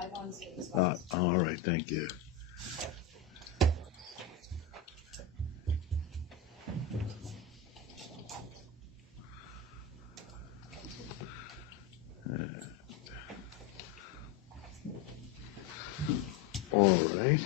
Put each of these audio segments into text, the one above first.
live on Zoom as well. All right, thank you. All right.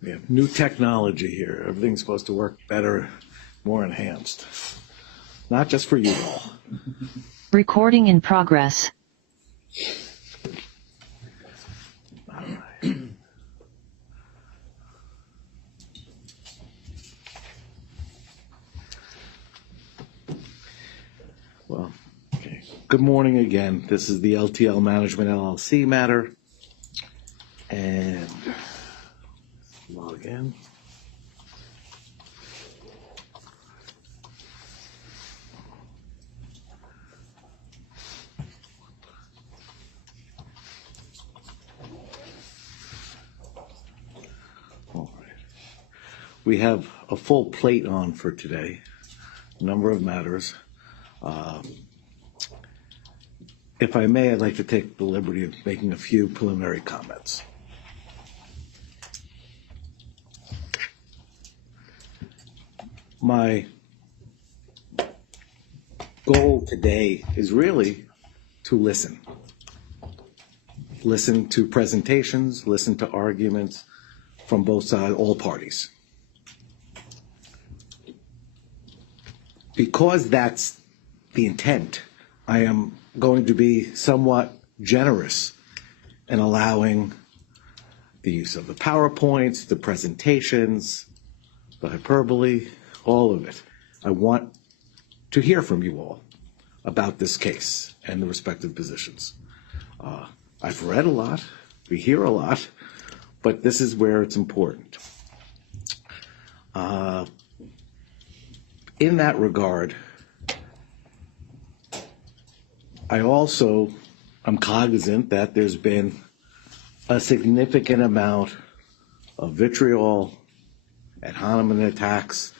We have new technology here. Everything's supposed to work better, more enhanced. Not just for you all. Recording in progress. All right. Well, okay. Good morning again. This is the LTL Management LLC matter. And log in. All right. We have a full plate on for today, a number of matters. If I may, I'd like to take the liberty of making a few preliminary comments. My goal today is really to listen. Listen to presentations, listen to arguments from both sides, all parties. Because that's the intent, I am going to be somewhat generous in allowing the use of the PowerPoints, the presentations, the hyperbole, all of it. I want to hear from you all about this case and the respective positions. I've read a lot, we hear a lot, but this is where it's important. In that regard, I also am cognizant that there's been a significant amount of vitriol, ad hominem attacks,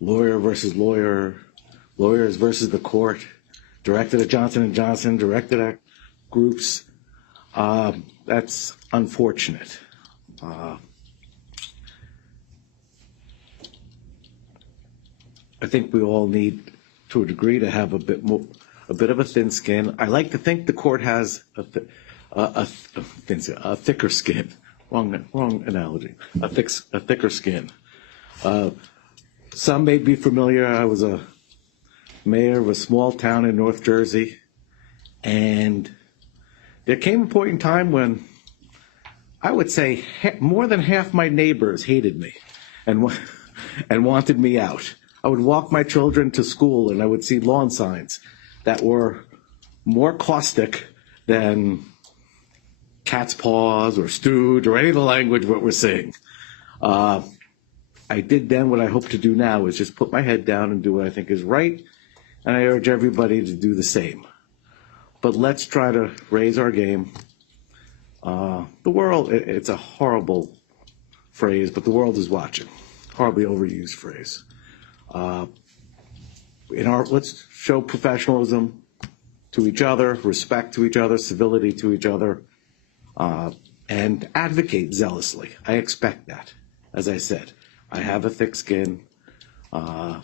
lawyer versus lawyer, lawyers versus the court, directed at Johnson & Johnson, directed at groups. That's unfortunate. I think we all need, to a degree, to have a bit of a thin skin. I like to think the court has a thicker skin. Wrong analogy. A thicker skin. Some may be familiar. I was a mayor of a small town in North Jersey, and there came a point in time when I would say more than half my neighbors hated me and wanted me out. I would walk my children to school and I would see lawn signs that were more caustic than cat's paws or stooge or any of the language what we're saying. I did then what I hope to do now is just put my head down and do what I think is right, and I urge everybody to do the same. But let's try to raise our game. The world, it's a horrible phrase, but the world is watching. Horribly overused phrase. Let's show professionalism to each other, respect to each other, civility to each other, and advocate zealously. I expect that. As I said, I have a thick skin. I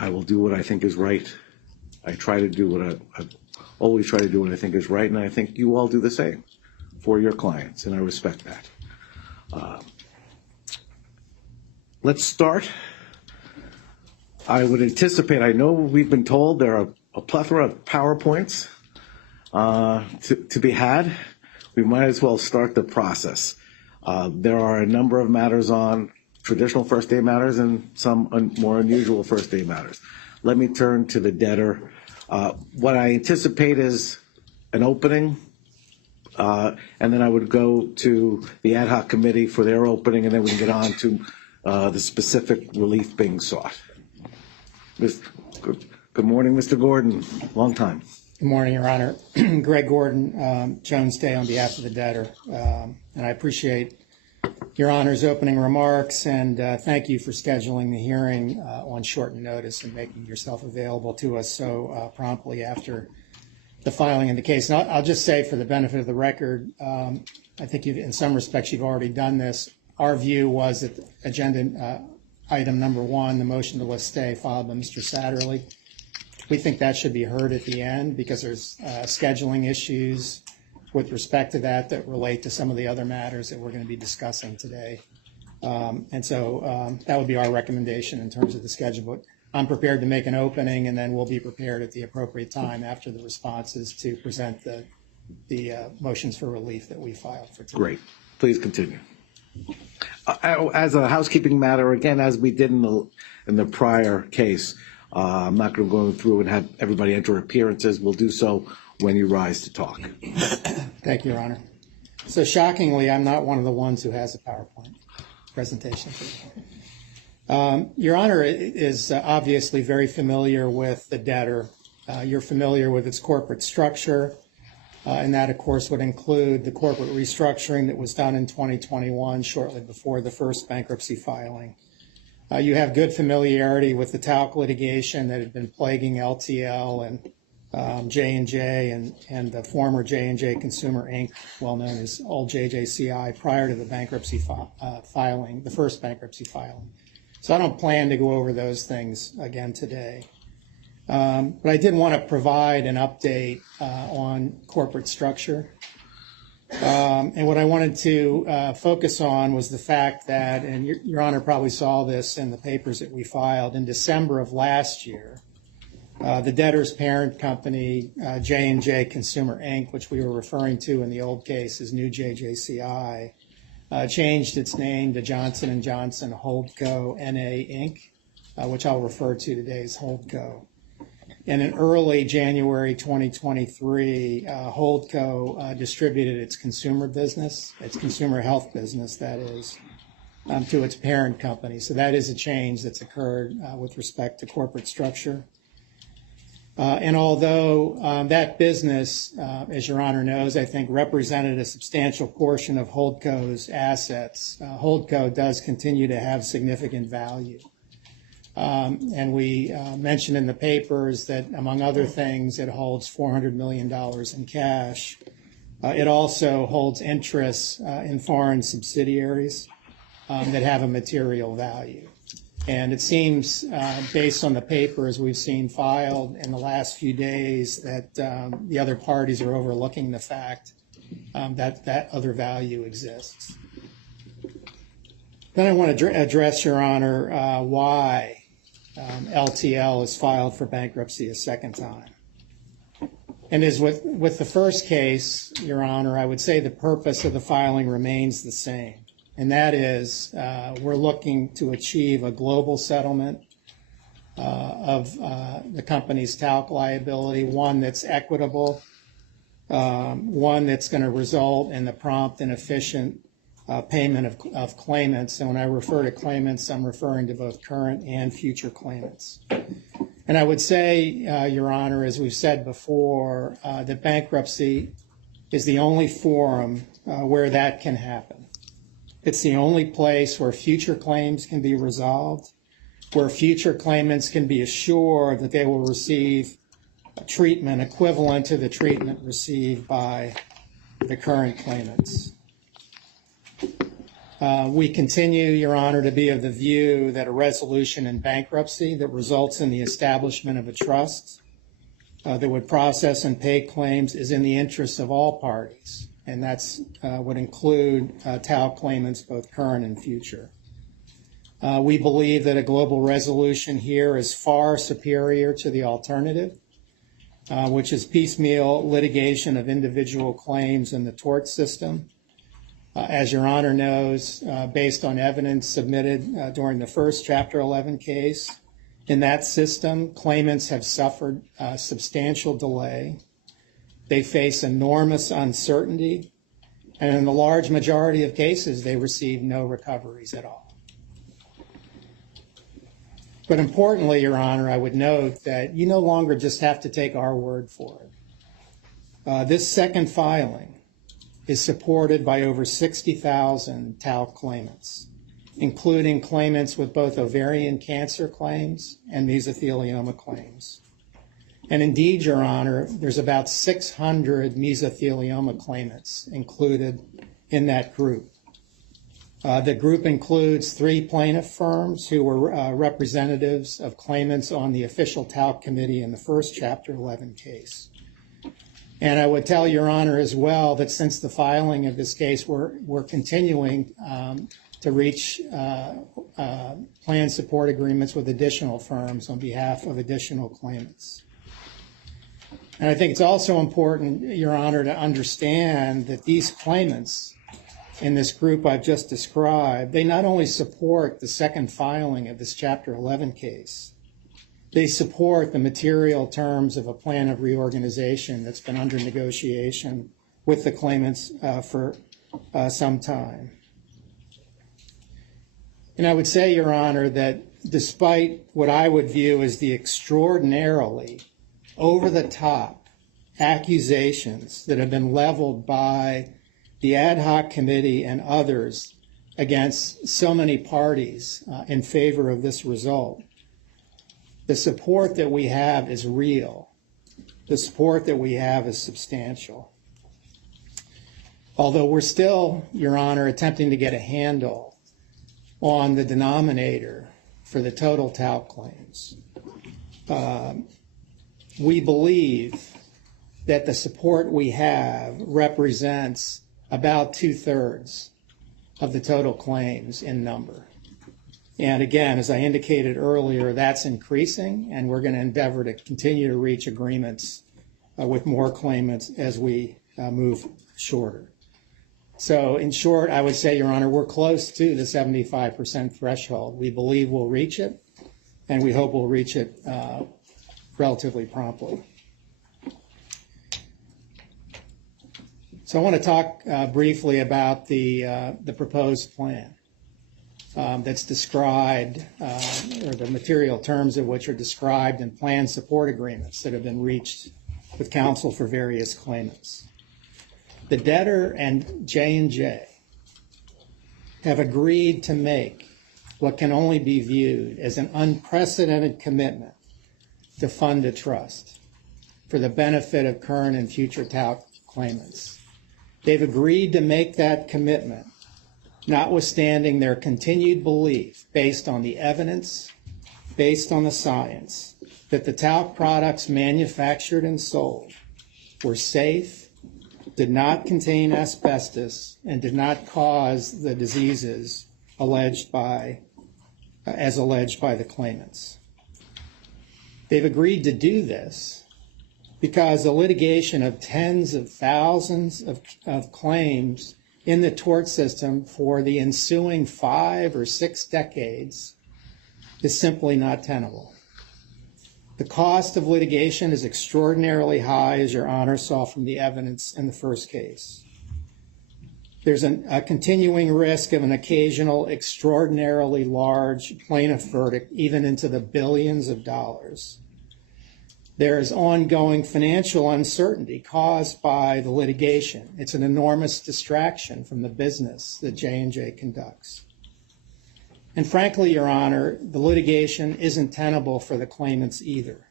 will do what I think is right. I try to do what I always try to do what I think is right, and I think you all do the same for your clients, and I respect that. Let's start. I would anticipate, I know we've been told there are a plethora of PowerPoints to be had. We might as well start the process. There are a number of matters on traditional first day matters and some more unusual first day matters. Let me turn to the debtor. What I anticipate is an opening, and then I would go to the ad hoc committee for their opening, and then we can get on to the specific relief being sought. Good morning, Mr. Gordon. Long time. Good morning, Your Honor. Greg Gordon, Jones Day on behalf of the debtor. And I appreciate Your Honor's opening remarks, and thank you for scheduling the hearing on short notice and making yourself available to us so promptly after the filing in the case. And I'll just say, for the benefit of the record, I think in some respects you've already done this. Our view was that agenda item number 1, the motion to list stay, filed by Mr. Satterley. We think that should be heard at the end because there's scheduling issues with respect to that relate to some of the other matters that we're going to be discussing today. And so that would be our recommendation in terms of the schedule. But I'm prepared to make an opening, and then we'll be prepared at the appropriate time after the responses to present the motions for relief that we filed for today. Great. Please continue. As a housekeeping matter, again, as we did in the prior case, I'm not going to go through and have everybody enter appearances. We'll do so when you rise to talk. Thank you, Your Honor. So shockingly, I'm not one of the ones who has a PowerPoint presentation. Your Honor is obviously very familiar with the debtor. You're familiar with its corporate structure, and that, of course, would include the corporate restructuring that was done in 2021, shortly before the first bankruptcy filing. You have good familiarity with the talc litigation that had been plaguing LTL and J&J and the former J&J Consumer Inc., well known as old JJCI, prior to the bankruptcy filing, the first bankruptcy filing. So I don't plan to go over those things again today. But I did want to provide an update on corporate structure. And what I wanted to focus on was the fact that, and Your Honor probably saw this in the papers that we filed, in December of last year, the debtor's parent company, J&J Consumer Inc., which we were referring to in the old case as New JJCI, changed its name to Johnson & Johnson Holdco N.A. Inc., which I'll refer to today as Holdco. And in early January 2023, Holdco distributed its consumer business, its consumer health business, that is, to its parent company. So that is a change that's occurred with respect to corporate structure. And although that business, as Your Honor knows, I think represented a substantial portion of Holdco's assets, Holdco does continue to have significant value. And we mentioned in the papers that, among other things, it holds $400 million in cash. It also holds interests in foreign subsidiaries that have a material value. And it seems, based on the papers we've seen filed in the last few days, that the other parties are overlooking the fact that that other value exists. Then I want to address, Your Honor, why LTL is filed for bankruptcy a second time. And as with the first case, Your Honor, I would say the purpose of the filing remains the same. And that is, we're looking to achieve a global settlement of the company's talc liability, one that's equitable, one that's going to result in the prompt and efficient payment of claimants. And when I refer to claimants, I'm referring to both current and future claimants. And I would say, Your Honor, as we've said before, that bankruptcy is the only forum where that can happen. It's the only place where future claims can be resolved, where future claimants can be assured that they will receive treatment equivalent to the treatment received by the current claimants. We continue, Your Honor, to be of the view that a resolution in bankruptcy that results in the establishment of a trust that would process and pay claims is in the interest of all parties, and that's would include talc claimants, both current and future. We believe that a global resolution here is far superior to the alternative, which is piecemeal litigation of individual claims in the tort system. As Your Honor knows, based on evidence submitted during the first Chapter 11 case, in that system, claimants have suffered substantial delay. They face enormous uncertainty, and in the large majority of cases, they receive no recoveries at all. But importantly, Your Honor, I would note that you no longer just have to take our word for it. This second filing is supported by over 60,000 talc claimants, including claimants with both ovarian cancer claims and mesothelioma claims. And indeed, Your Honor, there's about 600 mesothelioma claimants included in that group. The group includes 3 plaintiff firms who were representatives of claimants on the official talc committee in the first Chapter 11 case. And I would tell Your Honor as well that since the filing of this case, we're continuing to reach plan support agreements with additional firms on behalf of additional claimants. And I think it's also important, Your Honor, to understand that these claimants in this group I've just described, they not only support the second filing of this Chapter 11 case, they support the material terms of a plan of reorganization that's been under negotiation with the claimants for some time. And I would say, Your Honor, that despite what I would view as the extraordinarily over-the-top accusations that have been leveled by the ad hoc committee and others against so many parties in favor of this result, the support that we have is real. The support that we have is substantial. Although we're still, Your Honor, attempting to get a handle on the denominator for the total talc claims, we believe that the support we have represents about 2/3 of the total claims in number. And again, as I indicated earlier, that's increasing, and we're going to endeavor to continue to reach agreements with more claimants as we move shorter. So in short, I would say, Your Honor, we're close to the 75% threshold. We believe we'll reach it, and we hope we'll reach it relatively promptly. So I want to talk briefly about the proposed plan that's described, or the material terms of which are described in plan support agreements that have been reached with counsel for various claimants. The debtor and J&J have agreed to make what can only be viewed as an unprecedented commitment to fund a trust for the benefit of current and future talc claimants. They've agreed to make that commitment, notwithstanding their continued belief, based on the evidence, based on the science, that the talc products manufactured and sold were safe, did not contain asbestos, and did not cause the diseases as alleged by the claimants. They've agreed to do this because the litigation of tens of thousands of claims in the tort system for the ensuing 5 or 6 decades is simply not tenable. The cost of litigation is extraordinarily high, as Your Honor saw from the evidence in the first case. There's a continuing risk of an occasional extraordinarily large plaintiff verdict, even into the billions of dollars. There is ongoing financial uncertainty caused by the litigation. It's an enormous distraction from the business that J&J conducts. And frankly, Your Honor, the litigation isn't tenable for the claimants either.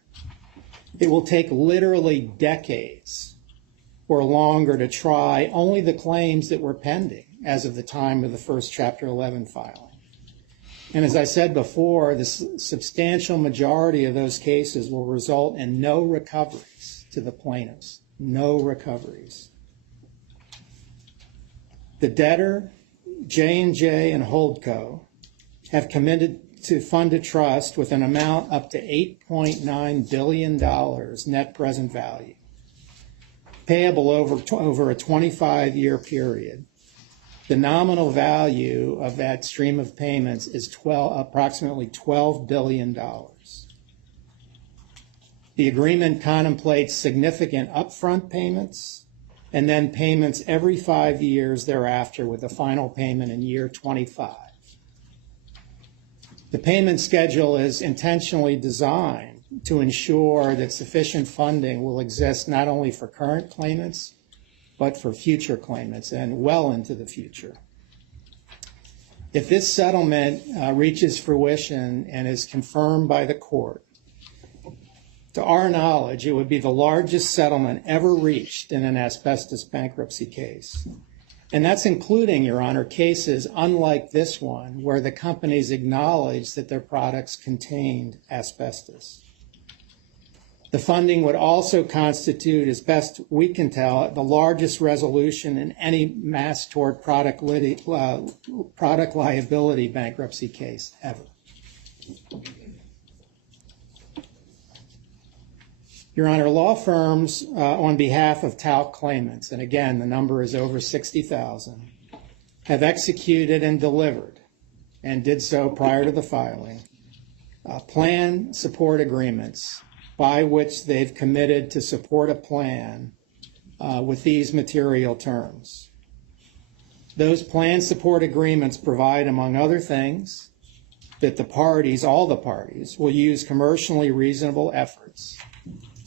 It will take literally decades or longer to try only the claims that were pending as of the time of the first Chapter 11 filing. And as I said before, the substantial majority of those cases will result in no recoveries to the plaintiffs, no recoveries. The debtor, J&J, and Holdco have committed to fund a trust with an amount up to $8.9 billion net present value, payable over a 25-year period. The nominal value of that stream of payments is approximately $12 billion. The agreement contemplates significant upfront payments and then payments every 5 years thereafter, with a final payment in year 25. The payment schedule is intentionally designed to ensure that sufficient funding will exist not only for current claimants, but for future claimants and well into the future. If this settlement reaches fruition and is confirmed by the court, to our knowledge, it would be the largest settlement ever reached in an asbestos bankruptcy case. And that's including, Your Honor, cases unlike this one, where the companies acknowledged that their products contained asbestos. The funding would also constitute, as best we can tell, the largest resolution in any mass tort product liability bankruptcy case ever. Your Honor, law firms on behalf of talc claimants, and again, the number is over 60,000, have executed and delivered, and did so prior to the filing, plan support agreements by which they've committed to support a plan with these material terms. Those plan support agreements provide, among other things, that the parties, all the parties, will use commercially reasonable efforts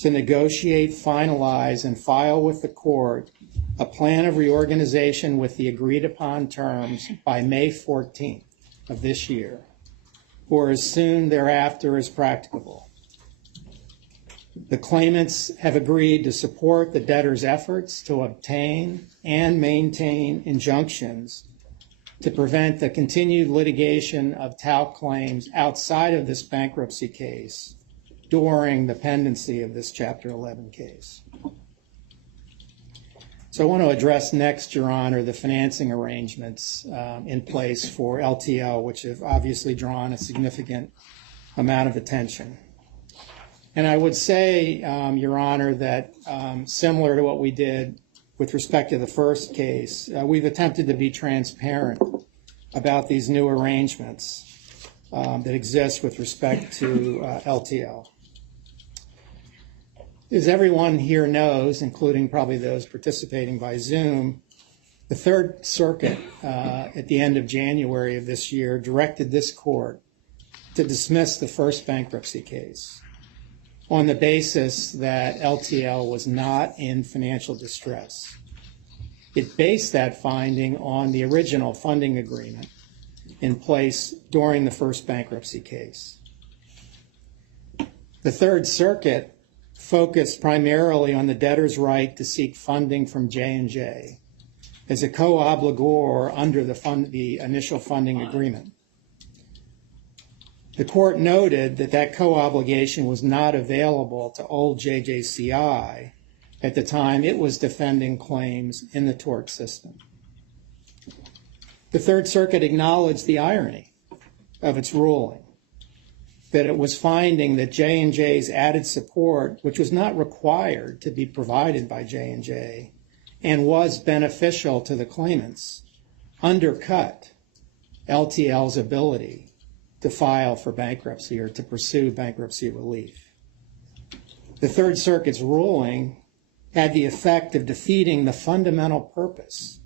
to negotiate, finalize, and file with the court a plan of reorganization with the agreed upon terms by May 14th of this year, or as soon thereafter as practicable. The claimants have agreed to support the debtor's efforts to obtain and maintain injunctions to prevent the continued litigation of talc claims outside of this bankruptcy case during the pendency of this Chapter 11 case. So I want to address next, Your Honor, the financing arrangements in place for LTL, which have obviously drawn a significant amount of attention. And I would say, Your Honor, that similar to what we did with respect to the first case, we've attempted to be transparent about these new arrangements that exist with respect to LTL. As everyone here knows, including probably those participating by Zoom, the Third Circuit at the end of January of this year directed this court to dismiss the first bankruptcy case on the basis that LTL was not in financial distress. It based that finding on the original funding agreement in place during the first bankruptcy case. The Third Circuit focused primarily on the debtor's right to seek funding from J&J as a co-obligor under the initial funding agreement. The court noted that that co-obligation was not available to old JJCI at the time it was defending claims in the tort system. The Third Circuit acknowledged the irony of its ruling, that it was finding that J&J's added support, which was not required to be provided by J&J and was beneficial to the claimants, undercut LTL's ability to file for bankruptcy or to pursue bankruptcy relief. The Third Circuit's ruling had the effect of defeating the fundamental purpose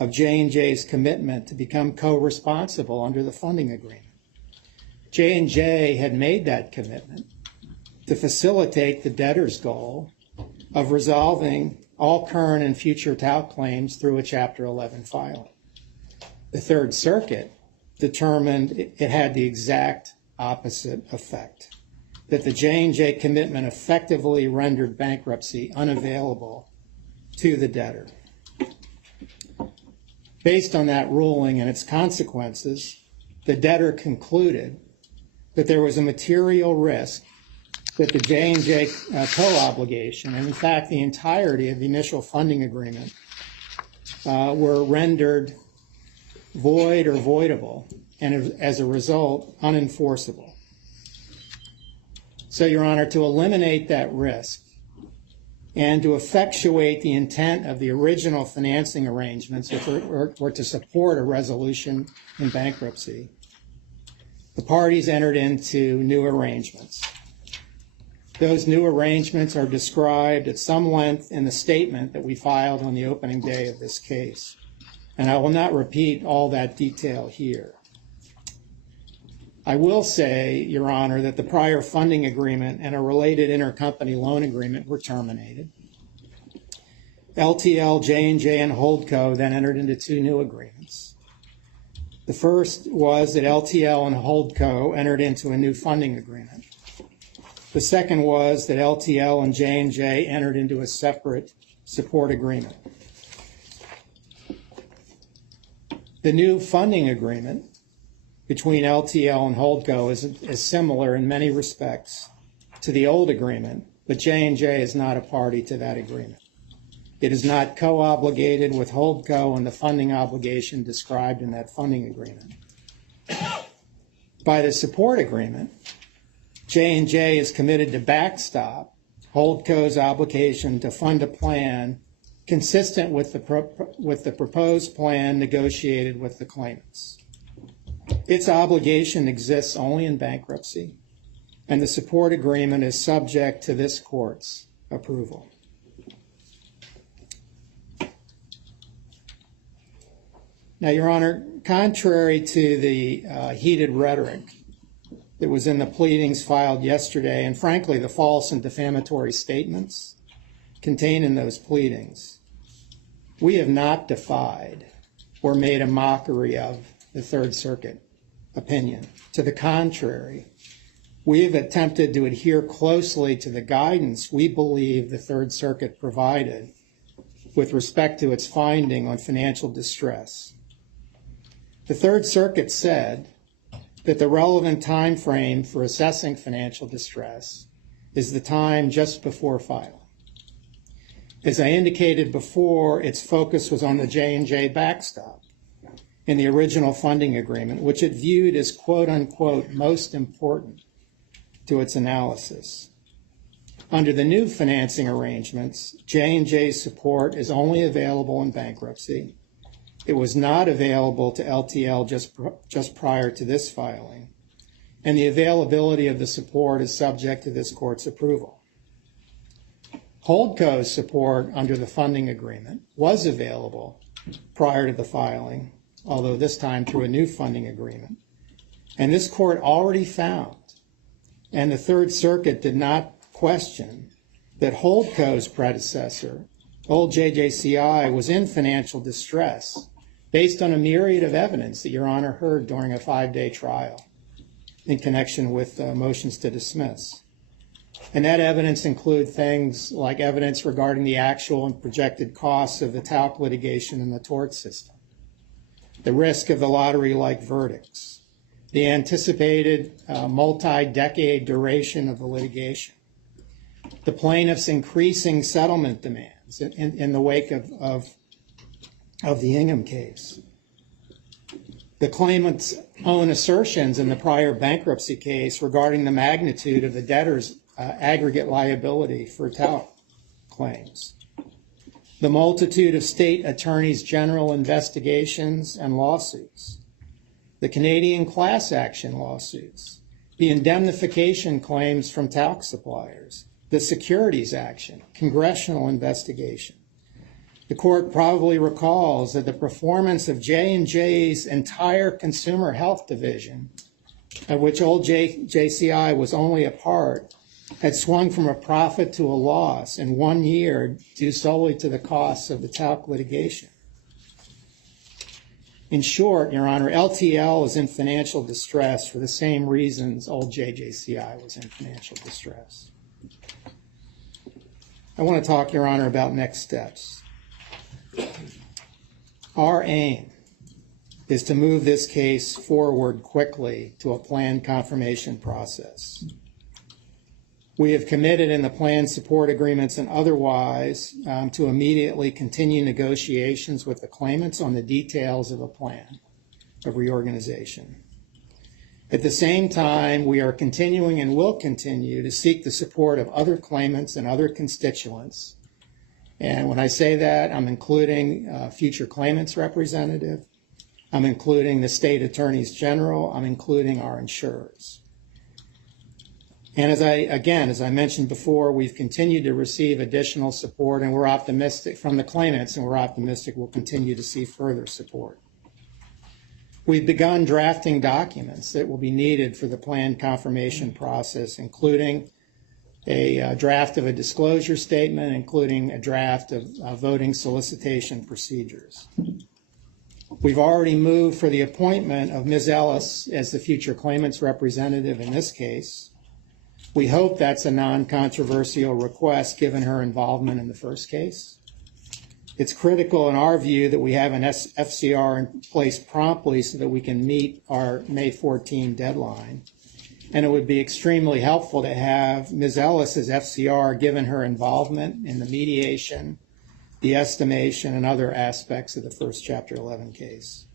of J&J's commitment to become co-responsible under the funding agreement. J&J had made that commitment to facilitate the debtor's goal of resolving all current and future talc claims through a Chapter 11 filing. The Third Circuit determined it had the exact opposite effect, that the J&J commitment effectively rendered bankruptcy unavailable to the debtor. Based on that ruling and its consequences, the debtor concluded that there was a material risk that the J&J co-obligation, and in fact the entirety of the initial funding agreement, were rendered void or voidable, and as a result, unenforceable. So, Your Honor, to eliminate that risk and to effectuate the intent of the original financing arrangements, which were to support a resolution in bankruptcy, the parties entered into new arrangements. Those new arrangements are described at some length in the statement that we filed on the opening day of this case, and I will not repeat all that detail here. I will say, Your Honor, that the prior funding agreement and a related intercompany loan agreement were terminated. LTL, J&J, and Holdco then entered into two new agreements. The first was that LTL and Holdco entered into a new funding agreement. The second was that LTL and J&J entered into a separate support agreement. The new funding agreement between LTL and Holdco is similar in many respects to the old agreement, but J&J is not a party to that agreement. It is not co-obligated with Holdco on the funding obligation described in that funding agreement. By the support agreement, J&J is committed to backstop Holdco's obligation to fund a plan consistent with the proposed plan negotiated with the claimants. Its obligation exists only in bankruptcy, and the support agreement is subject to this court's approval. Now, Your Honor, contrary to the heated rhetoric that was in the pleadings filed yesterday, and frankly, the false and defamatory statements contained in those pleadings, we have not defied or made a mockery of the Third Circuit opinion. To the contrary, we have attempted to adhere closely to the guidance we believe the Third Circuit provided with respect to its finding on financial distress. The Third Circuit said that the relevant time frame for assessing financial distress is the time just before filing. As I indicated before, its focus was on the J&J backstop in the original funding agreement, which it viewed as quote-unquote most important to its analysis. Under the new financing arrangements, J&J's support is only available in bankruptcy. It was not available to LTL just prior to this filing, and the availability of the support is subject to this court's approval. Holdco's support under the funding agreement was available prior to the filing, although this time through a new funding agreement. And this court already found, and the Third Circuit did not question, that Holdco's predecessor, old JJCI, was in financial distress based on a myriad of evidence that Your Honor heard during a 5-day trial in connection with motions to dismiss. And that evidence includes things like evidence regarding the actual and projected costs of the talc litigation in the tort system, the risk of the lottery-like verdicts, the anticipated multi-decade duration of the litigation, the plaintiff's increasing settlement demands in the wake of the Ingham case, the claimant's own assertions in the prior bankruptcy case regarding the magnitude of the debtor's aggregate liability for talc claims, the multitude of state attorneys general investigations and lawsuits, the Canadian class action lawsuits, the indemnification claims from talc suppliers, the securities action, congressional investigation. The court probably recalls that the performance of J&J's entire consumer health division, of which old JCI was only a part, had swung from a profit to a loss in 1 year due solely to the costs of the talc litigation. In short, Your Honor, LTL is in financial distress for the same reasons old JJCI was in financial distress. I want to talk, Your Honor, about next steps. Our aim is to move this case forward quickly to a planned confirmation process. We have committed in the planned support agreements and otherwise to immediately continue negotiations with the claimants on the details of a plan of reorganization. At the same time, we are continuing and will continue to seek the support of other claimants and other constituents. And when I say that, I'm including future claimants representative, I'm including the state attorneys general, I'm including our insurers. And as I mentioned before, we've continued to receive additional support, and we're optimistic from the claimants, and we're optimistic we'll continue to see further support. We've begun drafting documents that will be needed for the plan confirmation process, including a draft of a disclosure statement, including a draft of voting solicitation procedures. We've already moved for the appointment of Ms. Ellis as the future claimant's representative in this case. We hope that's a non-controversial request given her involvement in the first case. It's critical in our view that we have an FCR in place promptly so that we can meet our May 14 deadline. And it would be extremely helpful to have Ms. Ellis as FCR given her involvement in the mediation, the estimation, and other aspects of the first Chapter 11 case.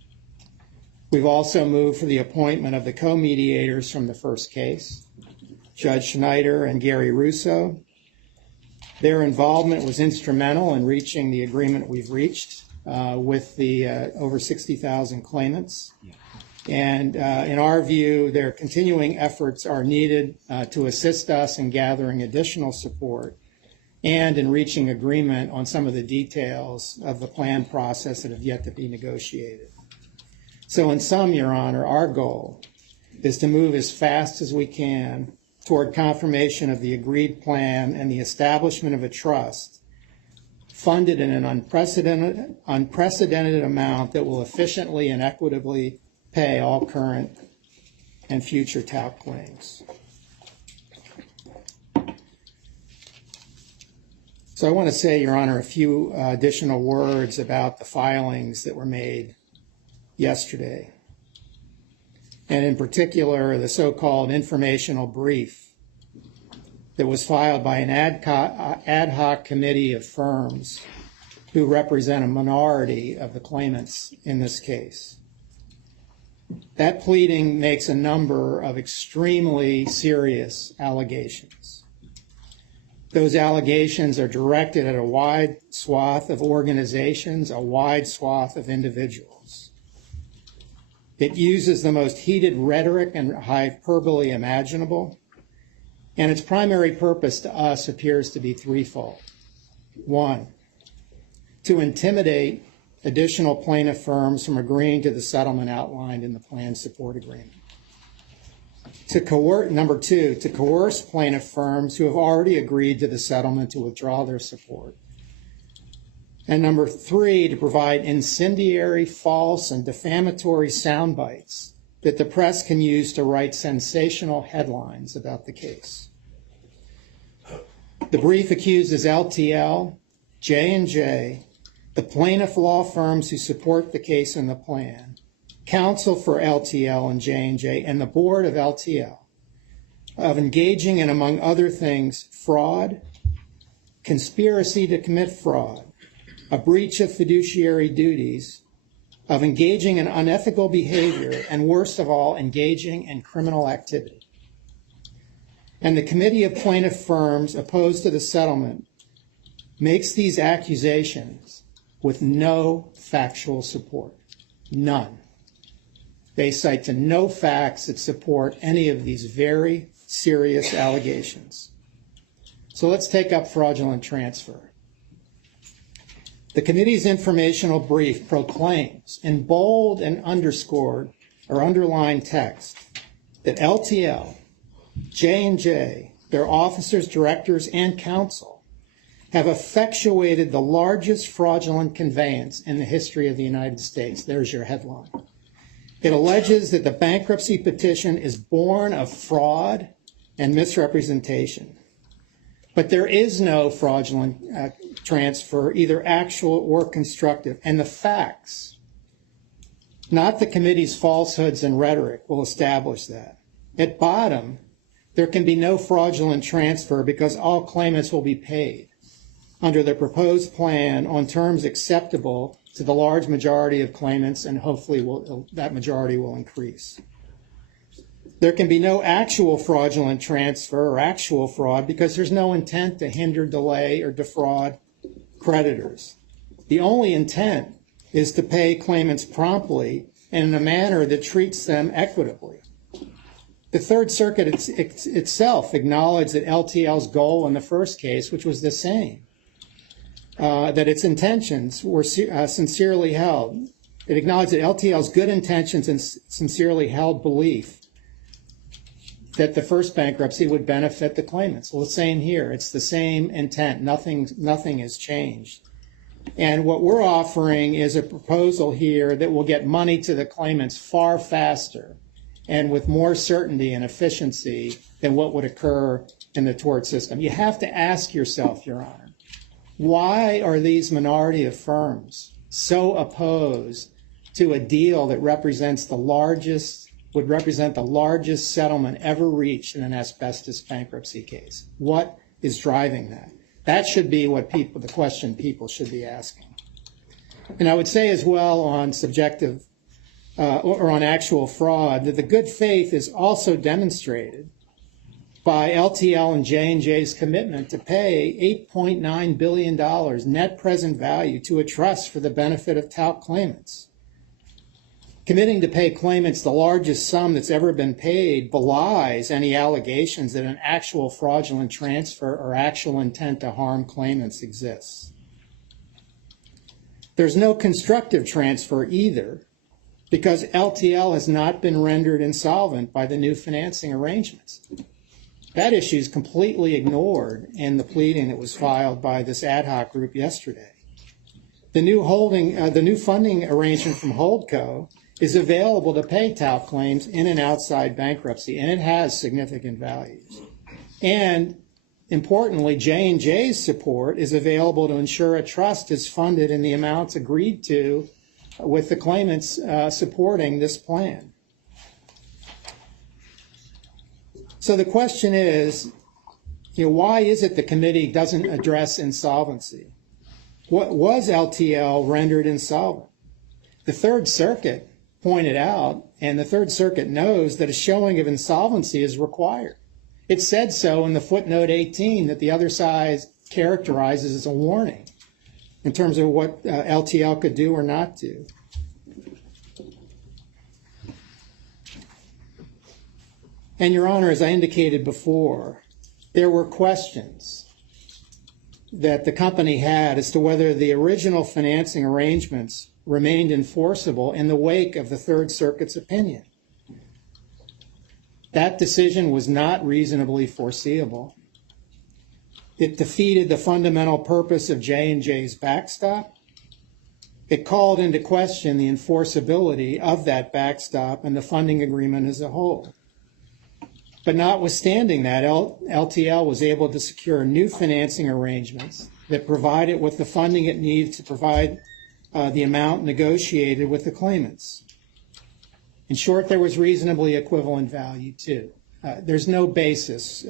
We've also moved for the appointment of the co-mediators from the first case, Judge Schneider and Gary Russo. Their involvement was instrumental in reaching the agreement we've reached with the over 60,000 claimants. And in our view, their continuing efforts are needed to assist us in gathering additional support and in reaching agreement on some of the details of the plan process that have yet to be negotiated. So in sum, Your Honor, our goal is to move as fast as we can toward confirmation of the agreed plan and the establishment of a trust funded in an unprecedented amount that will efficiently and equitably pay all current and future TAP claims. So I want to say, Your Honor, a few additional words about the filings that were made yesterday, and in particular the so-called informational brief that was filed by an ad hoc committee of firms who represent a minority of the claimants in this case. That pleading makes a number of extremely serious allegations. Those allegations are directed at a wide swath of organizations, a wide swath of individuals. It uses the most heated rhetoric and hyperbole imaginable, and its primary purpose to us appears to be threefold. One, to intimidate additional plaintiff firms from agreeing to the settlement outlined in the plan support agreement. Number two, to coerce plaintiff firms who have already agreed to the settlement to withdraw their support. And number three, to provide incendiary, false, and defamatory sound bites that the press can use to write sensational headlines about the case. The brief accuses LTL, J&J, the plaintiff law firms who support the case in the plan, counsel for LTL and J&J, and the board of LTL of engaging in, among other things, fraud, conspiracy to commit fraud, a breach of fiduciary duties, of engaging in unethical behavior, and worst of all, engaging in criminal activity. And the committee of plaintiff firms opposed to the settlement makes these accusations with no factual support, none. They cite to no facts that support any of these very serious allegations. So let's take up fraudulent transfer. The committee's informational brief proclaims in bold and underscored or underlined text that LTL, J&J, their officers, directors, and counsel have effectuated the largest fraudulent conveyance in the history of the United States. There's your headline. It alleges that the bankruptcy petition is born of fraud and misrepresentation. But there is no fraudulent transfer, either actual or constructive. And the facts, not the committee's falsehoods and rhetoric, will establish that. At bottom, there can be no fraudulent transfer because all claimants will be paid under the proposed plan on terms acceptable to the large majority of claimants, and hopefully that majority will increase. There can be no actual fraudulent transfer or actual fraud because there's no intent to hinder, delay, or defraud creditors. The only intent is to pay claimants promptly and in a manner that treats them equitably. The Third Circuit itself acknowledged that LTL's goal in the first case, which was the same, that its intentions were sincerely held. It acknowledged that LTL's good intentions and sincerely held belief that the first bankruptcy would benefit the claimants. Well, the same here. It's the same intent. Nothing has changed. And what we're offering is a proposal here that will get money to the claimants far faster and with more certainty and efficiency than what would occur in the tort system. You have to ask yourself, Your Honor, why are these minority of firms so opposed to a deal that would represent the largest settlement ever reached in an asbestos bankruptcy case? What is driving that? That should be the question people should be asking. And I would say as well on subjective or on actual fraud that the good faith is also demonstrated by LTL and J&J's commitment to pay $8.9 billion net present value to a trust for the benefit of talc claimants. Committing to pay claimants the largest sum that's ever been paid belies any allegations that an actual fraudulent transfer or actual intent to harm claimants exists. There's no constructive transfer either, because LTL has not been rendered insolvent by the new financing arrangements. That issue is completely ignored in the pleading that was filed by this ad hoc group yesterday. The new funding arrangement from Holdco is available to pay talc claims in and outside bankruptcy, and it has significant values. And importantly, J&J's support is available to ensure a trust is funded in the amounts agreed to with the claimants supporting this plan. So the question is, why is it the committee doesn't address insolvency? What was LTL rendered insolvent? The Third Circuit pointed out, and the Third Circuit knows, that a showing of insolvency is required. It said so in the footnote 18 that the other side characterizes as a warning in terms of what LTL could do or not do. And Your Honor, as I indicated before, there were questions that the company had as to whether the original financing arrangements remained enforceable in the wake of the Third Circuit's opinion. That decision was not reasonably foreseeable. It defeated the fundamental purpose of J&J's backstop. It called into question the enforceability of that backstop and the funding agreement as a whole. But notwithstanding that, LTL was able to secure new financing arrangements that provide it with the funding it needed to provide the amount negotiated with the claimants. In short, there was reasonably equivalent value too. There's no basis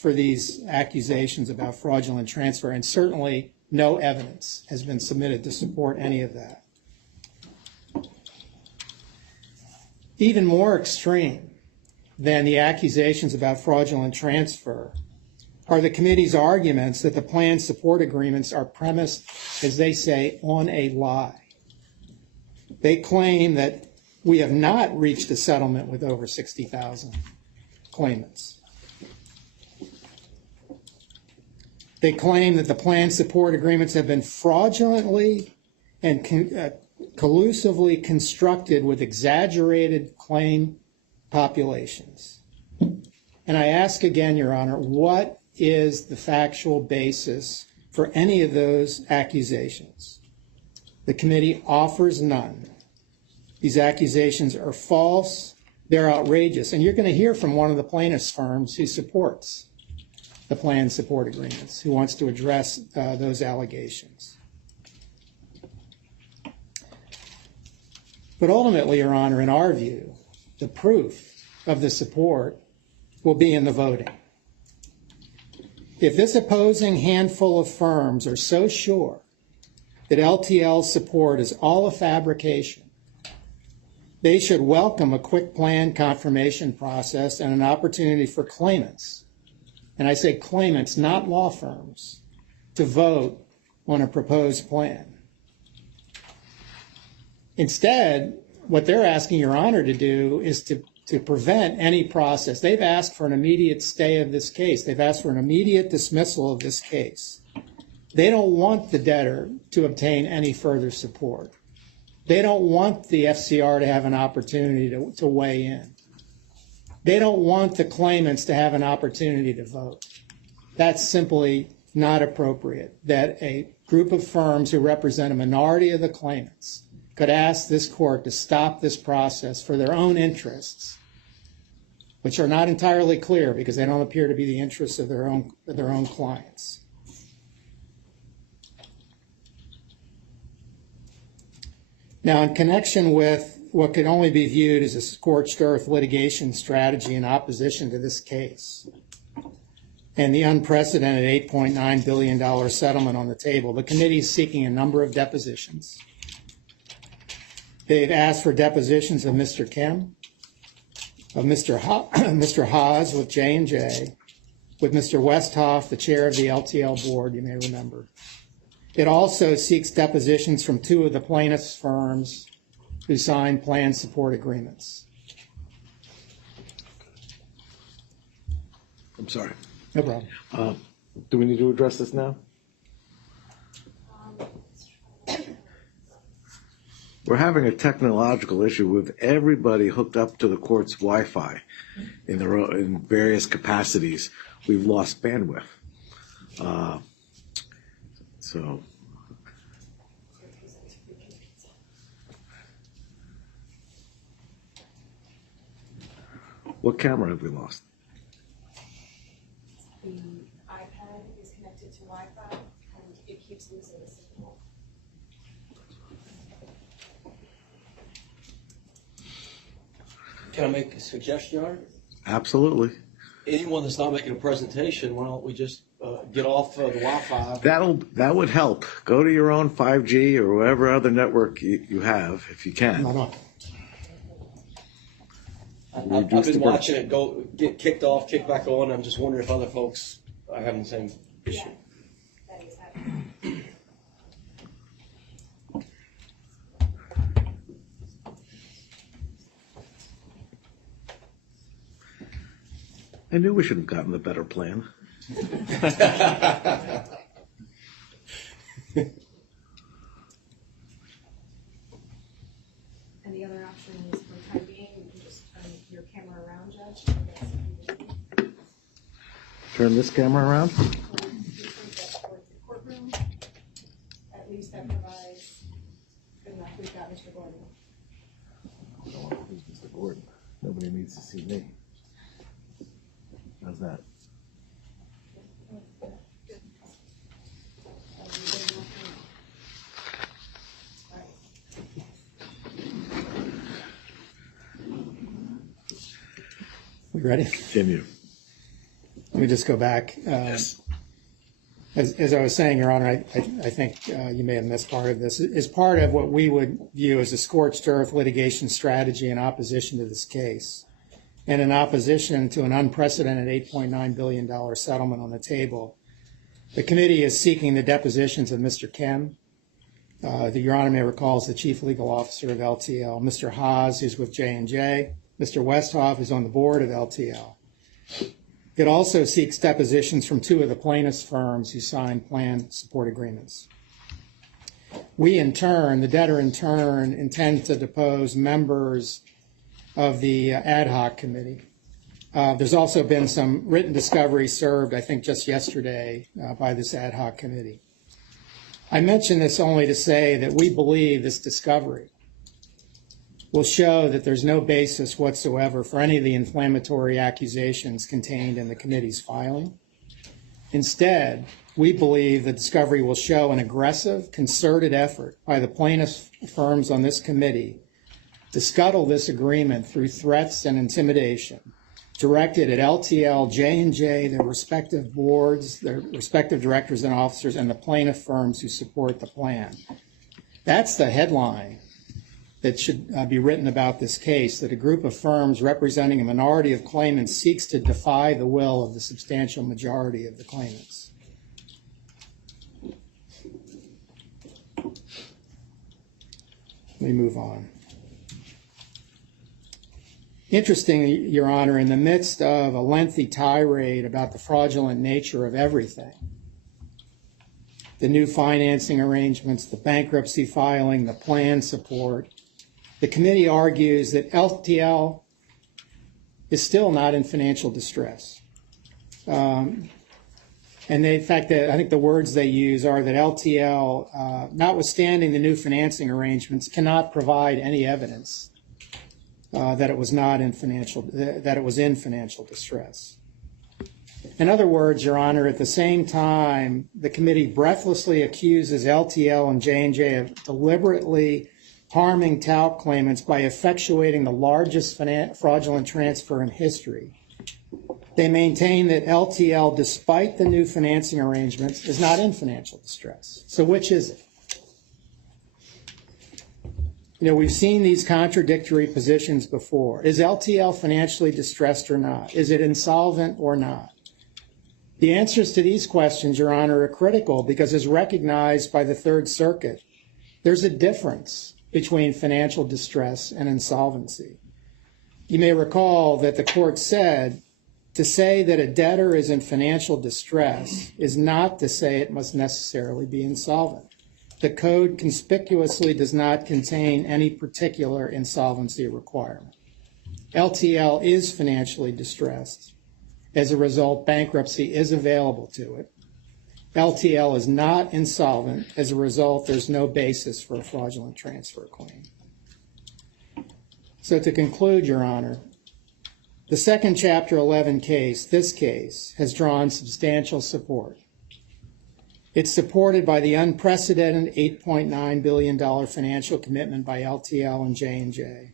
for these accusations about fraudulent transfer, and certainly no evidence has been submitted to support any of that. Even more extreme than the accusations about fraudulent transfer are the committee's arguments that the plan support agreements are premised, as they say, on a lie. They claim that we have not reached a settlement with over 60,000 claimants. They claim that the plan support agreements have been fraudulently and collusively constructed with exaggerated claim populations. And I ask again, Your Honor, what is the factual basis for any of those accusations? The committee offers none. These accusations are false, they're outrageous, and you're going to hear from one of the plaintiffs' firms who supports the plan support agreements, who wants to address those allegations. But ultimately, Your Honor, in our view, the proof of the support will be in the voting. If this opposing handful of firms are so sure that LTL's support is all a fabrication, they should welcome a quick plan confirmation process and an opportunity for claimants, and I say claimants, not law firms, to vote on a proposed plan. Instead, what they're asking Your Honor to do is to to prevent any process. They've asked for an immediate stay of this case. They've asked for an immediate dismissal of this case. They don't want the debtor to obtain any further support. They don't want the FCR to have an opportunity to weigh in. They don't want the claimants to have an opportunity to vote. That's simply not appropriate, that a group of firms who represent a minority of the claimants could ask this court to stop this process for their own interests, which are not entirely clear because they don't appear to be the interests of their own clients. Now, in connection with what could only be viewed as a scorched earth litigation strategy in opposition to this case, and the unprecedented $8.9 billion settlement on the table, the committee is seeking a number of depositions. They've asked for depositions of Mr. Kim, of Mr. Haas with J&J, with Mr. Westhoff, the chair of the LTL board, you may remember. It also seeks depositions from two of the plaintiffs' firms who signed plan support agreements. I'm sorry. No problem. Do we need to address this now? We're having a technological issue with everybody hooked up to the court's Wi-Fi in various capacities. We've lost bandwidth. So. What camera have we lost? The iPad is connected to Wi-Fi and it keeps losing the signal. Can I make a suggestion, Your Honor? Absolutely. Anyone that's not making a presentation, why don't we just get off the Wi-Fi? That would help. Go to your own 5G or whatever other network you have, if you can. No. I've been watching it get kicked off, kicked back on. I'm just wondering if other folks are having the same issue. That is happening. I knew we should have gotten the better plan. And the other option is for the time being, you can just turn your camera around, Judge. Turn this camera around. Towards the courtroom. At least that provides, good enough, we've got Mr. Gordon. I don't want to lose Mr. Gordon. Nobody needs to see me. How's that? We ready? Continue. Let me just go back. Yes. As I was saying, Your Honor, I think you may have missed part of this. As part of what we would view as a scorched earth litigation strategy in opposition to this case, and in opposition to an unprecedented $8.9 billion settlement on the table, the committee is seeking the depositions of Mr. Kim, that Your Honor may recall is the chief legal officer of LTL, Mr. Haas, who's with J&J, Mr. Westhoff, who's on the board of LTL. It also seeks depositions from two of the plaintiffs' firms who signed plan support agreements. We, in turn, the debtor in turn, intend to depose members of the ad hoc committee. There's also been some written discovery served, I think, just yesterday by this ad hoc committee. I mention this only to say that we believe this discovery will show that there's no basis whatsoever for any of the inflammatory accusations contained in the committee's filing. Instead, we believe the discovery will show an aggressive, concerted effort by the plaintiff firms on this committee to scuttle this agreement through threats and intimidation directed at LTL, J&J, their respective boards, their respective directors and officers, and the plaintiff firms who support the plan. That's the headline that should be written about this case, that a group of firms representing a minority of claimants seeks to defy the will of the substantial majority of the claimants. Let me move on. Interesting, Your Honor, in the midst of a lengthy tirade about the fraudulent nature of everything, the new financing arrangements, the bankruptcy filing, the plan support, the committee argues that LTL is still not in financial distress. And they, in fact, I think the words they use are that LTL, notwithstanding the new financing arrangements, cannot provide any evidence that it was in financial distress. In other words, Your Honor, at the same time, the committee breathlessly accuses LTL and J&J of deliberately harming talc claimants by effectuating the largest fraudulent transfer in history. They maintain that LTL, despite the new financing arrangements, is not in financial distress. So which is it? We've seen these contradictory positions before. Is LTL financially distressed or not? Is it insolvent or not? The answers to these questions, Your Honor, are critical because, as recognized by the Third Circuit, there's a difference between financial distress and insolvency. You may recall that the court said to say that a debtor is in financial distress is not to say it must necessarily be insolvent. The code conspicuously does not contain any particular insolvency requirement. LTL is financially distressed. As a result, bankruptcy is available to it. LTL is not insolvent. As a result, there's no basis for a fraudulent transfer claim. So to conclude, Your Honor, the second Chapter 11 case, this case, has drawn substantial support. It's supported by the unprecedented $8.9 billion financial commitment by LTL and J&J.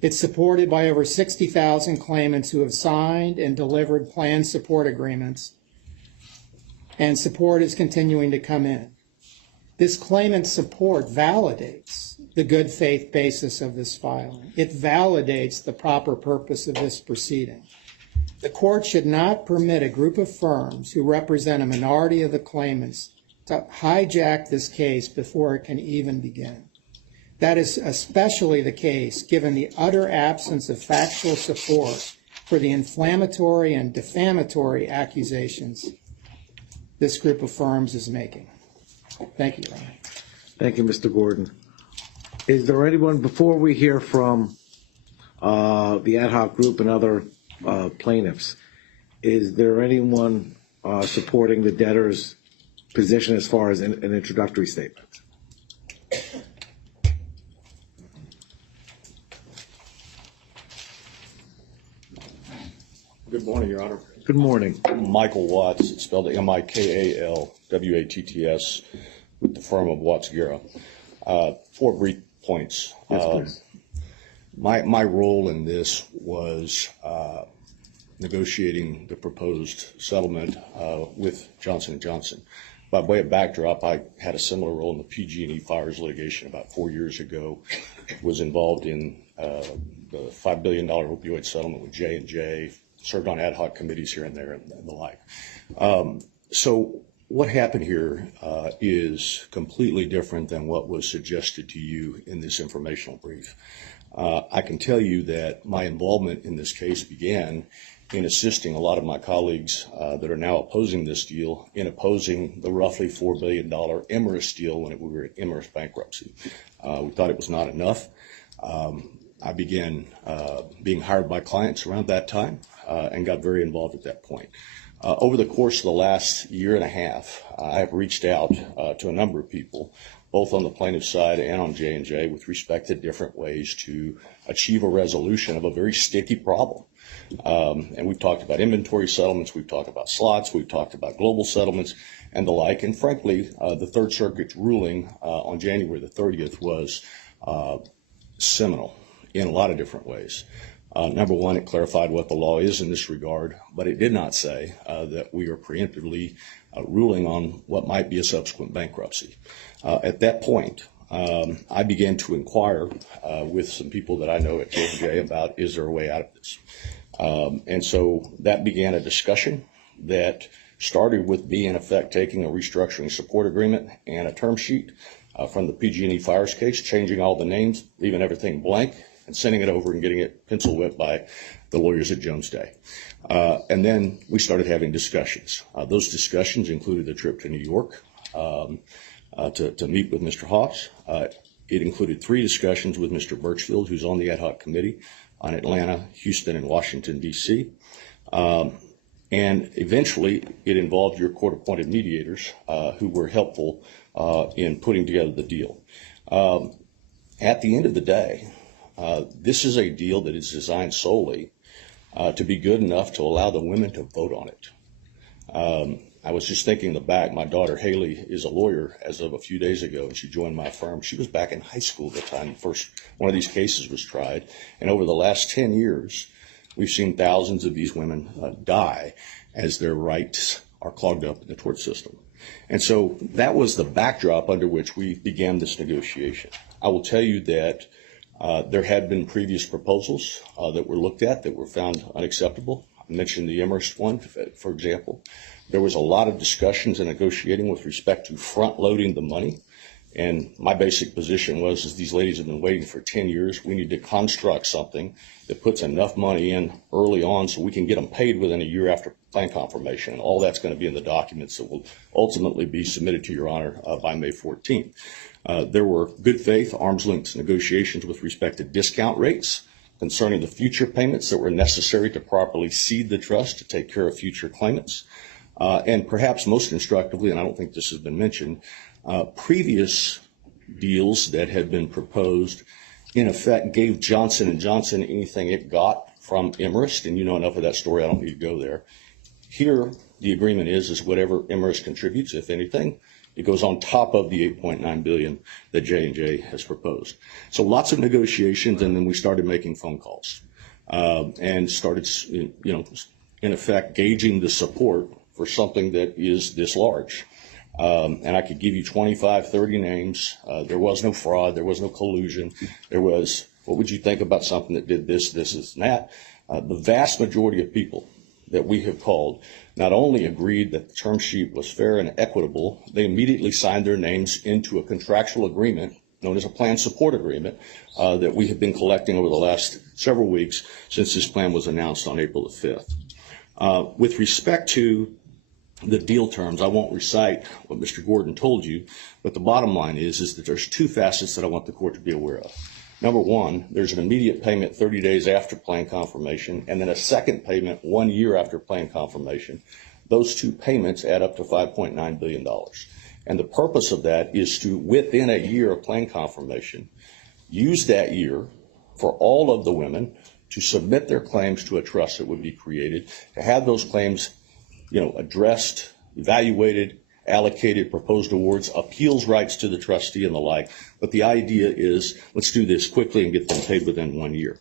It's supported by over 60,000 claimants who have signed and delivered plan support agreements, and support is continuing to come in. This claimant support validates the good faith basis of this filing. It validates the proper purpose of this proceeding. The court should not permit a group of firms who represent a minority of the claimants to hijack this case before it can even begin. That is especially the case given the utter absence of factual support for the inflammatory and defamatory accusations this group of firms is making. Thank you, Your Honor. Thank you, Mr. Gordon. Is there anyone, before we hear from the ad hoc group and other plaintiffs, is there anyone supporting the debtor's position as far as an introductory statement? Good morning, Your Honor. Good morning. Michael Watts, it's spelled MIKALWATTS, with the firm of Watts Guerra. 4 brief points. Yes, please. My role in this was negotiating the proposed settlement with Johnson & Johnson. By way of backdrop, I had a similar role in the PG&E fires litigation about 4 years ago. Was involved in the $5 billion opioid settlement with J&J, served on ad hoc committees here and there and the like. So what happened here is completely different than what was suggested to you in this informational brief. I can tell you that my involvement in this case began in assisting a lot of my colleagues that are now opposing this deal in opposing the roughly $4 billion Emirates deal when we were in Emirates bankruptcy. We thought it was not enough. I began being hired by clients around that time and got very involved at that point. Over the course of the last year and a half, I have reached out to a number of people, both on the plaintiff's side and on J&J, with respect to different ways to achieve a resolution of a very sticky problem. And we've talked about inventory settlements, we've talked about slots, we've talked about global settlements and the like. And frankly, the Third Circuit's ruling on January the 30th was seminal in a lot of different ways. Number one, it clarified what the law is in this regard, but it did not say that we are preemptively ruling on what might be a subsequent bankruptcy. At that point, I began to inquire with some people that I know at J&J about, is there a way out of this? And so that began a discussion that started with me, in effect, taking a restructuring support agreement and a term sheet from the PG&E fires case, changing all the names, leaving everything blank, and sending it over and getting it pencil whipped by the lawyers at Jones Day. And then we started having discussions. Those discussions included a trip to New York to meet with Mr. Haas. It included 3 discussions with Mr. Birchfield, who's on the ad hoc committee on Atlanta, Houston, and Washington, D.C. And eventually, it involved your court-appointed mediators who were helpful in putting together the deal. At the end of the day, this is a deal that is designed solely to be good enough to allow the women to vote on it. I was just thinking in the back, my daughter Haley is a lawyer as of a few days ago, and she joined my firm. She was back in high school at the time the first one of these cases was tried. And over the last 10 years, we've seen thousands of these women die as their rights are clogged up in the tort system. And so that was the backdrop under which we began this negotiation. I will tell you that there had been previous proposals that were looked at that were found unacceptable. I mentioned the Emerson one, for example. There was a lot of discussions and negotiating with respect to front-loading the money. And my basic position was, is these ladies have been waiting for 10 years. We need to construct something that puts enough money in early on so we can get them paid within a year after plan confirmation. And all that's going to be in the documents that will ultimately be submitted to Your Honor by May 14th. There were good faith, arm's length negotiations with respect to discount rates concerning the future payments that were necessary to properly seed the trust to take care of future claimants. And perhaps most instructively, and I don't think this has been mentioned, previous deals that had been proposed, in effect, gave Johnson & Johnson anything it got from Emerson, and you know enough of that story, I don't need to go there. Here, the agreement is whatever Emerson contributes, if anything, it goes on top of the $8.9 billion that J&J has proposed. So lots of negotiations, and then we started making phone calls and started, in effect, gauging the support for something that is this large. And I could give you 25, 30 names. There was no fraud. There was no collusion. There was, what would you think about something that did this, and that? The vast majority of people that we have called not only agreed that the term sheet was fair and equitable, they immediately signed their names into a contractual agreement known as a plan support agreement that we have been collecting over the last several weeks since this plan was announced on April the 5th. With respect to the deal terms, I won't recite what Mr. Gordon told you, but the bottom line is that there's 2 facets that I want the court to be aware of. Number one, there's an immediate payment 30 days after plan confirmation, and then a second payment 1 year after plan confirmation. Those 2 payments add up to $5.9 billion. And the purpose of that is to, within a year of plan confirmation, use that year for all of the women to submit their claims to a trust that would be created, to have those claims addressed, evaluated, allocated, proposed awards, appeals rights to the trustee and the like. But the idea is, let's do this quickly and get them paid within 1 year.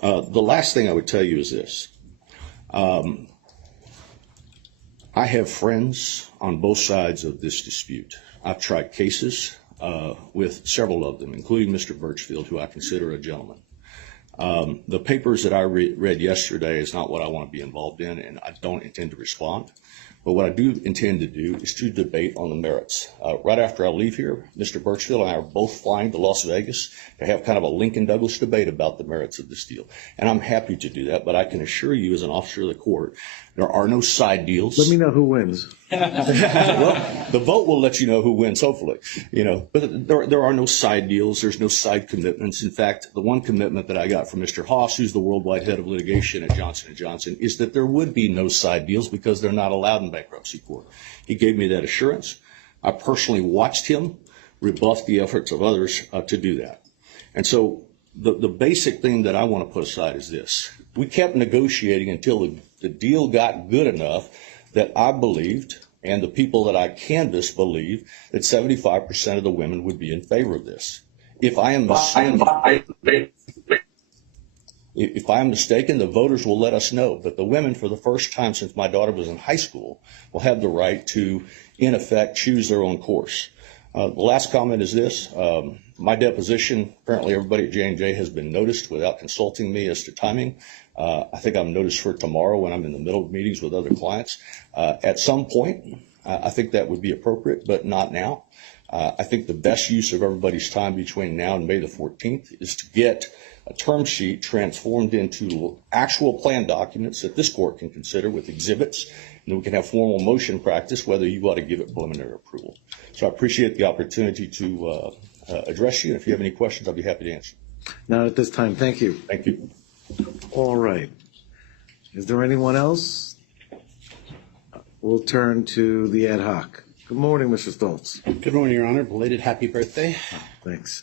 The last thing I would tell you is this. I have friends on both sides of this dispute. I've tried cases with several of them, including Mr. Birchfield, who I consider a gentleman. The papers that I read yesterday is not what I want to be involved in, and I don't intend to respond. But what I do intend to do is to debate on the merits. Right after I leave here, Mr. Birchfield and I are both flying to Las Vegas to have kind of a Lincoln Douglas debate about the merits of this deal. And I'm happy to do that, but I can assure you as an officer of the court, there are no side deals. Let me know who wins. Well, the vote will let you know who wins, hopefully. But there are no side deals. There's no side commitments. In fact, the one commitment that I got from Mr. Haas, who's the worldwide head of litigation at Johnson & Johnson, is that there would be no side deals because they're not allowed in bankruptcy court. He gave me that assurance. I personally watched him rebuff the efforts of others to do that. And so the basic thing that I want to put aside is this. We kept negotiating until the deal got good enough that I believed, and the people that I canvassed believe, that 75% of the women would be in favor of this. If I am mistaken, the voters will let us know. But the women, for the first time since my daughter was in high school, will have the right to, in effect, choose their own course. The last comment is this. My deposition, apparently everybody at J&J has been noticed without consulting me as to timing. I think I'm noticed for tomorrow when I'm in the middle of meetings with other clients. At some point, I think that would be appropriate, but not now. I think the best use of everybody's time between now and May the 14th is to get a term sheet transformed into actual plan documents that this court can consider with exhibits, and then we can have formal motion practice whether you ought to give it preliminary approval. So I appreciate the opportunity to address you. If you have any questions, I'll be happy to answer. Not at this time. Thank you. Thank you. All right. Is there anyone else? We'll turn to the ad hoc. Good morning, Mr. Stoltz. Good morning, Your Honor. Belated happy birthday. Thanks.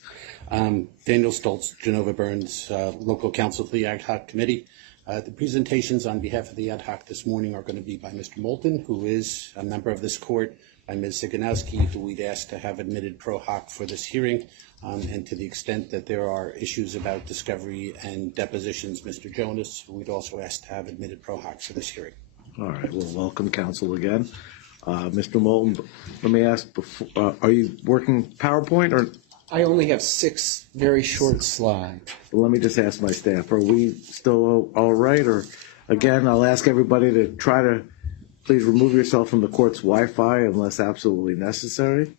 Daniel Stoltz, Genova Burns, local counsel to the ad hoc committee. The presentations on behalf of the ad hoc this morning are going to be by Mr. Moulton, who is a member of this court, by Ms. Siganowski, who we'd asked to have admitted pro hoc for this hearing, and to the extent that there are issues about discovery and depositions, Mr. Jonas, who we'd also asked to have admitted pro hoc for this hearing. All right. Well, welcome, counsel, again. Mr. Moulton, let me ask, are you working PowerPoint or? I only have 6 very short slides. Let me just ask my staff, are we still all right? Or again, I'll ask everybody to try to please remove yourself from the court's Wi-Fi unless absolutely necessary.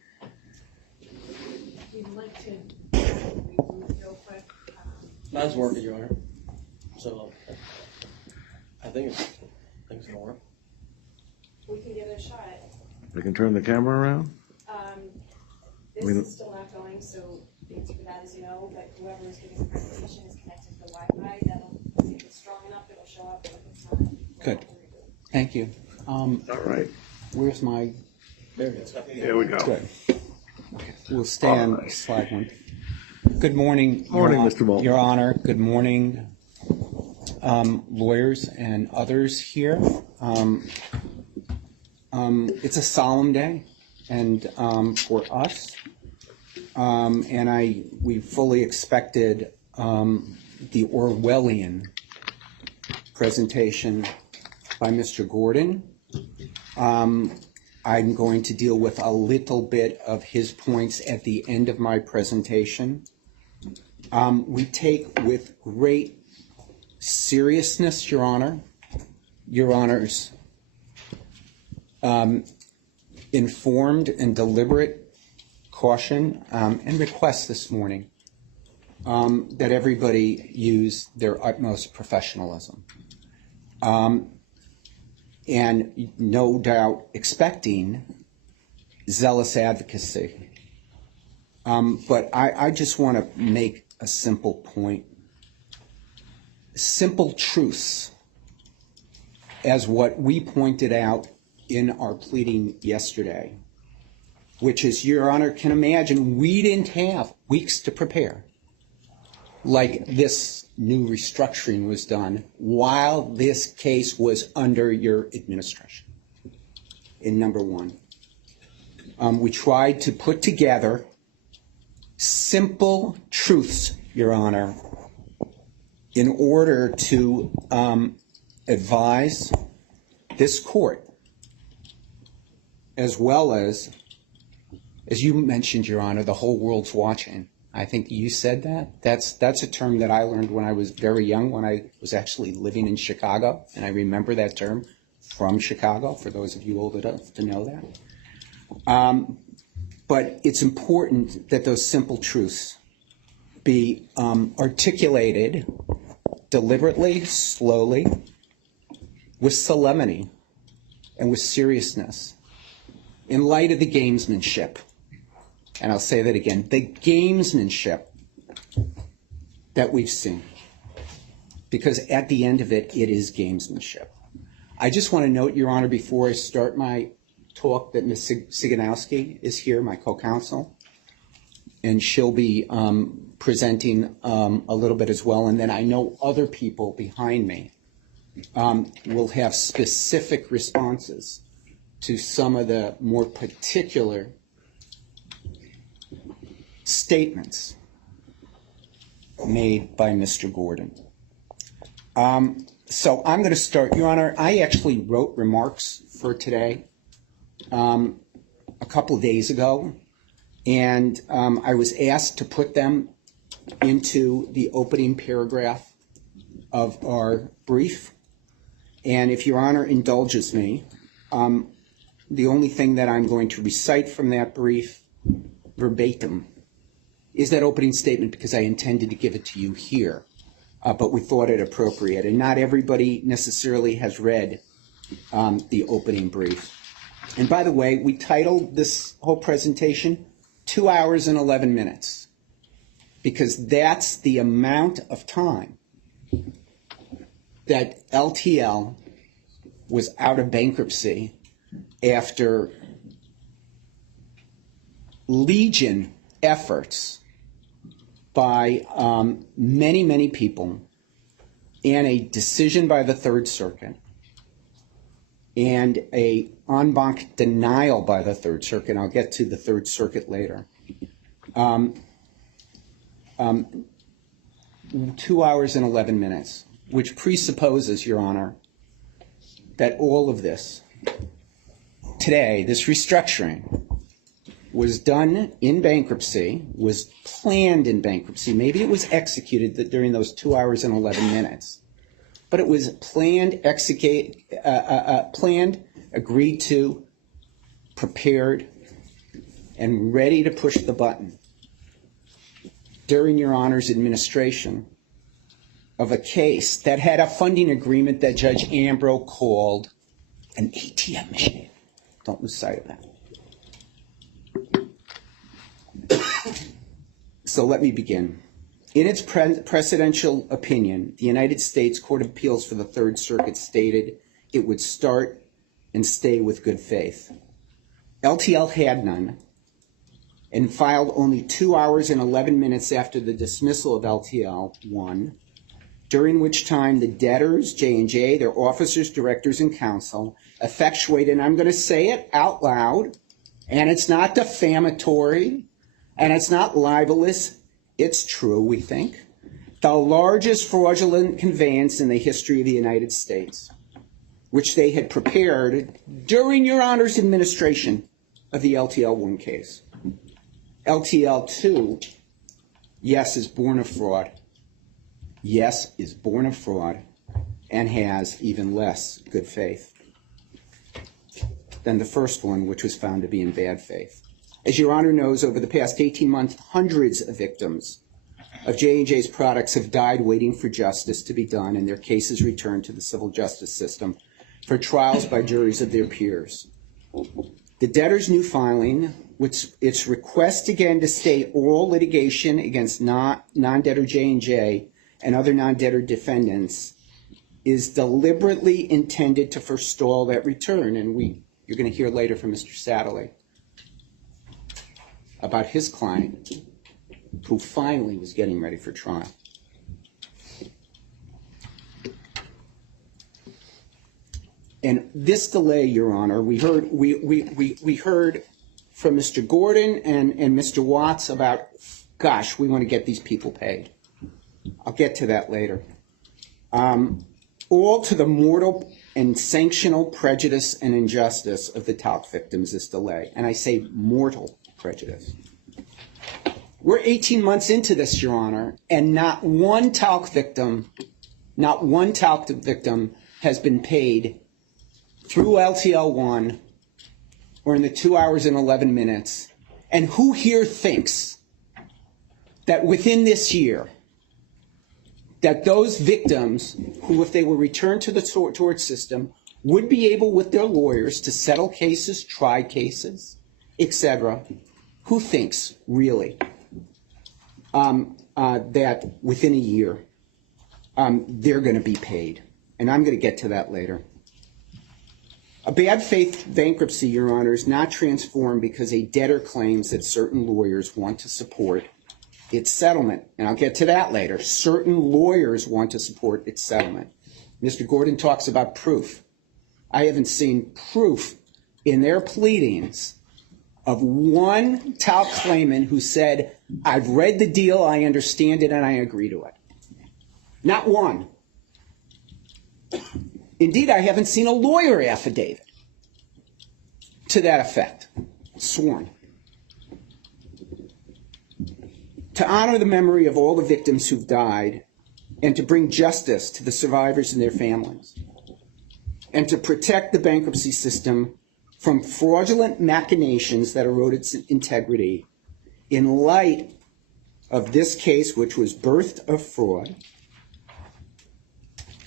We'd like to reboot real quick. Mine's working, Your Honor. So I think it's gonna work. We can give it a shot. I can turn the camera around. This is still not going, so the answer to that is no, but whoever is giving the presentation is connected to the Wi-Fi. That'll, if it's strong enough, it'll show up, but if it's not, we'll Good. have to reboot. Thank you. All right. Where's my? There it is. Here we go. Good. Okay. We'll stay on right. slide 1. Good morning. Morning, Mr. Moulton. Your Honor. Good morning, lawyers and others here. It's a solemn day, and for us, and we fully expected the Orwellian presentation by Mr. Gordon. I'm going to deal with a little bit of his points at the end of my presentation. We take with great seriousness, Your Honor, Your Honors, informed and deliberate caution and request this morning that everybody use their utmost professionalism. And no doubt expecting zealous advocacy. But I just want to make a simple point. Simple truths, as what we pointed out in our pleading yesterday, which is, Your Honor can imagine, we didn't have weeks to prepare like this new restructuring was done while this case was under your administration. In number 1, we tried to put together simple truths, Your Honor, in order to advise this court, as well as you mentioned, Your Honor, the whole world's watching. I think you said that. That's a term that I learned when I was very young, when I was actually living in Chicago, and I remember that term from Chicago, for those of you old enough to know that. But it's important that those simple truths be articulated deliberately, slowly, with solemnity, and with seriousness, in light of the gamesmanship. And I'll say that again, the gamesmanship that we've seen. Because at the end of it, it is gamesmanship. I just want to note, Your Honor, before I start my talk, that Ms. Siganowski is here, my co-counsel, and she'll be presenting a little bit as well. And then I know other people behind me will have specific responses to some of the more particular statements made by Mr. Gordon. So I'm going to start. Your Honor, I actually wrote remarks for today a couple of days ago, and I was asked to put them into the opening paragraph of our brief. And if Your Honor indulges me, the only thing that I'm going to recite from that brief verbatim is that opening statement because I intended to give it to you here, but we thought it appropriate. And not everybody necessarily has read the opening brief. And by the way, we titled this whole presentation 2 hours and 11 minutes because that's the amount of time that LTL was out of bankruptcy after legion efforts by many, many people and a decision by the Third Circuit and a en banc denial by the Third Circuit. I'll get to the Third Circuit later. 2 hours and 11 minutes, which presupposes, Your Honor, that all of this today, this restructuring, was done in bankruptcy, was planned in bankruptcy. Maybe it was executed during those 2 hours and 11 minutes. But it was planned, agreed to, prepared, and ready to push the button during Your Honor's administration of a case that had a funding agreement that Judge Ambrose called an ATM machine. Don't lose sight of that. So let me begin. In its precedential opinion, the United States Court of Appeals for the Third Circuit stated it would start and stay with good faith. LTL had none and filed only 2 hours and 11 minutes after the dismissal of LTL 1, during which time the debtors, J&J, their officers, directors, and counsel, effectuated, and I'm going to say it out loud, and it's not defamatory, and it's not libelous, it's true, we think, the largest fraudulent conveyance in the history of the United States, which they had prepared during Your Honor's administration of the LTL 1 case. LTL 2, yes, is born of fraud. Yes, is born of fraud and has even less good faith than the first one, which was found to be in bad faith. As Your Honor knows, over the past 18 months, hundreds of victims of J&J's products have died waiting for justice to be done and their cases returned to the civil justice system for trials by juries of their peers. The debtor's new filing, which its request again to stay all litigation against non-debtor J&J and other non-debtor defendants, is deliberately intended to forestall that return. And you're going to hear later from Mr. Satterley about his client, who finally was getting ready for trial. And this delay, Your Honor, we heard from Mr. Gordon and Mr. Watts about, gosh, we want to get these people paid. I'll get to that later. All to the mortal and sanctional prejudice and injustice of the talc victims, this delay. And I say mortal prejudice. We're 18 months into this, Your Honor, and not one talc victim has been paid through LTL 1 or in the 2 hours and 11 minutes. And who here thinks that within this year, that those victims who, if they were returned to the tort system, would be able with their lawyers to settle cases, try cases, etc., who thinks really that within a year they're going to be paid? And I'm going to get to that later. A bad faith bankruptcy, Your Honor, is not transformed because a debtor claims that certain lawyers want to support its settlement. And I'll get to that later. Certain lawyers want to support its settlement. Mr. Gordon talks about proof. I haven't seen proof in their pleadings of one talc claimant who said, I've read the deal, I understand it, and I agree to it. Not one. Indeed, I haven't seen a lawyer affidavit to that effect, sworn. To honor the memory of all the victims who've died and to bring justice to the survivors and their families, and to protect the bankruptcy system from fraudulent machinations that erode its integrity, in light of this case, which was birthed of fraud,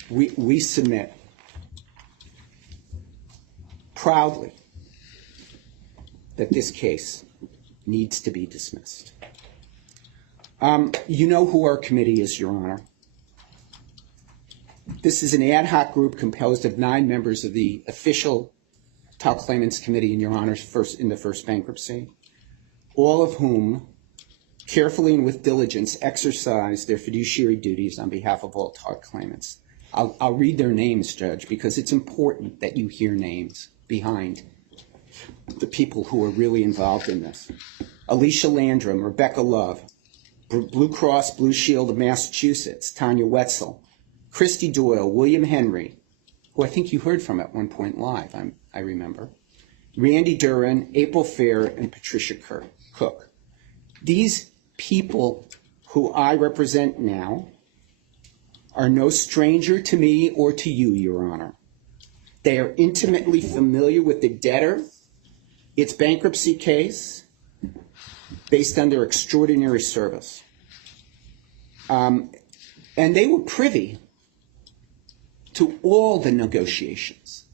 we submit proudly that this case needs to be dismissed. You know who our committee is, Your Honor. This is an ad hoc group composed of 9 members of the official TAL Claimants Committee in Your Honor's in the first bankruptcy, all of whom carefully and with diligence exercise their fiduciary duties on behalf of all TAL claimants. I'll read their names, Judge, because it's important that you hear names behind the people who are really involved in this. Alicia Landrum, Rebecca Love, Blue Cross Blue Shield of Massachusetts, Tanya Wetzel, Christy Doyle, William Henry, who I think you heard from at one point live, I remember, Randy Duran, April Fair, and Patricia Cook. These people who I represent now are no stranger to me or to you, Your Honor. They are intimately familiar with the debtor, its bankruptcy case, based on their extraordinary service. And they were privy to all the negotiations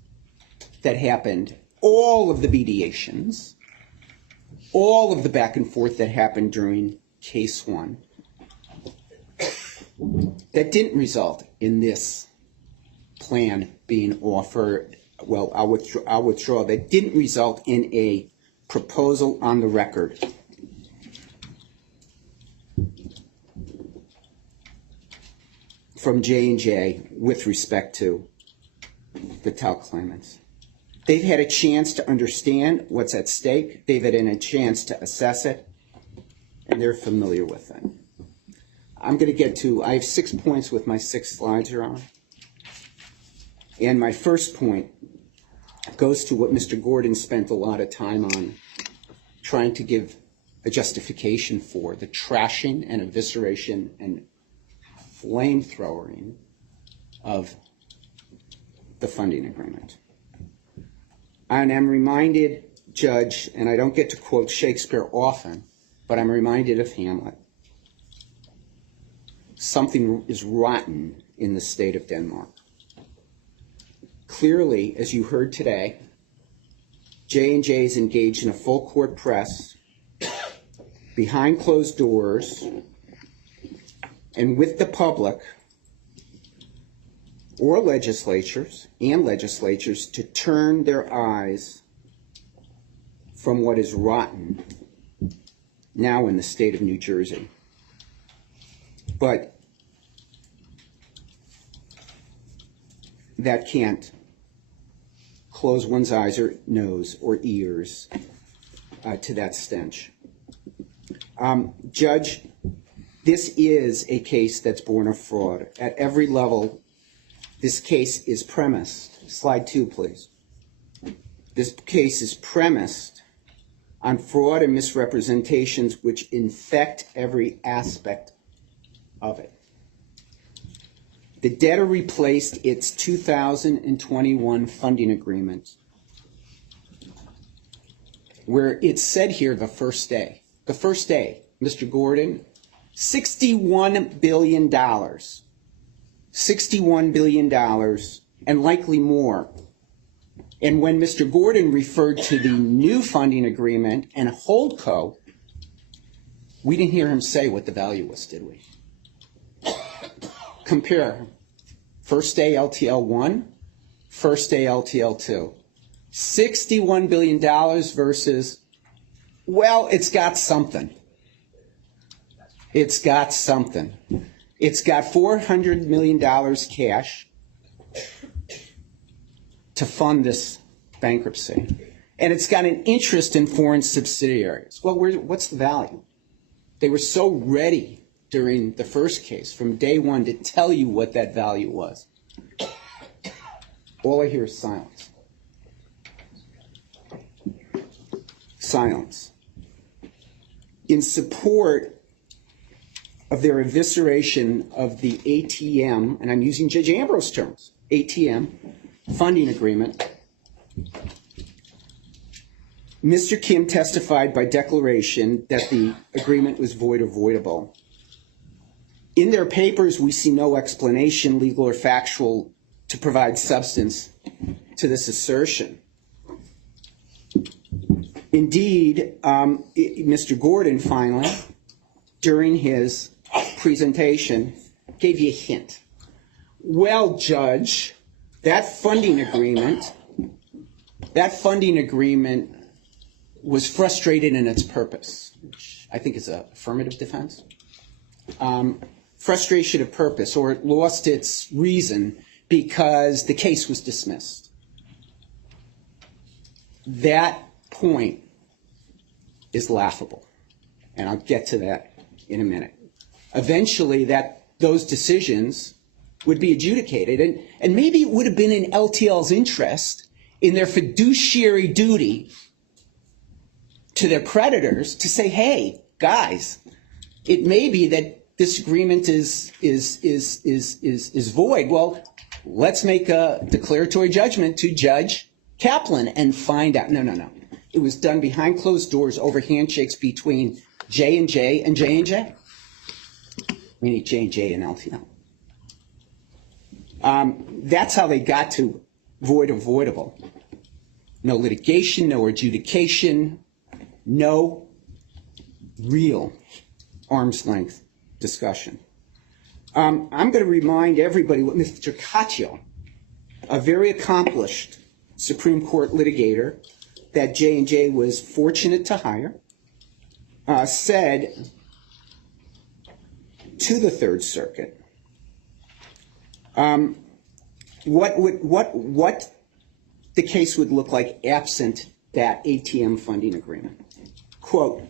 that happened, all of the mediations, all of the back and forth that happened during case 1 that didn't result in this plan being offered. Well, I'll withdraw. That didn't result in a proposal on the record. From J&J with respect to the TAL claimants. They've had a chance to understand what's at stake. They've had a chance to assess it, and they're familiar with it. I'm going to get to, I have 6 points with my 6 slides, Your Honor. And my first point goes to what Mr. Gordon spent a lot of time on, trying to give a justification for the trashing and evisceration and flamethrowering of the funding agreement. And I'm reminded, Judge, and I don't get to quote Shakespeare often, but I'm reminded of Hamlet. Something is rotten in the state of Denmark. Clearly, as you heard today, J&J is engaged in a full court press behind closed doors and with the public or legislatures to turn their eyes from what is rotten now in the state of New Jersey. But that can't close one's eyes or nose or ears to that stench. Judge, this is a case that's born of fraud. At every level, this case is premised. Slide 2, please. This case is premised on fraud and misrepresentations which infect every aspect of it. The debtor replaced its 2021 funding agreement, where it said here the first day, Mr. Gordon, $61 billion, $61 billion, and likely more. And when Mr. Gordon referred to the new funding agreement and holdco, we didn't hear him say what the value was, did we? Compare first day LTL 1, first day LTL 2. $61 billion versus, well, it's got something. It's got something. It's got $400 million cash to fund this bankruptcy. And it's got an interest in foreign subsidiaries. Well, what's the value? They were so ready during the first case, from day one, to tell you what that value was. All I hear is silence. Silence. In support of their evisceration of the ATM, and I'm using Judge Ambrose's terms, ATM funding agreement, Mr. Kim testified by declaration that the agreement was void or voidable. In their papers, we see no explanation, legal or factual, to provide substance to this assertion. Indeed, Mr. Gordon finally, during his presentation, gave you a hint. Well, Judge, that funding agreement was frustrated in its purpose, which I think is an affirmative defense. Frustration of purpose, or it lost its reason because the case was dismissed. That point is laughable, and I'll get to that in a minute. Eventually, those decisions would be adjudicated, and maybe it would have been in LTL's interest, in their fiduciary duty to their creditors, to say, hey, guys, it may be that this agreement is void. Well, let's make a declaratory judgment to Judge Kaplan and find out. No. It was done behind closed doors over handshakes between J&J and J&J. Meaning J&J and LTL. That's how they got to void or voidable. No litigation, no adjudication, no real arm's length discussion. I'm going to remind everybody what Mr. Caccio, a very accomplished Supreme Court litigator that J&J was fortunate to hire, said to the Third Circuit, what the case would look like absent that ATM funding agreement. Quote,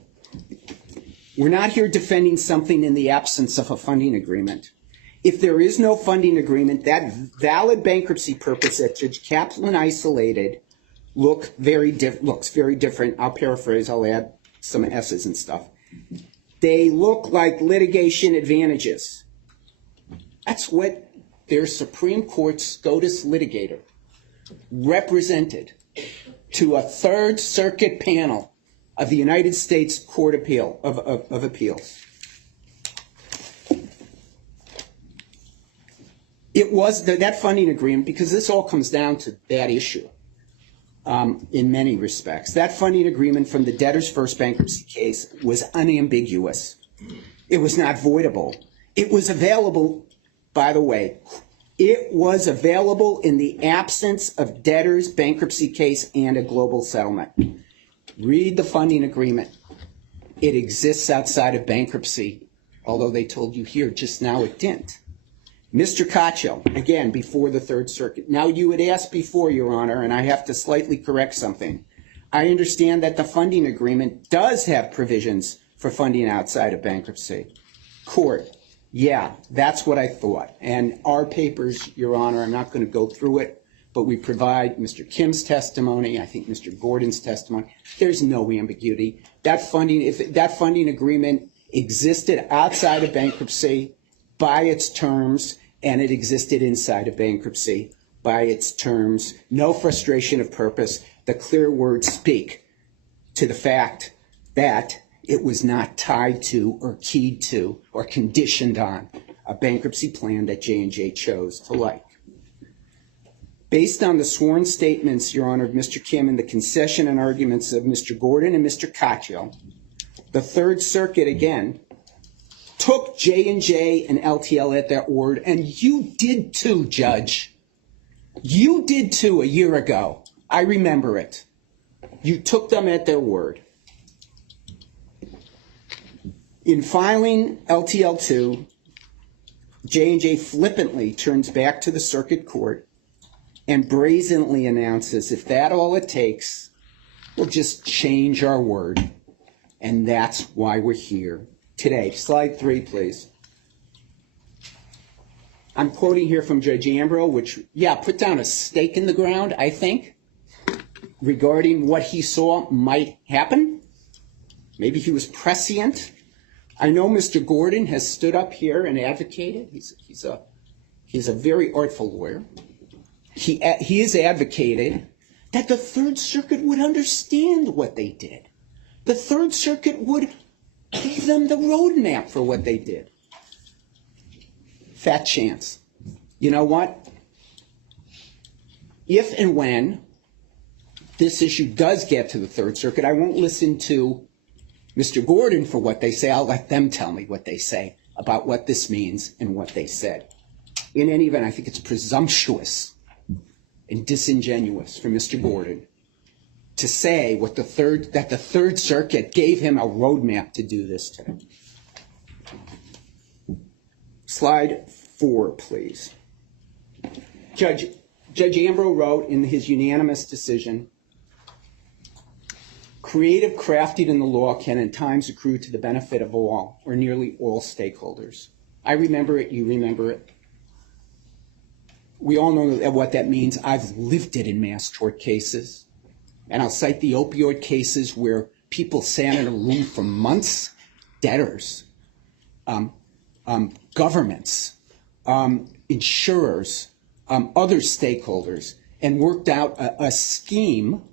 we're not here defending something in the absence of a funding agreement. If there is no funding agreement, that valid bankruptcy purpose that Judge Kaplan isolated looks very different. I'll paraphrase, I'll add some S's and stuff. They look like litigation advantages. That's what their Supreme Court SCOTUS litigator represented to a Third Circuit panel of the United States Court of Appeals. It was that funding agreement, because this all comes down to that issue in many respects. That funding agreement from the debtor's first bankruptcy case was unambiguous. It was not voidable. It was available, by the way, it was available in the absence of debtor's bankruptcy case and a global settlement. Read the funding agreement. It exists outside of bankruptcy, although they told you here just now it didn't. Mr. Caccio, again, before the Third Circuit. Now, you had asked before, Your Honor, and I have to slightly correct something. I understand that the funding agreement does have provisions for funding outside of bankruptcy. Court, yeah, that's what I thought. And our papers, Your Honor, I'm not going to go through it, but we provide Mr. Kim's testimony, I think Mr. Gordon's testimony. There's no ambiguity. If that funding agreement existed outside of bankruptcy by its terms, and it existed inside of bankruptcy by its terms, no frustration of purpose, the clear words speak to the fact that it was not tied to or keyed to or conditioned on a bankruptcy plan that J&J chose to like. Based on the sworn statements, Your Honor, of Mr. Kim and the concession and arguments of Mr. Gordon and Mr. Caccio, the Third Circuit, again, took J&J and LTL at their word, and you did too, Judge. You did too a year ago. I remember it. You took them at their word. In filing LTL2, J&J flippantly turns back to the circuit court and brazenly announces, if that's all it takes, we'll just change our word. And that's why we're here today. Slide 3, please. I'm quoting here from Judge Ambrose, which, put down a stake in the ground, I think, regarding what he saw might happen. Maybe he was prescient. I know Mr. Gordon has stood up here and advocated. He's a very artful lawyer. He has advocated that the Third Circuit would understand what they did. The Third Circuit would give them the roadmap for what they did. Fat chance. You know what? If and when this issue does get to the Third Circuit, I won't listen to Mr. Gordon for what they say. I'll let them tell me what they say about what this means and what they said. In any event, I think it's presumptuous and disingenuous for Mr. Gordon to say that the Third Circuit gave him a roadmap to do this today. Slide 4, please. Judge Ambrose wrote in his unanimous decision, creative crafting in the law can at times accrue to the benefit of all or nearly all stakeholders. I remember it, you remember it. We all know what that means. I've lived it in mass tort cases. And I'll cite the opioid cases where people sat in a room for months, debtors, governments, insurers, other stakeholders, and worked out a scheme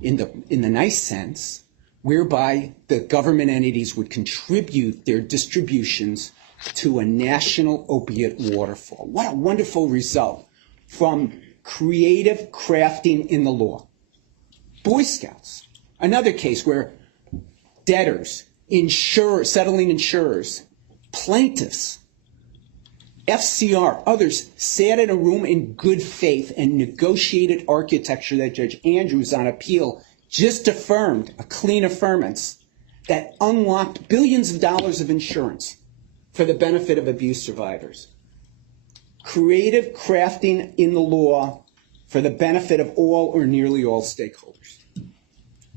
in the nice sense whereby the government entities would contribute their distributions to a national opiate waterfall. What a wonderful result from creative crafting in the law. Boy Scouts, another case where debtors, settling insurers, plaintiffs, FCR, others sat in a room in good faith and negotiated architecture that Judge Andrews on appeal just affirmed, a clean affirmance, that unlocked billions of dollars of insurance for the benefit of abuse survivors. Creative crafting in the law for the benefit of all or nearly all stakeholders.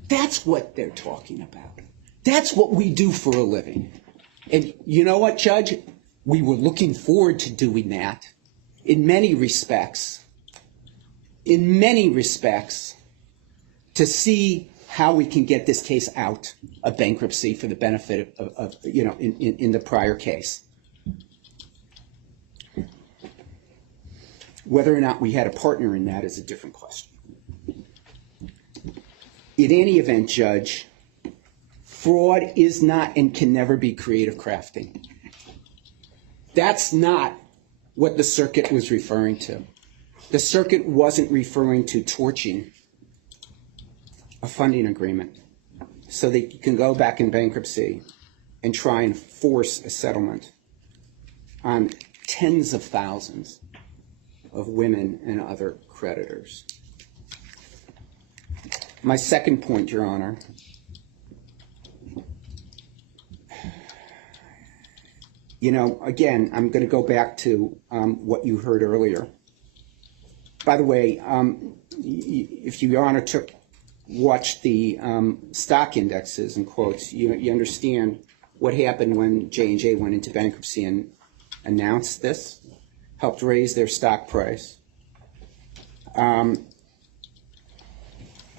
That's what they're talking about. That's what we do for a living. And you know what, Judge? We were looking forward to doing that in many respects, to see how we can get this case out of bankruptcy for the benefit of in the prior case. Whether or not we had a partner in that is a different question. In any event, Judge, fraud is not and can never be creative crafting. That's not what the circuit was referring to. The circuit wasn't referring to torching a funding agreement so they can go back in bankruptcy and try and force a settlement on tens of thousands of women and other creditors. My second point, Your Honor, again, I'm going to go back to what you heard earlier. By the way, if you, Your Honor, watched the stock indexes and quotes, you understand what happened when J&J went into bankruptcy and announced this, helped raise their stock price.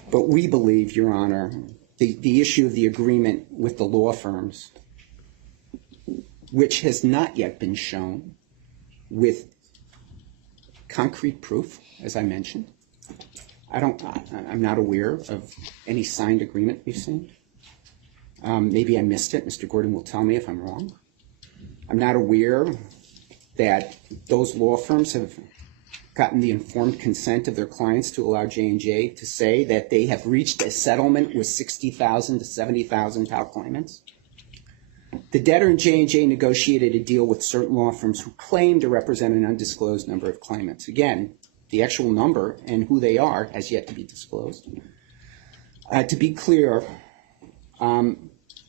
But we believe, Your Honor, the issue of the agreement with the law firms, which has not yet been shown with concrete proof, as I mentioned. I'm not aware of any signed agreement we've seen. Maybe I missed it. Mr. Gordon will tell me if I'm wrong. I'm not aware that those law firms have gotten the informed consent of their clients to allow J&J to say that they have reached a settlement with 60,000 to 70,000 PAL claimants. The debtor and J&J negotiated a deal with certain law firms who claim to represent an undisclosed number of claimants. Again, the actual number and who they are has yet to be disclosed. To be clear,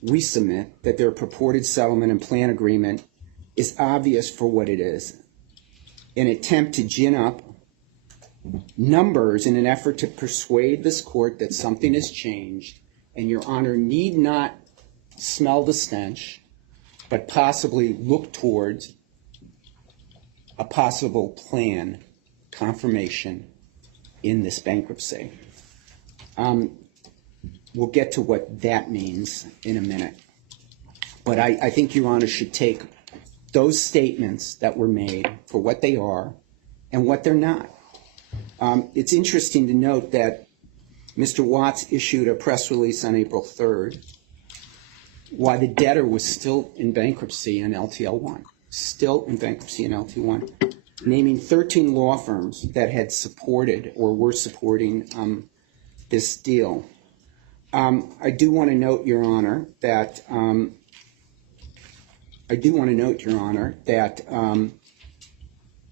we submit that their purported settlement and plan agreement is obvious for what it is, an attempt to gin up numbers in an effort to persuade this court that something has changed, and Your Honor need not smell the stench, but possibly look towards a possible plan confirmation in this bankruptcy. We'll get to what that means in a minute. But I think Your Honor should take those statements that were made for what they are and what they're not. It's interesting to note that Mr. Watts issued a press release on April 3rd why the debtor was still in bankruptcy in LTL1, still in bankruptcy in LT1, naming 13 law firms that had supported or were supporting this deal. I do want to note, Your Honor, that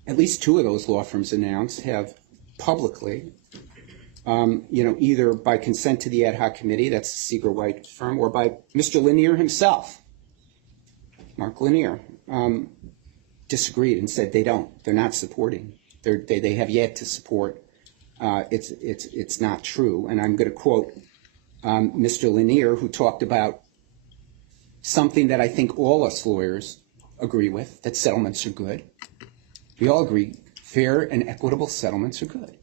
at least 2 of those law firms announced have publicly, either by consent to the ad hoc committee, that's the Seeger White firm, or by Mr. Lanier himself, Mark Lanier, disagreed and said they're not supporting. They have yet to support. It's not true. And I'm going to quote Mr. Lanier, who talked about something that I think all us lawyers agree with, that settlements are good. We all agree fair and equitable settlements are good.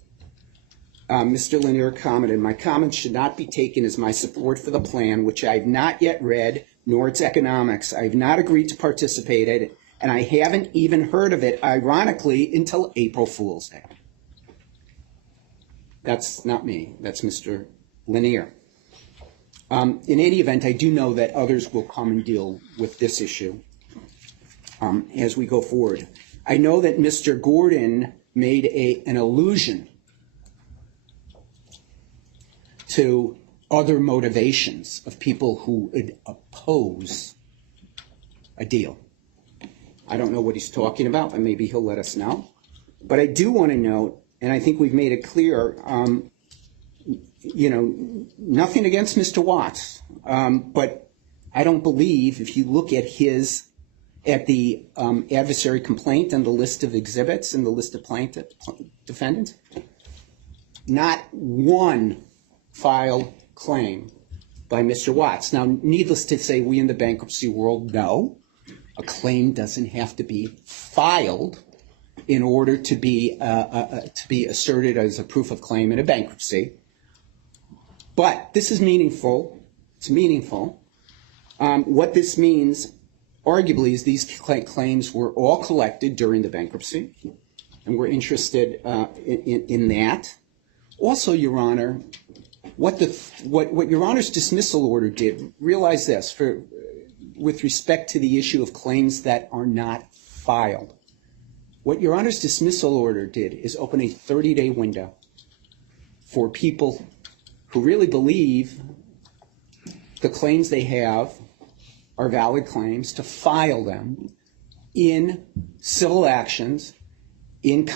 Mr. Lanier commented, my comments should not be taken as my support for the plan, which I have not yet read, nor its economics. I have not agreed to participate in it, and I haven't even heard of it, ironically, until April Fool's Day. That's not me. That's Mr. Lanier. In any event, I do know that others will come and deal with this issue as we go forward. I know that Mr. Gordon made an allusion to other motivations of people who would oppose a deal. I don't know what he's talking about, but maybe he'll let us know. But I do want to note, and I think we've made it clear, nothing against Mr. Watts, but I don't believe, if you look at the adversary complaint and the list of exhibits and the list of plaintiff defendants, not one filed claim by Mr. Watts. Now, needless to say, we in the bankruptcy world know a claim doesn't have to be filed in order to be asserted as a proof of claim in a bankruptcy. But this is meaningful. It's meaningful. What this means, arguably, is these claims were all collected during the bankruptcy, and we're interested in that. Also, Your Honor, what Your Honor's dismissal order did, realize this, with respect to the issue of claims that are not filed. What Your Honor's dismissal order did is open a 30-day window for people who really believe the claims they have are valid claims to file them in civil actions in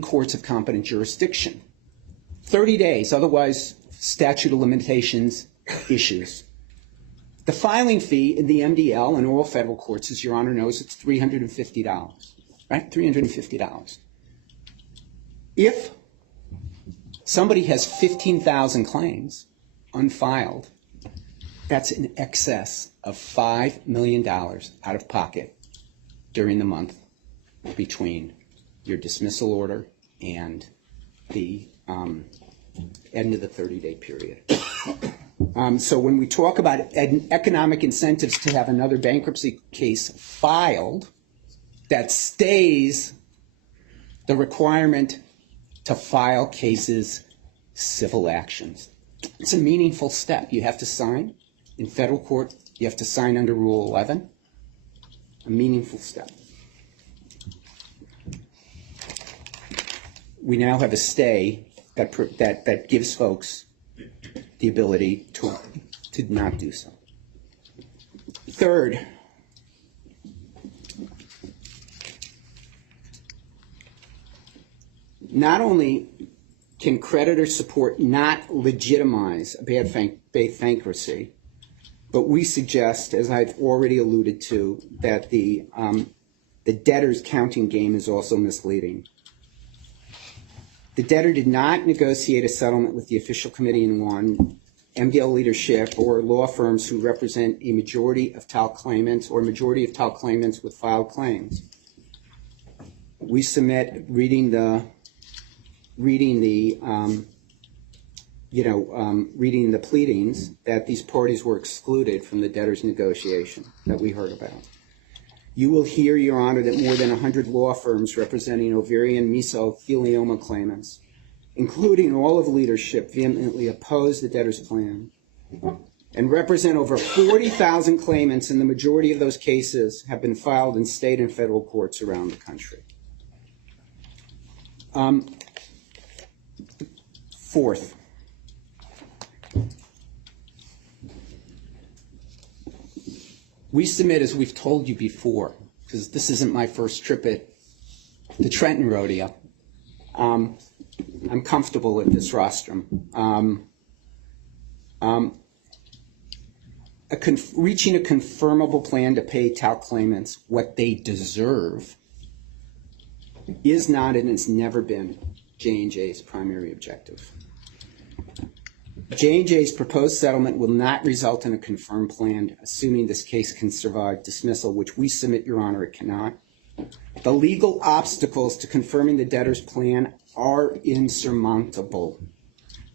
courts of competent jurisdiction. 30 days, otherwise statute of limitations issues. The filing fee in the MDL and all federal courts, as Your Honor knows, it's $350, right? $350. If somebody has 15,000 claims unfiled, that's in excess of $5 million out of pocket during the month between your dismissal order and the end of the 30-day period. So when we talk about economic incentives to have another bankruptcy case filed, that stays the requirement to file cases, civil actions. It's a meaningful step. You have to sign in federal court. You have to sign under Rule 11. A meaningful step. We now have a stay that gives folks the ability to not do so. Third, not only can creditor support not legitimize a bad faith bankruptcy, but we suggest, as I've already alluded to, that the debtor's counting game is also misleading. The debtor did not negotiate a settlement with the official committee in one, MDL leadership, or law firms who represent a majority of TAL claimants or majority of TAL claimants with filed claims. We submit reading the pleadings that these parties were excluded from the debtor's negotiation that we heard about. You will hear, Your Honor, that more than 100 law firms representing ovarian mesothelioma claimants including all of leadership, vehemently oppose the debtor's plan and represent over 40,000 claimants, and the majority of those cases have been filed in state and federal courts around the country. Fourth, we submit, as we've told you before, because this isn't my first trip at the Trenton Rodeo. I'm comfortable at this rostrum. Reaching a confirmable plan to pay talc claimants what they deserve is not and has never been J&J's primary objective. J&J's proposed settlement will not result in a confirmed plan, assuming this case can survive dismissal, which we submit, Your Honor, it cannot. The legal obstacles to confirming the debtor's plan are insurmountable.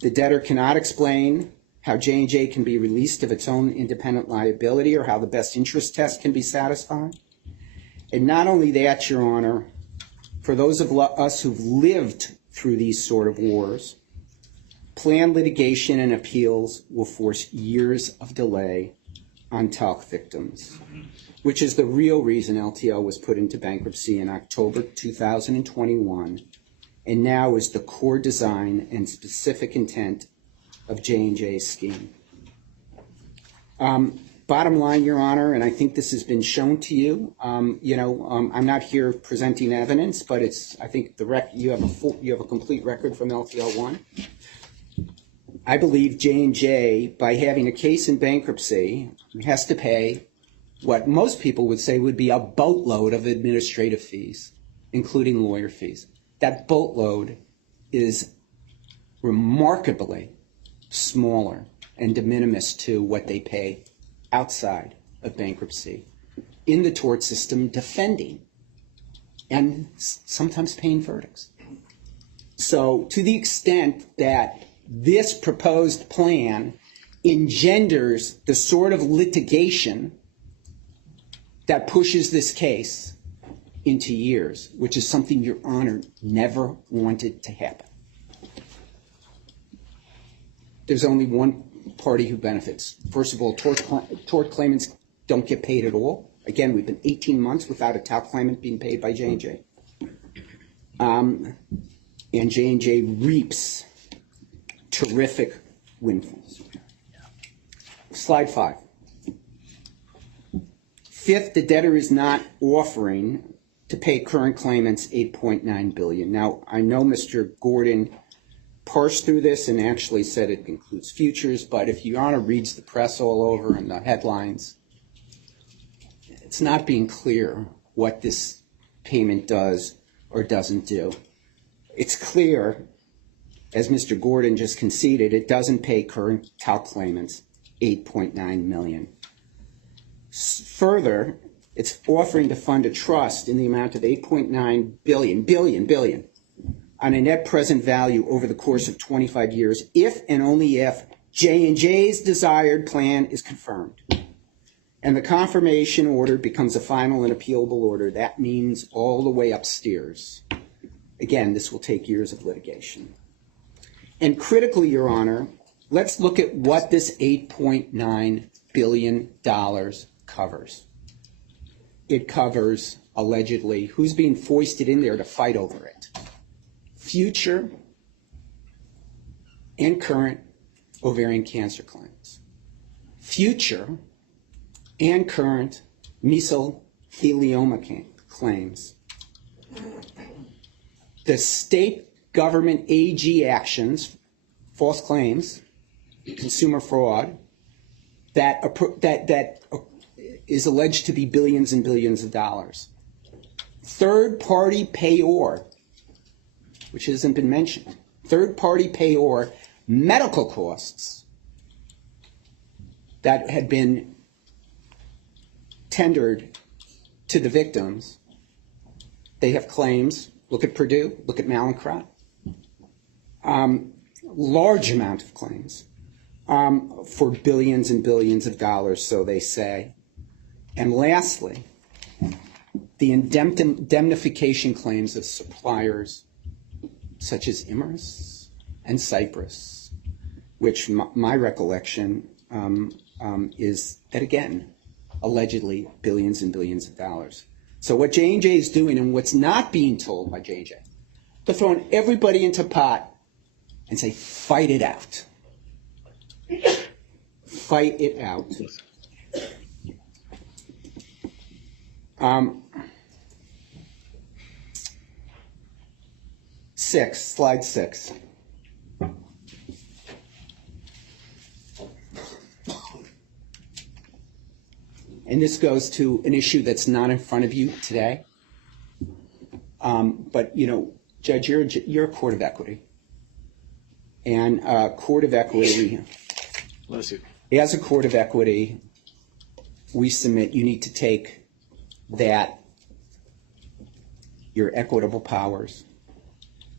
The debtor cannot explain how J&J can be released of its own independent liability or how the best interest test can be satisfied. And not only that, Your Honor, for those of us who've lived through these sort of wars, plan litigation and appeals will force years of delay on talc victims, which is the real reason LTL was put into bankruptcy in October 2021, and now is the core design and specific intent of J&J's scheme. Bottom line, Your Honor, and I think this has been shown to you. I'm not here presenting evidence, but I think you have a complete record from LTL1. I believe J&J, by having a case in bankruptcy, has to pay what most people would say would be a boatload of administrative fees, including lawyer fees. That boatload is remarkably smaller and de minimis to what they pay outside of bankruptcy in the tort system, defending and sometimes paying verdicts. So to the extent that this proposed plan engenders the sort of litigation that pushes this case into years, which is something Your Honor never wanted to happen. There's only one party who benefits. First of all, tort claimants don't get paid at all. Again, we've been 18 months without a talc claimant being paid by J&J. And J&J reaps terrific windfalls. Slide 5. Fifth, the debtor is not offering to pay current claimants $8.9 billion. Now, I know Mr. Gordon parsed through this and actually said it includes futures, but if Your Honor reads the press all over and the headlines, it's not being clear what this payment does or doesn't do. It's clear, as Mr. Gordon just conceded, it doesn't pay current talc claimants $8.9 million. Further, it's offering to fund a trust in the amount of $8.9 billion on a net present value over the course of 25 years, if and only if J&J's desired plan is confirmed. And the confirmation order becomes a final and appealable order. That means all the way upstairs. Again, this will take years of litigation. And critically, Your Honor, let's look at what this $8.9 billion covers. It covers, allegedly, who's being foisted in there to fight over it. Future and current ovarian cancer claims. Future and current mesothelioma claims. The state government AG actions, false claims, consumer fraud, that is alleged to be billions and billions of dollars. Third-party payor, which hasn't been mentioned. Third-party payor medical costs that had been tendered to the victims. They have claims. Look at Purdue. Look at Mallinckrodt. Large amount of claims for billions and billions of dollars, so they say. And lastly, the indemnification claims of suppliers such as Immers, and Cyprus, which my recollection is that, again, allegedly billions and billions of dollars. So what J&J is doing, and what's not being told by J&J, they're throwing everybody into pot and say, fight it out. Fight it out. Slide 6. And this goes to an issue that's not in front of you today. But, you know, Judge, you're a court of equity. And a court of equity, Bless you. as a court of equity, we submit you need to take that, your equitable powers,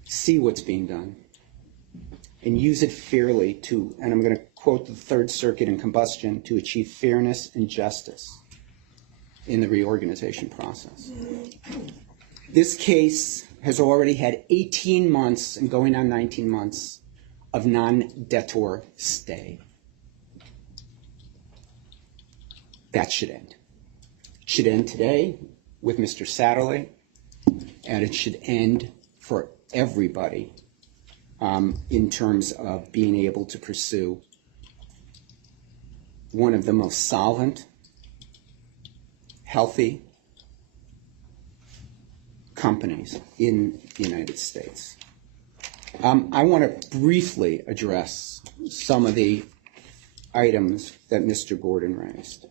see what's being done, and use it fairly to, and I'm going to quote the Third Circuit in combustion, to achieve fairness and justice in the reorganization process. This case has already had 18 months and going on 19 months of non-debtor stay. That should end. It should end today with Mr. Satterley, and it should end for everybody in terms of being able to pursue one of the most solvent, healthy companies in the United States. I want to briefly address some of the items that Mr. Gordon raised.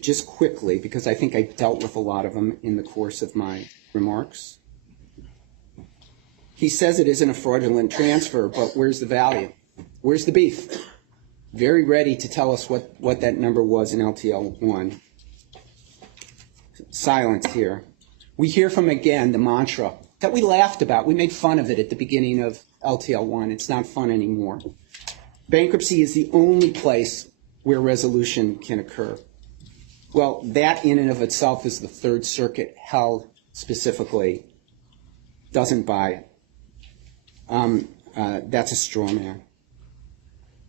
Just quickly, because I think I dealt with a lot of them in the course of my remarks. He says it isn't a fraudulent transfer, but where's the value? Where's the beef? Very ready to tell us what that number was in LTL 1. Silence here. We hear from, again, the mantra that we laughed about. We made fun of it at the beginning of LTL 1. It's not fun anymore. Bankruptcy is the only place where resolution can occur. Well, that in and of itself, is the Third Circuit held specifically, doesn't buy it. That's a straw man.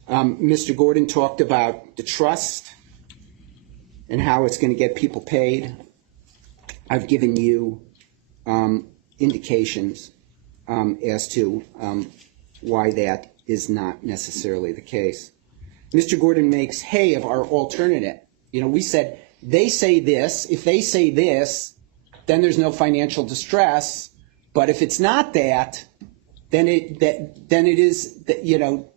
Mr. Gordon talked about the trust and how it's going to get people paid. I've given you indications as to why that is not necessarily the case. Mr. Gordon makes hay of our alternative. You know, we said, they say this. If they say this, then there's no financial distress. But if it's not that, then it is, then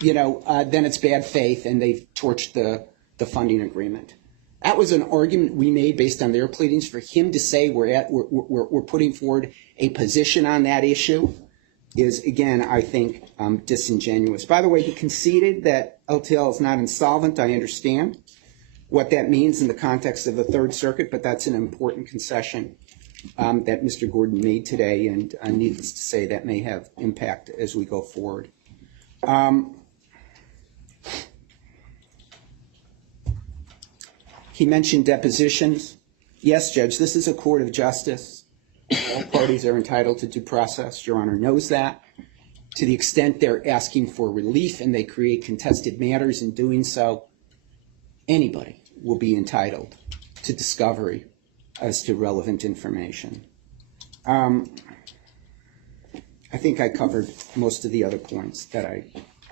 it's bad faith, and they've torched the funding agreement. That was an argument we made based on their pleadings. For him to say we're putting forward a position on that issue is, again, I think, disingenuous. By the way, he conceded that LTL is not insolvent. I understand what that means in the context of the Third Circuit, but that's an important concession that Mr. Gordon made today, and needless to say, that may have impact as we go forward. He mentioned depositions. Yes, Judge, this is a court of justice. All parties are entitled to due process. Your Honor knows that. To the extent they're asking for relief and they create contested matters in doing so, anybody will be entitled to discovery as to relevant information. I think I covered most of the other points that I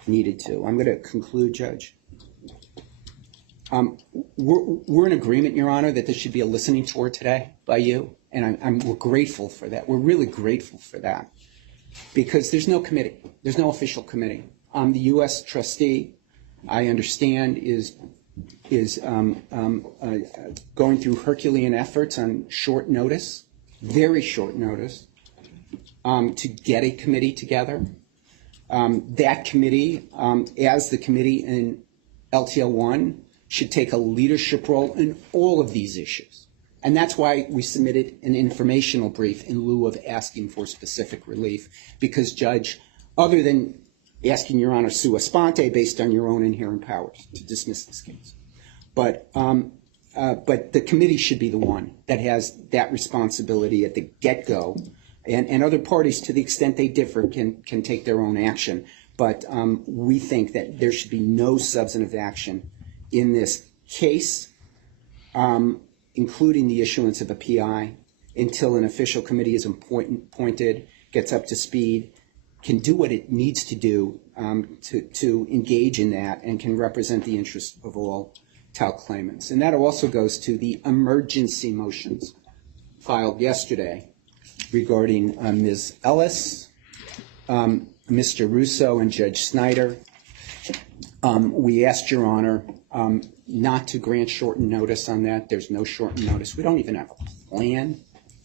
needed to. I'm going to conclude, Judge. We're in agreement, Your Honor, that this should be a listening tour today by you, and we're grateful for that. We're really grateful for that, because there's no committee. There's no official committee. The U.S. trustee, I understand, is going through Herculean efforts on short notice, very short notice, to get a committee together. That committee, as the committee in LTL 1, should take a leadership role in all of these issues. And that's why we submitted an informational brief in lieu of asking for specific relief, because, Judge, other than asking Your Honor sua sponte based on your own inherent powers to dismiss this case, but the committee should be the one that has that responsibility at the get-go and other parties, to the extent they differ, can take their own action. But we think that there should be no substantive action in this case, including the issuance of a PI, until an official committee is appointed, gets up to speed, can do what it needs to do to engage in that, and can represent the interests of all talc claimants. And that also goes to the emergency motions filed yesterday regarding Ms. Ellis, Mr. Russo, and Judge Snyder. We asked Your Honor not to grant shortened notice on that. There's no shortened notice. We don't even have a plan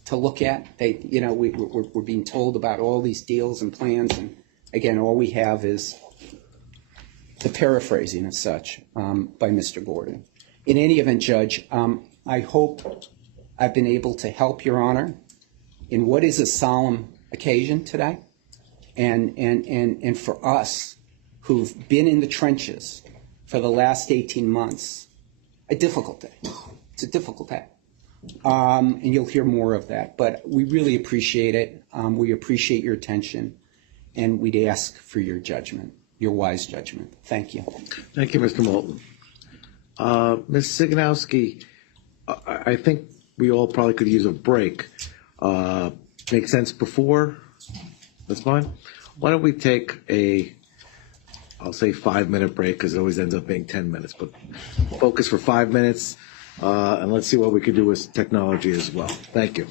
to look at. We're being told about all these deals and plans, and again, all we have is the paraphrasing as such by Mr. Gordon. In any event, Judge, I hope I've been able to help Your Honor in what is a solemn occasion today, and for us who've been in the trenches for the last 18 months, a difficult day. It's a difficult day. And you'll hear more of that. But we really appreciate it. We appreciate your attention, and we'd ask for your judgment, your wise judgment. Thank you. Thank you, Mr. Moulton. Ms. Siganowski, I think we all probably could use a break. Make sense before? That's fine. Why don't we take I'll say 5-minute break, because it always ends up being 10 minutes, but focus for 5 minutes, and let's see what we could do with technology as well. Thank you.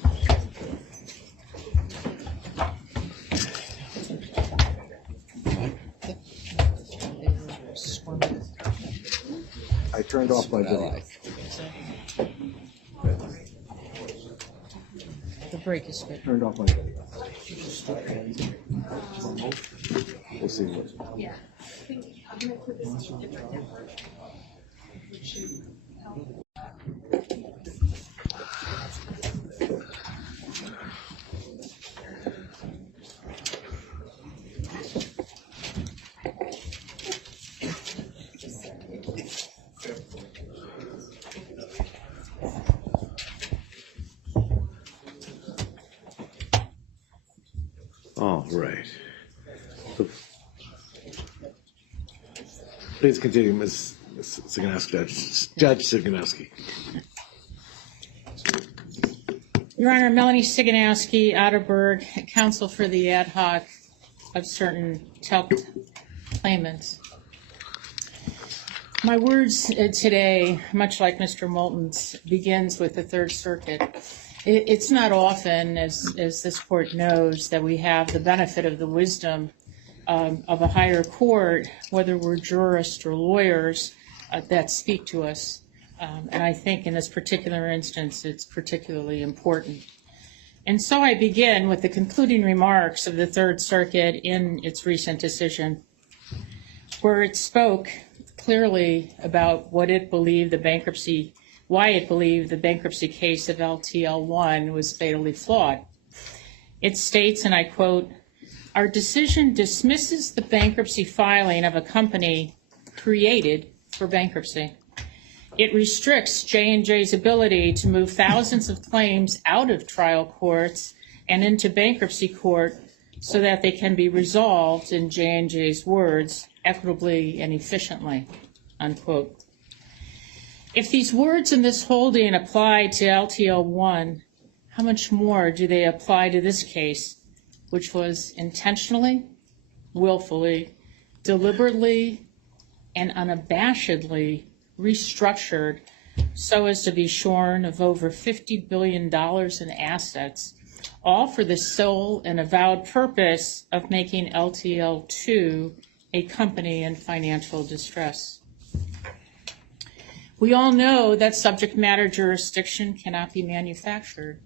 I turned off my video. The break is good. Turned off my video. We'll see what. Yeah. I think I'm going to put this in a different network. Which should help. All right. So, please continue, Ms. Siganowski, Judge Siganowski. Your Honor, Melanie Siganowski, Atterberg, counsel for the ad hoc of certain talc claimants. My words today, much like Mr. Moulton's, begins with the Third Circuit. It's not often, as this court knows, that we have the benefit of the wisdom of a higher court, whether we're jurists or lawyers, that speak to us. And I think in this particular instance, it's particularly important. And so I begin with the concluding remarks of the Third Circuit in its recent decision, where it spoke clearly about what it believed why it believed the bankruptcy case of LTL1 was fatally flawed. It states, and I quote, "Our decision dismisses the bankruptcy filing of a company created for bankruptcy. It restricts J&J's ability to move thousands of claims out of trial courts and into bankruptcy court so that they can be resolved, in J&J's words, equitably and efficiently," unquote. If these words in this holding apply to LTL1, how much more do they apply to this case, which was intentionally, willfully, deliberately, and unabashedly restructured so as to be shorn of over $50 billion in assets, all for the sole and avowed purpose of making LTL2 a company in financial distress. We all know that subject matter jurisdiction cannot be manufactured,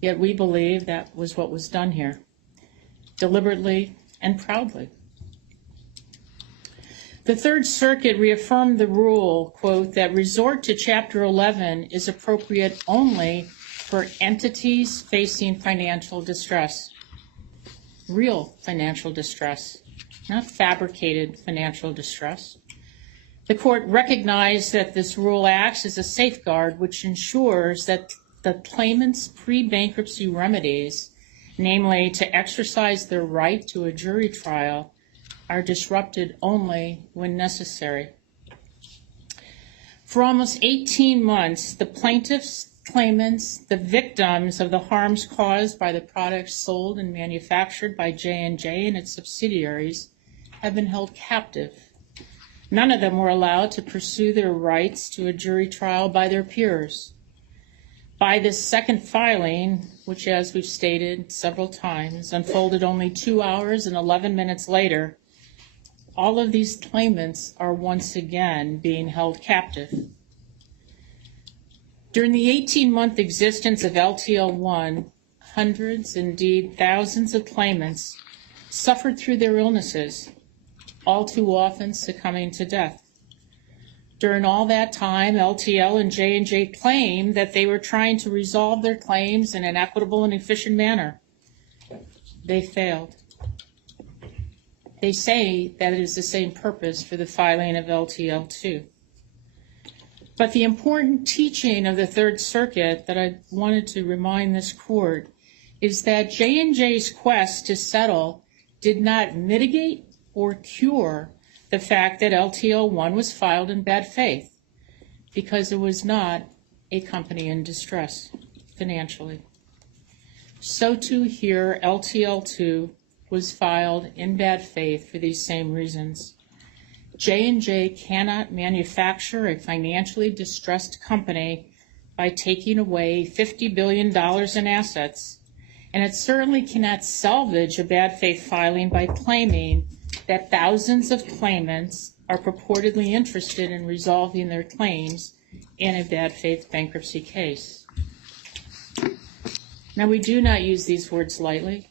yet we believe that was what was done here, deliberately and proudly. The Third Circuit reaffirmed the rule, quote, that resort to Chapter 11 is appropriate only for entities facing financial distress, real financial distress, not fabricated financial distress. The court recognized that this rule acts as a safeguard which ensures that the claimant's pre-bankruptcy remedies namely to exercise their right to a jury trial, are disrupted only when necessary. For almost 18 months, the plaintiffs, claimants, the victims of the harms caused by the products sold and manufactured by J&J and its subsidiaries have been held captive. None of them were allowed to pursue their rights to a jury trial by their peers. By this second filing, which, as we've stated several times, unfolded only 2 hours and 11 minutes later, all of these claimants are once again being held captive. During the 18-month existence of LTL-1, hundreds, indeed thousands of claimants suffered through their illnesses, all too often succumbing to death. During all that time, LTL and J&J claimed that they were trying to resolve their claims in an equitable and efficient manner. They failed. They say that it is the same purpose for the filing of LTL-2. But the important teaching of the Third Circuit that I wanted to remind this court is that J&J's quest to settle did not mitigate or cure the fact that LTL-1 was filed in bad faith, because it was not a company in distress financially. So too here, LTL-2 was filed in bad faith for these same reasons. J&J cannot manufacture a financially distressed company by taking away $50 billion in assets, and it certainly cannot salvage a bad faith filing by claiming that thousands of claimants are purportedly interested in resolving their claims in a bad faith bankruptcy case. Now, we do not use these words lightly.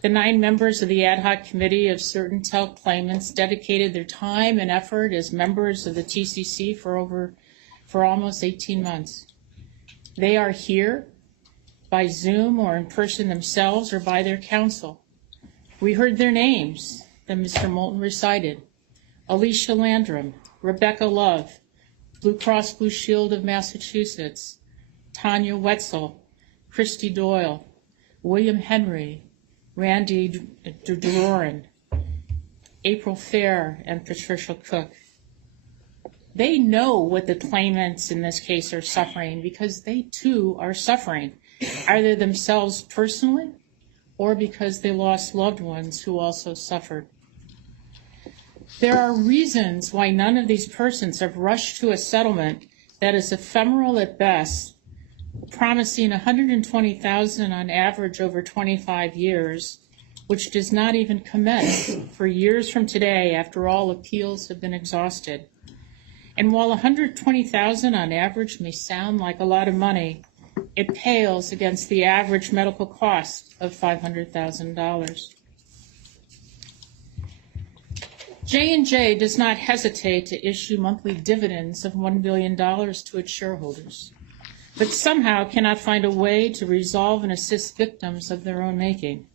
The 9 members of the ad hoc committee of certain TEL claimants dedicated their time and effort as members of the TCC for almost 18 months. They are here by Zoom or in person themselves or by their counsel. We heard their names that Mr. Moulton recited: Alicia Landrum, Rebecca Love, Blue Cross Blue Shield of Massachusetts, Tanya Wetzel, Christy Doyle, William Henry, Randy Durorin, April Fair, and Patricia Cook. They know what the claimants in this case are suffering because they too are suffering, either themselves personally or because they lost loved ones who also suffered. There are reasons why none of these persons have rushed to a settlement that is ephemeral at best, promising $120,000 on average over 25 years, which does not even commence for years from today after all appeals have been exhausted. And while $120,000 on average may sound like a lot of money, it pales against the average medical cost of $500,000. J&J does not hesitate to issue monthly dividends of $1 billion to its shareholders, but somehow cannot find a way to resolve and assist victims of their own making,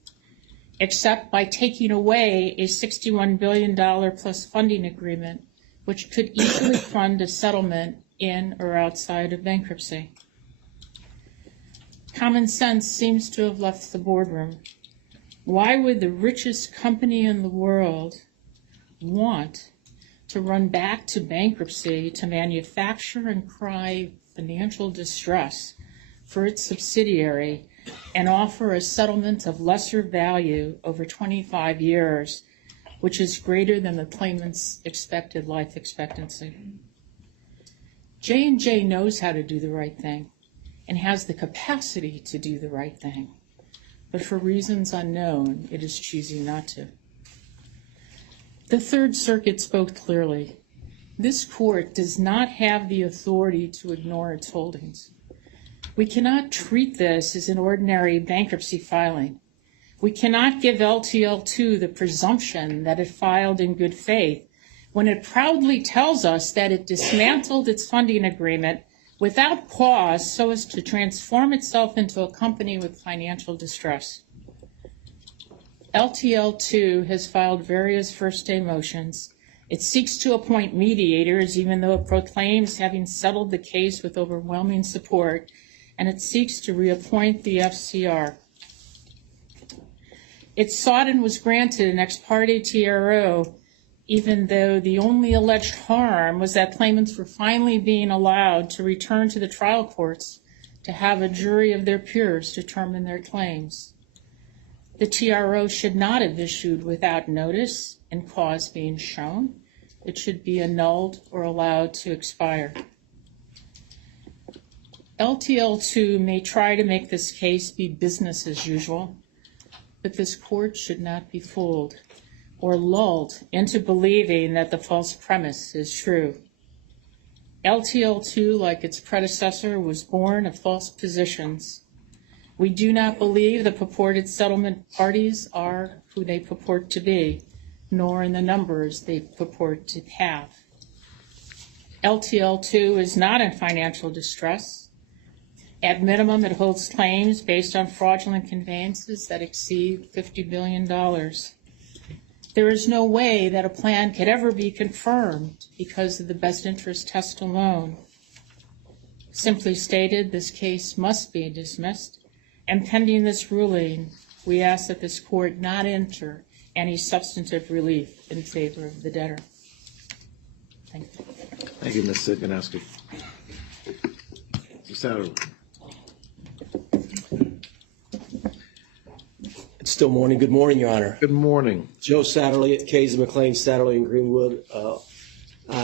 except by taking away a $61 billion plus funding agreement, which could easily fund a settlement in or outside of bankruptcy. Common sense seems to have left the boardroom. Why would the richest company in the world want to run back to bankruptcy to manufacture and cry financial distress for its subsidiary and offer a settlement of lesser value over 25 years, which is greater than the claimant's expected life expectancy? J&J knows how to do the right thing and has the capacity to do the right thing, but for reasons unknown, it is choosing not to. The Third Circuit spoke clearly. This court does not have the authority to ignore its holdings. We cannot treat this as an ordinary bankruptcy filing. We cannot give LTL-2 the presumption that it filed in good faith when it proudly tells us that it dismantled its funding agreement without cause so as to transform itself into a company with financial distress. LTL-2 has filed various first-day motions. It seeks to appoint mediators, even though it proclaims having settled the case with overwhelming support, and it seeks to reappoint the FCR. It sought and was granted an ex parte TRO, even though the only alleged harm was that claimants were finally being allowed to return to the trial courts to have a jury of their peers determine their claims. The TRO should not have issued without notice and cause being shown. It should be annulled or allowed to expire. LTL2 may try to make this case be business as usual, but this court should not be fooled or lulled into believing that the false premise is true. LTL2, like its predecessor, was born of false positions. We do not believe the purported settlement parties are who they purport to be, nor in the numbers they purport to have. LTL2 is not in financial distress. At minimum, it holds claims based on fraudulent conveyances that exceed $50 billion. There is no way that a plan could ever be confirmed because of the best interest test alone. Simply stated, this case must be dismissed, and pending this ruling, we ask that this court not enter any substantive relief in favor of the debtor. Thank you. Thank you, Ms. Siganowski. Mr. Satterley. It's still morning. Good morning, Your Honor. Good morning. Joe Satterley at Kays & McLean, Satterley and Greenwood.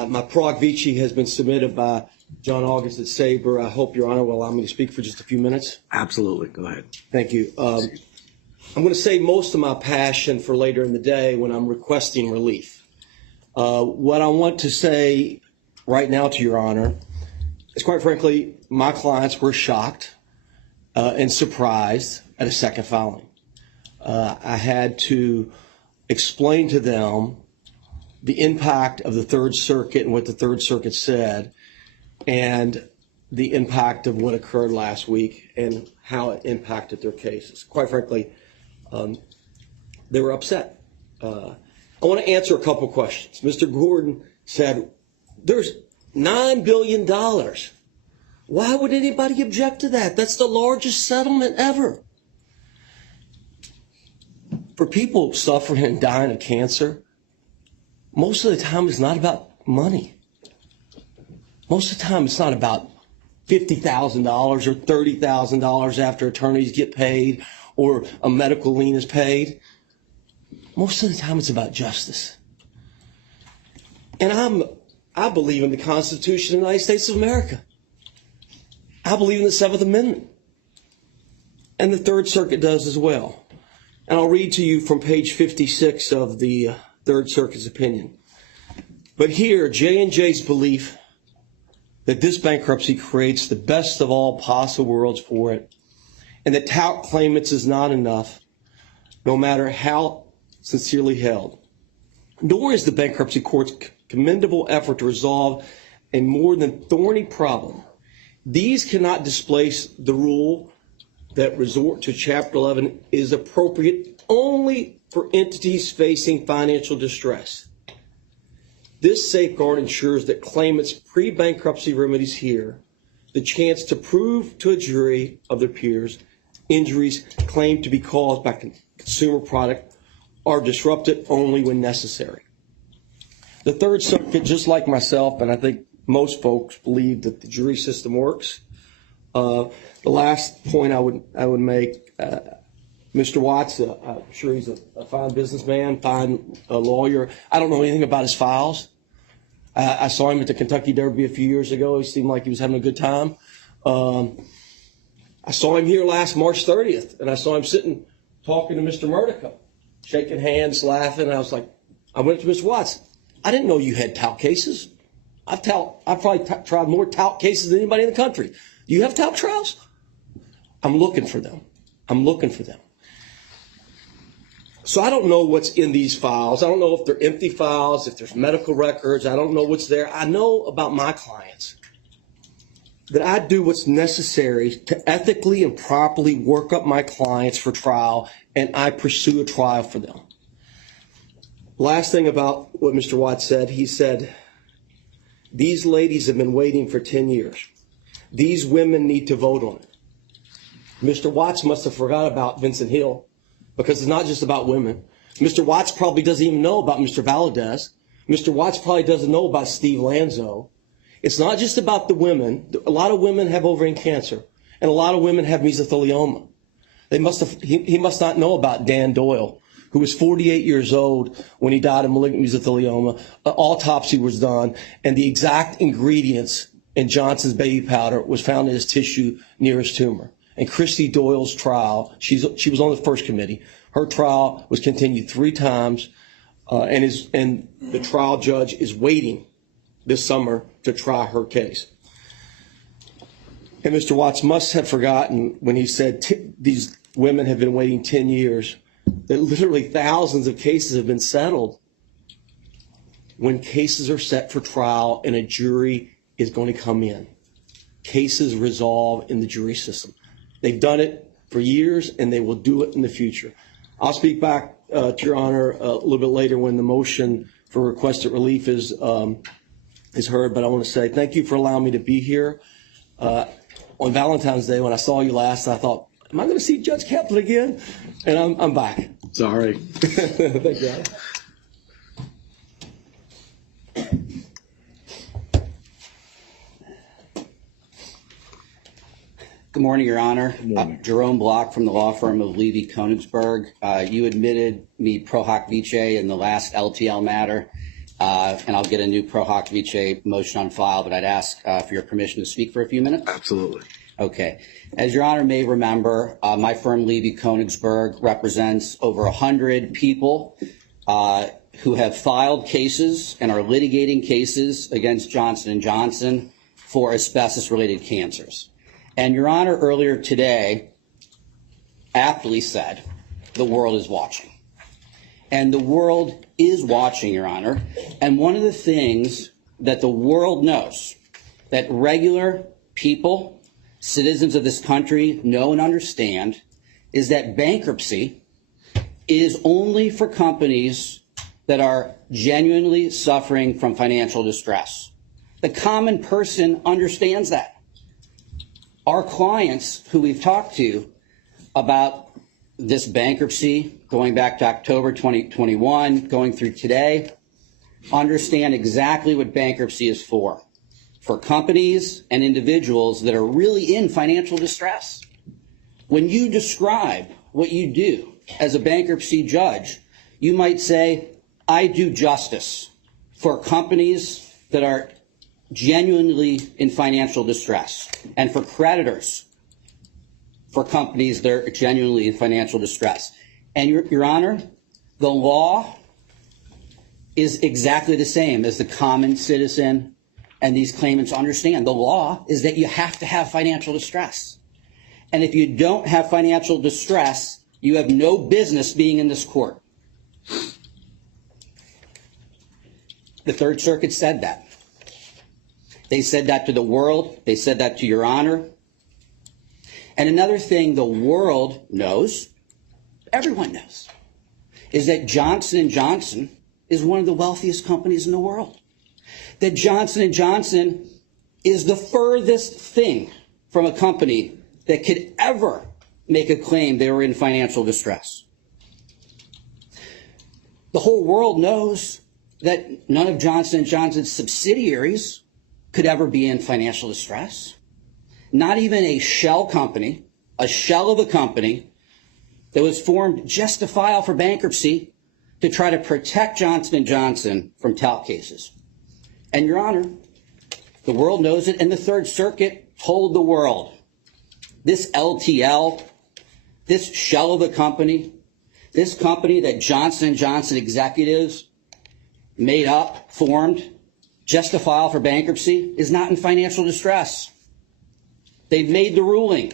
My Prog Vici has been submitted by John August at Sabre. I hope Your Honor will allow me to speak for just a few minutes. Absolutely. Go ahead. Thank you. I'm going to save most of my passion for later in the day when I'm requesting relief. What I want to say right now to Your Honor is, quite frankly, my clients were shocked and surprised at a second filing. I had to explain to them the impact of the Third Circuit and what the Third Circuit said, and the impact of what occurred last week and how it impacted their cases. Quite frankly, they were upset. I want to answer a couple questions. Mr. Gordon said, there's $9 billion. Why would anybody object to that? That's the largest settlement ever. For people suffering and dying of cancer, most of the time it's not about money. Most of the time it's not about $50,000 or $30,000 after attorneys get paid or a medical lien is paid. Most of the time it's about justice. And I believe in the Constitution of the United States of America. I believe in the Seventh Amendment. And the Third Circuit does as well. And I'll read to you from page 56 of the Third Circuit's opinion. But here, J&J's belief that this bankruptcy creates the best of all possible worlds for it, and that tout claimants is not enough, no matter how sincerely held. Nor is the bankruptcy court's commendable effort to resolve a more than thorny problem. These cannot displace the rule that resort to Chapter 11 is appropriate only for entities facing financial distress. This safeguard ensures that claimants' pre-bankruptcy remedies here the chance to prove to a jury of their peers injuries claimed to be caused by consumer product are disrupted only when necessary. The Third Circuit, just like myself, and I think most folks, believe that the jury system works. The last point I would make, Mr. Watts, I'm sure he's a fine businessman, fine lawyer. I don't know anything about his files. I saw him at the Kentucky Derby a few years ago. He seemed like he was having a good time. I saw him here last March 30th, and I saw him sitting talking to Mr. Murdica, shaking hands, laughing. I was like, I went up to Mr. Watts. I didn't know you had tout cases. I've probably tried more tout cases than anybody in the country. Do you have tout trials? I'm looking for them. So I don't know what's in these files. I don't know if they're empty files, if there's medical records. I don't know what's there. I know about my clients that I do what's necessary to ethically and properly work up my clients for trial, and I pursue a trial for them. Last thing about what Mr. Watts said, he said, these ladies have been waiting for 10 years. These women need to vote on it. Mr. Watts must have forgot about Vincent Hill, because it's not just about women. Mr. Watts probably doesn't even know about Mr. Valadez. Mr. Watts probably doesn't know about Steve Lanzo. It's not just about the women. A lot of women have ovarian cancer, and a lot of women have mesothelioma. He must not know about Dan Doyle, who was 48 years old when he died of malignant mesothelioma. An autopsy was done, and the exact ingredients in Johnson's baby powder was found in his tissue near his tumor. And Christy Doyle's trial, she was on the first committee. Her trial was continued 3 times, and the trial judge is waiting this summer to try her case. And Mr. Watts must have forgotten when he said these women have been waiting 10 years, that literally thousands of cases have been settled when cases are set for trial and a jury is going to come in. Cases resolve in the jury system. They've done it for years, and they will do it in the future. I'll speak back to Your Honor a little bit later when the motion for requested relief is heard, but I want to say thank you for allowing me to be here. On Valentine's Day, when I saw you last, I thought, am I going to see Judge Kaplan again? And I'm back. Sorry. Thank you. Good morning, Your Honor. Good morning. Jerome Block from the law firm of Levy Konigsberg. You admitted me pro hoc vice in the last LTL matter, and I'll get a new pro hoc vice motion on file, but I'd ask for your permission to speak for a few minutes. Absolutely. Okay. As Your Honor may remember, my firm Levy Konigsberg represents over 100 people who have filed cases and are litigating cases against Johnson & Johnson for asbestos-related cancers. And Your Honor earlier today aptly said, the world is watching. And the world is watching, Your Honor. And one of the things that the world knows, that regular people, citizens of this country know and understand, is that bankruptcy is only for companies that are genuinely suffering from financial distress. The common person understands that. Our clients who we've talked to about this bankruptcy going back to October 2021, going through today, understand exactly what bankruptcy is for companies and individuals that are really in financial distress. When you describe what you do as a bankruptcy judge, you might say, I do justice for companies that are genuinely in financial distress, and for creditors for companies that are genuinely in financial distress. And Your Honor, the law is exactly the same as the common citizen and these claimants understand. The law is that you have to have financial distress. And if you don't have financial distress, you have no business being in this court. The Third Circuit said that. They said that to the world. They said that to Your Honor. And another thing the world knows, everyone knows, is that Johnson & Johnson is one of the wealthiest companies in the world. That Johnson & Johnson is the furthest thing from a company that could ever make a claim they were in financial distress. The whole world knows that none of Johnson & Johnson's subsidiaries could ever be in financial distress. Not even a shell company, a shell of a company that was formed just to file for bankruptcy to try to protect Johnson & Johnson from talc cases. And Your Honor, the world knows it, and the Third Circuit told the world, this LTL, this shell of a company, this company that Johnson & Johnson executives made up, formed, just to file for bankruptcy, is not in financial distress. They've made the ruling.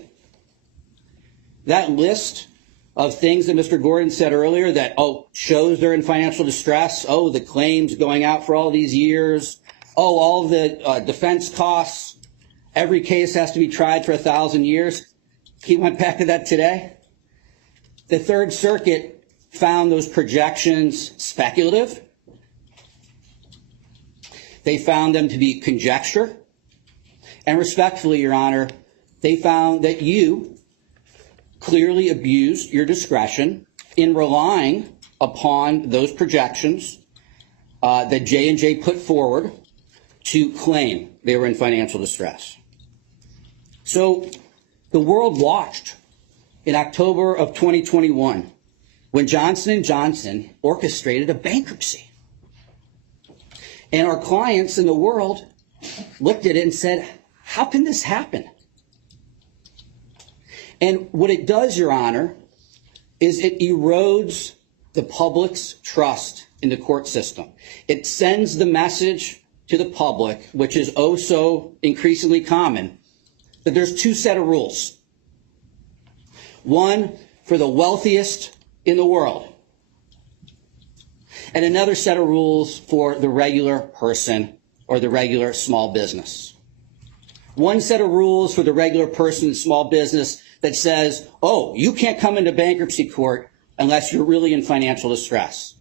That list of things that Mr. Gordon said earlier that, shows they're in financial distress, the claims going out for all these years, all of the defense costs, every case has to be tried for 1,000 years. He went back to that today. The Third Circuit found those projections speculative. They found them to be conjecture. And respectfully, Your Honor, they found that you clearly abused your discretion in relying upon those projections that J&J put forward to claim they were in financial distress. So the world watched in October of 2021 when Johnson & Johnson orchestrated a bankruptcy. And our clients in the world looked at it and said, how can this happen? And what it does, Your Honor, is it erodes the public's trust in the court system. It sends the message to the public, which is oh so increasingly common, that there's two sets of rules. One for the wealthiest in the world, and another set of rules for the regular person or the regular small business. One set of rules for the regular person and small business that says, oh, you can't come into bankruptcy court unless you're really in financial distress.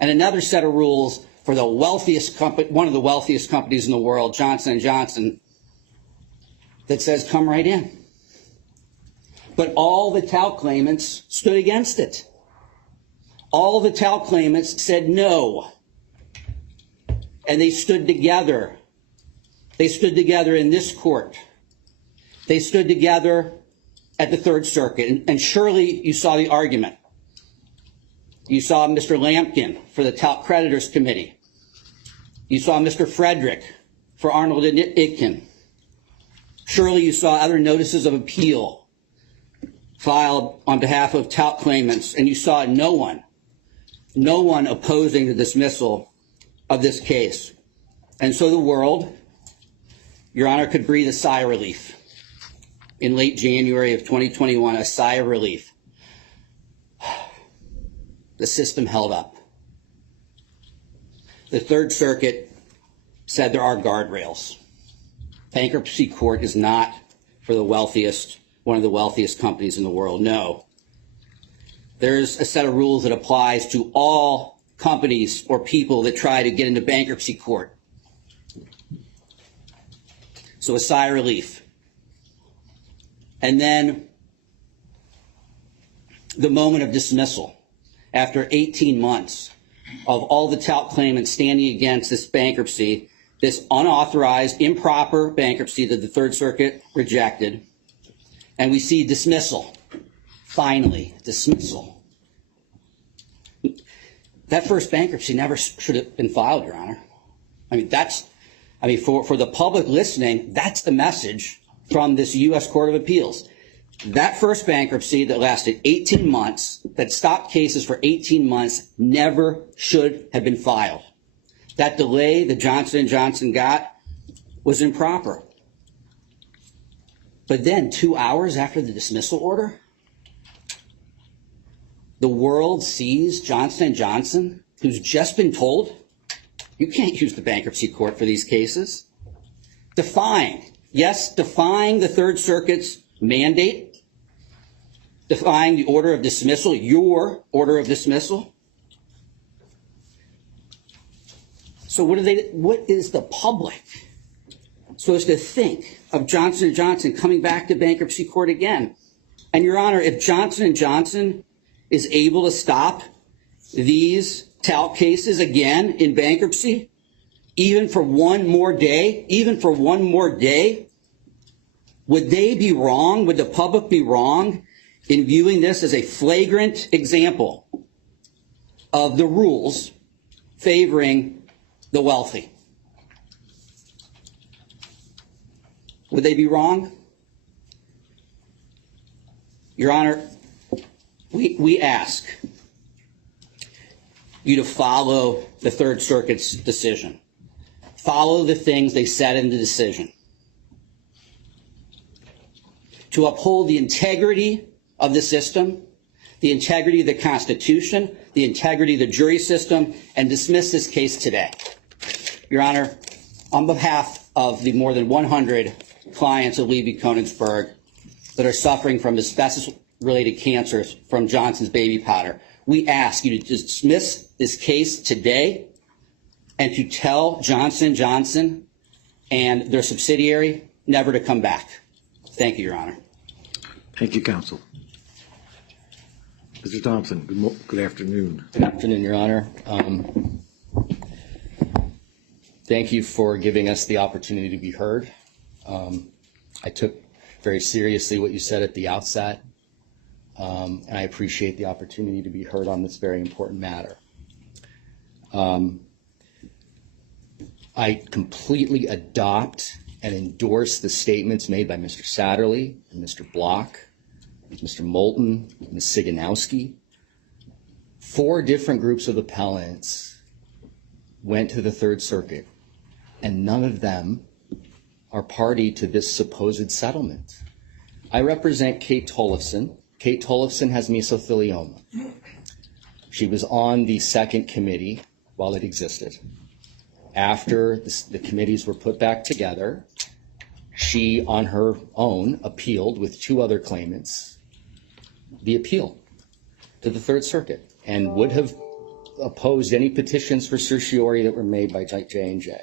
And another set of rules for the wealthiest company, one of the wealthiest companies in the world, Johnson & Johnson, that says, come right in. But all the TAL claimants stood against it. All the TAL claimants said no. And they stood together. They stood together in this court. They stood together at the Third Circuit. And surely you saw the argument. You saw Mr. Lampkin for the TAL Creditors Committee. You saw Mr. Frederick for Arnold and Itkin. Surely you saw other notices of appeal filed on behalf of TAL claimants, and you saw no one opposing the dismissal of this case. And so the world, Your Honor, could breathe a sigh of relief. In late January of 2021, a sigh of relief. The system held up. The Third Circuit said there are guardrails. Bankruptcy court is not for the wealthiest, one of the wealthiest companies in the world. No. There's a set of rules that applies to all companies or people that try to get into bankruptcy court. So a sigh of relief. And then the moment of dismissal. After 18 months of all the TAL claimants standing against this bankruptcy, this unauthorized, improper bankruptcy that the Third Circuit rejected, and we see dismissal. Finally, dismissal. That first bankruptcy never should have been filed, Your Honor. For the public listening, that's the message from this U.S. Court of Appeals. That first bankruptcy that lasted 18 months, that stopped cases for 18 months, never should have been filed. That delay that Johnson & Johnson got was improper. But then 2 hours after the dismissal order, the world sees Johnson & Johnson, who's just been told, you can't use the bankruptcy court for these cases, defying the Third Circuit's mandate, defying the order of dismissal, your order of dismissal. So what is the public supposed to think of Johnson & Johnson coming back to bankruptcy court again? And Your Honor, if Johnson & Johnson is able to stop these TAL cases again in bankruptcy, even for one more day, would they be wrong? Would the public be wrong in viewing this as a flagrant example of the rules favoring the wealthy? Would they be wrong? Your Honor, we ask you to follow the Third Circuit's decision. Follow the things they said in the decision. To uphold the integrity of the system, the integrity of the Constitution, the integrity of the jury system, and dismiss this case today. Your Honor, on behalf of the more than 100 clients of Levy Konigsberg that are suffering from asbestos-related cancers from Johnson's baby powder, we ask you to dismiss this case today and to tell Johnson & Johnson and their subsidiary never to come back. Thank you, Your Honor. Thank you, counsel. Mr. Thompson, good afternoon. Good afternoon, Your Honor. Thank you for giving us the opportunity to be heard. I took very seriously what you said at the outset, and I appreciate the opportunity to be heard on this very important matter. I completely adopt and endorse the statements made by Mr. Satterley and Mr. Block, Mr. Moulton, Ms. Siganowski. 4 different groups of appellants went to the Third Circuit, and none of them are party to this supposed settlement. I represent Kate Tollefson. Kate Tollefson has mesothelioma. She was on the second committee while it existed. After the committees were put back together, she, on her own, appealed with 2 other claimants the appeal to the Third Circuit and would have opposed any petitions for certiorari that were made by J&J.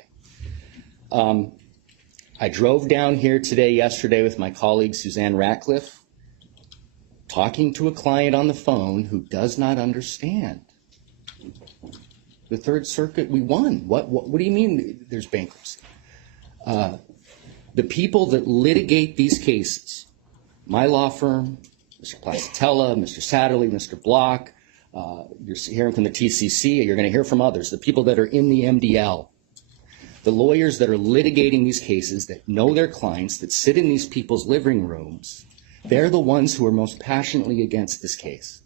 I drove down here yesterday with my colleague Suzanne Ratcliffe, talking to a client on the phone who does not understand. The Third Circuit, we won. What do you mean there's bankruptcy? The people that litigate these cases, my law firm, Mr. Placitella, Mr. Satterley, Mr. Block, you're hearing from the TCC, you're going to hear from others, the people that are in the MDL, the lawyers that are litigating these cases, that know their clients, that sit in these people's living rooms, they're the ones who are most passionately against this case.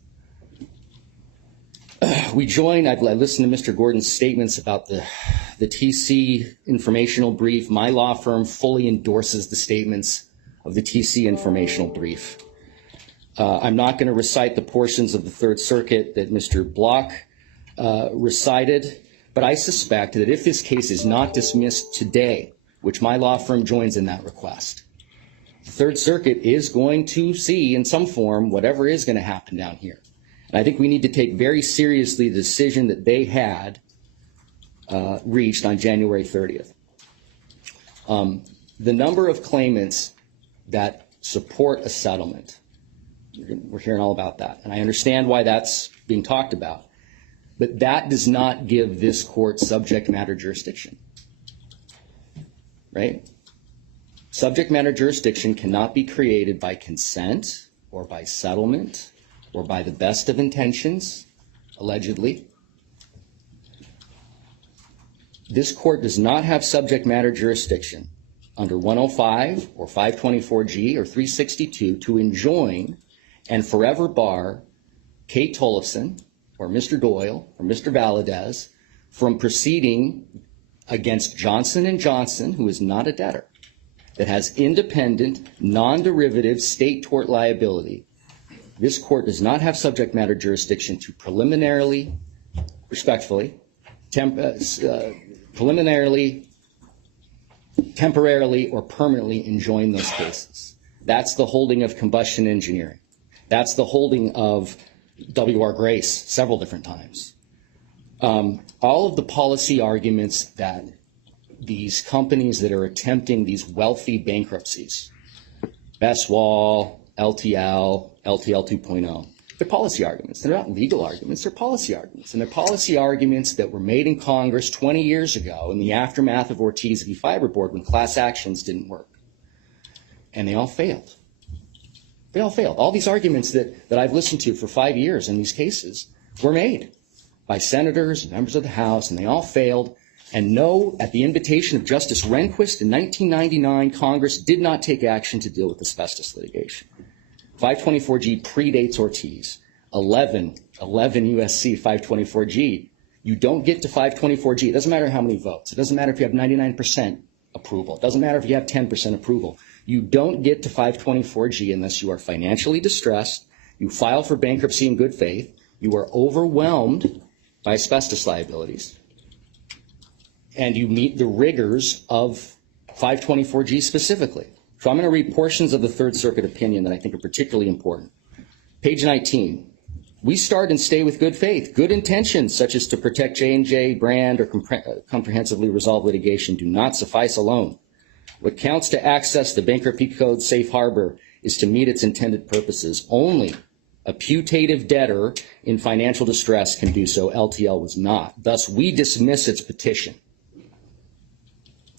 I listened to Mr. Gordon's statements about the TC informational brief. My law firm fully endorses the statements of the TC informational brief. I'm not going to recite the portions of the Third Circuit that Mr. Block recited, but I suspect that if this case is not dismissed today, which my law firm joins in that request, the Third Circuit is going to see in some form whatever is going to happen down here. And I think we need to take very seriously the decision that they had reached on January 30th. The number of claimants that support a settlement, we're hearing all about that. And I understand why that's being talked about. But that does not give this court subject matter jurisdiction, right? Subject matter jurisdiction cannot be created by consent or by settlement or by the best of intentions, allegedly. This court does not have subject matter jurisdiction under 105 or 524G or 362 to enjoin and forever bar Kate Tollefson or Mr. Doyle or Mr. Valadez from proceeding against Johnson & Johnson, who is not a debtor, that has independent, non-derivative state tort liability. This court does not have subject matter jurisdiction to preliminarily, respectfully, temporarily, or permanently enjoin those cases. That's the holding of Combustion Engineering. That's the holding of W.R. Grace several different times. All of the policy arguments that these companies that are attempting these wealthy bankruptcies, Bestwall, LTL 2.0, they're policy arguments. They're not legal arguments. They're policy arguments. And they're policy arguments that were made in Congress 20 years ago in the aftermath of Ortiz v. Fiberboard when class actions didn't work. And they all failed. They all failed. All these arguments that I've listened to for 5 years in these cases were made by senators and members of the House, and they all failed. And no, at the invitation of Justice Rehnquist in 1999, Congress did not take action to deal with asbestos litigation. 524G predates Ortiz. 11 USC 524G. You don't get to 524G. It doesn't matter how many votes. It doesn't matter if you have 99% approval. It doesn't matter if you have 10% approval. You don't get to 524G unless you are financially distressed, you file for bankruptcy in good faith, you are overwhelmed by asbestos liabilities, and you meet the rigors of 524G specifically. So I'm going to read portions of the Third Circuit opinion that I think are particularly important. Page 19. We start and stay with good faith. Good intentions, such as to protect J&J brand or comprehensively resolve litigation, do not suffice alone. What counts to access the bankruptcy code safe harbor is to meet its intended purposes only A putative debtor in financial distress can do so. LTL was not. Thus, we dismiss its petition.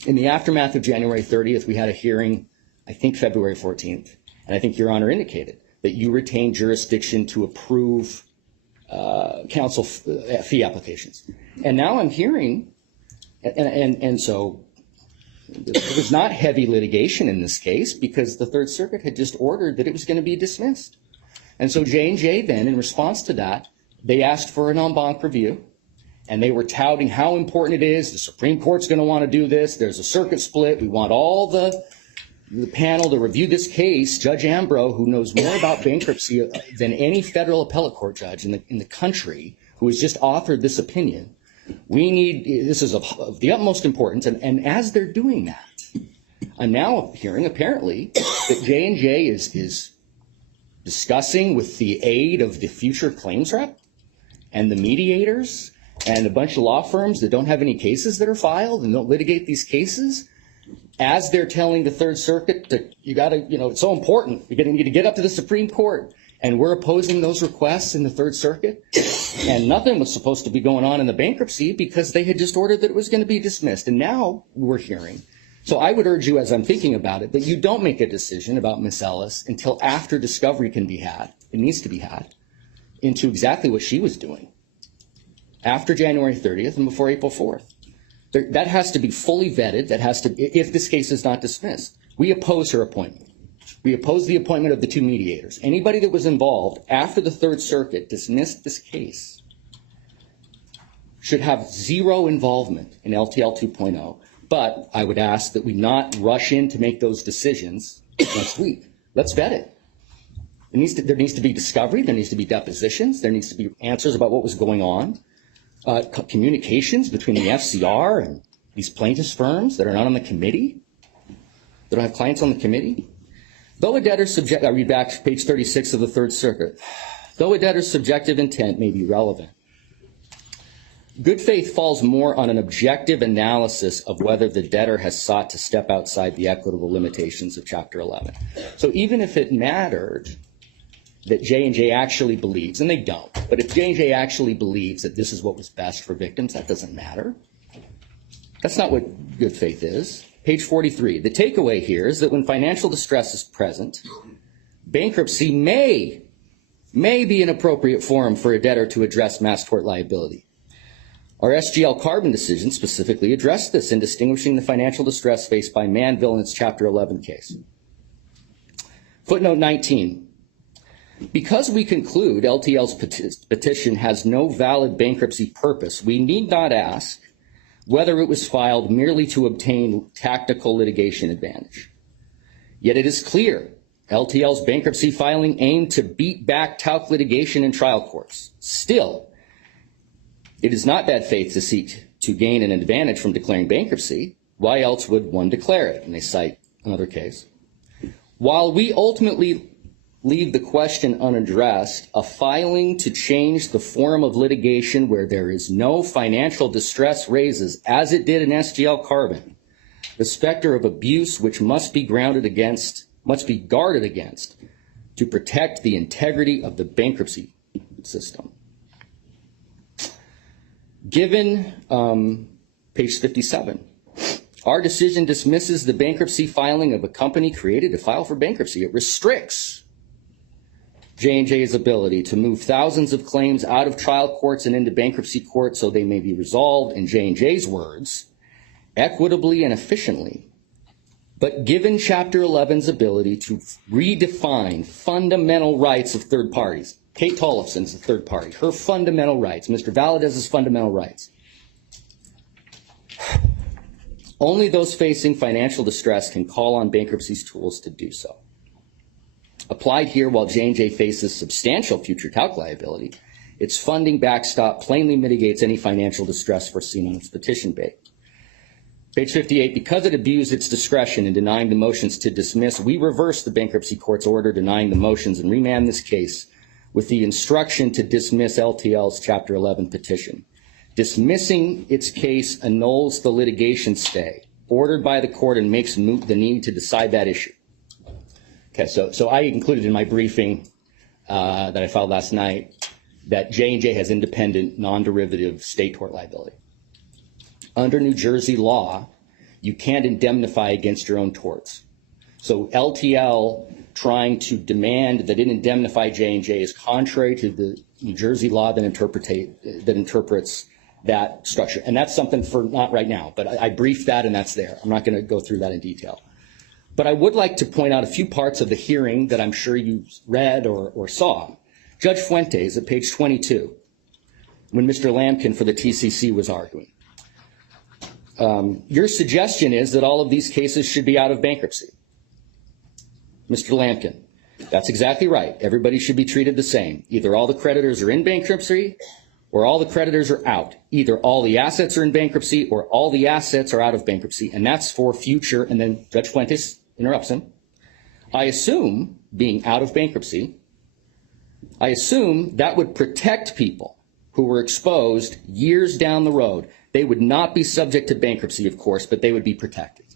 In the aftermath of January 30th, we had a hearing, I think February 14th, and I think Your Honor indicated that you retained jurisdiction to approve counsel fee applications. And now I'm hearing, and so there was not heavy litigation in this case because the Third Circuit had just ordered that it was going to be dismissed. And so J&J then, in response to that, they asked for an en banc review, and they were touting how important it is. The Supreme Court's going to want to do this. There's a circuit split. We want all the panel to review this case. Judge Ambrose, who knows more about bankruptcy than any federal appellate court judge in the country, who has just authored this opinion, this is of the utmost importance. And as they're doing that, I'm now hearing apparently that J&J is discussing with the aid of the future claims rep and the mediators and a bunch of law firms that don't have any cases that are filed and don't litigate these cases, as they're telling the Third Circuit that it's so important, you're going to need to get up to the Supreme Court. And we're opposing those requests in the Third Circuit. And nothing was supposed to be going on in the bankruptcy because they had just ordered that it was going to be dismissed. And now we're hearing. So I would urge you, as I'm thinking about it, that you don't make a decision about Miss Ellis until after discovery can be had. It needs to be had into exactly what she was doing after January 30th and before April 4th. That has to be fully vetted. That has to, if this case is not dismissed. We oppose her appointment. We oppose the appointment of the two mediators. Anybody that was involved after the Third Circuit dismissed this case should have zero involvement in LTL 2.0. But I would ask that we not rush in to make those decisions next week. Let's vet it. There needs to be discovery. There needs to be depositions. There needs to be answers about what was going on. Communications between the FCR and these plaintiffs' firms that are not on the committee, that don't have clients on the committee. Though a debtor's I read back to page 36 of the Third Circuit. Though a debtor's subjective intent may be relevant, good faith falls more on an objective analysis of whether the debtor has sought to step outside the equitable limitations of Chapter 11. So even if it mattered that J&J actually believes, and they don't, but if J&J actually believes that this is what was best for victims, that doesn't matter. That's not what good faith is. Page 43. The takeaway here is that when financial distress is present, bankruptcy may be an appropriate forum for a debtor to address mass tort liability. Our SGL Carbon decision specifically addressed this in distinguishing the financial distress faced by Manville in its Chapter 11 case. Footnote 19. Because we conclude LTL's petition has no valid bankruptcy purpose, we need not ask whether it was filed merely to obtain tactical litigation advantage. Yet it is clear LTL's bankruptcy filing aimed to beat back talc litigation in trial courts. Still, it is not bad faith to seek to gain an advantage from declaring bankruptcy. Why else would one declare it? And they cite another case. While we ultimately leave the question unaddressed, a filing to change the form of litigation where there is no financial distress raises, as it did in SGL Carbon, the specter of abuse which must be guarded against to protect the integrity of the bankruptcy system. Given page 57, our decision dismisses the bankruptcy filing of a company created to file for bankruptcy. It restricts J&J's ability to move thousands of claims out of trial courts and into bankruptcy court so they may be resolved, in J&J's words, equitably and efficiently. But given Chapter 11's ability to redefine fundamental rights of third parties, Kate Tollefson's a third party, her fundamental rights, Mr. Valadez's fundamental rights, only those facing financial distress can call on bankruptcy's tools to do so. Applied here while J&J faces substantial future talc liability, its funding backstop plainly mitigates any financial distress foreseen on its petition date. Page 58, because it abused its discretion in denying the motions to dismiss, we reverse the bankruptcy court's order denying the motions and remand this case with the instruction to dismiss LTL's Chapter 11 petition. Dismissing its case annuls the litigation stay ordered by the court and makes moot the need to decide that issue. Okay, so I included in my briefing that I filed last night that J&J has independent, non-derivative state tort liability. Under New Jersey law, you can't indemnify against your own torts. So LTL trying to demand that it indemnify J&J is contrary to the New Jersey law that interprets that structure. And that's something for not right now, but I briefed that and that's there. I'm not going to go through that in detail. But I would like to point out a few parts of the hearing that I'm sure you read or saw. Judge Fuentes at page 22, when Mr. Lampkin for the TCC was arguing. Your suggestion is that all of these cases should be out of bankruptcy. Mr. Lampkin, that's exactly right. Everybody should be treated the same. Either all the creditors are in bankruptcy or all the creditors are out. Either all the assets are in bankruptcy or all the assets are out of bankruptcy. And that's for future, and then Judge Fuentes interrupts him. I assume, being out of bankruptcy, I assume that would protect people who were exposed years down the road. They would not be subject to bankruptcy, of course, but they would be protected.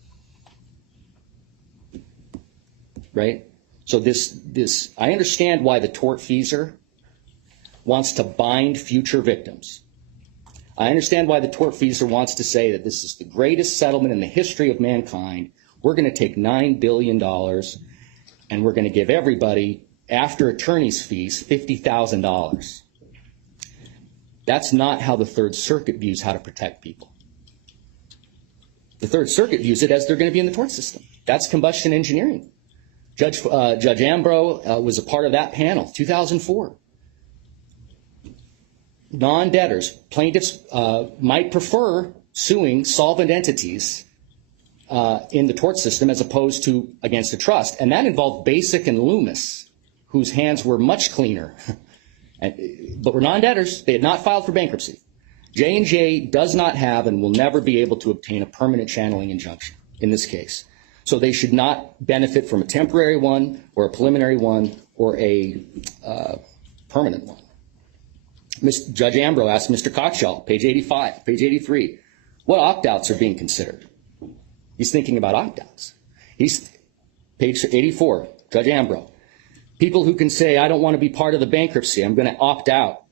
Right? So this, I understand why the tortfeasor wants to bind future victims. I understand why the tortfeasor wants to say that this is the greatest settlement in the history of mankind. We're going to take $9 billion and we're going to give everybody, after attorney's fees, $50,000. That's not how the Third Circuit views how to protect people. The Third Circuit views it as they're going to be in the tort system. That's combustion engineering. Judge Ambrose was a part of that panel, 2004. Non-debtors, plaintiffs might prefer suing solvent entities in the tort system as opposed to against a trust. And that involved Basic and Loomis, whose hands were much cleaner, but were non-debtors. They had not filed for bankruptcy. J&J does not have and will never be able to obtain a permanent channeling injunction in this case. So they should not benefit from a temporary one or a preliminary one or a permanent one. Judge Ambrose asked Mr. Cockshell, page 85, page 83, what opt-outs are being considered? He's thinking about opt-outs. He's page 84, Judge Ambrose. People who can say, I don't want to be part of the bankruptcy. I'm going to opt out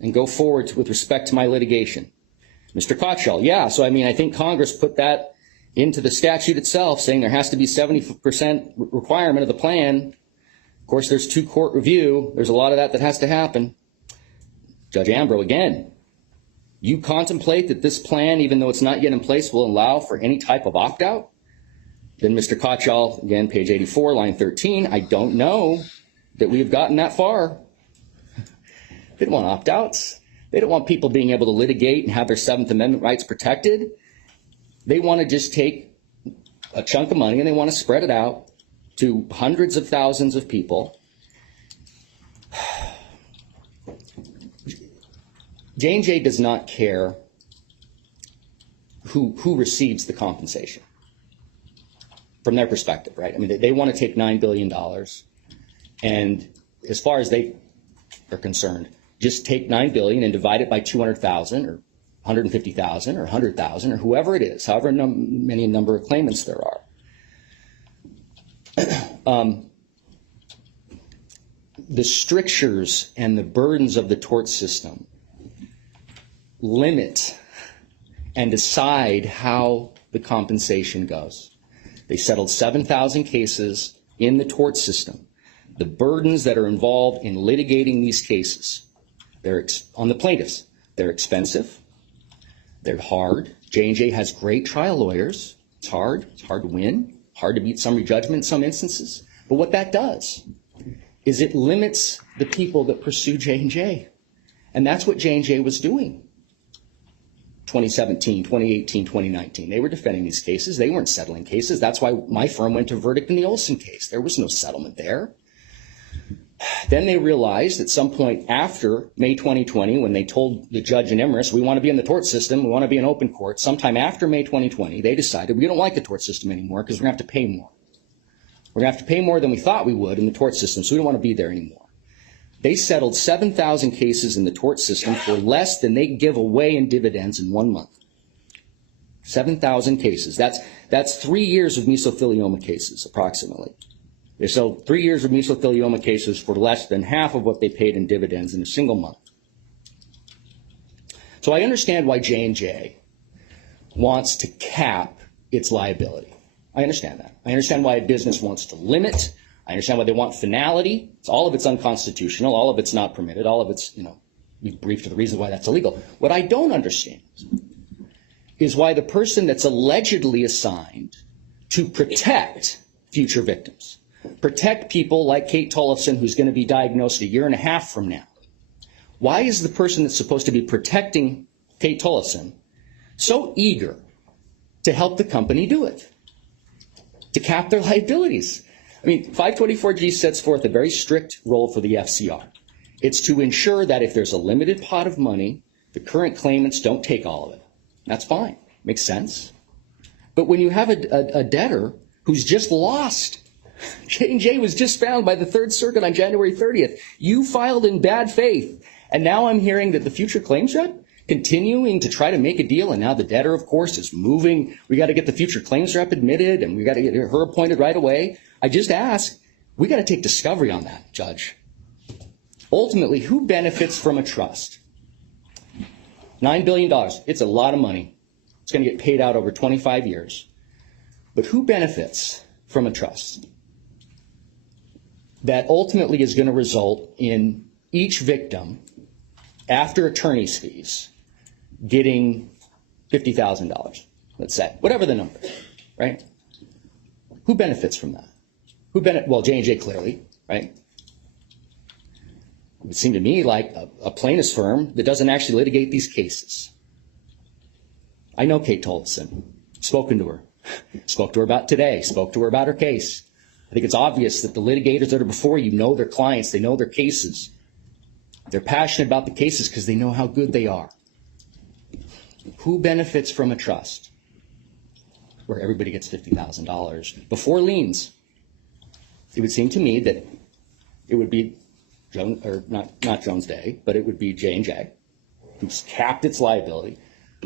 and go forward with respect to my litigation. Mr. Cockshell, yeah, so I think Congress put that into the statute itself, saying there has to be 70% requirement of the plan. Of course, there's 2-court review. There's a lot of that has to happen. Judge Ambrose, again, you contemplate that this plan, even though it's not yet in place, will allow for any type of opt-out? Then Mr. Cockshell, again, page 84, line 13, I don't know that we have gotten that far. They don't want opt-outs. They don't want people being able to litigate and have their Seventh Amendment rights protected. They want to just take a chunk of money and they want to spread it out to hundreds of thousands of people. J&J does not care who receives the compensation from their perspective, right? They want to take $9 billion, and as far as they are concerned, just take $9 billion and divide it by 200,000 or 150,000 or 100,000 or whoever it is, however many number of claimants there are. The strictures and the burdens of the tort system limit and decide how the compensation goes. They settled 7,000 cases in the tort system. The burdens that are involved in litigating these cases, they're on the plaintiffs. They're expensive. They're hard. J&J has great trial lawyers. It's hard. It's hard to win. Hard to beat summary judgment in some instances. But what that does is it limits the people that pursue J&J. And that's what J&J was doing. 2017, 2018, 2019. They were defending these cases. They weren't settling cases. That's why my firm went to verdict in the Olson case. There was no settlement there. Then they realized at some point after May 2020, when they told the judge in Emrys, we want to be in the tort system, we want to be in open court, sometime after May 2020, they decided we don't like the tort system anymore because we're going to have to pay more. We're going to have to pay more than we thought we would in the tort system, so we don't want to be there anymore. They settled 7,000 cases in the tort system for less than they give away in dividends in 1 month. 7,000 cases. That's 3 years of mesothelioma cases, approximately. They sold 3 years of mesothelioma cases for less than half of what they paid in dividends in a single month. So I understand why J&J wants to cap its liability. I understand that. I understand why a business wants to limit. I understand why they want finality. All of it's unconstitutional. All of it's not permitted. All of it's, we've briefed the reason why that's illegal. What I don't understand is why the person that's allegedly assigned to protect future victims, protect people like Kate Tollefson, who's going to be diagnosed 1.5 years from now, why is the person that's supposed to be protecting Kate Tollefson so eager to help the company do it, to cap their liabilities? I mean, 524G sets forth a very strict role for the FCR. It's to ensure that if there's a limited pot of money, the current claimants don't take all of it. That's fine. Makes sense. But when you have a debtor who's just lost, J&J was just found by the Third Circuit on January 30th. You filed in bad faith. And now I'm hearing that the future claims rep continuing to try to make a deal, and now the debtor, of course, is moving. We got to get the future claims rep admitted, and we got to get her appointed right away. I just ask, we got to take discovery on that, Judge. Ultimately, who benefits from a trust? $9 billion. It's a lot of money. It's going to get paid out over 25 years. But who benefits from a trust that ultimately is going to result in each victim, after attorney's fees, getting $50,000, let's say, whatever the number, right? Who benefits from that? Well, J&J clearly, right? It would seem to me like a plaintiff's firm that doesn't actually litigate these cases. I know Kate Tollefson, spoken to her, spoke to her about today, spoke to her about her case. I think it's obvious that the litigators that are before you know their clients, they know their cases. They're passionate about the cases because they know how good they are. Who benefits from a trust where everybody gets $50,000 before liens? It would seem to me that it would be not Jones Day, but it would be J&J, who's capped its liability.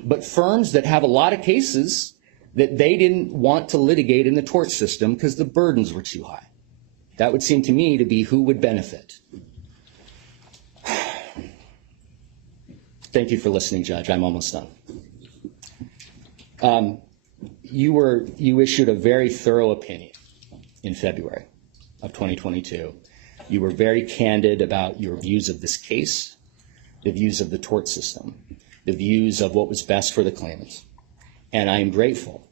But firms that have a lot of cases that they didn't want to litigate in the tort system because the burdens were too high. That would seem to me to be who would benefit. Thank you for listening, Judge. I'm almost done. You issued a very thorough opinion in February of 2022. You were very candid about your views of this case, the views of the tort system, the views of what was best for the claimants. And I am grateful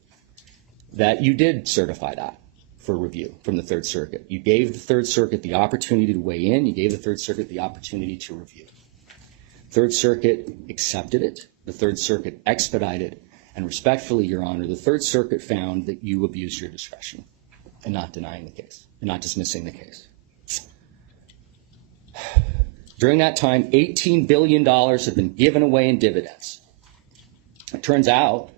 that you did certify that for review from the Third Circuit. You gave the Third Circuit the opportunity to weigh in. You gave the Third Circuit the opportunity to review. Third Circuit accepted it. The Third Circuit expedited. And respectfully, Your Honor, the Third Circuit found that you abused your discretion in not denying the case, and not dismissing the case. During that time, $18 billion have been given away in dividends. It turns out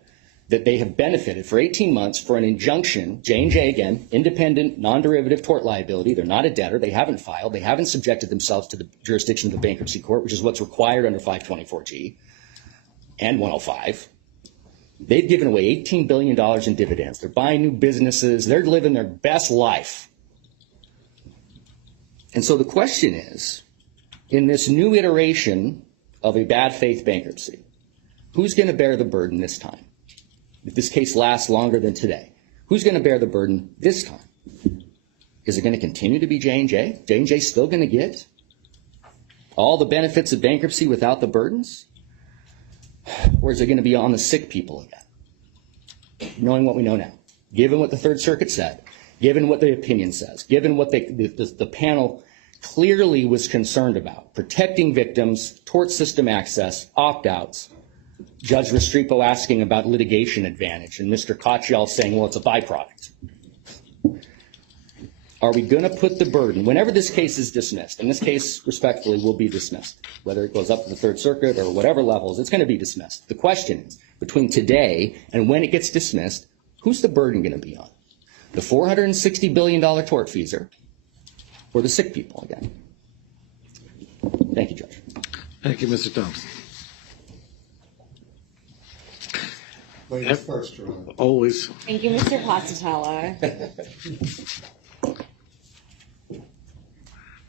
that they have benefited for 18 months for an injunction, J&J again, independent, non-derivative tort liability. They're not a debtor. They haven't filed. They haven't subjected themselves to the jurisdiction of the bankruptcy court, which is what's required under 524G and 105. They've given away $18 billion in dividends. They're buying new businesses. They're living their best life. And so the question is, in this new iteration of a bad faith bankruptcy, who's going to bear the burden this time? If this case lasts longer than today, who's going to bear the burden this time? Is it going to continue to be J&J? J&J still going to get all the benefits of bankruptcy without the burdens? Or is it going to be on the sick people again? Knowing what we know now, given what the Third Circuit said, given what the opinion says, given what the panel clearly was concerned about, protecting victims, tort system access, opt-outs, Judge Restrepo asking about litigation advantage, and Mr. Katyal saying, well, it's a byproduct. Are we going to put the burden, whenever this case is dismissed, and this case respectfully will be dismissed, whether it goes up to the Third Circuit or whatever levels, it's going to be dismissed. The question is, between today and when it gets dismissed, who's the burden going to be on? The $460 billion tortfeasor or the sick people again? Thank you, Judge. Thank you, Mr. Thompson. Ladies first, Your Honor. Always. Thank you, Mr. Pasatella.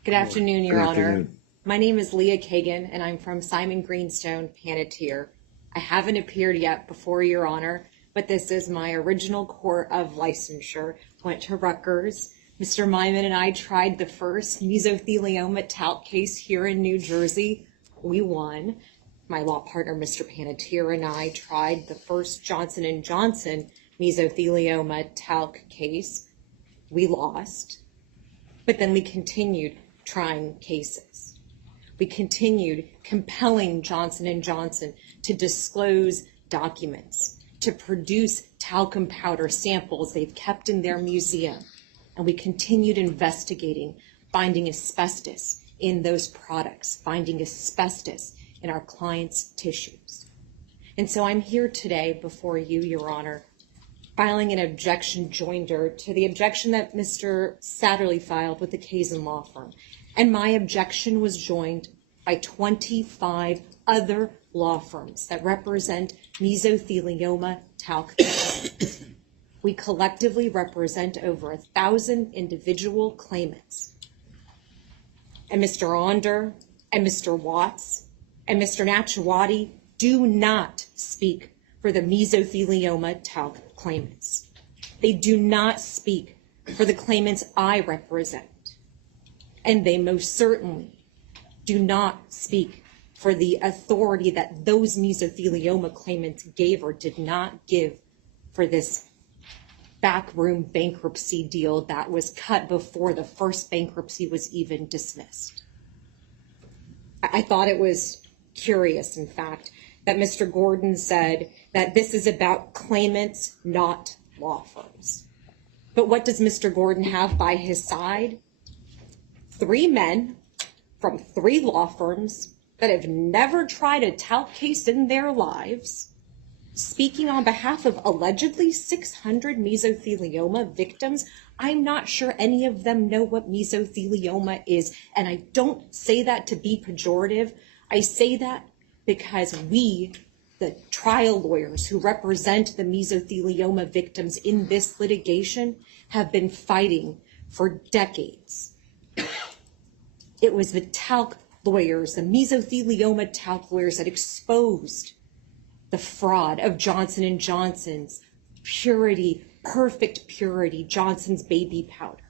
Good afternoon, Your Good Honor. afternoon. My name is Leah Kagan, and I'm from Simon Greenstone, Panettiere. I haven't appeared yet before Your Honor, but this is my original court of licensure. Went to Rutgers. Mr. Myman and I tried the first mesothelioma talc case here in New Jersey. We won. My law partner, Mr. Panettiere, and I tried the first Johnson & Johnson mesothelioma talc case. We lost. But then we continued trying cases. We continued compelling Johnson & Johnson to disclose documents, to produce talcum powder samples they've kept in their museum. And we continued investigating, finding asbestos in those products, finding asbestos in our clients' tissues. And so I'm here today before you, Your Honor, filing an objection joinder to the objection that Mr. Satterley filed with the Kazin Law Firm. And my objection was joined by 25 other law firms that represent mesothelioma talc. We collectively represent over 1,000 individual claimants. And Mr. Onder and Mr. Watts and Mr. Nachawati do not speak for the mesothelioma talc claimants. They do not speak for the claimants I represent. And they most certainly do not speak for the authority that those mesothelioma claimants gave or did not give for this backroom bankruptcy deal that was cut before the first bankruptcy was even dismissed. I thought it was curious, in fact, that Mr. Gordon said that this is about claimants, not law firms. But what does Mr. Gordon have by his side? 3 men from 3 law firms that have never tried a talc case in their lives, speaking on behalf of allegedly 600 mesothelioma victims. I'm not sure any of them know what mesothelioma is, and I don't say that to be pejorative. I say that because we, the trial lawyers who represent the mesothelioma victims in this litigation, have been fighting for decades. It was the talc lawyers, the mesothelioma talc lawyers, that exposed the fraud of Johnson & Johnson's purity, perfect purity, Johnson's baby powder.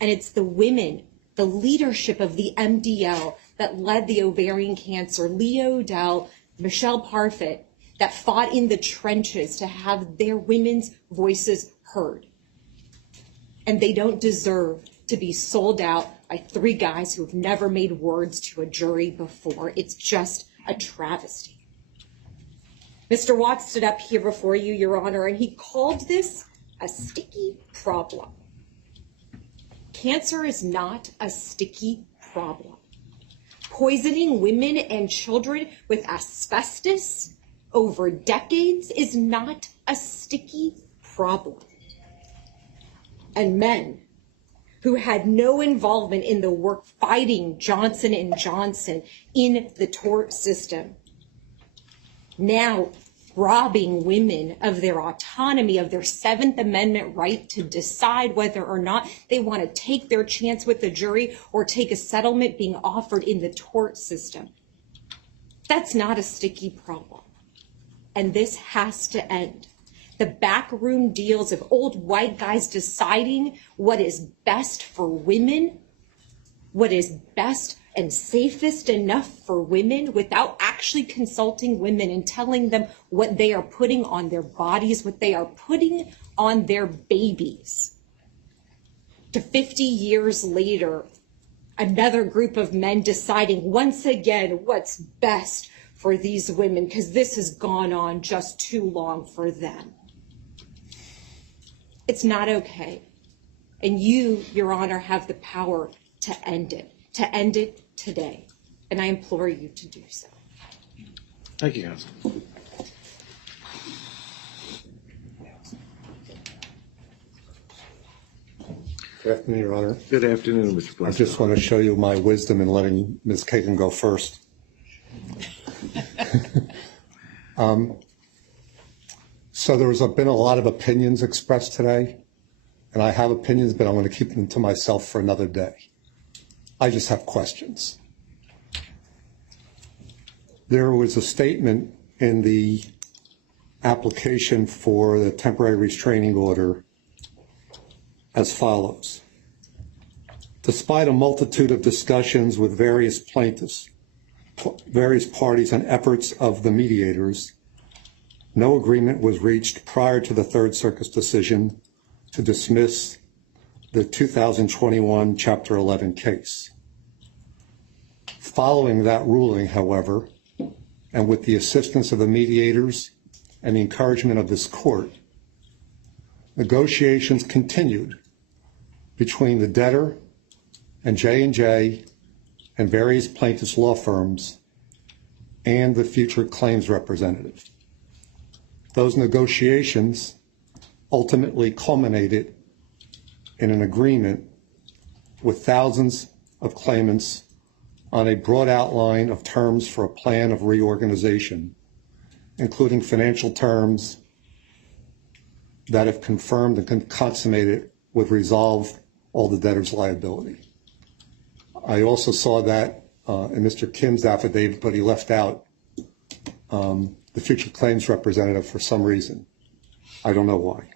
And it's the women, the leadership of the MDL that led the ovarian cancer, Leah Odell, Michelle Parfit, that fought in the trenches to have their women's voices heard. And they don't deserve to be sold out by 3 guys who have never made words to a jury before. It's just a travesty. Mr. Watts stood up here before you, Your Honor, and he called this a sticky problem. Cancer is not a sticky problem. Poisoning women and children with asbestos over decades is not a sticky problem. And men who had no involvement in the work fighting Johnson & Johnson in the tort system, now robbing women of their autonomy, of their 7th Amendment right to decide whether or not they want to take their chance with the jury or take a settlement being offered in the tort system. That's not a sticky problem. And this has to end. The backroom deals of old white guys deciding what is best for women, what is best and safest enough for women without actually consulting women and telling them what they are putting on their bodies, what they are putting on their babies. To 50 years later, another group of men deciding once again what's best for these women, because this has gone on just too long for them. It's not okay. And you, Your Honor, have the power to end it today. And I implore you to do so. Thank you, counsel. Good afternoon, Your Honor. Good afternoon, Mr. I Blair. just want to show you my wisdom in letting Ms. Kagan go first. So there's been a lot of opinions expressed today, and I have opinions, but I'm going to keep them to myself for another day. I just have questions. There was a statement in the application for the temporary restraining order as follows. Despite a multitude of discussions with various plaintiffs, various parties and efforts of the mediators, no agreement was reached prior to the Third Circuit's decision to dismiss the 2021 Chapter 11 case. Following that ruling, however, and with the assistance of the mediators and the encouragement of this court, negotiations continued between the debtor and J&J and various plaintiffs' law firms and the future claims representative. Those negotiations ultimately culminated in an agreement with thousands of claimants on a broad outline of terms for a plan of reorganization, including financial terms that, if confirmed and consummated, would resolve all the debtor's liability. I also saw that in Mr. Kim's affidavit, but he left out the future claims representative for some reason. I don't know why.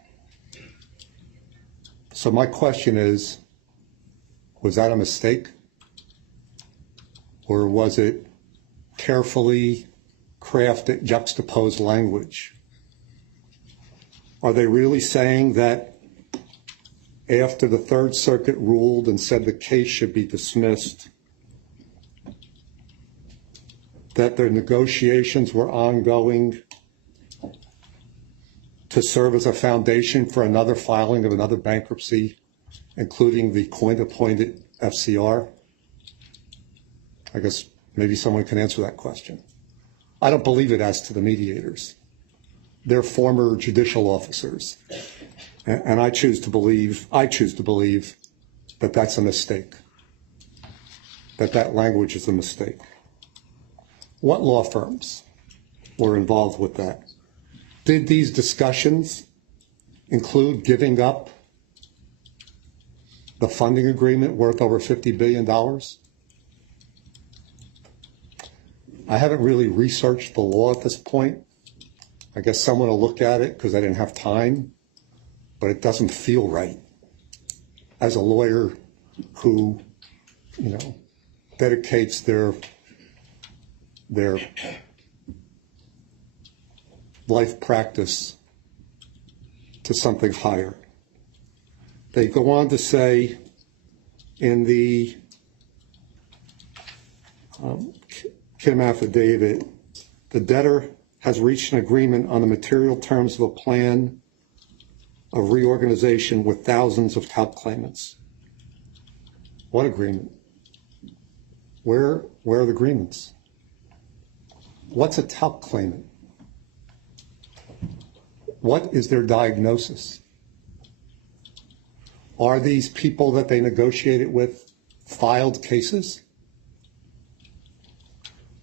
So my question is, was that a mistake? Or was it carefully crafted, juxtaposed language? Are they really saying that after the Third Circuit ruled and said the case should be dismissed, that their negotiations were ongoing to serve as a foundation for another filing of another bankruptcy, including the court-appointed FCR? I guess maybe someone can answer that question. I don't believe it as to the mediators. They're former judicial officers. And I choose to believe that that's a mistake, that language is a mistake. What law firms were involved with that? Did these discussions include giving up the funding agreement worth over $50 billion? I haven't really researched the law at this point. I guess someone will look at it because I didn't have time, but it doesn't feel right. As a lawyer who, dedicates their life practice to something higher. They go on to say in the Kim affidavit, the debtor has reached an agreement on the material terms of a plan of reorganization with thousands of top claimants. What agreement? Where are the agreements? What's a top claimant? What is their diagnosis? Are these people that they negotiated with filed cases?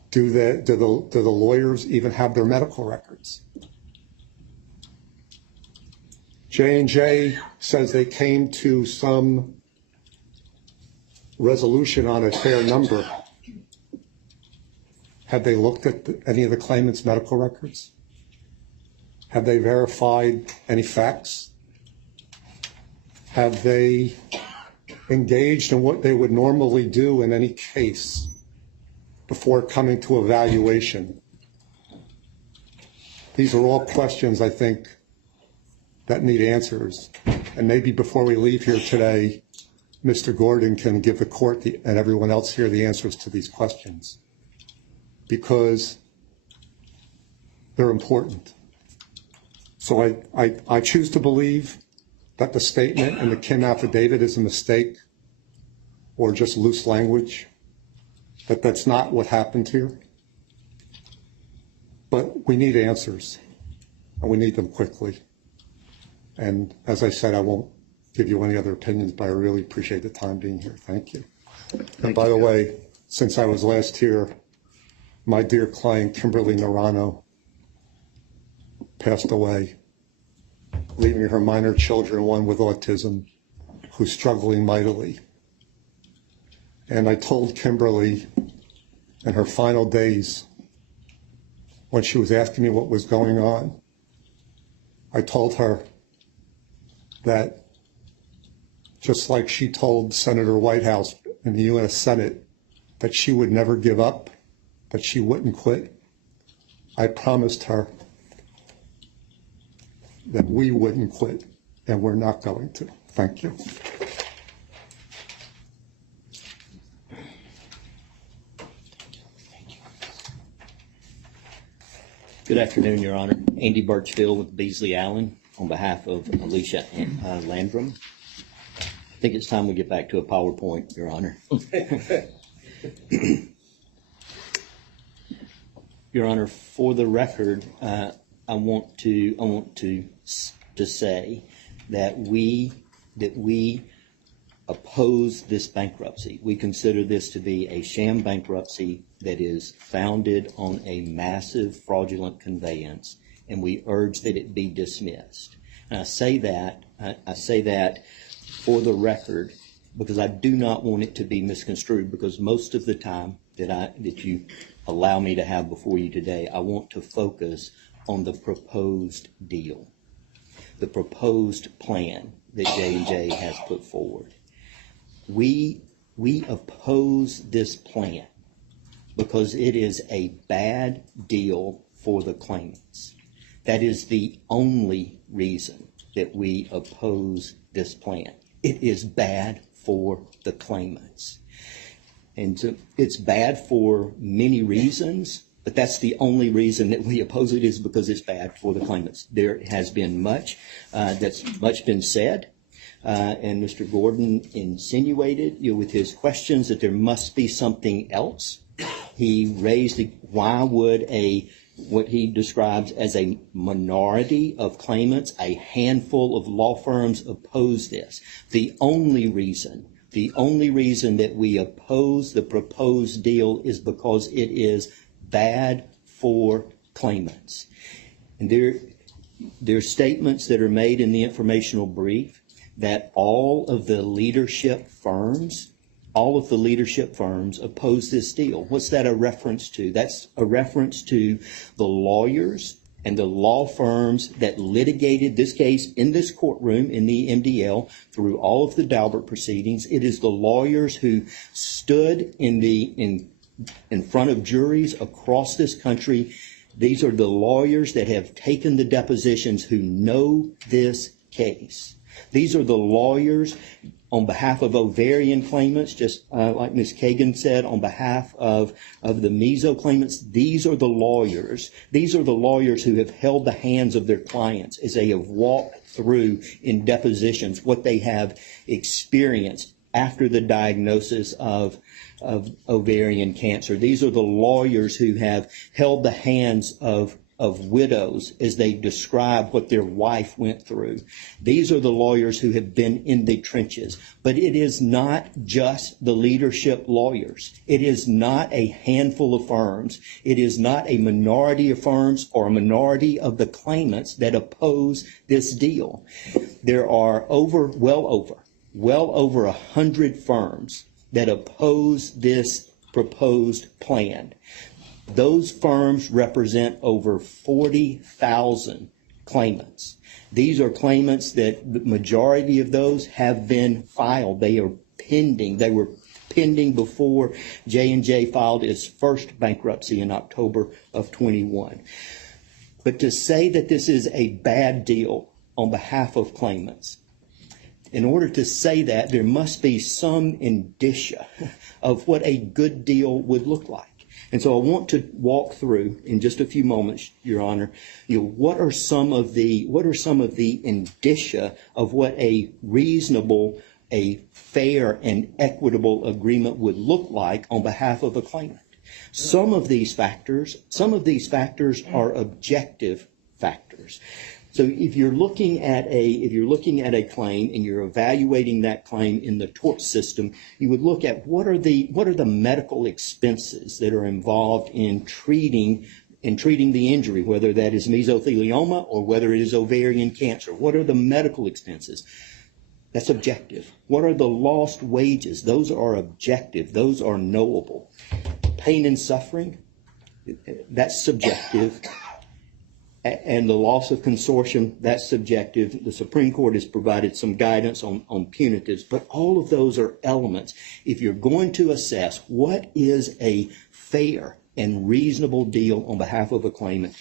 Do the lawyers even have their medical records? J&J says they came to some resolution on a fair number. Have they looked at any of the claimants' medical records? Have they verified any facts? Have they engaged in what they would normally do in any case before coming to evaluation? These are all questions, I think, that need answers. And maybe before we leave here today, Mr. Gordon can give the court and everyone else here the answers to these questions, because they're important. So I choose to believe that the statement in the Kim affidavit is a mistake or just loose language, that that's not what happened here. But we need answers, and we need them quickly. And as I said, I won't give you any other opinions, but I really appreciate the time being here. Thank you. And by the way, since I was last here, my dear client, Kimberly Narano, passed away, leaving her minor children, one with autism, who's struggling mightily. And I told Kimberly in her final days, when she was asking me what was going on, I told her that just like she told Senator Whitehouse in the U.S. Senate that she would never give up, that she wouldn't quit, I promised her that we wouldn't quit, and we're not going to. Thank you. Good afternoon, Your Honor. Andy Birchfield with Beasley Allen on behalf of Alicia Landrum. I think it's time we get back to a PowerPoint, Your Honor. Your Honor, for the record, I want to say that we oppose this bankruptcy. We consider this to be a sham bankruptcy that is founded on a massive fraudulent conveyance, and we urge that it be dismissed. And I say that for the record because I do not want it to be misconstrued, because most of the time that you allow me to have before you today, I want to focus on the proposed deal, the proposed plan that J&J has put forward. We oppose this plan because it is a bad deal for the claimants. That is the only reason that we oppose this plan. It is bad for the claimants. And so it's bad for many reasons, but that's the only reason that we oppose it, is because it's bad for the claimants. There has been much been said, and Mr. Gordon insinuated with his questions that there must be something else. He raised why would what he describes as a minority of claimants, a handful of law firms, oppose this. The only reason that we oppose the proposed deal is because it is bad for claimants. And there are statements that are made in the informational brief that all of the leadership firms oppose this deal. What's that a reference to? That's a reference to the lawyers and the law firms that litigated this case in this courtroom in the MDL through all of the Daubert proceedings. It is the lawyers who stood in front of juries across this country. These are the lawyers that have taken the depositions who know this case. These are the lawyers on behalf of ovarian claimants, just like Ms. Kagan said, on behalf of the meso claimants. These are the lawyers. These are the lawyers who have held the hands of their clients as they have walked through in depositions what they have experienced after the diagnosis of ovarian cancer. These are the lawyers who have held the hands of widows as they describe what their wife went through. These are the lawyers who have been in the trenches. But it is not just the leadership lawyers. It is not a handful of firms. It is not a minority of firms or a minority of the claimants that oppose this deal. There are well over 100 firms that oppose this proposed plan. Those firms represent over 40,000 claimants. These are claimants that the majority of those have been filed. They are pending. They were pending before J&J filed its first bankruptcy in October of 21. But to say that this is a bad deal on behalf of claimants, in order to say that, there must be some indicia of what a good deal would look like. And so I want to walk through in just a few moments, Your Honor, what are some of the indicia of what a reasonable, a fair and equitable agreement would look like on behalf of a claimant. Some of these factors are objective factors. So if you're looking at a claim and you're evaluating that claim in the tort system, you would look at what are the medical expenses that are involved in treating the injury, whether that is mesothelioma or whether it is ovarian cancer. What are the medical expenses? That's objective. What are the lost wages? Those are objective. Those are knowable. Pain and suffering, that's subjective. And the loss of consortium, that's subjective. The Supreme Court has provided some guidance on punitives, but all of those are elements. If you're going to assess what is a fair and reasonable deal on behalf of a claimant,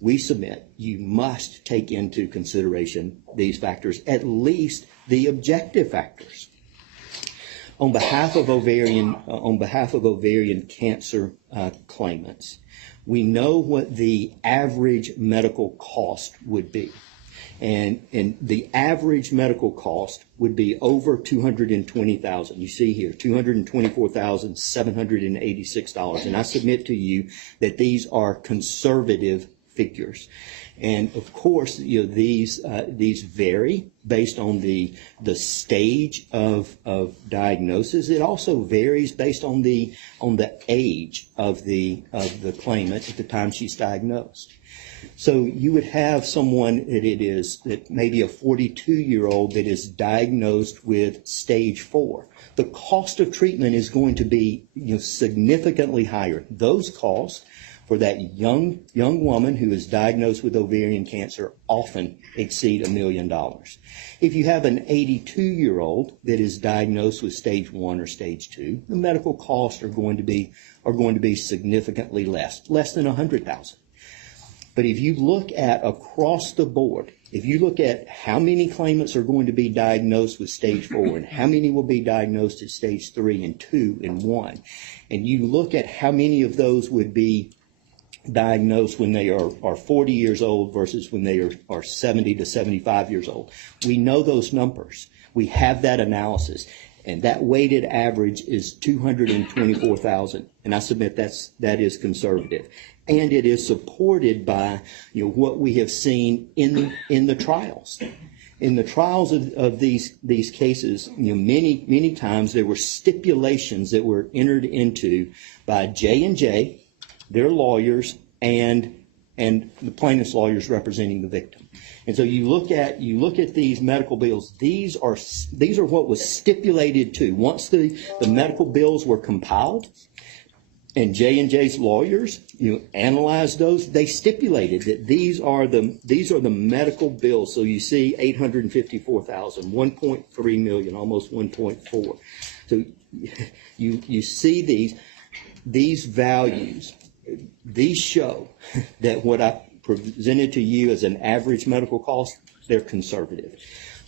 we submit you must take into consideration these factors, at least the objective factors. On behalf of ovarian cancer claimants, we know what the average medical cost would be. And the average medical cost would be over $220,000. You see here, $224,786. And I submit to you that these are conservative figures. And of course, these vary based on the stage of diagnosis. It also varies based on the age of the claimant at the time she's diagnosed. So you would have someone that maybe a 42-year-old that is diagnosed with stage 4. The cost of treatment is going to be significantly higher. Those costs for that young woman who is diagnosed with ovarian cancer often exceed $1 million. If you have an 82-year-old that is diagnosed with stage 1 or stage 2, the medical costs are going to be significantly less than $100,000. But if you look at across the board, if you look at how many claimants are going to be diagnosed with stage 4 and how many will be diagnosed at stage 3 and 2 and 1, and you look at how many of those would be diagnosed when they are 40 years old versus when they are 70 to 75 years old. We know those numbers. We have that analysis. And that weighted average is 224,000. And I submit that is conservative. And it is supported by what we have seen in the trials. In the trials of these cases, many times there were stipulations that were entered into by J&J, their lawyers, and the plaintiff's lawyers representing the victim. And so you look at these medical bills. These are what was stipulated to. Once the medical bills were compiled, and J&J's lawyers analyzed those, they stipulated that these are the medical bills. So you see $854,000, $1.3 million, almost 1.4. So you see these values. These show that what I presented to you as an average medical cost, they're conservative.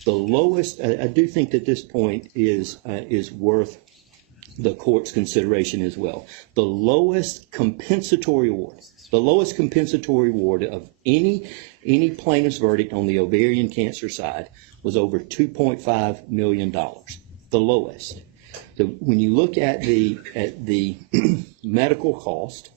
The lowest, I do think that this point is worth the court's consideration as well. The lowest compensatory award of any plaintiff's verdict on the ovarian cancer side was over $2.5 million. The lowest. So when you look at the medical cost,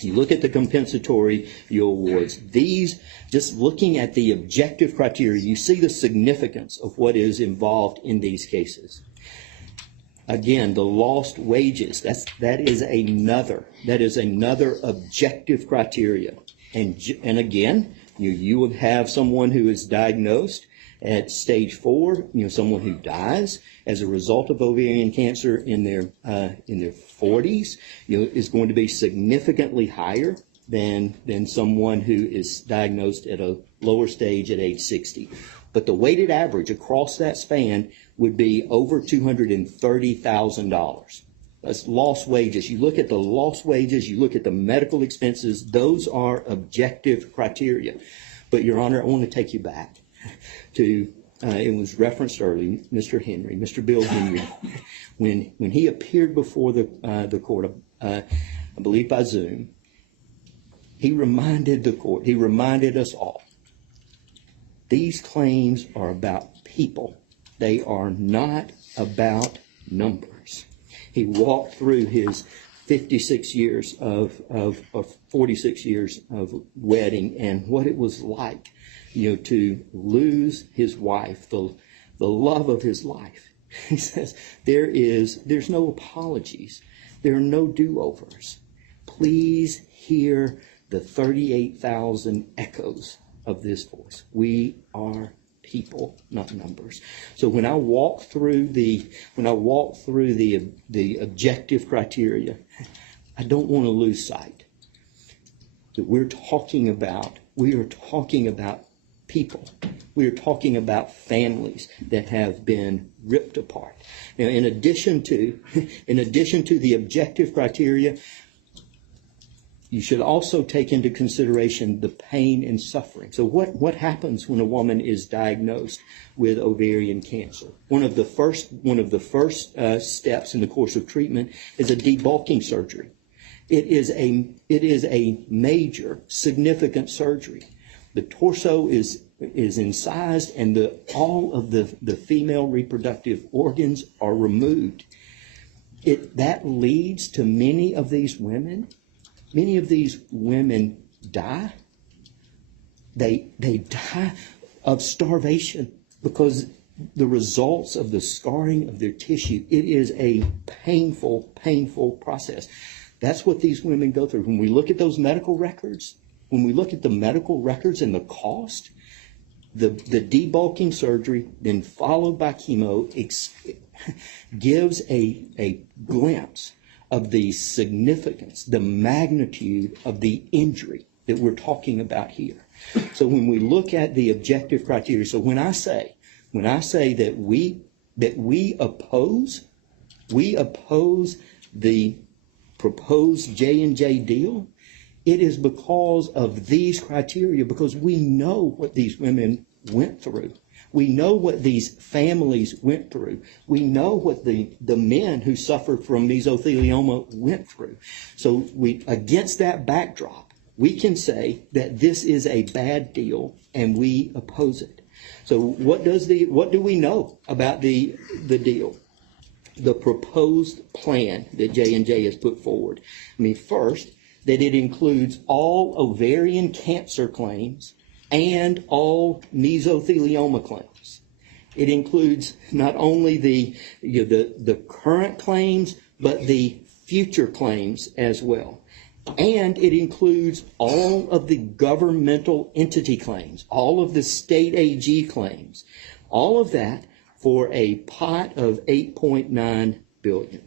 you look at the compensatory awards, these, just looking at the objective criteria, you see the significance of what is involved in these cases. Again, the lost wages, that is another objective criteria. And again, you would have someone who is diagnosed at stage 4, someone who dies as a result of ovarian cancer in their 40s, is going to be significantly higher than someone who is diagnosed at a lower stage at age 60. But the weighted average across that span would be over $230,000. That's lost wages. You look at the lost wages, you look at the medical expenses, those are objective criteria. But, Your Honor, I want to take you back to, it was referenced earlier, Mr. Bill Henry, when he appeared before the court, I believe by Zoom, he reminded the court, he reminded us all, these claims are about people. They are not about numbers. He walked through his 46 years of 46 years of wedding and what it was like, to lose his wife, the love of his life. He says, there's no apologies. There are no do-overs. Please hear the 38,000 echoes of this voice. We are people, not numbers. So when I walk through the objective criteria, I don't want to lose sight that we are talking about people. We are talking about families that have been ripped apart. Now, in addition to the objective criteria, you should also take into consideration the pain and suffering. So what happens when a woman is diagnosed with ovarian cancer? One of the first steps in the course of treatment is a debulking surgery. It is a major, significant surgery. The torso is incised, and all of the female reproductive organs are removed. That leads to many of these women die. They die of starvation because the results of the scarring of their tissue. It is a painful, painful process. That's what these women go through. When we look at those medical records, when we look at the medical records and the cost, the debulking surgery, then followed by chemo, gives a glimpse of the significance, the magnitude of the injury that we're talking about here. So when we look at the objective criteria, so when I say that we oppose the proposed J&J deal, it is because of these criteria, because we know what these women went through. We know what these families went through. We know what the men who suffered from mesothelioma went through. So against that backdrop, we can say that this is a bad deal and we oppose it. So what do we know about the deal? The proposed plan that J&J has put forward. I mean, first, that it includes all ovarian cancer claims and all mesothelioma claims. It includes not only the current claims, but the future claims as well. And it includes all of the governmental entity claims, all of the state AG claims, all of that for a pot of $8.9 billion.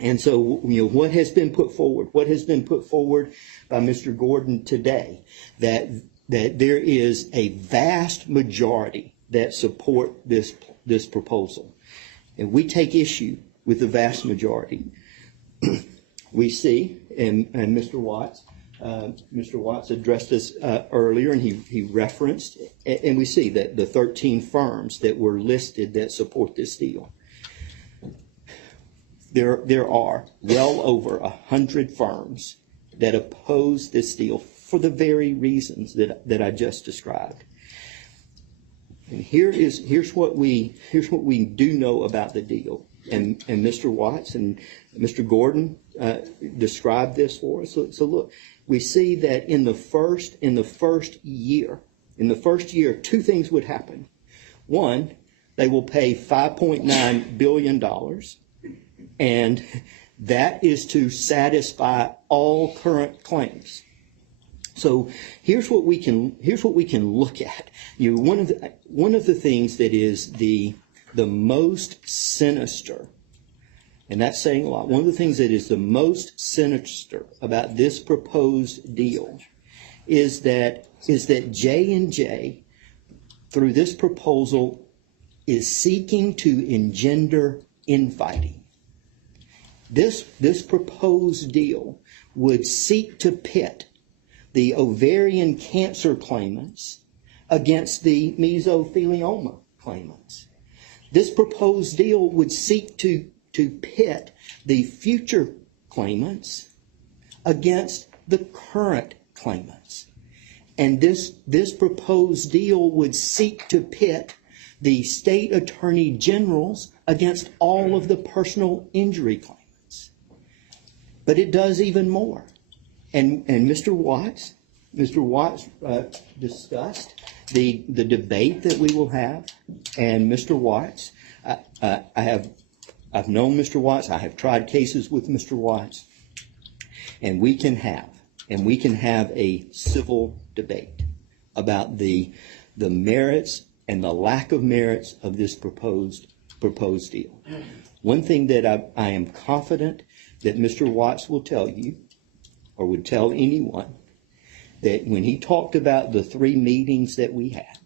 And so, what has been put forward? What has been put forward by Mr. Gordon today? That there is a vast majority that support this proposal. And we take issue with the vast majority. We see, and Mr. Watts addressed this earlier, and he referenced, and we see that the 13 firms that were listed that support this deal. There are well over 100 firms that oppose this deal for the very reasons that I just described. And here's what we do know about the deal. And Mr. Watts and Mr. Gordon described this for us. So look, we see that in the first year, two things would happen. One, they will pay $5.9 billion, and that is to satisfy all current claims. So here's what we can look at. One of the things that is the most sinister, and that's saying a lot. One of the things that is the most sinister about this proposed deal is that J&J, through this proposal, is seeking to engender infighting. This proposed deal would seek to pit the ovarian cancer claimants against the mesothelioma claimants. This proposed deal would seek to pit the future claimants against the current claimants. And this proposed deal would seek to pit the state attorney generals against all of the personal injury claimants. But it does even more. And Mr. Watts discussed the debate that we will have. And Mr. Watts, I've known Mr. Watts. I have tried cases with Mr. Watts, and we can have a civil debate about the merits and the lack of merits of this proposed deal. One thing that I am confident that Mr. Watts will tell you, or would tell anyone, that when he talked about the 3 meetings that we had,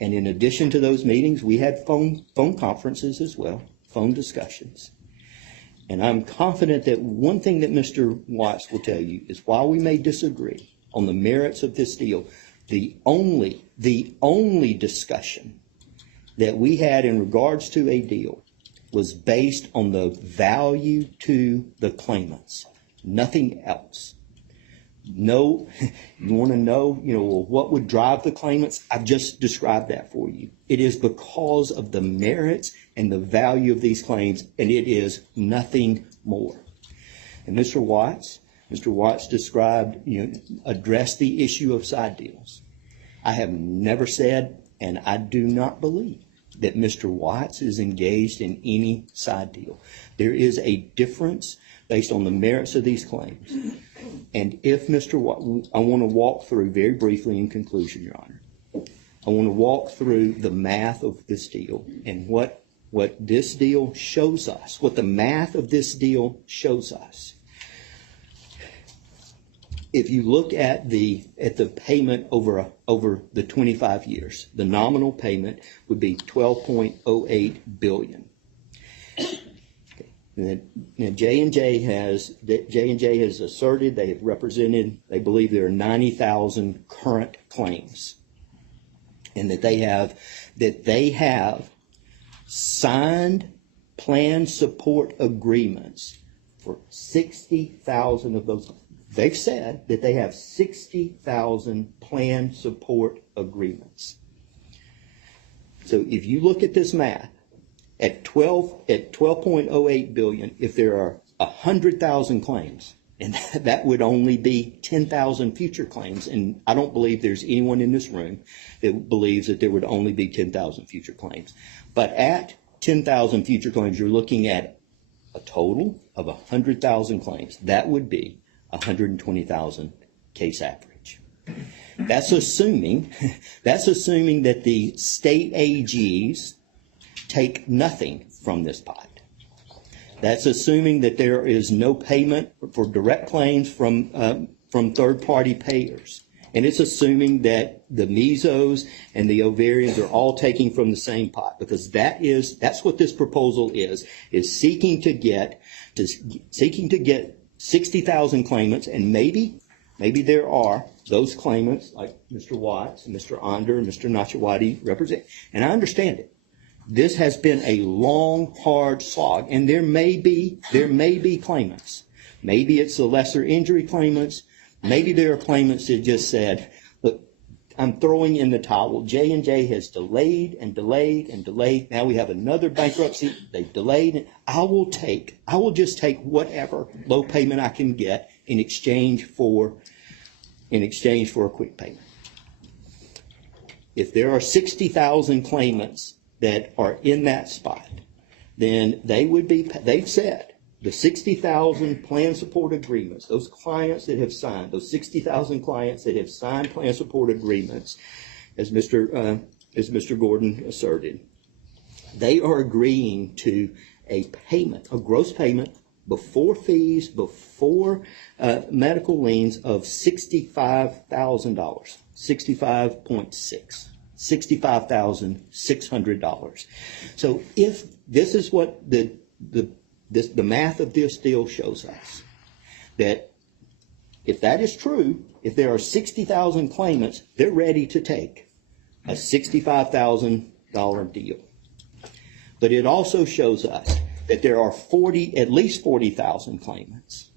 and in addition to those meetings, we had phone conferences as well, phone discussions. And I'm confident that one thing that Mr. Watts will tell you is while we may disagree on the merits of this deal, the only discussion that we had in regards to a deal was based on the value to the claimants, nothing else. No, you want to know, what would drive the claimants? I've just described that for you. It is because of the merits and the value of these claims, and it is nothing more. And Mr. Watts described, addressed the issue of side deals. I have never said, and I do not believe, that Mr. Watts is engaged in any side deal. There is a difference based on the merits of these claims. And if Mr. Watts, I want to walk through very briefly in conclusion, Your Honor. I want to walk through the math of this deal and what this deal shows us, what the math of this deal shows us. If you look at the payment over the 25 years, the nominal payment would be $12.08 billion. Now J&J has asserted, they have represented, they believe there are 90,000 current claims, and that they have signed plan support agreements for 60,000 of those. They've said that they have 60,000 plan support agreements. So if you look at this math, at 12.08 billion, if there are 100,000 claims, and that would only be 10,000 future claims, and I don't believe there's anyone in this room that believes that there would only be 10,000 future claims. But at 10,000 future claims, you're looking at a total of 100,000 claims. That would be 120,000 case average. That's assuming that the state AGs take nothing from this pot. That's assuming that there is no payment for direct claims from third-party payers. And it's assuming that the mesos and the ovarians are all taking from the same pot, because that's what this proposal is seeking to get 60,000 claimants, and maybe there are those claimants like Mr. Watts and Mr. Onder and Mr. Nachawati represent, and I understand it. This has been a long, hard slog, and there may be claimants. Maybe it's the lesser injury claimants. Maybe there are claimants that just said, look, I'm throwing in the towel. J&J has delayed and delayed and delayed. Now we have another bankruptcy. They've delayed. I will just take whatever low payment I can get in exchange for a quick payment. If there are 60,000 claimants that are in that spot, then they've said the 60,000 plan support agreements, those clients that have signed, those 60,000 clients that have signed plan support agreements, as Mr. Gordon asserted, they are agreeing to a payment, a gross payment before fees, before medical liens of $65,000, $65,600. So if this is what the math of this deal shows us, that if that is true, if there are 60,000 claimants, they're ready to take a $65,000 deal. But it also shows us that there are at least 40,000 claimants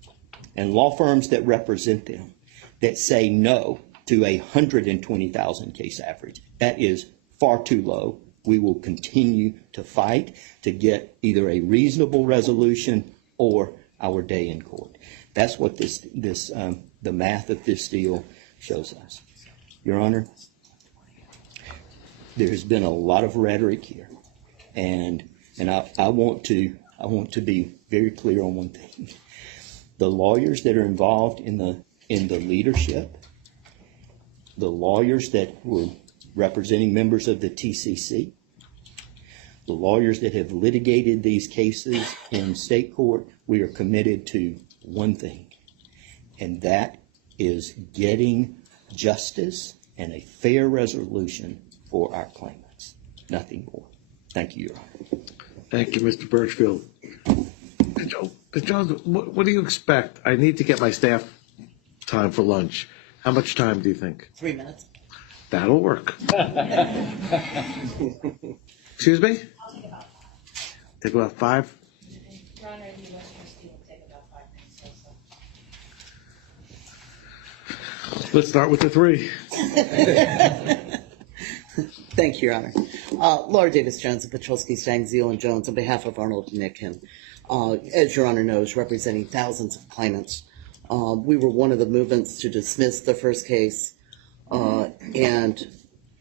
and law firms that represent them that say no to a 120,000 case average. That is far too low. We will continue to fight to get either a reasonable resolution or our day in court. That's what the math of this deal shows us. Your Honor, there has been a lot of rhetoric here, and I want to be very clear on one thing. The lawyers that are involved in the leadership, the lawyers that were representing members of the TCC, the lawyers that have litigated these cases in state court, we are committed to one thing, and that is getting justice and a fair resolution for our claimants. Nothing more. Thank you, Your Honor. Thank you, Mr. Birchfield. John, what do you expect? I need to get my staff time for lunch. How much time do you think? 3 minutes. That'll work. Excuse me? I'll take about 5. Take about 5? Your Honor, the Western Steel will take about 5 minutes also. Let's start with the 3. Thank you, Your Honor. Laura Davis Jones of Petrosky, Stang, Zeal, and Jones on behalf of Arnold and Nick Kim. As Your Honor knows, representing thousands of claimants. We were one of the movements to dismiss the first case, and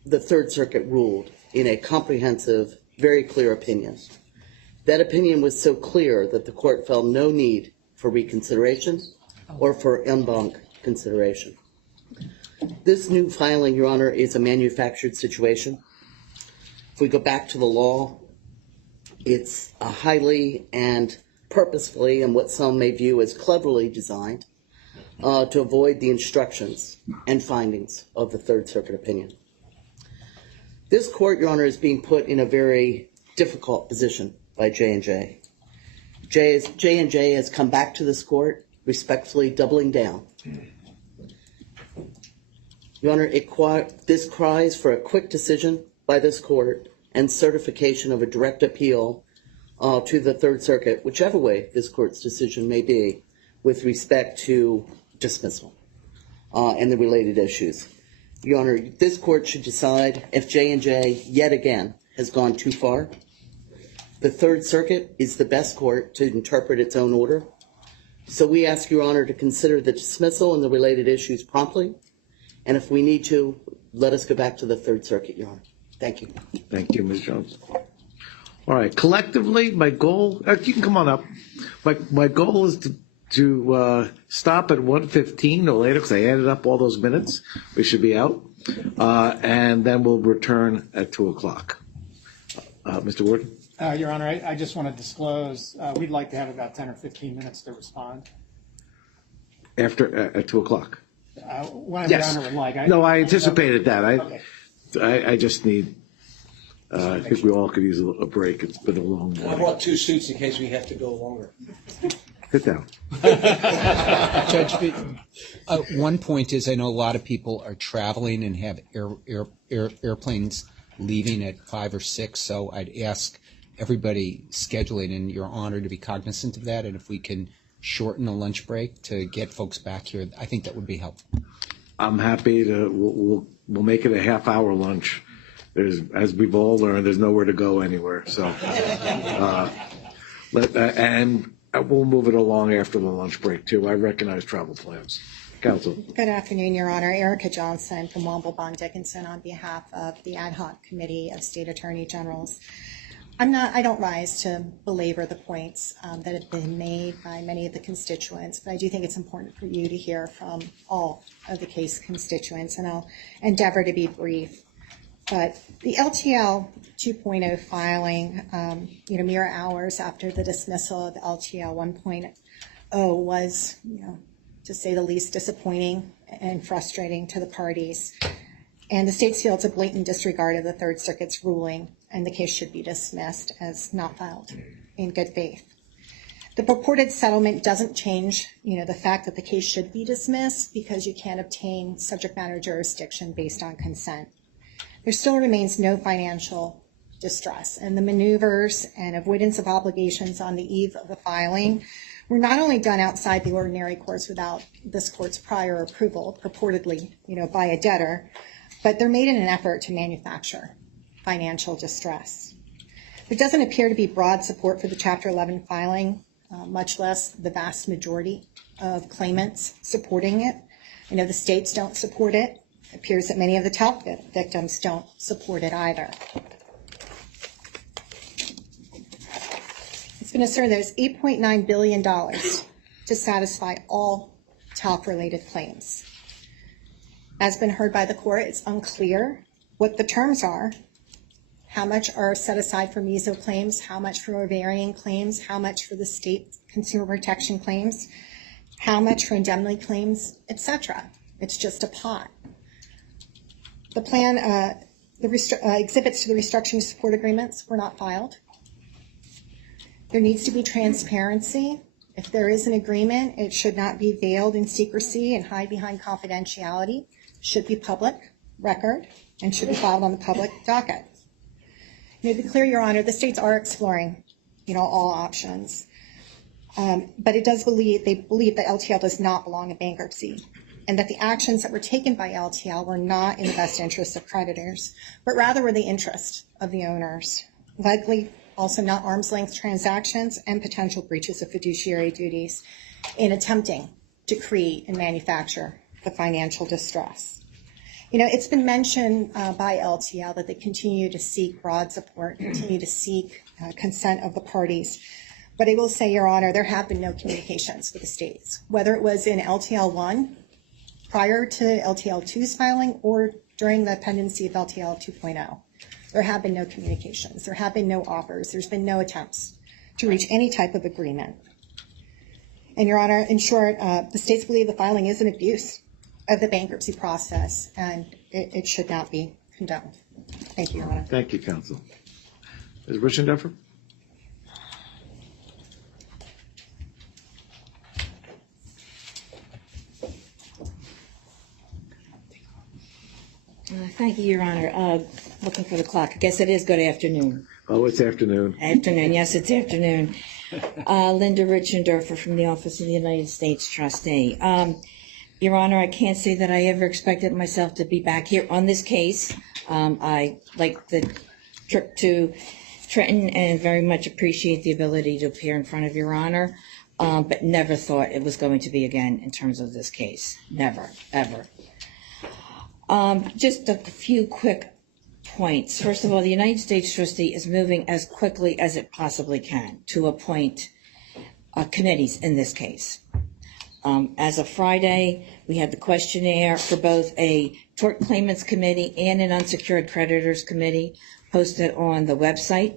the Third Circuit ruled in a comprehensive, very clear opinion. That opinion was so clear that the court felt no need for reconsideration or for en banc consideration. This new filing, Your Honor, is a manufactured situation. If we go back to the law, it's a highly and purposefully, and what some may view as cleverly designed, to avoid the instructions and findings of the Third Circuit opinion. This court, Your Honor, is being put in a very difficult position by J&J. J&J has come back to this court, respectfully doubling down. Your Honor, this cries for a quick decision by this court and certification of a direct appeal to the Third Circuit, whichever way this court's decision may be, with respect to dismissal and the related issues. Your Honor, this court should decide if J&J yet again has gone too far. The Third Circuit is the best court to interpret its own order. So we ask Your Honor to consider the dismissal and the related issues promptly. And if we need to, let us go back to the Third Circuit, Your Honor. Thank you. Thank you, Ms. Jones. All right. Collectively, my goal, you can come on up. My goal is to stop at 1:15 or later, because I added up all those minutes. We should be out. And then we'll return at 2 o'clock. Mr. Warden? Your Honor, I just want to disclose, we'd like to have about 10 or 15 minutes to respond. At 2 o'clock? What Yes. Your Honor would like. No, I anticipated that. Okay. I just need, I think we all could use a break. It's been a long I morning. brought 2 suits in case we have to go longer. Sit down. Judge, one point is I know a lot of people are traveling and have airplanes leaving at 5 or 6, so I'd ask everybody scheduling in Your Honor to be cognizant of that, and if we can shorten a lunch break to get folks back here, I think that would be helpful. I'm happy to, we'll make it a half-hour lunch. As we've all learned, there's nowhere to go anywhere, so. And we'll move it along after the lunch break, too. I recognize travel plans. Counsel. Good afternoon, Your Honor. Erica Johnson from Womble Bond Dickinson on behalf of the Ad Hoc Committee of State Attorney Generals. I don't rise to belabor the points that have been made by many of the constituents, but I do think it's important for you to hear from all of the case constituents, and I'll endeavor to be brief. But the LTL 2.0 filing, mere hours after the dismissal of LTL 1.0 was, to say the least, disappointing and frustrating to the parties. And the states feel it's a blatant disregard of the Third Circuit's ruling, and the case should be dismissed as not filed in good faith. The purported settlement doesn't change, the fact that the case should be dismissed because you can't obtain subject matter jurisdiction based on consent. There still remains no financial distress, and the maneuvers and avoidance of obligations on the eve of the filing were not only done outside the ordinary course without this court's prior approval, purportedly, by a debtor, but they're made in an effort to manufacture financial distress. There doesn't appear to be broad support for the Chapter 11 filing, much less the vast majority of claimants supporting it. I know the states don't support it. It appears that many of the TALC victims don't support it either. It's been asserted there's $8.9 billion to satisfy all TALC-related claims. As been heard by the court, it's unclear what the terms are, how much are set aside for meso claims, how much for ovarian claims, how much for the state consumer protection claims, how much for indemnity claims, etc. It's just a pot. The plan, exhibits to the restructuring support agreements were not filed. There needs to be transparency. If there is an agreement, it should not be veiled in secrecy and hide behind confidentiality. It should be public record and should be filed on the public docket. To be clear, Your Honor, the states are exploring, all options. But they believe that LTL does not belong in bankruptcy, and that the actions that were taken by LTL were not in the best interest of creditors, but rather were the interest of the owners. Likely also not arm's length transactions and potential breaches of fiduciary duties in attempting to create and manufacture the financial distress. It's been mentioned by LTL that they continue to seek broad support, continue to seek consent of the parties. But I will say, Your Honor, there have been no communications with the states, whether it was in LTL 1 prior to LTL 2's filing or during the pendency of LTL 2.0. There have been no communications. There have been no offers. There's been no attempts to reach any type of agreement. And, Your Honor, in short, the states believe the filing is an abuse of the bankruptcy process, and it should not be condoned. Thank you, Your Honor. Thank you, counsel. Ms. Richendeffer? Thank you, Your Honor. Looking for the clock. I guess it is good afternoon. Oh, it's afternoon. Afternoon, yes, it's afternoon. Linda Richendorfer from the Office of the United States Trustee. Your Honor, I can't say that I ever expected myself to be back here on this case. I like the trip to Trenton and very much appreciate the ability to appear in front of Your Honor, but never thought it was going to be again in terms of this case. Never, ever. Just a few quick points. First of all, the United States Trustee is moving as quickly as it possibly can to appoint committees in this case. As of Friday, we had the questionnaire for both a tort claimants committee and an unsecured creditors committee posted on the website.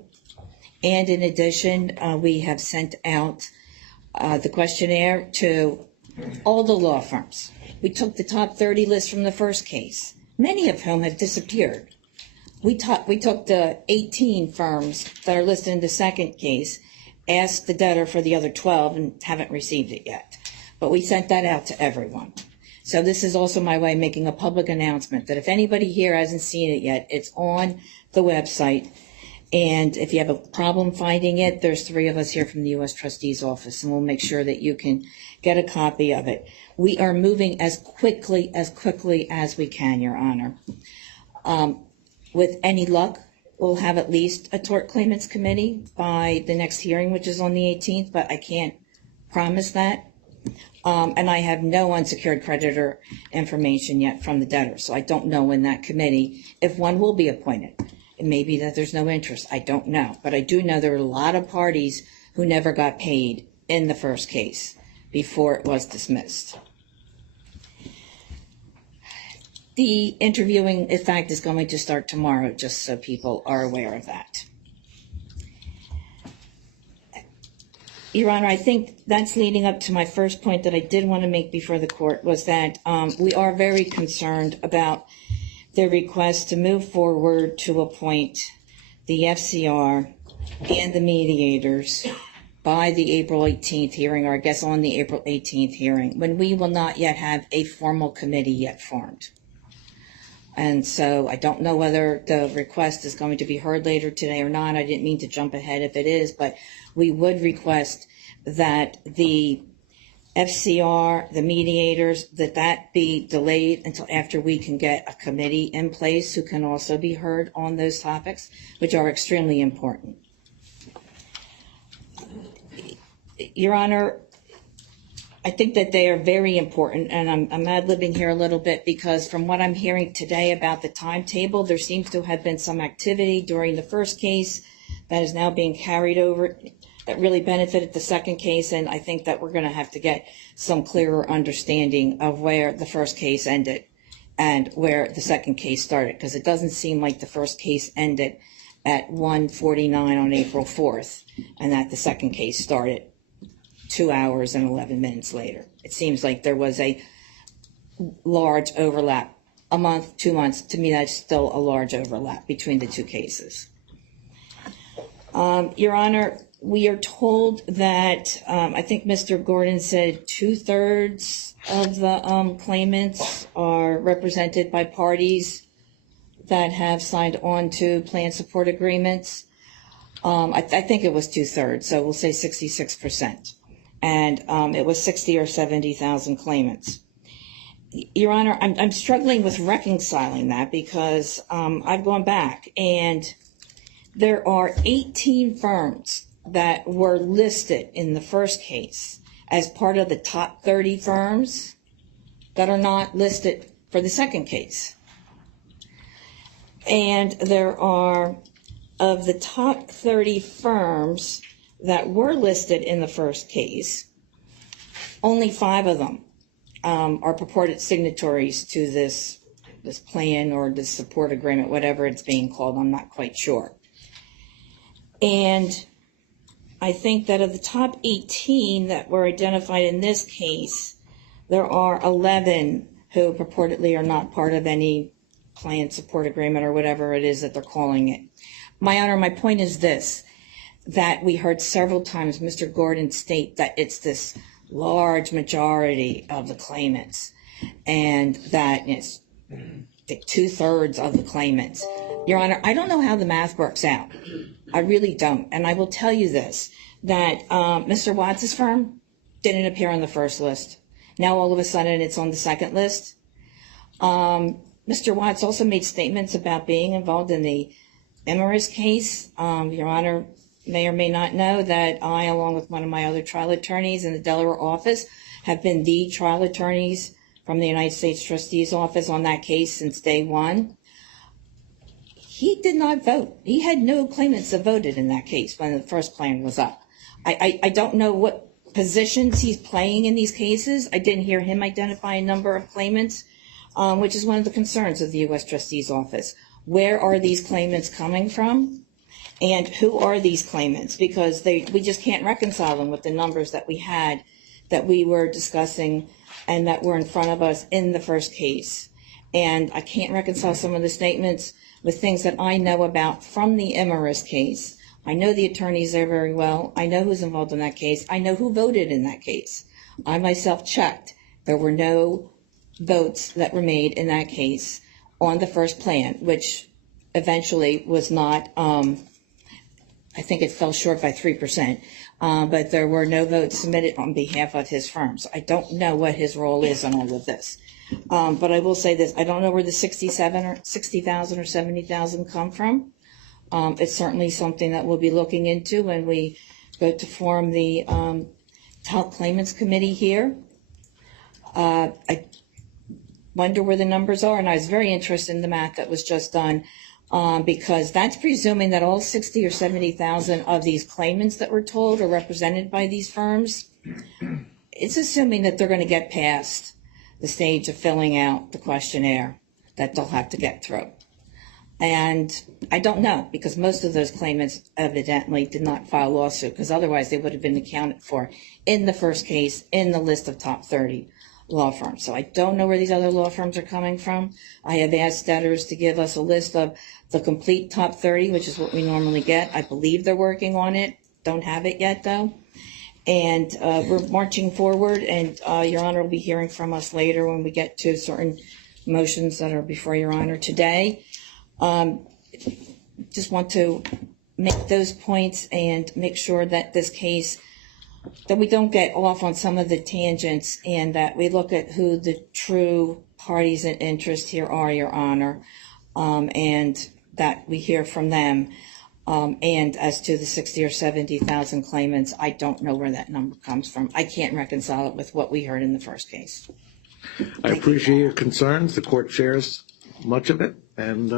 And in addition, we have sent out the questionnaire to all the law firms. We took the top 30 list from the first case, many of whom have disappeared. We took the 18 firms that are listed in the second case, asked the debtor for the other 12, and haven't received it yet. But we sent that out to everyone. So this is also my way of making a public announcement that if anybody here hasn't seen it yet, it's on the website. And if you have a problem finding it, there's 3 of us here from the U.S. Trustee's office, and we'll make sure that you can get a copy of it. We are moving as quickly as we can, Your Honor. With any luck, we'll have at least a tort claimants committee by the next hearing, which is on the 18th, but I can't promise that. And I have no unsecured creditor information yet from the debtor, so I don't know when that committee, if one will be appointed. It may be that there's no interest. I don't know. But I do know there are a lot of parties who never got paid in the first case before it was dismissed. The interviewing, in fact, is going to start tomorrow, just so people are aware of that. Your Honor, I think that's leading up to my first point that I did want to make before the court, was that we are very concerned about the request to move forward to appoint the FCR and the mediators by the April 18th hearing, or I guess on the April 18th hearing, when we will not yet have a formal committee yet formed. And so I don't know whether the request is going to be heard later today or not. I didn't mean to jump ahead if it is, but we would request that the FCR, the mediators, that be delayed until after we can get a committee in place who can also be heard on those topics, which are extremely important. Your Honor, I think that they are very important, and I'm ad-libbing here a little bit because from what I'm hearing today about the timetable, there seems to have been some activity during the first case that is now being carried over that really benefited the second case, and I think that we're going to have to get some clearer understanding of where the first case ended and where the second case started, because it doesn't seem like the first case ended at 1:49 on April 4th, and that the second case started 2 hours and 11 minutes later. It seems like there was a large overlap. A month, 2 months, to me that's still a large overlap between the two cases. Your Honor, we are told that, I think Mr. Gordon said 2/3 of the claimants are represented by parties that have signed on to plan support agreements. I think it was 2/3, so we'll say 66%. And it was 60 or 70,000 claimants. Your Honor, I'm struggling with reconciling that because I've gone back and there are 18 firms that were listed in the first case as part of the top 30 firms that are not listed for the second case. And there are, of the top 30 firms that were listed in the first case, only 5 of them are purported signatories to this plan or this support agreement, whatever it's being called, I'm not quite sure. And I think that of the top 18 that were identified in this case, there are 11 who purportedly are not part of any plan support agreement or whatever it is that they're calling it. My Honor, my point is this, that we heard several times Mr. Gordon state that it's this large majority of the claimants and that it's 2/3 of the claimants. Your Honor, I don't know how the math works out. I really don't. And I will tell you this, that Mr. Watts' firm didn't appear on the first list. Now all of a sudden it's on the second list. Mr. Watts also made statements about being involved in the Emeris case. Your Honor may or may not know that I, along with one of my other trial attorneys in the Delaware office, have been the trial attorneys from the United States Trustee's office on that case since day one. He did not vote. He had no claimants that voted in that case when the first plan was up. I don't know what positions he's playing in these cases. I didn't hear him identify a number of claimants, which is one of the concerns of the U.S. Trustee's office. Where are these claimants coming from? And who are these claimants? Because we just can't reconcile them with the numbers that we had, that we were discussing, and that were in front of us in the first case. And I can't reconcile some of the statements with things that I know about from the Emeris case. I know the attorneys there very well. I know who's involved in that case. I know who voted in that case. I myself checked. There were no votes that were made in that case on the first plan, which eventually was not, I think it fell short by 3%, but there were no votes submitted on behalf of his firm. So I don't know what his role is in all of this. But I will say this, I don't know where the 60,000 or 70,000 come from. It's certainly something that we'll be looking into when we go to form the top claimants committee here. I wonder where the numbers are, and I was very interested in the math that was just done, because that's presuming that all 60 or 70,000 of these claimants that were told are represented by these firms. It's assuming that they're going to get past the stage of filling out the questionnaire that they'll have to get through. And I don't know, because most of those claimants evidently did not file a lawsuit, because otherwise they would have been accounted for in the first case in the list of top 30 law firms. So I don't know where these other law firms are coming from. I have asked debtors to give us a list of the complete top 30, which is what we normally get. I believe they're working on it. Don't have it yet, though. And we're marching forward, and Your Honor will be hearing from us later when we get to certain motions that are before Your Honor today. Just want to make those points and make sure that this case, that we don't get off on some of the tangents, and that we look at who the true parties in interest here are, Your Honor, and that we hear from them. And as to the 60 or 70,000 claimants, I don't know where that number comes from. I can't reconcile it with what we heard in the first case. I appreciate your concerns. The court shares much of it, and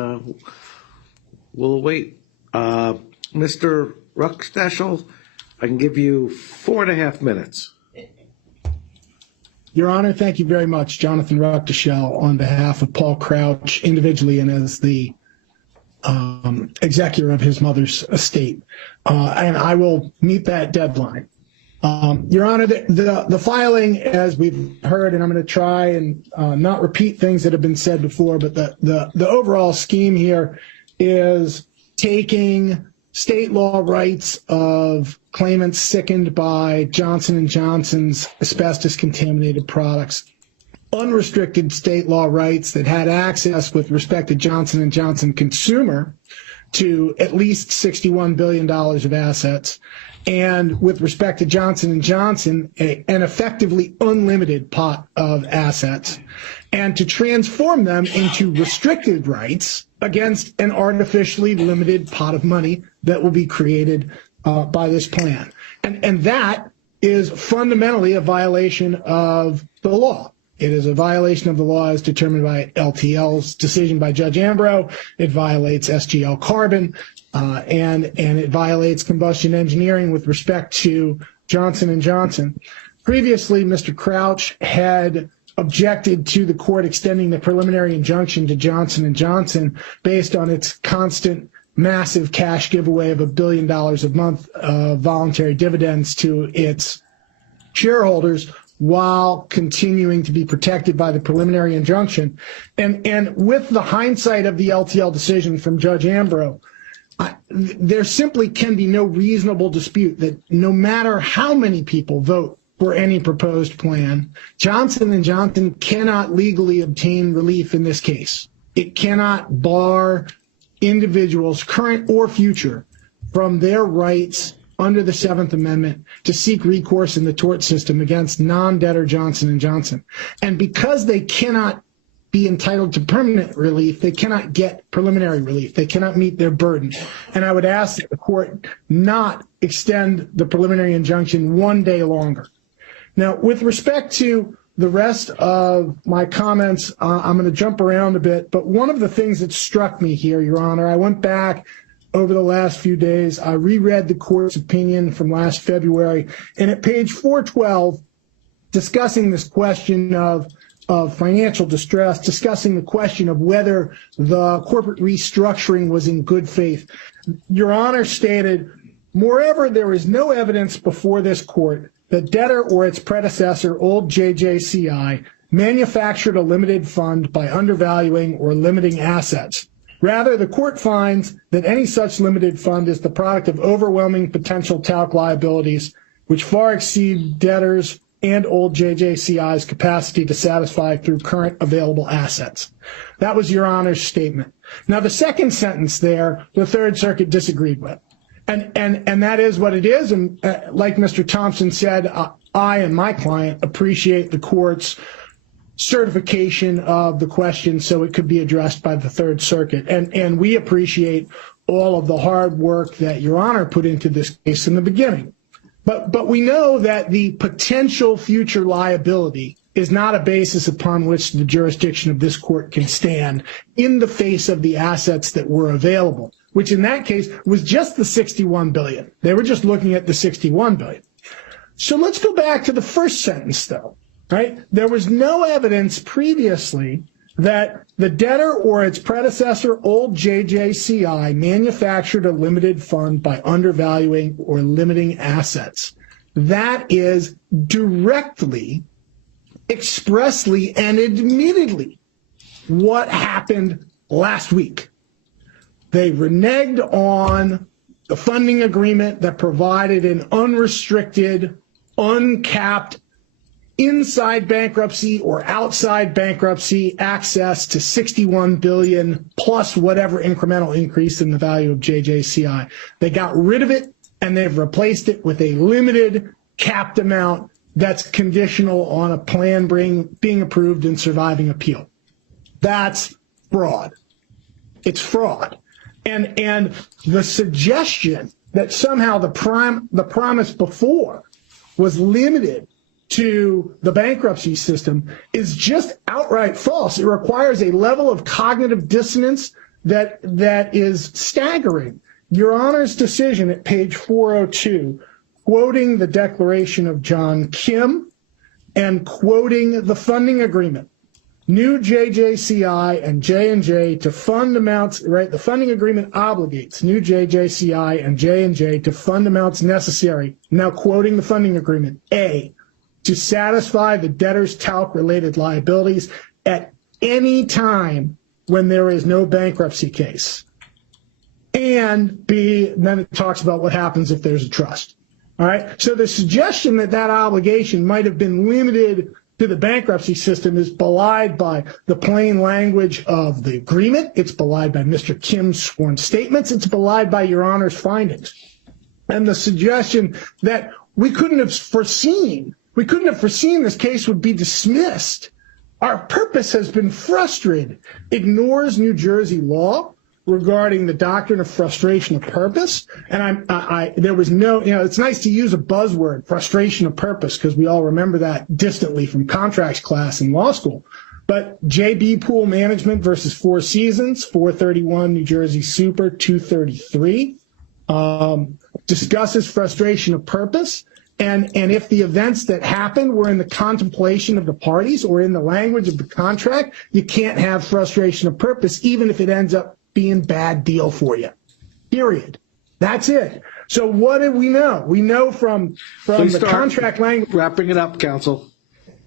we'll wait. Mr. Ruckstechel, I can give you 4.5 minutes. Your Honor, thank you very much. Jonathan Ruckteschell on behalf of Paul Crouch, individually and as the executor of his mother's estate. And I will meet that deadline. Your Honor, the filing, as we've heard, and I'm going to try and not repeat things that have been said before, but the overall scheme here is taking state law rights of claimants sickened by Johnson & Johnson's asbestos-contaminated products, unrestricted state law rights that had access with respect to Johnson & Johnson consumer to at least $61 billion of assets, and with respect to Johnson & Johnson, an effectively unlimited pot of assets, and to transform them into restricted rights against an artificially limited pot of money that will be created by this plan. And that is fundamentally a violation of the law. It is a violation of the law as determined by LTL's decision by Judge Ambrose. It violates SGL Carbon, and it violates combustion engineering with respect to Johnson & Johnson. Previously, Mr. Crouch had objected to the court extending the preliminary injunction to Johnson & Johnson based on its constant massive cash giveaway of $1 billion a month of voluntary dividends to its shareholders, while continuing to be protected by the preliminary injunction. And with the hindsight of the LTL decision from Judge Ambrose, there simply can be no reasonable dispute that no matter how many people vote for any proposed plan, Johnson & Johnson cannot legally obtain relief in this case. It cannot bar individuals, current or future, from their rights under the Seventh Amendment to seek recourse in the tort system against non-debtor Johnson & Johnson. And because they cannot be entitled to permanent relief, they cannot get preliminary relief. They cannot meet their burden. And I would ask that the court not extend the preliminary injunction one day longer. Now, with respect to the rest of my comments, I'm going to jump around a bit, but one of the things that struck me here, Your Honor, I went back over the last few days, I reread the court's opinion from last February, and at page 412, discussing this question of financial distress, discussing the question of whether the corporate restructuring was in good faith, Your Honor stated, moreover, there is no evidence before this court that debtor or its predecessor, old JJCI, manufactured a limited fund by undervaluing or limiting assets. Rather, the court finds that any such limited fund is the product of overwhelming potential talc liabilities, which far exceed debtors and old JJCI's capacity to satisfy through current available assets. That was Your Honor's statement. Now, the second sentence there, the Third Circuit disagreed with. And that is what it is. And like Mr. Thompson said, I and my client appreciate the court's certification of the question so it could be addressed by the Third Circuit. And we appreciate all of the hard work that Your Honor put into this case in the beginning. But we know that the potential future liability is not a basis upon which the jurisdiction of this court can stand in the face of the assets that were available, which in that case was just the $61 billion. They were just looking at the $61 billion. So let's go back to the first sentence, though. Right? There was no evidence previously that the debtor or its predecessor, old JJCI, manufactured a limited fund by undervaluing or limiting assets. That is directly, expressly, and admittedly what happened last week. They reneged on the funding agreement that provided an unrestricted, uncapped, inside bankruptcy or outside bankruptcy access to $61 billion plus whatever incremental increase in the value of JJCI. They got rid of it and they've replaced it with a limited capped amount that's conditional on a plan being approved and surviving appeal. That's fraud. It's fraud. And the suggestion that somehow the promise before was limited to the bankruptcy system is just outright false. It requires a level of cognitive dissonance that is staggering. Your Honor's decision at page 402, quoting the declaration of John Kim and quoting the funding agreement. New JJCI and J&J to fund amounts, right? The funding agreement obligates new JJCI and J&J to fund amounts necessary. Now quoting the funding agreement. A, to satisfy the debtor's talc-related liabilities at any time when there is no bankruptcy case. And B, then it talks about what happens if there's a trust. All right. So the suggestion that that obligation might have been limited to the bankruptcy system is belied by the plain language of the agreement. It's belied by Mr. Kim's sworn statements. It's belied by Your Honor's findings. And the suggestion that we couldn't have foreseen this case would be dismissed. Our purpose has been frustrated. Ignores New Jersey law regarding the doctrine of frustration of purpose. And there was no, it's nice to use a buzzword, frustration of purpose, because we all remember that distantly from contracts class in law school. But JB Pool Management versus Four Seasons, 431 New Jersey Super 233, discusses frustration of purpose. And if the events that happened were in the contemplation of the parties or in the language of the contract, you can't have frustration of purpose, even if it ends up being bad deal for you. Period. That's it. So what do we know? We know from the contract language. Wrapping it up, counsel.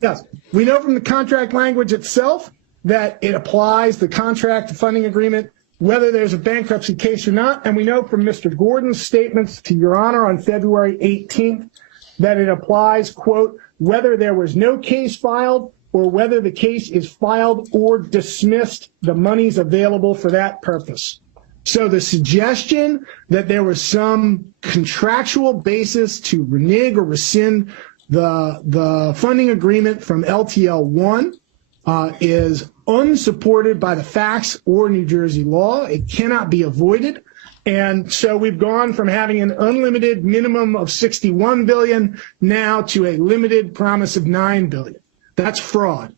Yes. We know from the contract language itself that it applies the contract funding agreement whether there's a bankruptcy case or not. And we know from Mr. Gordon's statements to Your Honor on February 18th that it applies, quote, whether there was no case filed or whether the case is filed or dismissed, the money's available for that purpose. So the suggestion that there was some contractual basis to renege or rescind the funding agreement from LTL 1 is unsupported by the facts or New Jersey law. It cannot be avoided. And so we've gone from having an unlimited minimum of $61 billion now to a limited promise of $9 billion. That's fraud.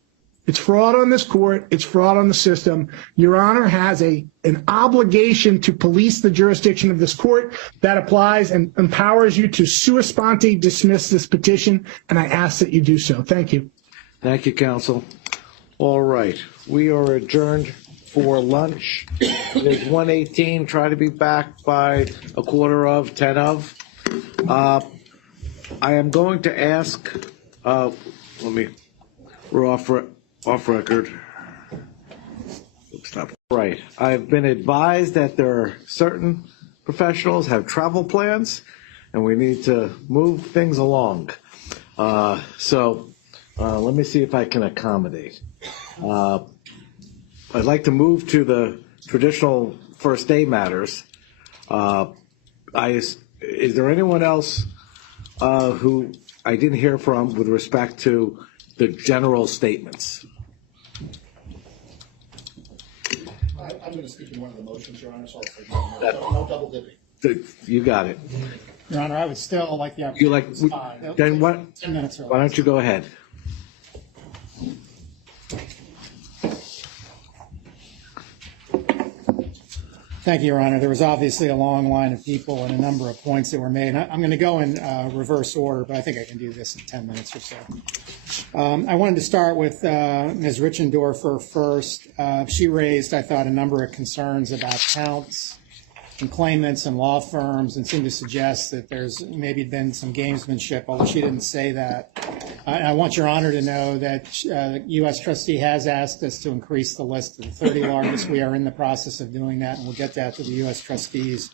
It's fraud on this court. It's fraud on the system. Your Honor has an obligation to police the jurisdiction of this court. That applies and empowers you to sua sponte dismiss this petition, and I ask that you do so. Thank you. Thank you, counsel. All right. We are adjourned for lunch. It is 1:18. Try to be back by 10:15. I am going to ask, we're off record. Oops, stop. Right. I've been advised that there are certain professionals have travel plans, and we need to move things along. So let me see if I can accommodate. I'd like to move to the traditional first day matters. Is there anyone else who I didn't hear from with respect to the general statements? I'm going to speak in one of the motions, Your Honor, so I'll say no double dipping. You got it. Your Honor, I would still like the opportunity to respond. Then what? 10 minutes or less. Why don't you go ahead? Thank you, Your Honor. There was obviously a long line of people and a number of points that were made. I'm going to go in reverse order, but I think I can do this in 10 minutes or so. I wanted to start with Ms. Richendorfer first. She raised, I thought, a number of concerns about counts and claimants and law firms and seemed to suggest that there's maybe been some gamesmanship, although she didn't say that. I want Your Honor to know that the U.S. trustee has asked us to increase the list to the 30 largest. We are in the process of doing that, and we'll get that to the U.S. trustee's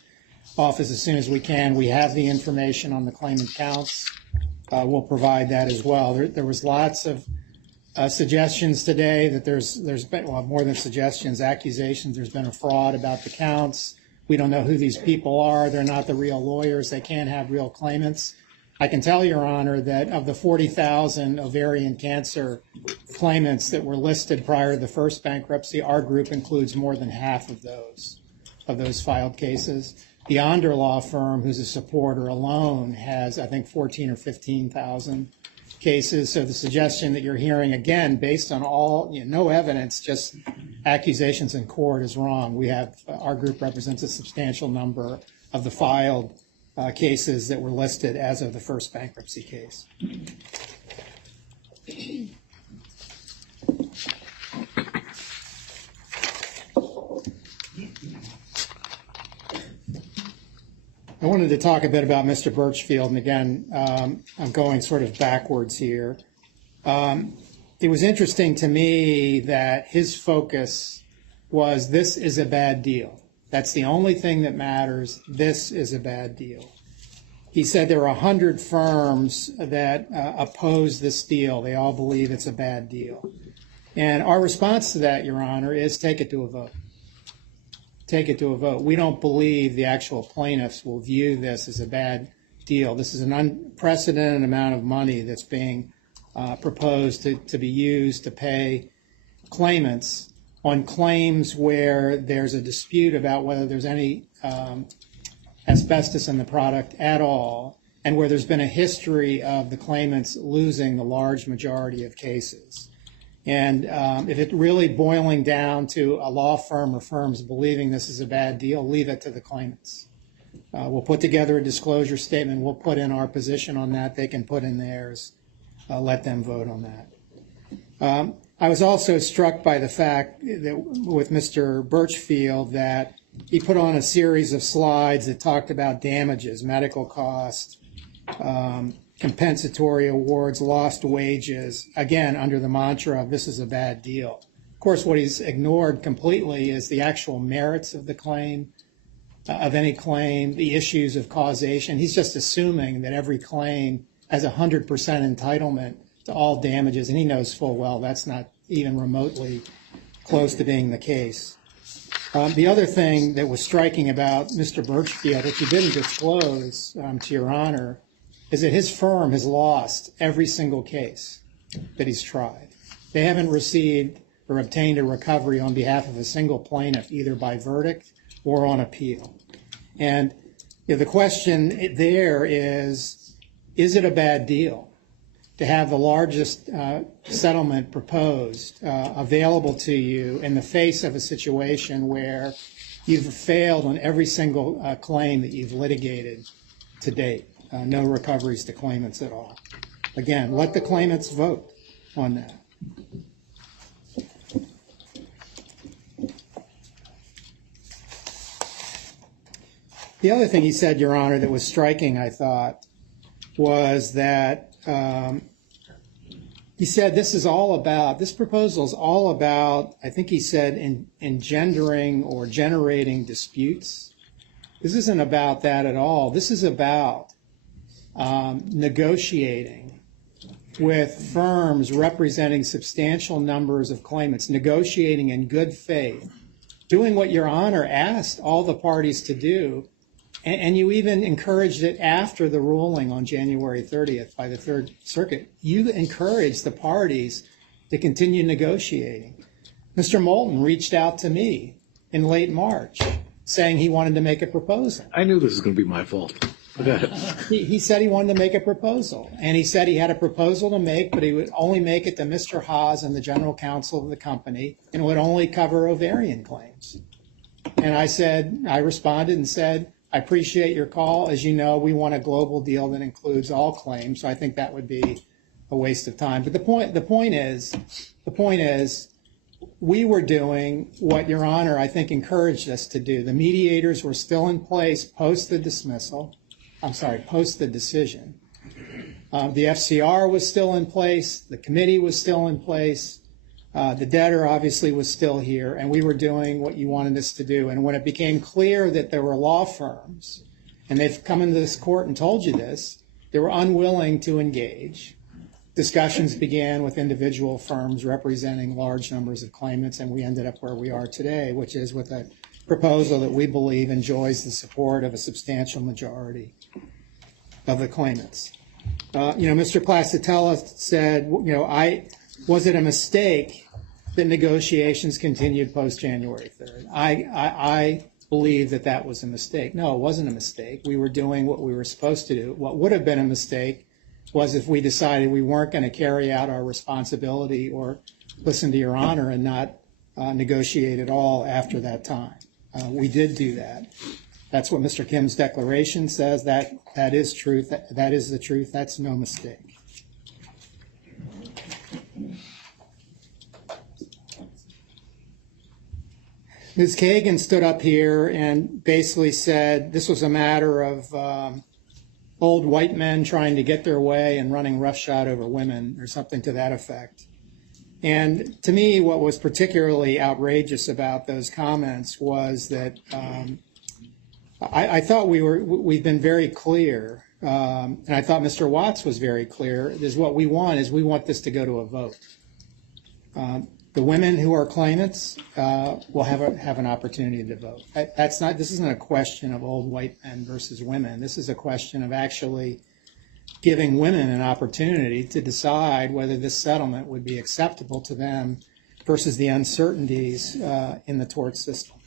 office as soon as we can. We have the information on the claimant counts. We'll provide that as well. There was lots of suggestions today that there's been, well, more than suggestions, accusations. There's been a fraud about the counts. We don't know who these people are. They're not the real lawyers. They can't have real claimants. I can tell Your Honor that of the 40,000 ovarian cancer claimants that were listed prior to the first bankruptcy, our group includes more than half of those filed cases. The Onder law firm, who's a supporter alone, has, I think, 14 or 15,000 cases. So the suggestion that you're hearing, again, based on no evidence, just accusations in court, is wrong. Our group represents a substantial number of the filed cases that were listed as of the first bankruptcy case. wanted to talk a bit about Mr. Birchfield, and again, I'm going sort of backwards here. It was interesting to me that his focus was, this is a bad deal. That's the only thing that matters. This is a bad deal. He said there are 100 firms that oppose this deal. They all believe it's a bad deal. And our response to that, Your Honor, is take it to a vote. Take it to a vote. We don't believe the actual plaintiffs will view this as a bad deal. This is an unprecedented amount of money that's being proposed to be used to pay claimants on claims where there's a dispute about whether there's any asbestos in the product at all, and where there's been a history of the claimants losing the large majority of cases. And if it's really boiling down to a law firm or firms believing this is a bad deal, leave it to the claimants. We'll put together a disclosure statement. We'll put in our position on that. They can put in theirs. Let them vote on that. I was also struck by the fact that with Mr. Birchfield that he put on a series of slides that talked about damages, medical costs, compensatory awards, lost wages, again, under the mantra of this is a bad deal. Of course, what he's ignored completely is the actual merits of the claim, of any claim, the issues of causation. He's just assuming that every claim has 100% entitlement to all damages, and he knows full well that's not even remotely close to being the case. The other thing that was striking about Mr. Birchfield, which he didn't disclose to Your Honor, is that his firm has lost every single case that he's tried. They haven't received or obtained a recovery on behalf of a single plaintiff, either by verdict or on appeal. And the question there is it a bad deal to have the largest settlement proposed available to you in the face of a situation where you've failed on every single claim that you've litigated to date? No recoveries to claimants at all. Again, let the claimants vote on that. The other thing he said, Your Honor, that was striking, I thought, was that he said this proposal is all about, I think he said, engendering or generating disputes. This isn't about that at all. This is about negotiating with firms representing substantial numbers of claimants, negotiating in good faith, doing what Your Honor asked all the parties to do, and you even encouraged it after the ruling on January 30th by the Third Circuit. You encouraged the parties to continue negotiating. Mr. Moulton reached out to me in late March saying he wanted to make a proposal. I knew this was going to be my fault. He said he wanted to make a proposal, and he said he had a proposal to make, but he would only make it to Mr. Haas and the general counsel of the company, and would only cover ovarian claims. And I responded and said, I appreciate your call. As you know, we want a global deal that includes all claims, so I think that would be a waste of time. But the point is, we were doing what Your Honor, I think, encouraged us to do. The mediators were still in place post the decision. The FCR was still in place. The committee was still in place. The debtor obviously was still here, and we were doing what you wanted us to do. And when it became clear that there were law firms, and they've come into this court and told you this, they were unwilling to engage. Discussions began with individual firms representing large numbers of claimants, and we ended up where we are today, which is with a proposal that we believe enjoys the support of a substantial majority of the claimants. Mr. Plasatella said, was it a mistake that negotiations continued post-January 3rd? I believe that was a mistake. No, it wasn't a mistake. We were doing what we were supposed to do. What would have been a mistake was if we decided we weren't going to carry out our responsibility or listen to Your Honor and not negotiate at all after that time. We did do that. That's what Mr. Kim's declaration says. That is truth. That is the truth. That's no mistake. Ms. Kagan stood up here and basically said this was a matter of old white men trying to get their way and running roughshod over women or something to that effect. And to me, what was particularly outrageous about those comments was that I thought we've been very clear, and I thought Mr. Watts was very clear, is what we want is we want this to go to a vote. The women who are claimants will have an opportunity to vote. This isn't a question of old white men versus women. This is a question of actually giving women an opportunity to decide whether this settlement would be acceptable to them versus the uncertainties in the tort system.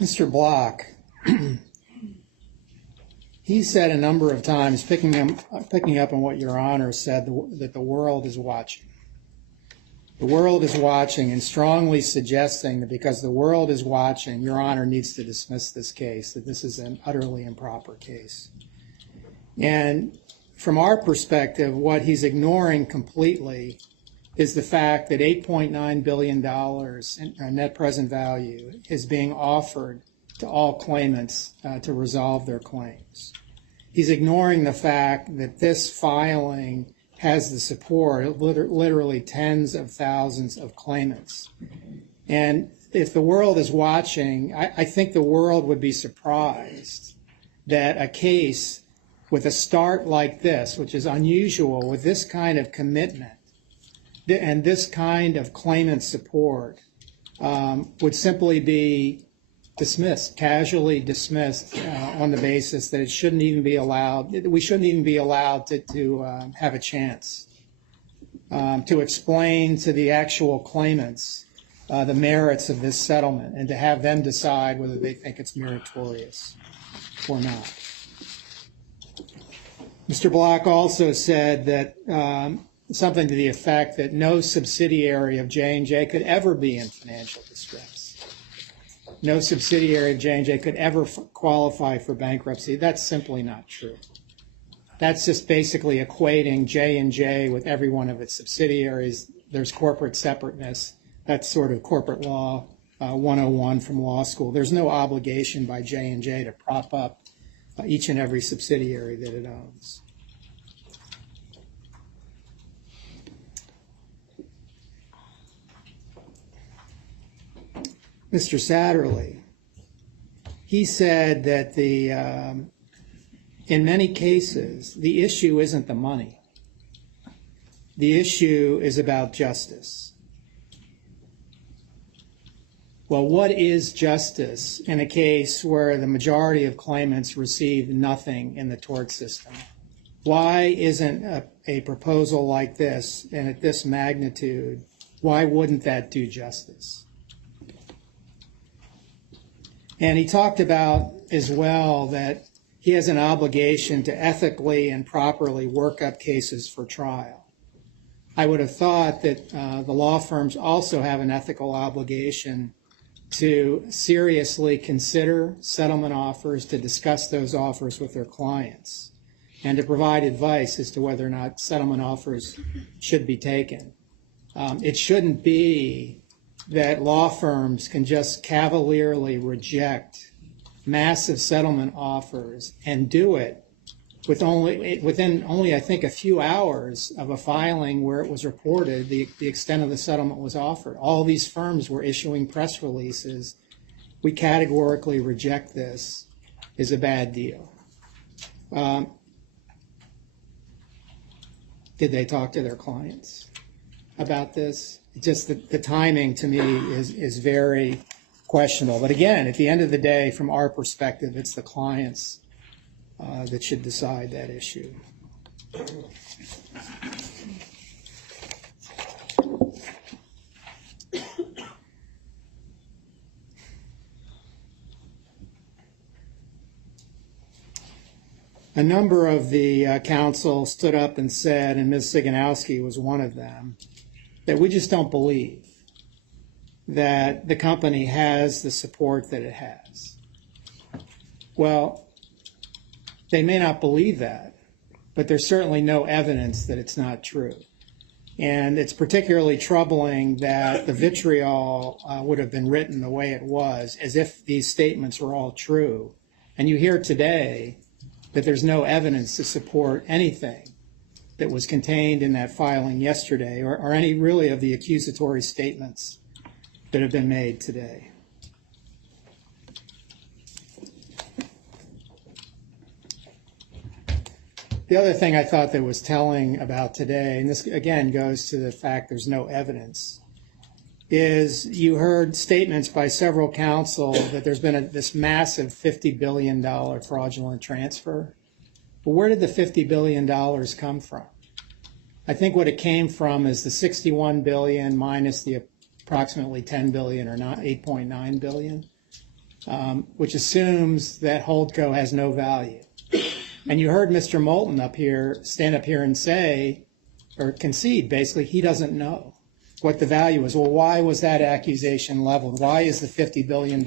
Mr. Block, he said a number of times, picking up on what Your Honor said, that the world is watching. The world is watching and strongly suggesting that because the world is watching, Your Honor needs to dismiss this case, that this is an utterly improper case. And from our perspective, what he's ignoring completely is the fact that $8.9 billion in net present value is being offered to all claimants to resolve their claims. He's ignoring the fact that this filing has the support of literally tens of thousands of claimants. And if the world is watching, I think the world would be surprised that a case with a start like this, which is unusual, with this kind of commitment, and this kind of claimant support would simply be dismissed, casually dismissed on the basis that it shouldn't even be allowed, we shouldn't even be allowed to have a chance to explain to the actual claimants the merits of this settlement and to have them decide whether they think it's meritorious or not. Mr. Block also said that something to the effect that no subsidiary of J&J could ever be in financial distress. No subsidiary of J&J could ever qualify for bankruptcy. That's simply not true. That's just basically equating J&J with every one of its subsidiaries. There's corporate separateness. That's sort of corporate law 101 from law school. There's no obligation by J&J to prop up each and every subsidiary that it owns. Mr. Satterley, he said that in many cases, the issue isn't the money. The issue is about justice. Well, what is justice in a case where the majority of claimants receive nothing in the tort system? Why isn't a proposal like this and at this magnitude, why wouldn't that do justice? And he talked about as well that he has an obligation to ethically and properly work up cases for trial. I would have thought that the law firms also have an ethical obligation to seriously consider settlement offers, to discuss those offers with their clients, and to provide advice as to whether or not settlement offers should be taken. It shouldn't be that law firms can just cavalierly reject massive settlement offers and do it within only, I think, a few hours of a filing where it was reported the extent of the settlement was offered. All these firms were issuing press releases. We categorically reject this as a bad deal. Did they talk to their clients about this? Just the timing to me is very questionable. But again, at the end of the day, from our perspective, it's the clients that should decide that issue. a number of the council stood up and said, and Ms. Siganowski was one of them, that we just don't believe that the company has the support that it has. Well, they may not believe that, but there's certainly no evidence that it's not true. And it's particularly troubling that the vitriol would have been written the way it was, as if these statements were all true. And you hear today that there's no evidence to support anything that was contained in that filing yesterday, or any really of the accusatory statements that have been made today. The other thing I thought that was telling about today, and this again goes to the fact there's no evidence, is you heard statements by several counsel that there's been this massive $50 billion fraudulent transfer. But where did the $50 billion come from? I think what it came from is the $61 billion minus the approximately $10 billion, or not $8.9 billion, which assumes that Holdco has no value. And you heard Mr. Moulton stand up here and say, or concede basically, he doesn't know what the value is. Well, why was that accusation leveled? Why is the $50 billion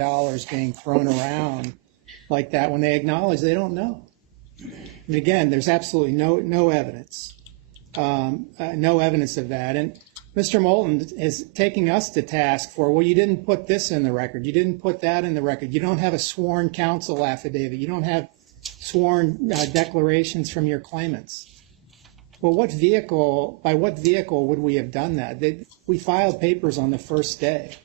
being thrown around like that when they acknowledge they don't know? And again, there's absolutely no evidence, no evidence of that. And Mr. Moulton is taking us to task for, well, you didn't put this in the record. You didn't put that in the record. You don't have a sworn counsel affidavit. You don't have sworn declarations from your claimants. Well, by what vehicle would we have done that? We filed papers on the first day.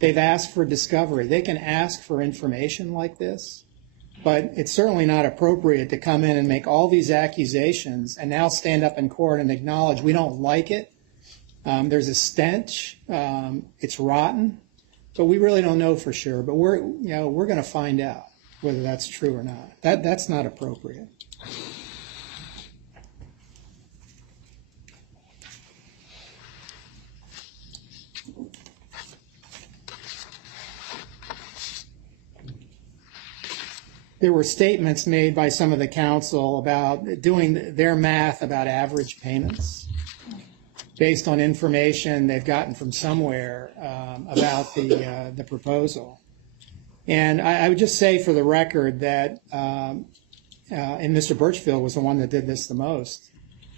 They've asked for discovery. They can ask for information like this, but it's certainly not appropriate to come in and make all these accusations and now stand up in court and acknowledge we don't like it. There's a stench. It's rotten, but we really don't know for sure. But we're going to find out whether that's true or not. That's not appropriate. There were statements made by some of the counsel about doing their math about average payments based on information they've gotten from somewhere about the proposal. And I would just say for the record that, and Mr. Birchfield was the one that did this the most,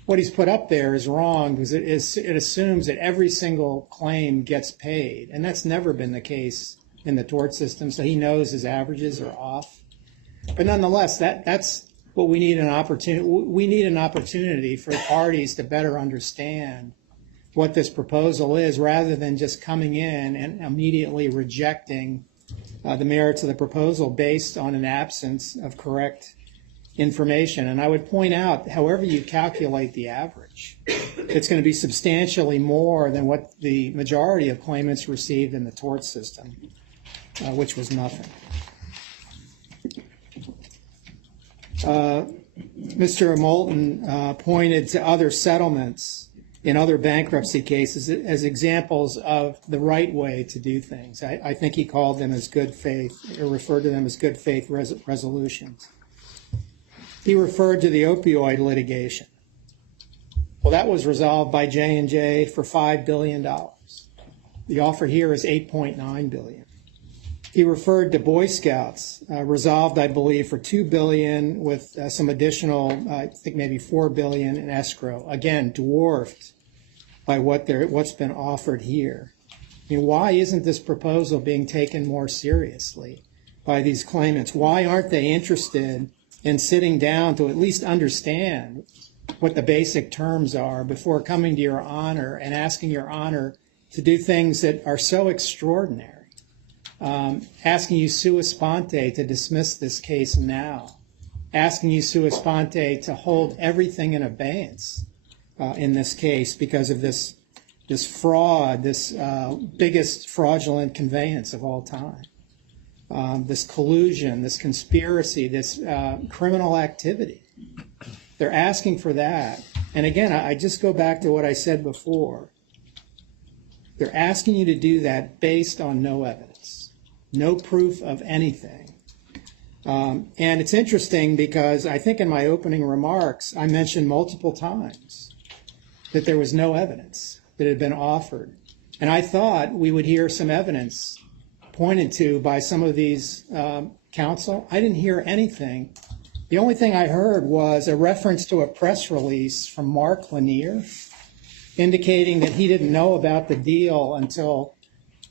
what he's put up there is wrong because it assumes that every single claim gets paid. And that's never been the case in the tort system, so he knows his averages are off. But nonetheless, that's what we need an opportunity. We need an opportunity for parties to better understand what this proposal is, rather than just coming in and immediately rejecting the merits of the proposal based on an absence of correct information. And I would point out, however you calculate the average, it's going to be substantially more than what the majority of claimants received in the tort system, which was nothing. Mr. Moulton pointed to other settlements in other bankruptcy cases as examples of the right way to do things. I think he called them as good faith, or referred to them as good faith resolutions. He referred to the opioid litigation. Well, that was resolved by J&J for $5 billion. The offer here is $8.9 billion. He referred to Boy Scouts, resolved, I believe, for $2 billion with some additional, I think maybe $4 billion in escrow. Again, dwarfed by what's been offered here. I mean, why isn't this proposal being taken more seriously by these claimants? Why aren't they interested in sitting down to at least understand what the basic terms are before coming to Your Honor and asking Your Honor to do things that are so extraordinary? Asking you sua sponte to dismiss this case now, asking you sua sponte to hold everything in abeyance in this case because of this fraud, this biggest fraudulent conveyance of all time, this collusion, this conspiracy, this criminal activity. They're asking for that. And again, I just go back to what I said before. They're asking you to do that based on no evidence. No proof of anything. And it's interesting because I think in my opening remarks, I mentioned multiple times that there was no evidence that had been offered. And I thought we would hear some evidence pointed to by some of these counsel. I didn't hear anything. The only thing I heard was a reference to a press release from Mark Lanier indicating that he didn't know about the deal until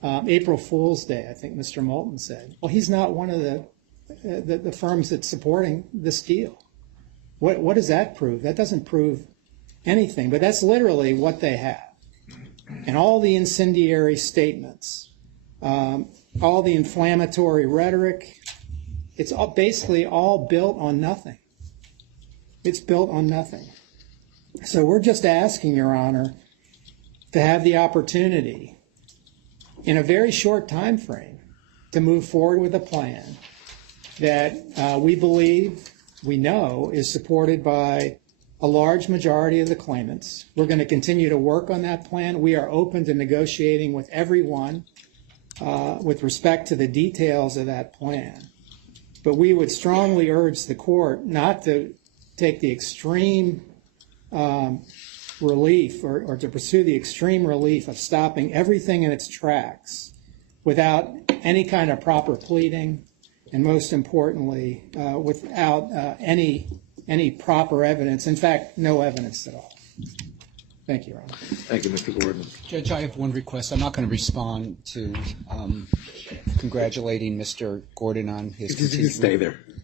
April Fool's Day, I think Mr. Moulton said. Well, he's not one of the firms that's supporting this deal. What does that prove? That doesn't prove anything, but that's literally what they have. And all the incendiary statements, all the inflammatory rhetoric, it's all basically all built on nothing. It's built on nothing. So we're just asking, Your Honor, to have the opportunity in a very short time frame to move forward with a plan that we believe, we know, is supported by a large majority of the claimants. We're going to continue to work on that plan. We are open to negotiating with everyone with respect to the details of that plan. But we would strongly urge the court not to take the extreme relief or to pursue the extreme relief of stopping everything in its tracks without any kind of proper pleading, and most importantly, without any proper evidence. In fact, no evidence at all. Thank you, Your Honor. Thank you, Mr. Gordon. Judge, I have one request. I'm not going to respond to congratulating Mr. Gordon on his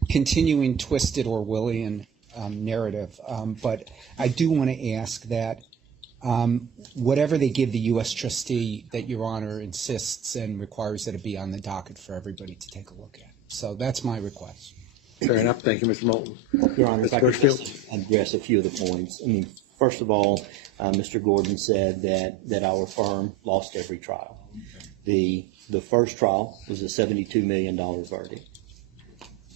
continuing twisted Orwellian narrative. But I do want to ask that whatever they give the U.S. trustee, that Your Honor insists and requires that it be on the docket for everybody to take a look at. So that's my request. Fair enough. Thank you, Mr. Moulton. Your Honor, if I could just address a few of the points. I mean, first of all, Mr. Gordon said that our firm lost every trial. The first trial was a $72 million verdict,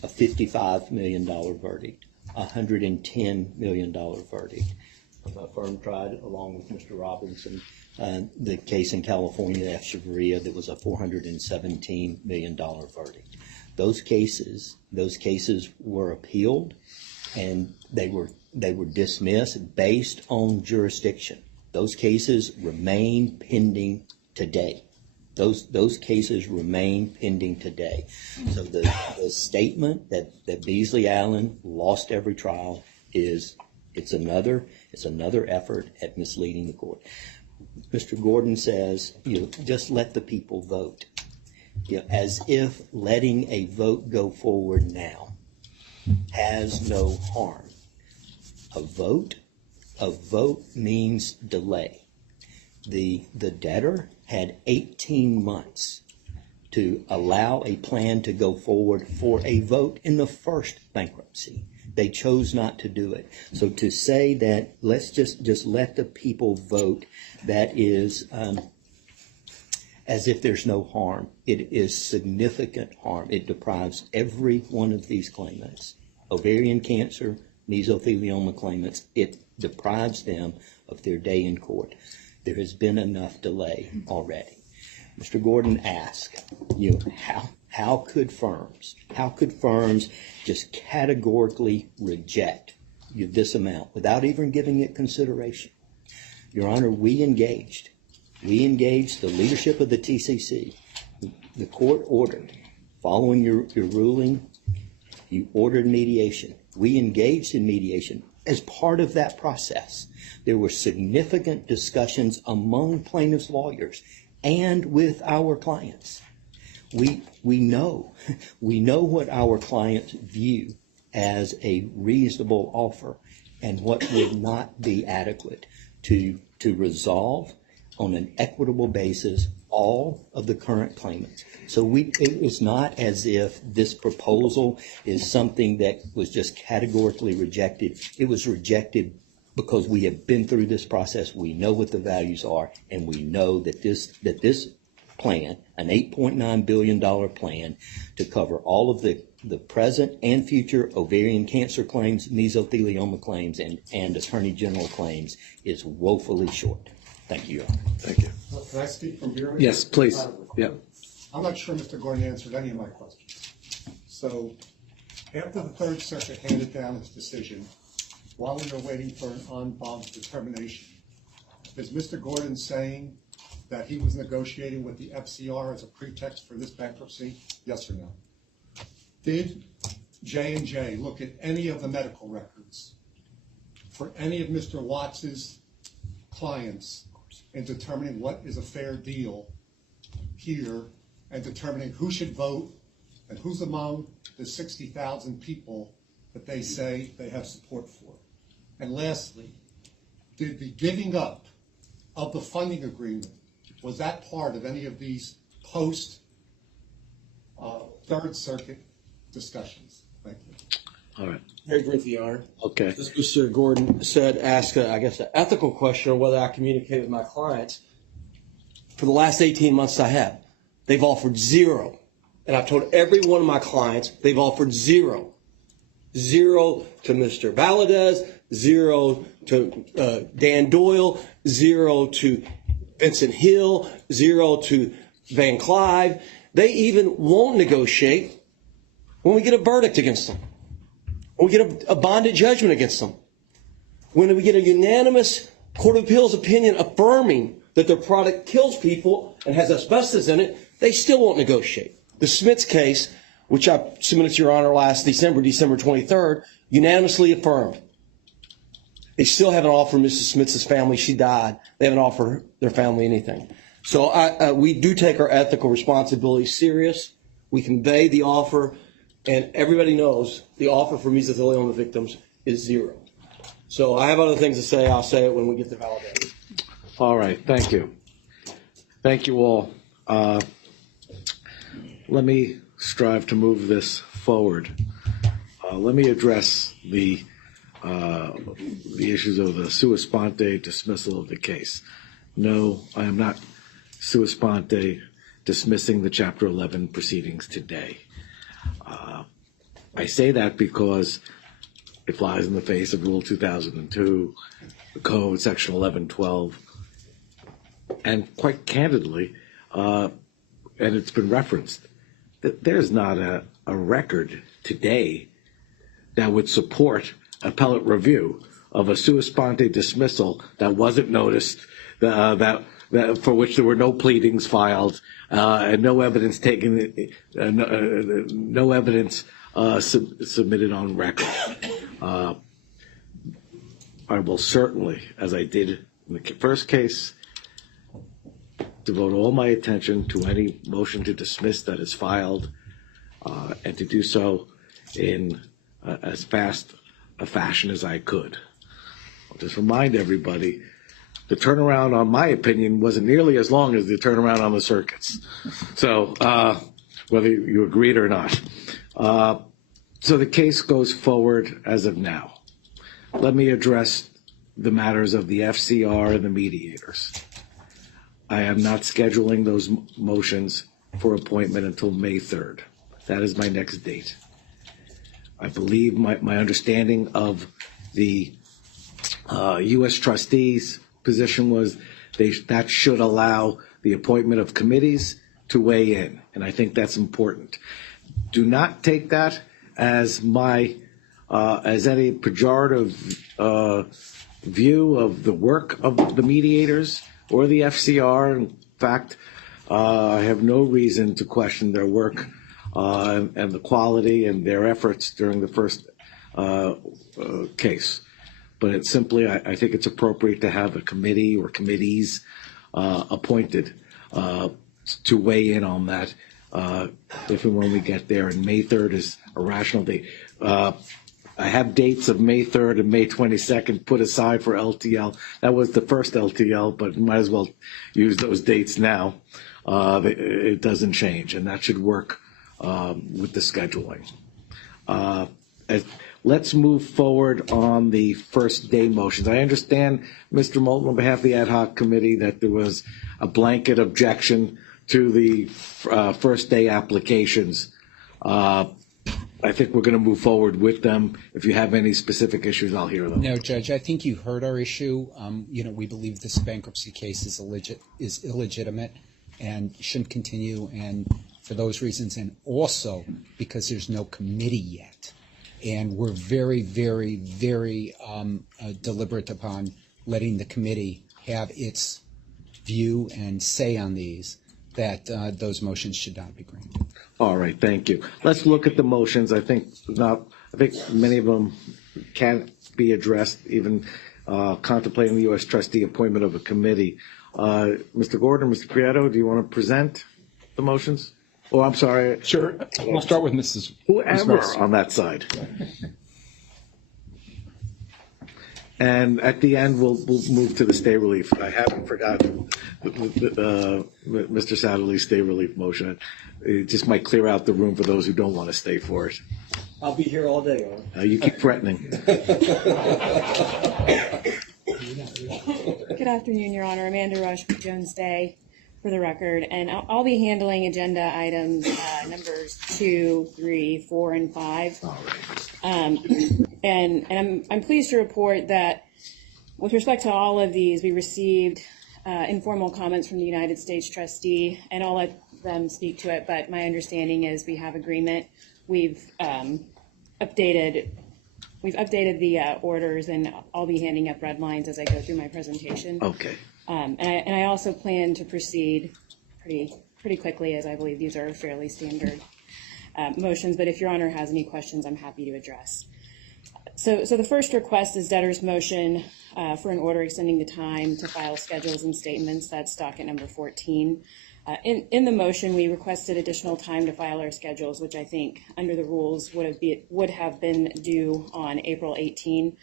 a $55 million verdict, a $110 million verdict. My firm tried, along with Mr. Robinson, the case in California, F. Chevria, that was a $417 million verdict. Those cases were appealed, and they were dismissed based on jurisdiction. Those cases remain pending today. Those cases remain pending today. So the statement that Beasley Allen lost every trial it's another effort at misleading the court. Mr. Gordon says, just let the people vote. As if letting a vote go forward now has no harm. A vote means delay. The debtor had 18 months to allow a plan to go forward for a vote in the first bankruptcy. They chose not to do it. So to say that let's just let the people vote, that is as if there's no harm. It is significant harm. It deprives every one of these claimants, ovarian cancer, mesothelioma claimants, it deprives them of their day in court. There has been enough delay already. Mr. Gordon asked, how could firms just categorically reject this amount without even giving it consideration? Your Honor, we engaged the leadership of the TCC. The court ordered, following your ruling, you ordered mediation. We engaged in mediation. As part of that process, there were significant discussions among plaintiffs' lawyers and with our clients. We know what our clients view as a reasonable offer and what would not be adequate to resolve on an equitable basis all of the current claimants. So it was not as if this proposal is something that was just categorically rejected. It was rejected because we have been through this process. We know what the values are, and we know that this plan, an $8.9 billion plan to cover all of the present and future ovarian cancer claims, mesothelioma claims, and attorney general claims, is woefully short. Thank you, Your Honor. Thank you. Can I speak from here? Yes, please. Yeah. I'm not sure Mr. Gordon answered any of my questions. So After the Third Circuit handed down its decision, while we were waiting for an en banc determination, is Mr. Gordon saying that he was negotiating with the FCR as a pretext for this bankruptcy? Yes or no? Did J&J look at any of the medical records for any of Mr. Watts's clients in determining what is a fair deal here and determining who should vote and who's among the 60,000 people that they say they have support for? And lastly, did the giving up of the funding agreement, was that part of any of these post Third Circuit discussions? Thank you. All right. I agree with you, Your Honor. Okay. As Mr. Gordon said, ask, I guess, an ethical question of whether I communicate with my clients. For the last 18 months I have, they've offered zero. And I've told every one of my clients they've offered zero. Zero to Mr. Valadez, zero to Dan Doyle, zero to Vincent Hill, zero to Van Clive. They even won't negotiate when we get a verdict against them, when we get a bonded judgment against them, when we get a unanimous Court of Appeals opinion affirming that their product kills people and has asbestos in it, they still won't negotiate. The Smiths case, which I submitted to Your Honor last December 23rd, unanimously affirmed. They still haven't offered Mrs. Smith's family, she died, they haven't offered their family anything. So we do take our ethical responsibility serious. We convey the offer, and everybody knows the offer for mesothelioma victims is zero. So I have other things to say. I'll say it when we get to validation. All right. Thank you. Thank you all. Let me strive to move this forward. Let me address the issues of the sua sponte dismissal of the case. No, I am not sua sponte dismissing the Chapter 11 proceedings today. I say that because it flies in the face of Rule 2002, the Code, Section 1112, and quite candidly, and it's been referenced, that there's not a record today that would support appellate review of a sua sponte dismissal that wasn't noticed, that for which there were no pleadings filed, and no evidence taken, no evidence submitted on record. I will certainly, as I did in the first case, devote all my attention to any motion to dismiss that is filed, and to do so in as fast a fashion as I could. I'll just remind everybody, the turnaround on my opinion wasn't nearly as long as the turnaround on the circuits. So whether you agreed or not. So the case goes forward as of now. Let me address the matters of the FCR and the mediators. I am not scheduling those motions for appointment until May 3rd. That is my next date. I believe my understanding of the U.S. trustees' position was that should allow the appointment of committees to weigh in, and I think that's important. Do not take that as any pejorative view of the work of the mediators or the FCR. In fact, I have no reason to question their work and the quality and their efforts during the first case. But it's simply, I think it's appropriate to have a committee or committees appointed to weigh in on that if and when we get there. And May 3rd is a rational date. I have dates of May 3rd and May 22nd put aside for LTL. That was the first LTL, but might as well use those dates now. It doesn't change, and that should work with the scheduling. Let's move forward on the first day motions. I understand, Mr. Moulton, on behalf of the ad hoc committee, that there was a blanket objection to the first day applications. I think we're going to move forward with them. If you have any specific issues, I'll hear them. No, Judge, I think you heard our issue. We believe this bankruptcy case is illegitimate and shouldn't continue, and for those reasons, and also because there's no committee yet. And we're very, very, very deliberate upon letting the committee have its view and say on these, that those motions should not be granted. All right, thank you. Let's look at the motions. I think many of them can be addressed, even contemplating the U.S. trustee appointment of a committee. Mr. Gordon, Mr. Prieto, do you want to present the motions? Oh, I'm sorry. Sure. We'll start with Mrs. Whoever on that side. And at the end, we'll move to the stay relief. I haven't forgotten Mr. Satterley's stay relief motion. It just might clear out the room for those who don't want to stay for it. I'll be here all day. You keep threatening. Good afternoon, Your Honor. Amanda Rush with Jones Day, for the record, and I'll be handling agenda items numbers 2, 3, 4, and 5. And I'm pleased to report that with respect to all of these, we received informal comments from the United States trustee, and I'll let them speak to it, but my understanding is we have agreement. We've updated the orders, and I'll be handing up red lines as I go through my presentation. Okay. And I also plan to proceed pretty quickly, as I believe these are fairly standard motions, but if Your Honor has any questions, I'm happy to address. So the first request is debtor's motion for an order extending the time to file schedules and statements. That's docket number 14. In the motion, we requested additional time to file our schedules, which I think under the rules would have been due on April 18.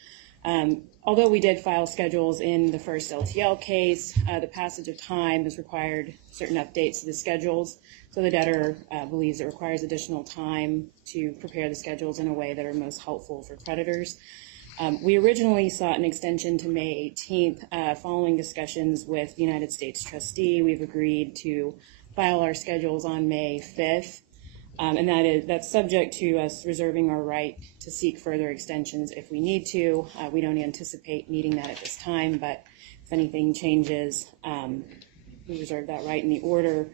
Although we did file schedules in the first LTL case, the passage of time has required certain updates to the schedules. So the debtor believes it requires additional time to prepare the schedules in a way that are most helpful for creditors. We originally sought an extension to May 18th. Following discussions with the United States trustee, we've agreed to file our schedules on May 5th. And that's subject to us reserving our right to seek further extensions if we need to. We don't anticipate needing that at this time, but if anything changes, we reserve that right in the order.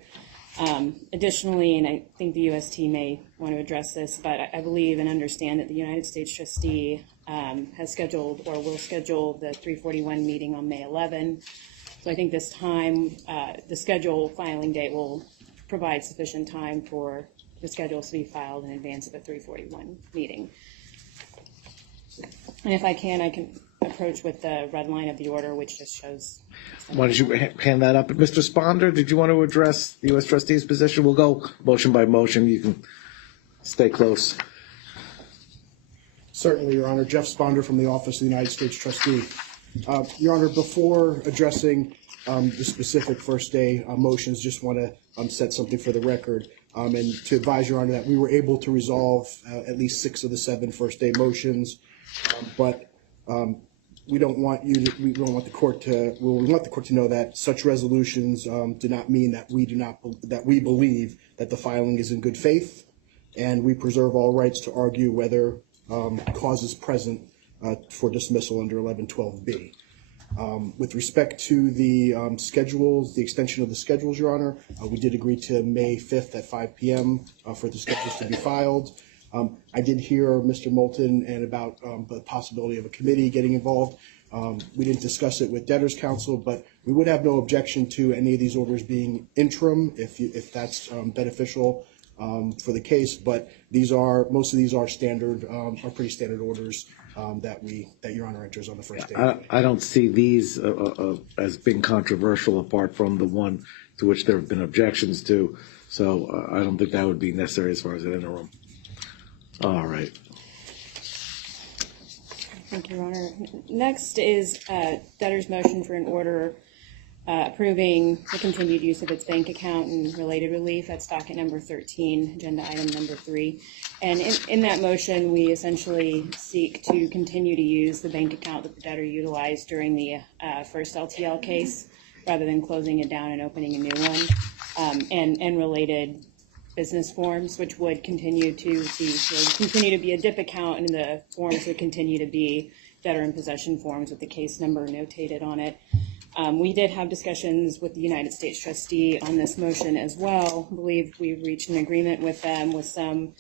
Additionally, and I think the UST may want to address this, but I believe and understand that the United States trustee has scheduled or will schedule the 341 meeting on May 11. So I think this time, the schedule filing date will provide sufficient time for the schedules to be filed in advance of the 341 meeting. And if I can approach with the red line of the order, which just shows. Why don't you hand that up? Mr. Sponder, did you want to address the U.S. trustee's position? We'll go motion by motion. You can stay close. Certainly, Your Honor. Jeff Sponder from the Office of the United States Trustee. Your Honor, before addressing the specific first day motions, just want to set something for the record and to advise Your Honor that we were able to resolve at least 6 of the 7 first day motions, but we don't want the court to know that such resolutions do not mean that we believe that the filing is in good faith, and we preserve all rights to argue whether cause is present for dismissal under 1112B. With respect to the schedules, the extension of the schedules, Your Honor, we did agree to May 5th at 5 p.m. For the schedules to be filed. I did hear Mr. Moulton and about the possibility of a committee getting involved. We didn't discuss it with debtors counsel, but we would have no objection to any of these orders being interim if that's beneficial for the case. But most of these are standard, are pretty standard orders that Your Honor enters on the first day. I don't see these as being controversial apart from the one to which there have been objections to. So I don't think that would be necessary as far as an interim. All right. Thank you, Your Honor. Next is debtor's motion for an order approving the continued use of its bank account and related relief. That's docket number 13, agenda item number 3. And in that motion, we essentially seek to continue to use the bank account that the debtor utilized during the first LTL case, rather than closing it down and opening a new one, and related business forms, which would continue to be a DIP account, and the forms would continue to be debtor in possession forms with the case number notated on it. We did have discussions with the United States trustee on this motion as well. I believe we've reached an agreement with them with some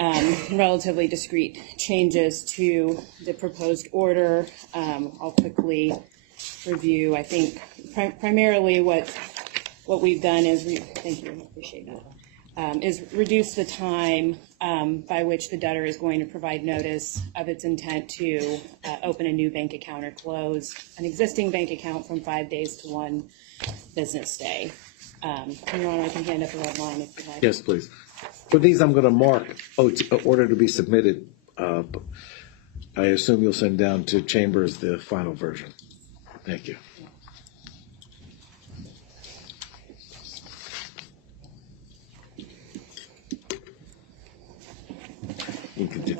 relatively discrete changes to the proposed order. I'll quickly review. I think primarily what we've done is, thank you, I appreciate that, is reduce the time by which the debtor is going to provide notice of its intent to open a new bank account or close an existing bank account from 5 days to 1 business day. Your Honor, I can hand up a red line if you like. Yes, please. For these, I'm going to mark order to be submitted. I assume you'll send down to Chambers the final version. Thank you. You can do.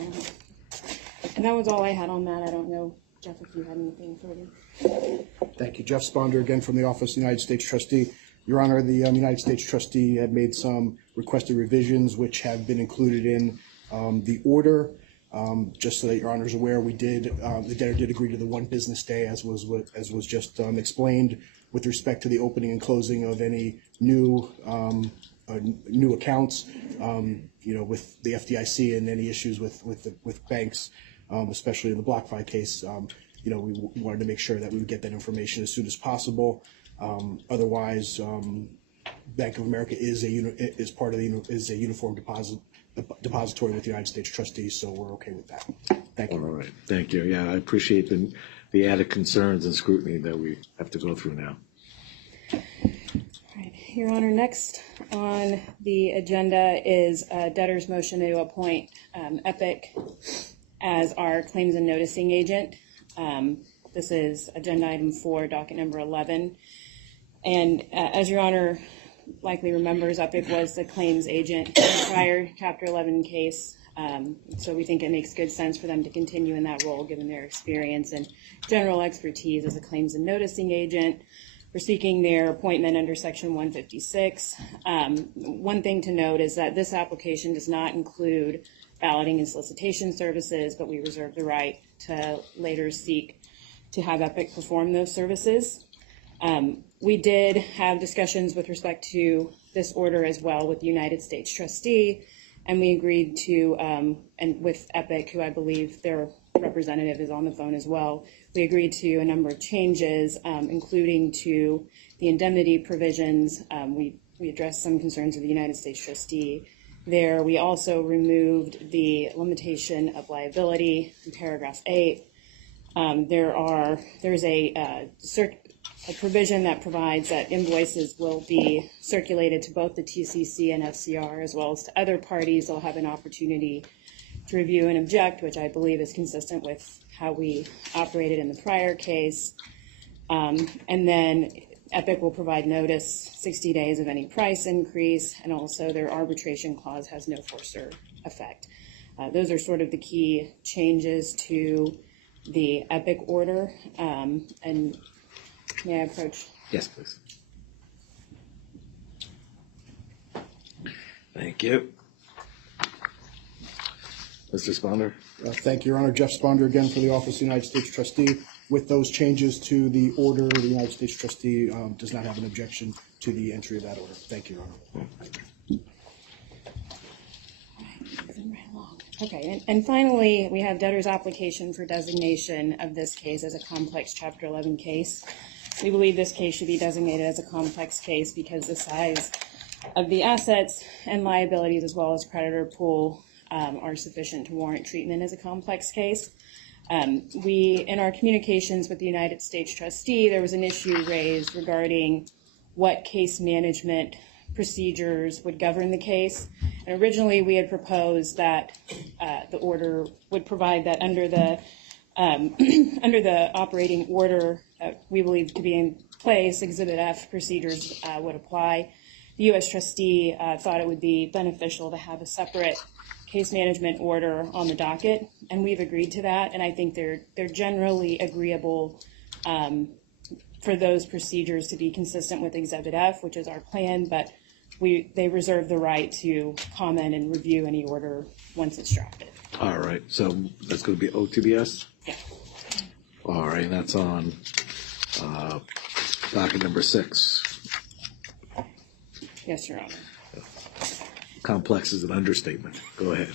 And that was all I had on that. I don't know, Jeff, if you had anything further. Thank you. Jeff Sponder again from the Office of the United States Trustee. Your Honor, the United States Trustee had made some requested revisions which have been included in the order. Just so that Your Honor is aware, we did, the debtor did agree to the 1 business day as was just explained with respect to the opening and closing of any new accounts, with the FDIC and any issues with banks, especially in the BlockFi case. We wanted to make sure that we would get that information as soon as possible. Otherwise, Bank of America is a uniform depository with the United States Trustees, so we're okay with that. Thank you. All right. Thank you. Yeah, I appreciate the added concerns and scrutiny that we have to go through now. All right. Your Honor, next on the agenda is debtor's motion to appoint Epic as our claims and noticing agent. This is agenda item 4, docket number 11. And as Your Honor likely remembers, Epic was the claims agent in the prior Chapter 11 case. So we think it makes good sense for them to continue in that role given their experience and general expertise as a claims and noticing agent. We're seeking their appointment under Section 156. One thing to note is that this application does not include balloting and solicitation services, but we reserve the right to later seek to have Epic perform those services. We did have discussions with respect to this order as well with the United States Trustee, and we agreed to, and with Epic, who I believe their representative is on the phone as well, we agreed to a number of changes, including to the indemnity provisions. We addressed some concerns of the United States Trustee there. We also removed the limitation of liability in paragraph 8. There's a provision that provides that invoices will be circulated to both the TCC and FCR as well as to other parties. They'll have an opportunity to review and object, which I believe is consistent with how we operated in the prior case. And then Epic will provide notice 60 days of any price increase, and also their arbitration clause has no forcer effect. Those are sort of the key changes to the Epic order. And may I approach? Yes, please. Thank you. Mr. Sponder. Thank you, Your Honor. Jeff Sponder again for the Office of the United States Trustee. With those changes to the order, the United States Trustee does not have an objection to the entry of that order. Thank you, Your Honor. Okay, and finally, we have debtor's application for designation of this case as a complex Chapter 11 case. We believe this case should be designated as a complex case because the size of the assets and liabilities as well as creditor pool are sufficient to warrant treatment as a complex case. In our communications with the United States Trustee, there was an issue raised regarding what case management procedures would govern the case. And originally, we had proposed that the order would provide that under the operating order that we believe to be in place, Exhibit F procedures would apply. The U.S. Trustee thought it would be beneficial to have a separate case management order on the docket, and we've agreed to that. And I think they're generally agreeable for those procedures to be consistent with Exhibit F, which is our plan, but they reserve the right to comment and review any order once it's drafted. All right, so that's going to be OTBS? Yeah. All right, and that's on docket number 6. Yes, Your Honor. complex is an understatement. Go ahead.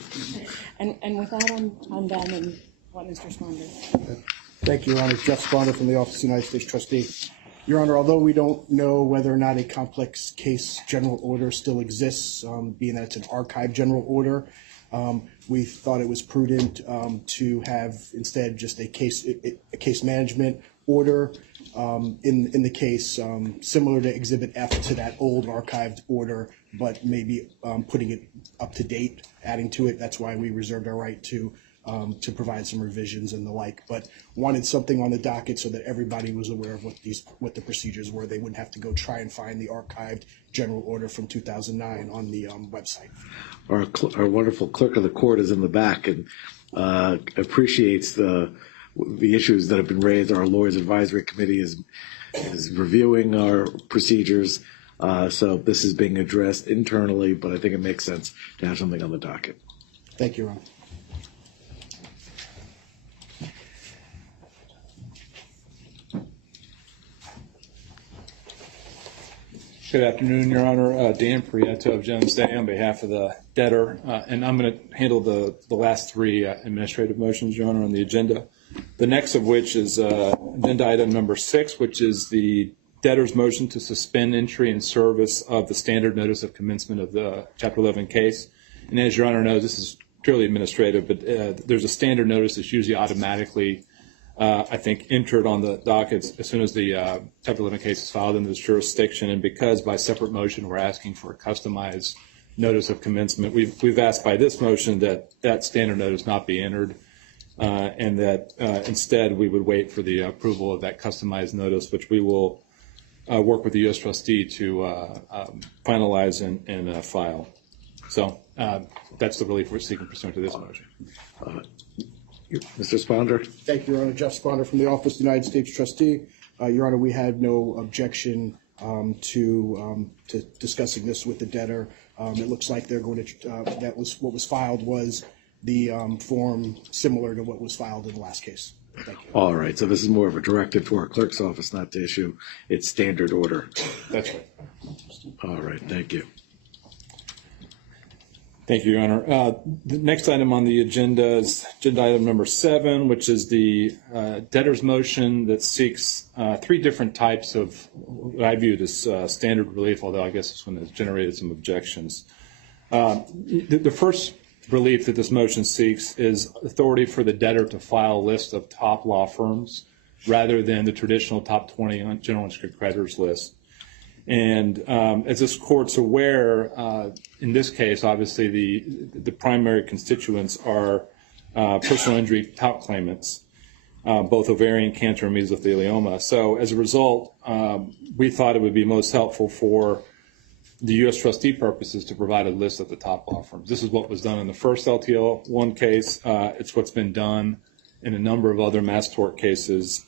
And with that, I'm done and let Mr. Sponder. Thank you, Your Honor. Jeff Sponder from the Office of the United States Trustee. Your Honor, although we don't know whether or not a complex case general order still exists, being that it's an archived general order, we thought it was prudent to have instead just a case management order in the case, similar to Exhibit F to that old archived order, but maybe putting it up to date, adding to it. That's why we reserved our right to provide some revisions and the like, but wanted something on the docket so that everybody was aware of what the procedures were. They wouldn't have to go try and find the archived general order from 2009 on the website. Our wonderful clerk of the court is in the back and appreciates the issues that have been raised. Our Lawyers Advisory Committee is reviewing our procedures, so this is being addressed internally, but I think it makes sense to have something on the docket. Thank you, Your Honor. Good afternoon, Your Honor. Dan Prieto of Jones Day on behalf of the debtor, and I'm going to handle the last three administrative motions, Your Honor, on the agenda. The next of which is agenda item number 6, which is the debtor's motion to suspend entry and service of the standard notice of commencement of the Chapter 11 case. And as Your Honor knows, this is purely administrative, but there's a standard notice that's usually automatically I think, entered on the dockets as soon as the Chapter 11 case is filed in this jurisdiction. And because by separate motion we're asking for a customized notice of commencement, we've asked by this motion that that standard notice not be entered, and that instead we would wait for the approval of that customized notice, which we will work with the U.S. trustee to finalize and file. So that's the relief we're seeking pursuant to this motion. Mr. Sponder. Thank you, Your Honor. Jeff Sponder from the Office of the United States Trustee. Your Honor, we had no objection to discussing this with the debtor. It looks like they're going to, what was filed was the form similar to what was filed in the last case. Thank you. All right, so this is more of a directive to our clerk's office not to issue its standard order. That's right. All right, thank you. Thank you, Your Honor. The next item on the agenda is agenda item number 7, which is the debtor's motion that seeks 3 different types of what I viewed as standard relief, although I guess this one has generated some objections. The first relief that this motion seeks is authority for the debtor to file a list of top law firms rather than the traditional top 20 general unsecured creditors list. And as this court's aware, in this case, obviously the primary constituents are personal injury tout claimants, both ovarian cancer and mesothelioma. So as a result, we thought it would be most helpful for the U.S. trustee purposes to provide a list of the top law firms. This is what was done in the first LTL 1 case. It's what's been done in a number of other mass tort cases.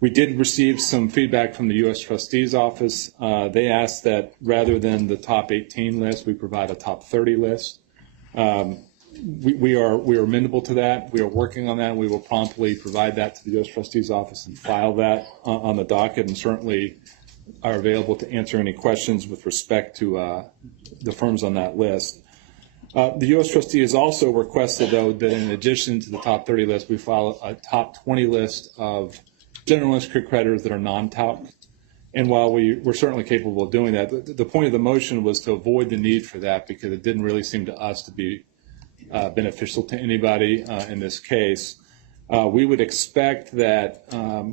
We did receive some feedback from the U.S. Trustee's Office. They asked that rather than the top 18 list, we provide a top 30 list. We are amenable to that. We are working on that. We will promptly provide that to the U.S. Trustee's Office and file that on the docket, and certainly are available to answer any questions with respect to the firms on that list. The U.S. Trustee has also requested, though, that in addition to the top 30 list, we file a top 20 list of general unsecured creditors that are non-tout. And while we're certainly capable of doing that, the point of the motion was to avoid the need for that because it didn't really seem to us to be beneficial to anybody in this case. We would expect that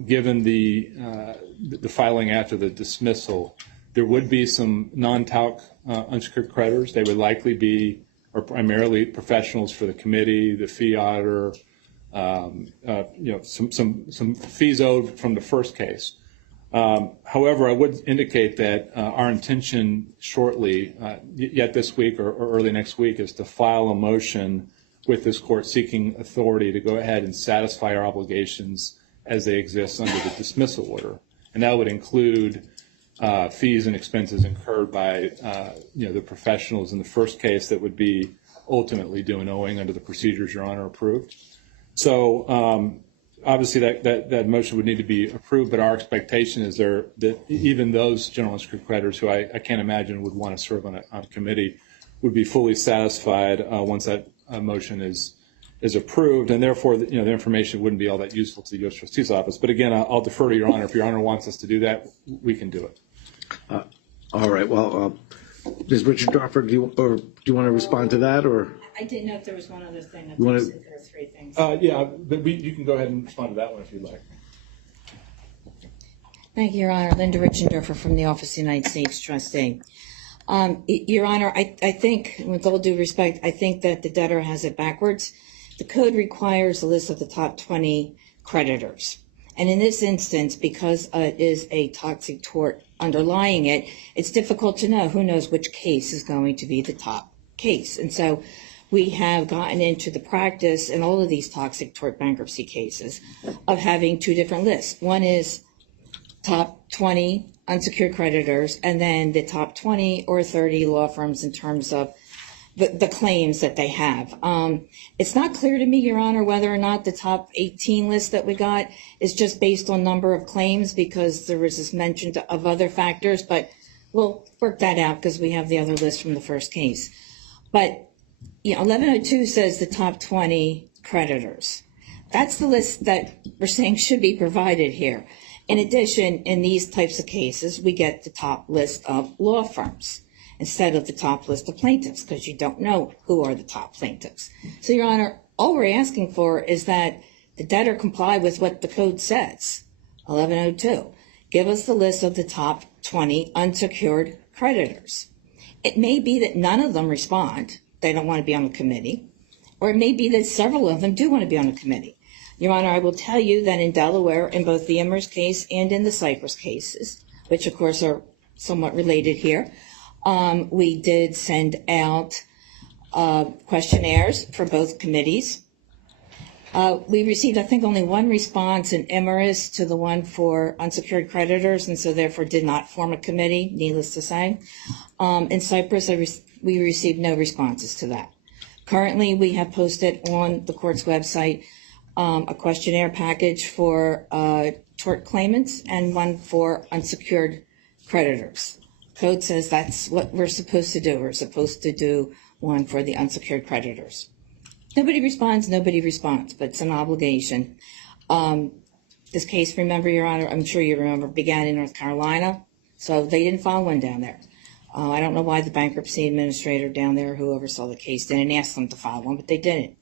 given the filing after the dismissal, there would be some non-tout unsecured creditors. They would likely be or primarily professionals for the committee, the fee auditor, some fees owed from the first case. However, I would indicate that our intention shortly, yet this week or early next week, is to file a motion with this court seeking authority to go ahead and satisfy our obligations as they exist under the dismissal order. And that would include fees and expenses incurred by the professionals in the first case that would be ultimately due and owing under the procedures Your Honor approved. So obviously that motion would need to be approved, but our expectation is that even those general unsecured creditors who I can't imagine would want to serve on a committee would be fully satisfied once that motion is approved, and therefore the information wouldn't be all that useful to the U.S. Trustee's Office. But again, I'll defer to Your Honor. If Your Honor wants us to do that, we can do it. All right. Well, Ms. Richard-Dorfer, do you want to respond to that, or? I didn't know if there was one other thing. I You think there were three things. Yeah, but you can go ahead and respond to that one if you'd like. Thank you, Your Honor. Linda Richendorfer from the Office of the United States Trustee. Your Honor, I think, with all due respect, I think that the debtor has it backwards. The code requires a list of the top 20 creditors. And in this instance, because it is a toxic tort underlying it, it's difficult to know who knows which case is going to be the top case. And so we have gotten into the practice in all of these toxic tort bankruptcy cases of having two different lists. One is top 20 unsecured creditors, and then the top 20 or 30 law firms in terms of the claims that they have. It's not clear to me, Your Honor, whether or not the top 18 list that we got is just based on number of claims, because there was this mention of other factors, but we'll work that out because we have the other list from the first case. But 1102 says the top 20 creditors. That's the list that we're saying should be provided here. In addition, in these types of cases, we get the top list of law firms instead of the top list of plaintiffs, because you don't know who are the top plaintiffs. So, Your Honor, all we're asking for is that the debtor comply with what the code says, 1102. Give us the list of the top 20 unsecured creditors. It may be that none of them respond, they don't want to be on the committee, or it may be that several of them do want to be on the committee. Your Honor, I will tell you that in Delaware, in both the Immers case and in the Cypress cases, which of course are somewhat related here, we did send out questionnaires for both committees. We received, I think, only one response in Immers to the one for unsecured creditors, and so therefore did not form a committee, needless to say. In Cypress, we received no responses to that. Currently, we have posted on the court's website a questionnaire package for tort claimants and one for unsecured creditors. Code says that's what we're supposed to do. We're supposed to do one for the unsecured creditors. Nobody responds, but it's an obligation. This case, remember, Your Honor, I'm sure you remember, began in North Carolina, so they didn't file one down there. I don't know why the bankruptcy administrator down there who oversaw the case didn't ask them to file one, but they didn't.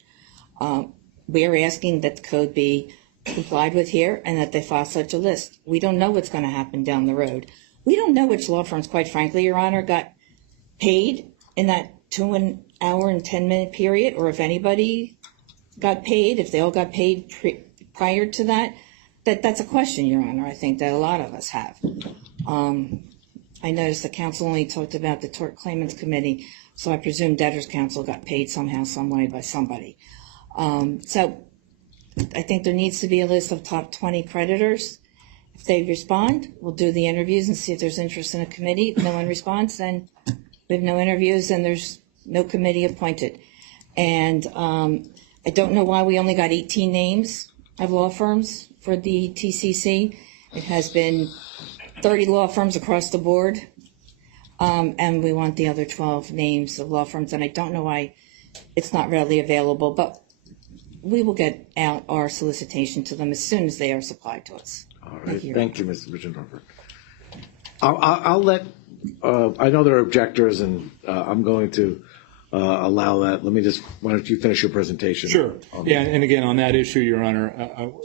We are asking that the code be complied with here and that they file such a list. We don't know what's going to happen down the road. We don't know which law firms, quite frankly, Your Honor, got paid in that 2 hour and 10-minute period, or if anybody got paid, if they all got paid prior to that. That's a question, Your Honor, I think that a lot of us have. I noticed the council only talked about the Tort Claimants Committee, so I presume Debtors Council got paid somehow, some way by somebody. So I think there needs to be a list of top 20 creditors. If they respond, we'll do the interviews and see if there's interest in a committee. If no one responds, then we have no interviews and there's no committee appointed. And I don't know why we only got 18 names of law firms for the TCC. It has been 30 law firms across the board, and we want the other 12 names of law firms, and I don't know why it's not readily available, but we will get out our solicitation to them as soon as they are supplied to us. All right, thank you, Mr. Richendorfer. I'll let, I know there are objectors, and I'm going to allow that. Let me just, why don't you finish your presentation? Sure. Yeah, and again, on that issue, Your Honor,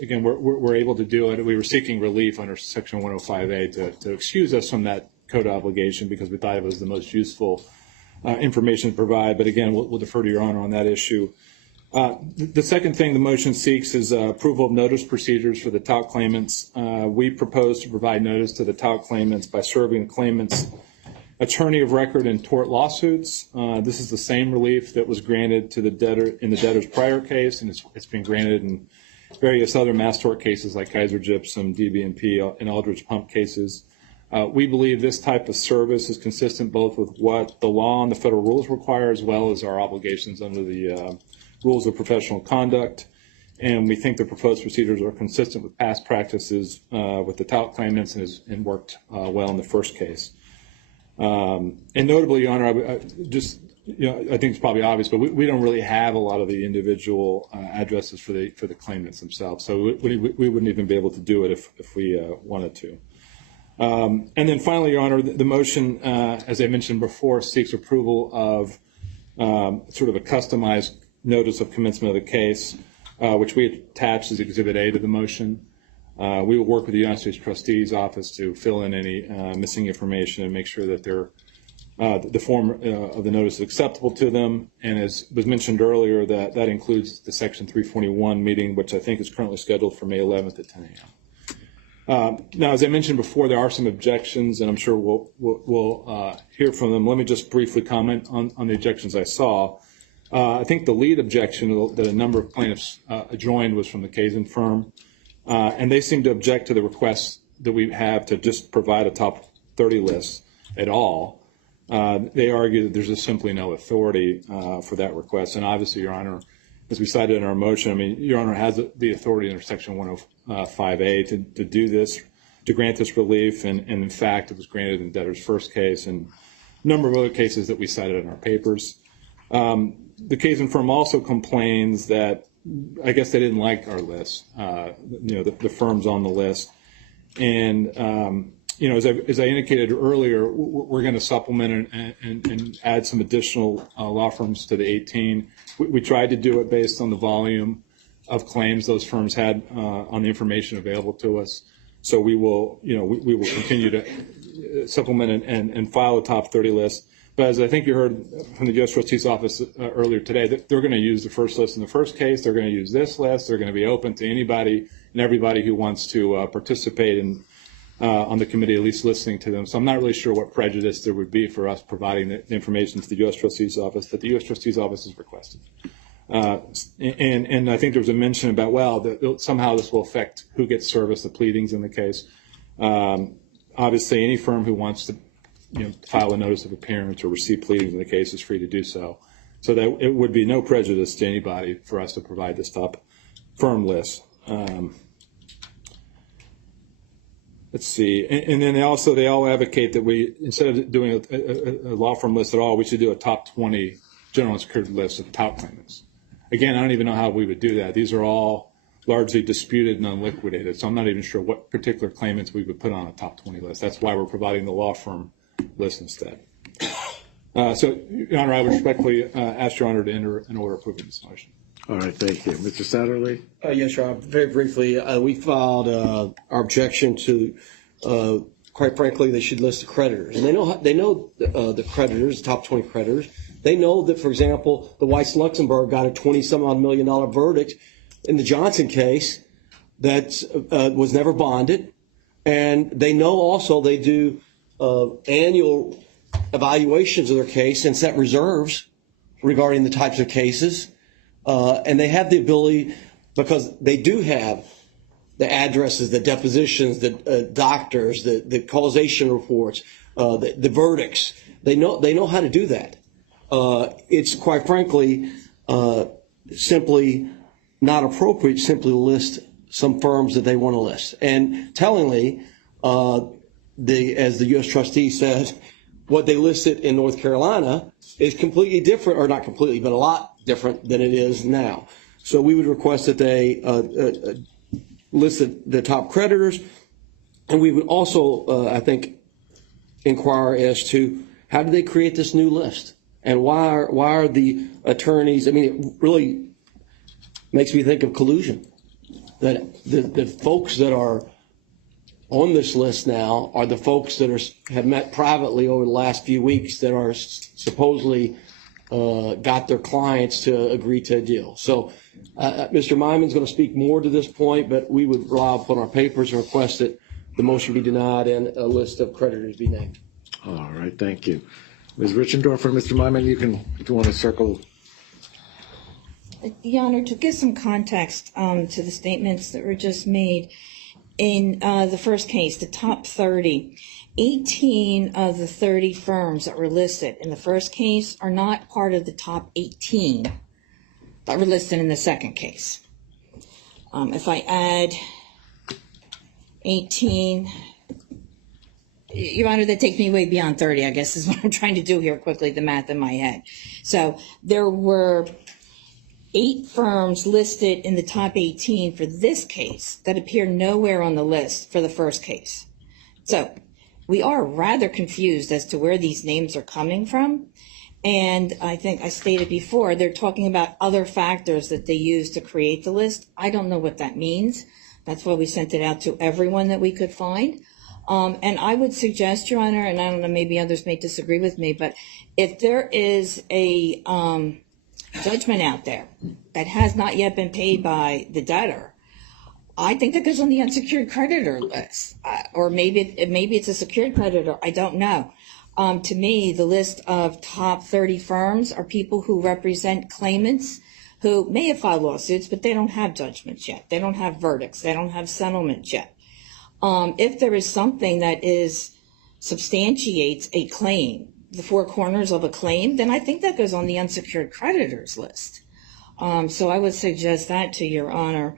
again, we're able to do it. We were seeking relief under Section 105A to excuse us from that code obligation because we thought it was the most useful information to provide. But again, we'll defer to Your Honor on that issue. The second thing the motion seeks is approval of notice procedures for the TALC claimants. We propose to provide notice to the TALC claimants by serving the claimants attorney of record in tort lawsuits. This is the same relief that was granted to the debtor in the debtor's prior case, and it's been granted in various other mass tort cases like Kaiser Gypsum, DB&P, and Aldridge Pump cases. We believe this type of service is consistent both with what the law and the federal rules require, as well as our obligations under the rules of professional conduct. and we think the proposed procedures are consistent with past practices with the tout claimants and worked well in the first case. And notably, Your Honor, I think it's probably obvious, but we don't really have a lot of the individual addresses for the claimants themselves, so we wouldn't even be able to do it if we wanted to. And then finally, Your Honor, the motion, as I mentioned before, seeks approval of sort of a customized notice of commencement of the case, which we attached as Exhibit A to the motion. We will work with the United States Trustee's Office to fill in any missing information and make sure that the form of the notice is acceptable to them. And as was mentioned earlier, that includes the Section 341 meeting, which I think is currently scheduled for May 11th at 10 a.m. Now, as I mentioned before, there are some objections, and I'm sure we'll hear from them. Let me just briefly comment on the objections I saw. I think the lead objection that a number of plaintiffs joined was from the Kazin firm, and they seem to object to the request that we have to just provide a top 30 list at all. They argue that there's just simply no authority for that request, and obviously, Your Honor, as we cited in our motion, I mean, Your Honor has the authority under Section 105A to do this, to grant this relief, and in fact, it was granted in debtor's first case and a number of other cases that we cited in our papers. The Kazin firm also complains that, I guess they didn't like our list, the firms on the list. And, as I indicated earlier, we're going to supplement and add some additional law firms to the 18. We tried to do it based on the volume of claims those firms had on the information available to us. So we will continue to supplement and file a top 30 list. But as I think you heard from the U.S. Trustee's Office earlier today, that they're going to use the first list in the first case. They're going to use this list. They're going to be open to anybody and everybody who wants to participate on the committee, at least listening to them. So I'm not really sure what prejudice there would be for us providing the information to the U.S. Trustee's Office that the U.S. Trustee's Office has requested. And I think there was a mention about, well, somehow this will affect who gets service, the pleadings in the case. Obviously, any firm who wants to file a notice of appearance or receive pleadings in the case is free to do so. So that it would be no prejudice to anybody for us to provide this top firm list. Let's see. And then they all advocate that we, instead of doing a law firm list at all, we should do a top 20 general unsecured list of top claimants. Again, I don't even know how we would do that. These are all largely disputed and unliquidated, so I'm not even sure what particular claimants we would put on a top 20 list. That's why we're providing the law firm list instead. So, Your Honor, I would respectfully ask Your Honor to enter an order approving this motion. All right, thank you. Mr. Satterley? Yes, Your Honor. Very briefly, we filed our objection to, quite frankly, they should list the creditors. And they know the creditors, the top 20 creditors. They know that, for example, the Weiss Luxembourg got a $20-some-odd million verdict in the Johnson case that was never bonded. And they know also they do annual evaluations of their case and set reserves regarding the types of cases. And they have the ability, because they do have the addresses, the depositions, the doctors, the causation reports, the verdicts. They know how to do that. It's quite frankly simply not appropriate simply to list some firms that they want to list. And tellingly, as the U.S. trustee says, what they listed in North Carolina is completely different, or not completely, but a lot different than it is now. So we would request that they listed the top creditors, and we would also, I think, inquire as to how did they create this new list, and why are the attorneys? I mean, it really makes me think of collusion. That the folks that are on this list now are the folks that have met privately over the last few weeks that are supposedly got their clients to agree to a deal. So Mr. Myman's going to speak more to this point, but we would rely upon our papers and request that the motion be denied and a list of creditors be named. All right, thank you. Ms. Richendorfer, Mr. Myman, you can, if you want to circle. Your Honor, to give some context to the statements that were just made, in the first case, the top 30, 18 of the 30 firms that were listed in the first case are not part of the top 18 that were listed in the second case. If I add 18, Your Honor, that takes me way beyond 30, I guess is what I'm trying to do here quickly, the math in my head. So there were 8 firms listed in the top 18 for this case that appear nowhere on the list for the first case. So we are rather confused as to where these names are coming from. And I think I stated before, they're talking about other factors that they use to create the list. I don't know what that means. That's why we sent it out to everyone that we could find. And I would suggest, Your Honor, and I don't know, maybe others may disagree with me, but if there is a judgment out there that has not yet been paid by the debtor, I think that goes on the unsecured creditor list, or maybe it's a secured creditor. I don't know. To me, the list of top 30 firms are people who represent claimants who may have filed lawsuits, but they don't have judgments yet. They don't have verdicts. They don't have settlements yet. If there is something that substantiates a claim, the 4 corners of a claim, then I think that goes on the unsecured creditors list. So I would suggest that to Your Honor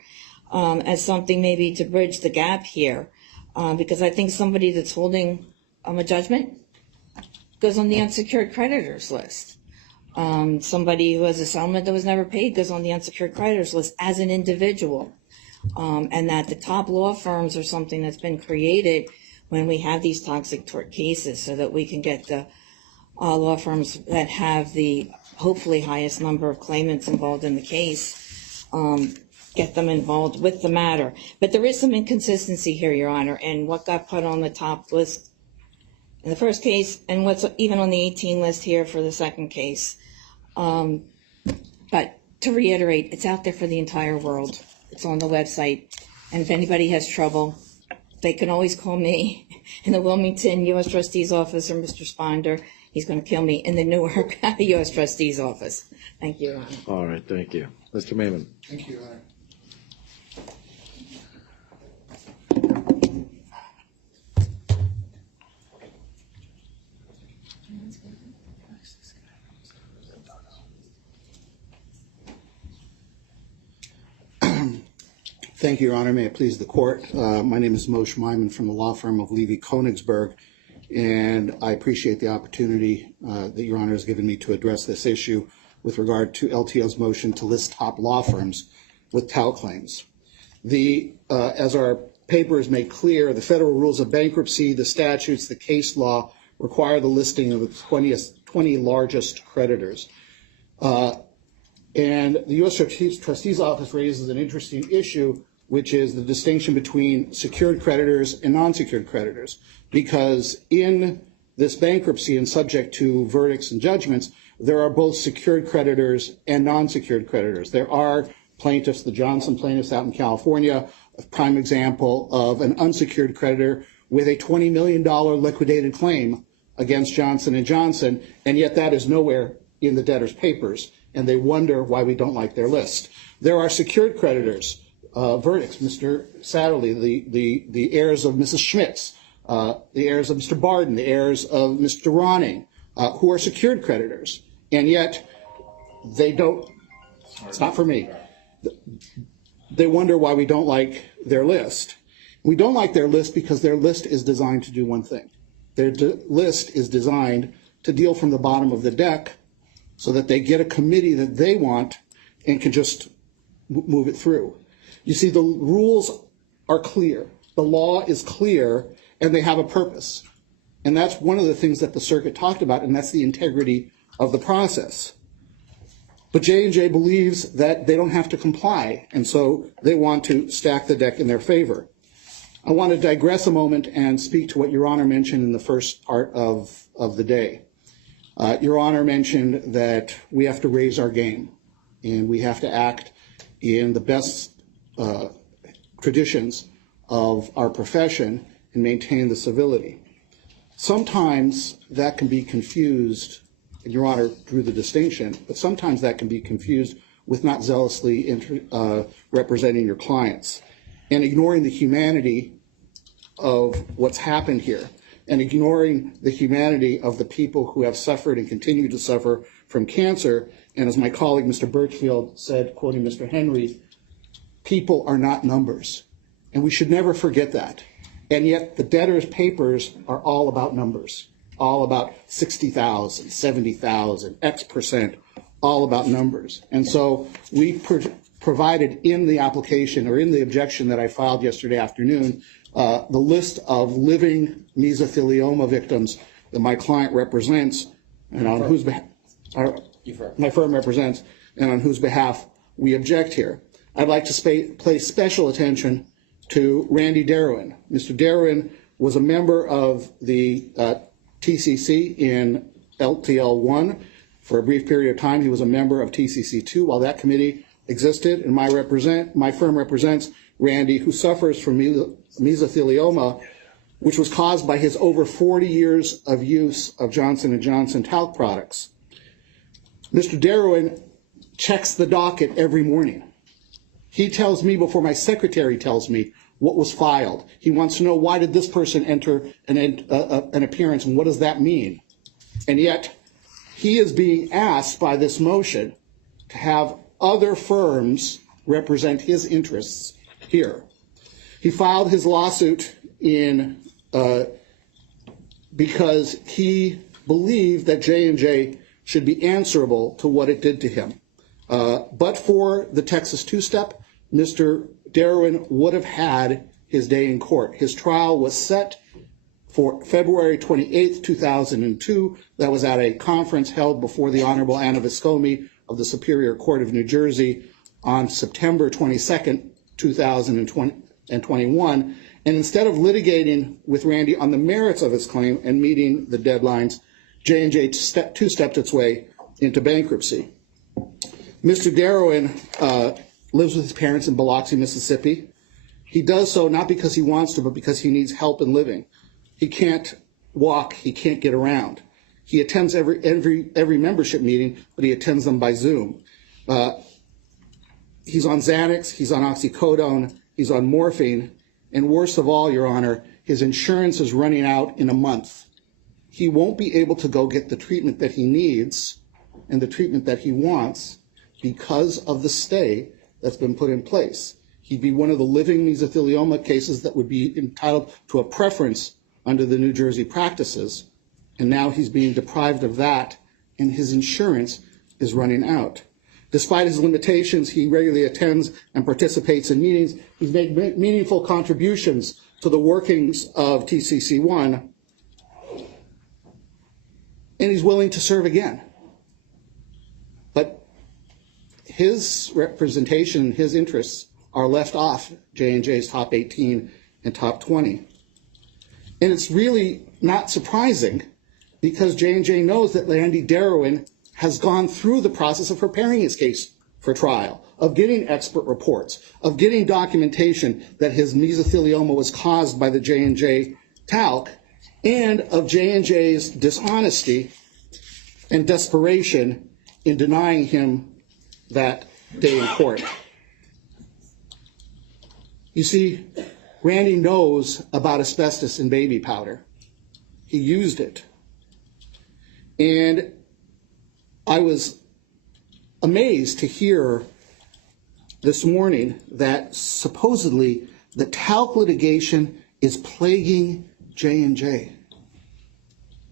as something maybe to bridge the gap here, because I think somebody that's holding a judgment goes on the unsecured creditors list. Somebody who has a settlement that was never paid goes on the unsecured creditors list as an individual. And that the top law firms are something that's been created when we have these toxic tort cases, so that we can get the law firms that have the hopefully highest number of claimants involved in the case, get them involved with the matter. But there is some inconsistency here, Your Honor, in what got put on the top list in the first case and what's even on the 18 list here for the second case. But to reiterate, it's out there for the entire world. It's on the website. And if anybody has trouble, they can always call me in the Wilmington U.S. Trustee's office, or Mr. Sponder. He's going to kill me in the Newark U.S. Trustee's office. Thank you, Your Honor. All right, thank you. Mr. Maiman. Thank you, Your Honor. Thank you, Your Honor. May it please the court. My name is Moshe Maiman from the law firm of Levy-Konigsberg, and I appreciate the opportunity that Your Honor has given me to address this issue with regard to LTL's motion to list top law firms with TAL claims. As our paper has made clear, the federal rules of bankruptcy, the statutes, the case law require the listing of the 20 largest creditors. And the U.S. Trustee's Office raises an interesting issue, which is the distinction between secured creditors and non-secured creditors. Because in this bankruptcy and subject to verdicts and judgments, there are both secured creditors and non-secured creditors. There are plaintiffs, the Johnson plaintiffs out in California, a prime example of an unsecured creditor with a $20 million liquidated claim against Johnson & Johnson, and yet that is nowhere in the debtor's papers. And they wonder why we don't like their list. There are secured creditors, verdicts, Mr. Satterley, the heirs of Mrs. Schmitz, the heirs of Mr. Barden, the heirs of Mr. Ronning, who are secured creditors. And yet they don't, it's not for me. They wonder why we don't like their list. We don't like their list because their list is designed to do one thing. Their list is designed to deal from the bottom of the deck, so that they get a committee that they want and can just move it through. You see, the rules are clear. The law is clear, and they have a purpose. And that's one of the things that the circuit talked about, and that's the integrity of the process. But J&J believes that they don't have to comply, and so they want to stack the deck in their favor. I want to digress a moment and speak to what Your Honor mentioned in the first part of the day. Your Honor mentioned that we have to raise our game, and we have to act in the best traditions of our profession and maintain the civility. Sometimes that can be confused, and Your Honor drew the distinction, but sometimes that can be confused with not zealously representing your clients and ignoring the humanity of what's happened here, and ignoring the humanity of the people who have suffered and continue to suffer from cancer. And as my colleague, Mr. Birchfield, said, quoting Mr. Henry, people are not numbers. And we should never forget that. And yet the debtor's papers are all about numbers, all about 60,000, 70,000, X percent, all about numbers. And so we provided in the application or in the objection that I filed yesterday afternoon the list of living mesothelioma victims that my client represents and on whose behalf my firm represents and on whose behalf we object here. I'd like to place special attention to Randy Darwin. Mr. Darwin was a member of the TCC in LTL 1. For a brief period of time, he was a member of TCC 2 while that committee existed. And my firm represents Randy, who suffers from mesothelioma, which was caused by his over 40 years of use of Johnson & Johnson talc products. Mr. Darwin checks the docket every morning. He tells me before my secretary tells me what was filed. He wants to know, why did this person enter an appearance and what does that mean? And yet he is being asked by this motion to have other firms represent his interests here. He filed his lawsuit because he believed that J&J should be answerable to what it did to him. But for the Texas two-step, Mr. Darwin would have had his day in court. His trial was set for February 28th, 2002. That was at a conference held before the Honorable Anna Viscomi of the Superior Court of New Jersey on September 22nd, 2021. And instead of litigating with Randy on the merits of his claim and meeting the deadlines, J&J two-stepped its way into bankruptcy. Mr. Darwin lives with his parents in Biloxi, Mississippi. He does so not because he wants to, but because he needs help in living. He can't walk, he can't get around. He attends every membership meeting, but he attends them by Zoom. He's on Xanax, he's on oxycodone, he's on morphine, and worst of all, Your Honor, his insurance is running out in a month. He won't be able to go get the treatment that he needs and the treatment that he wants because of the stay that's been put in place. He'd be one of the living mesothelioma cases that would be entitled to a preference under the New Jersey practices, and now he's being deprived of that, and his insurance is running out. Despite his limitations, he regularly attends and participates in meetings. He's made meaningful contributions to the workings of TCC1, and he's willing to serve again. But his representation, his interests are left off J&J's top 18 and top 20. And it's really not surprising because J&J knows that Randy Darwin has gone through the process of preparing his case for trial, of getting expert reports, of getting documentation that his mesothelioma was caused by the J&J talc, and of J&J's dishonesty and desperation in denying him that day in court. You see, Randy knows about asbestos in baby powder. He used it. And I was amazed to hear this morning that supposedly the talc litigation is plaguing J&J.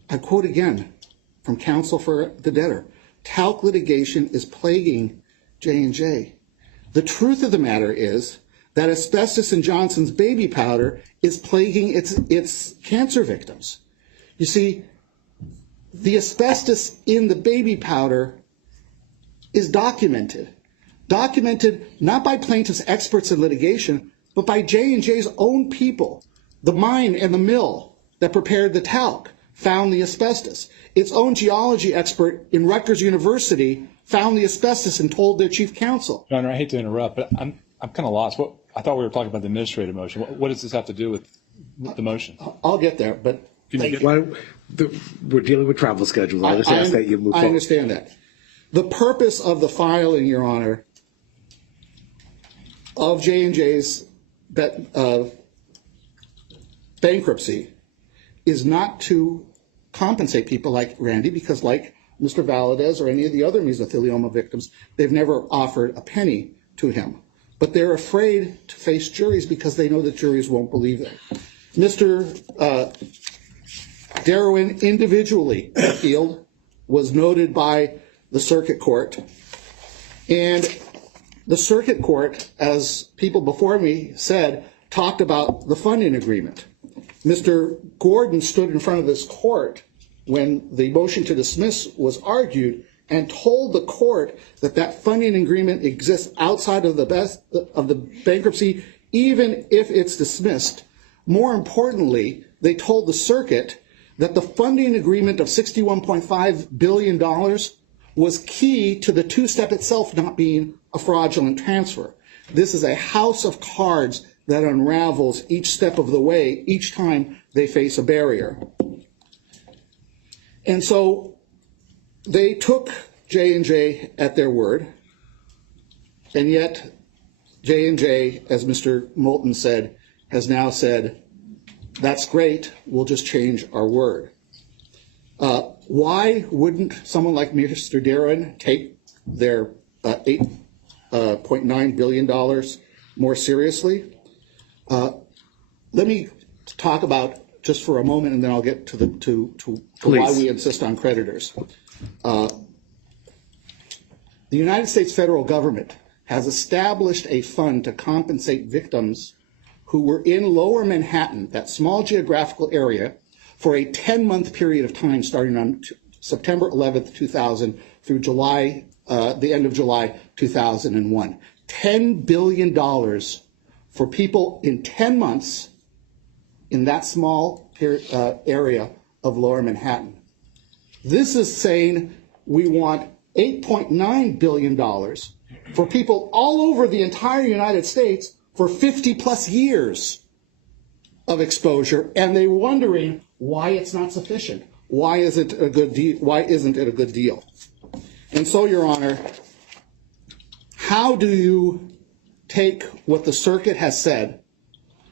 I quote again from counsel for the debtor. Talc litigation is plaguing J&J. The truth of the matter is that asbestos in Johnson's baby powder is plaguing its cancer victims. You see, the asbestos in the baby powder is documented not by plaintiffs' experts in litigation, but by J&J's own people. The mine and the mill that prepared the talc found the asbestos. Its own geology expert in Rutgers University found the asbestos and told their chief counsel. Your Honor, I hate to interrupt, but I'm kind of lost. I thought we were talking about the administrative motion. What does this have to do with the motion? I'll get there, but we're dealing with travel schedules. I just ask that you move forward. I understand that. The purpose of the filing, Your Honor, of J&J's bankruptcy is not to compensate people like Randy, because like Mr. Valadez or any of the other mesothelioma victims, they've never offered a penny to him. but they're afraid to face juries because they know that juries won't believe them. Mr. Darwin individually appealed, was noted by the circuit court, and the circuit court, as people before me said, talked about the funding agreement. Mr. Gordon stood in front of this court when the motion to dismiss was argued and told the court that that funding agreement exists outside of the bankruptcy, even if it's dismissed. More importantly, they told the circuit that the funding agreement of $61.5 billion was key to the two-step itself not being a fraudulent transfer. This is a house of cards that unravels each step of the way, each time they face a barrier. And so they took J&J at their word, and yet J&J, as Mr. Moulton said, has now said, that's great, we'll just change our word. Why wouldn't someone like Mr. Darwin take their $8.9 billion more seriously? Let me talk about, just for a moment, and then I'll get to why we insist on creditors. The United States federal government has established a fund to compensate victims who were in Lower Manhattan, that small geographical area, for a 10-month period of time starting on September 11th, 2000 through the end of July 2001. $10 billion for people in 10 months in that small area of Lower Manhattan. This is saying we want $8.9 billion for people all over the entire United States for 50 plus years of exposure, and they're wondering why it's not sufficient. Why isn't it a good deal? Why isn't it a good deal? And so, Your Honor, how do you take what the circuit has said,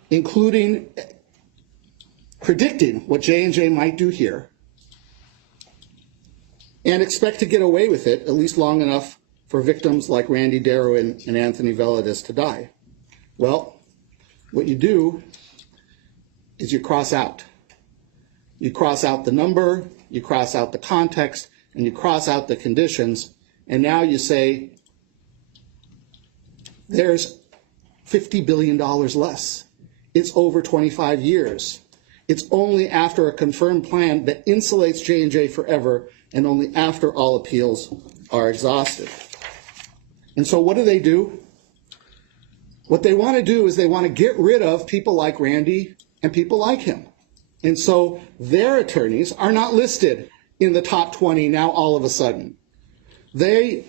including predicting what J&J might do here, and expect to get away with it at least long enough for victims like Randy Darwin and Anthony Veladis to die? Well, what you do is you cross out. You cross out the number, you cross out the context, and you cross out the conditions, and now you say there's $50 billion less. It's over 25 years. It's only after a confirmed plan that insulates J&J forever, and only after all appeals are exhausted. And so what do? What they want to do is they want to get rid of people like Randy and people like him. And so their attorneys are not listed in the top 20 now all of a sudden. They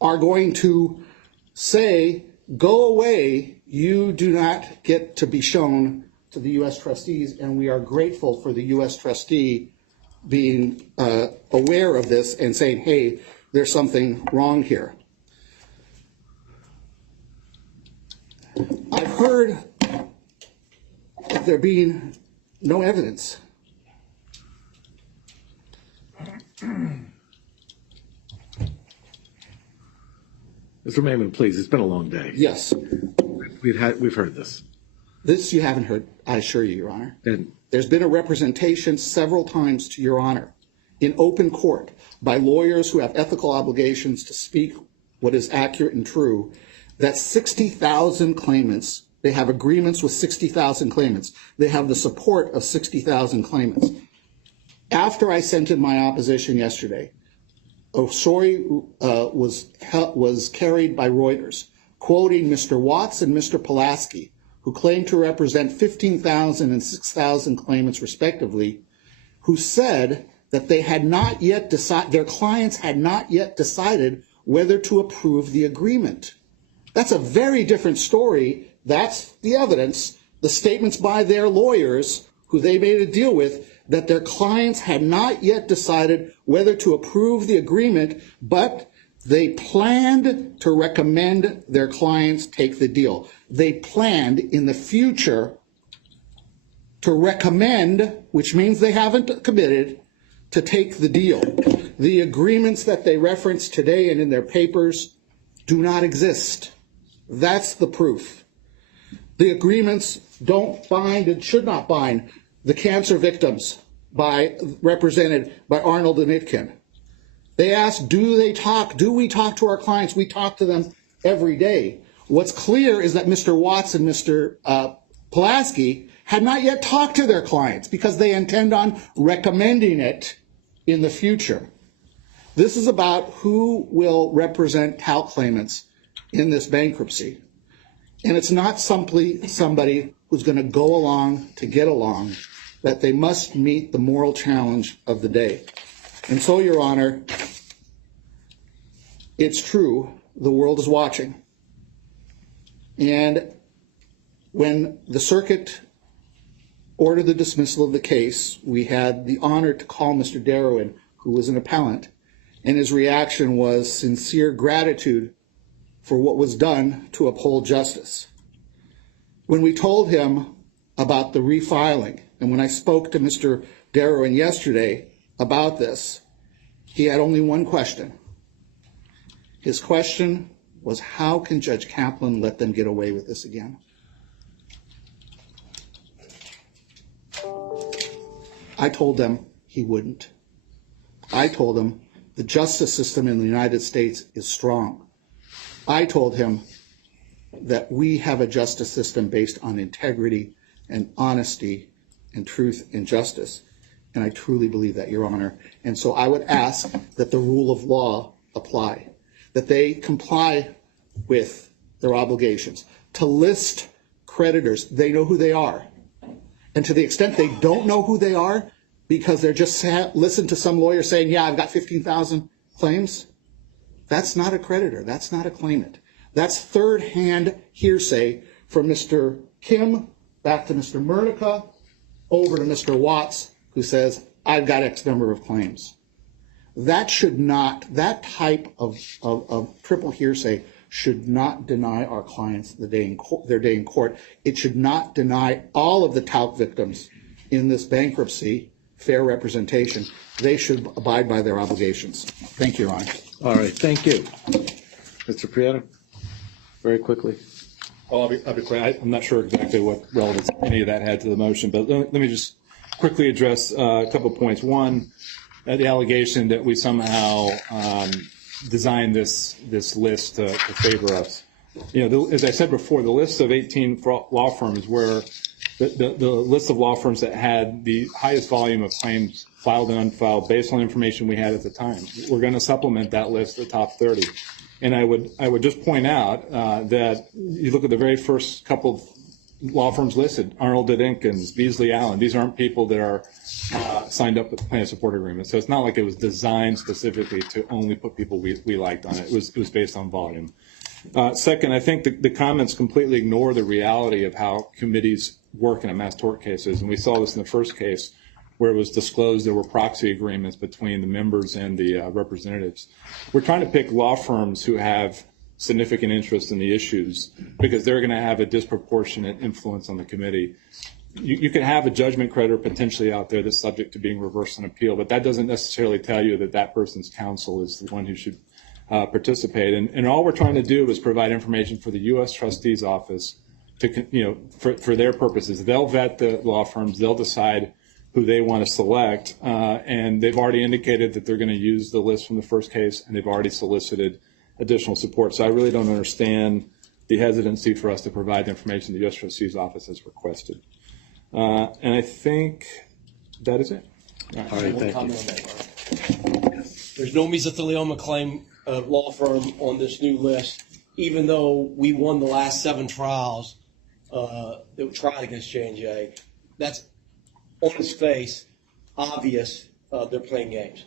are going to say, go away, you do not get to be shown to the U.S. trustees, and we are grateful for the U.S. trustee being aware of this and saying, hey, there's something wrong here. I've heard of there being no evidence. Mr. Maimon, please, it's been a long day. Yes. We've heard this. This you haven't heard, I assure you, Your Honor. And there's been a representation several times to Your Honor in open court by lawyers who have ethical obligations to speak what is accurate and true, that 60,000 claimants, they have agreements with 60,000 claimants. They have the support of 60,000 claimants. After I sent in my opposition yesterday, a story was carried by Reuters, quoting Mr. Watts and Mr. Pulaski, who claimed to represent 15,000 and 6,000 claimants respectively, who said that they had not yet their clients had not yet decided whether to approve the agreement. That's a very different story. That's the evidence, the statements by their lawyers, who they made a deal with, that their clients had not yet decided whether to approve the agreement, but they planned to recommend their clients take the deal. They planned in the future to recommend, which means they haven't committed, to take the deal. The agreements that they reference today and in their papers do not exist. That's the proof. The agreements don't bind and should not bind the cancer victims represented by Arnold and Itkin. They asked, do we talk to our clients? We talk to them every day. What's clear is that Mr. Watts and Mr. Pulaski had not yet talked to their clients because they intend on recommending it in the future. This is about who will represent TAL claimants in this bankruptcy. And it's not simply somebody who's going to go along to get along, that they must meet the moral challenge of the day. And so, Your Honor, it's true, the world is watching. And when the circuit ordered the dismissal of the case, we had the honor to call Mr. Darrow, who was an appellant, and his reaction was sincere gratitude for what was done to uphold justice. When we told him about the refiling, and when I spoke to Mr. Darrow yesterday about this, he had only one question. His question was, how can Judge Kaplan let them get away with this again? I told them he wouldn't. I told him the justice system in the United States is strong. I told him that we have a justice system based on integrity and honesty and truth and justice. And I truly believe that, Your Honor. And so I would ask that the rule of law apply, that they comply with their obligations, to list creditors. They know who they are. And to the extent they don't know who they are because they're just listen to some lawyer saying, yeah, I've got 15,000 claims, that's not a creditor. That's not a claimant. That's third-hand hearsay from Mr. Kim back to Mr. Murnica over to Mr. Watts, who says, I've got X number of claims. That type of triple hearsay should not deny our clients their day in court. It should not deny all of the talc victims in this bankruptcy fair representation. They should abide by their obligations. Thank you, Your Honor. All right, thank you. Mr. Prieto, very quickly. Well, I'll be quick. I'm not sure exactly what relevance any of that had to the motion, but let me just quickly address a couple of points. One, the allegation that we somehow designed this list to favor us. As I said before, the list of 18 law firms where the list of law firms that had the highest volume of claims filed and unfiled based on information we had at the time. We're going to supplement that list, the top 30. And I would just point out that you look at the very first couple of law firms listed, Arnold & Dinkins, Beasley Allen. These aren't people that are signed up with the plan support agreement. So it's not like it was designed specifically to only put people we liked on it. It was based on volume. Second, I think the comments completely ignore the reality of how committees work in a mass tort cases. And we saw this in the first case where it was disclosed there were proxy agreements between the members and the representatives. We're trying to pick law firms who have significant interest in the issues because they're going to have a disproportionate influence on the committee. You could have a judgment creditor potentially out there that's subject to being reversed on appeal, but that doesn't necessarily tell you that that person's counsel is the one who should participate. And all we're trying to do is provide information for the U.S. Trustee's Office to, for their purposes. They'll vet the law firms. They'll decide who they want to select, and they've already indicated that they're going to use the list from the first case, and they've already solicited additional support. So I really don't understand the hesitancy for us to provide the information the U.S. Trustee's Office has requested. And I think that is it. All right, thank you. There's no mesothelioma claim law firm on this new list, even though we won the last 7 trials that were tried against J&J. That's on its face obvious they're playing games.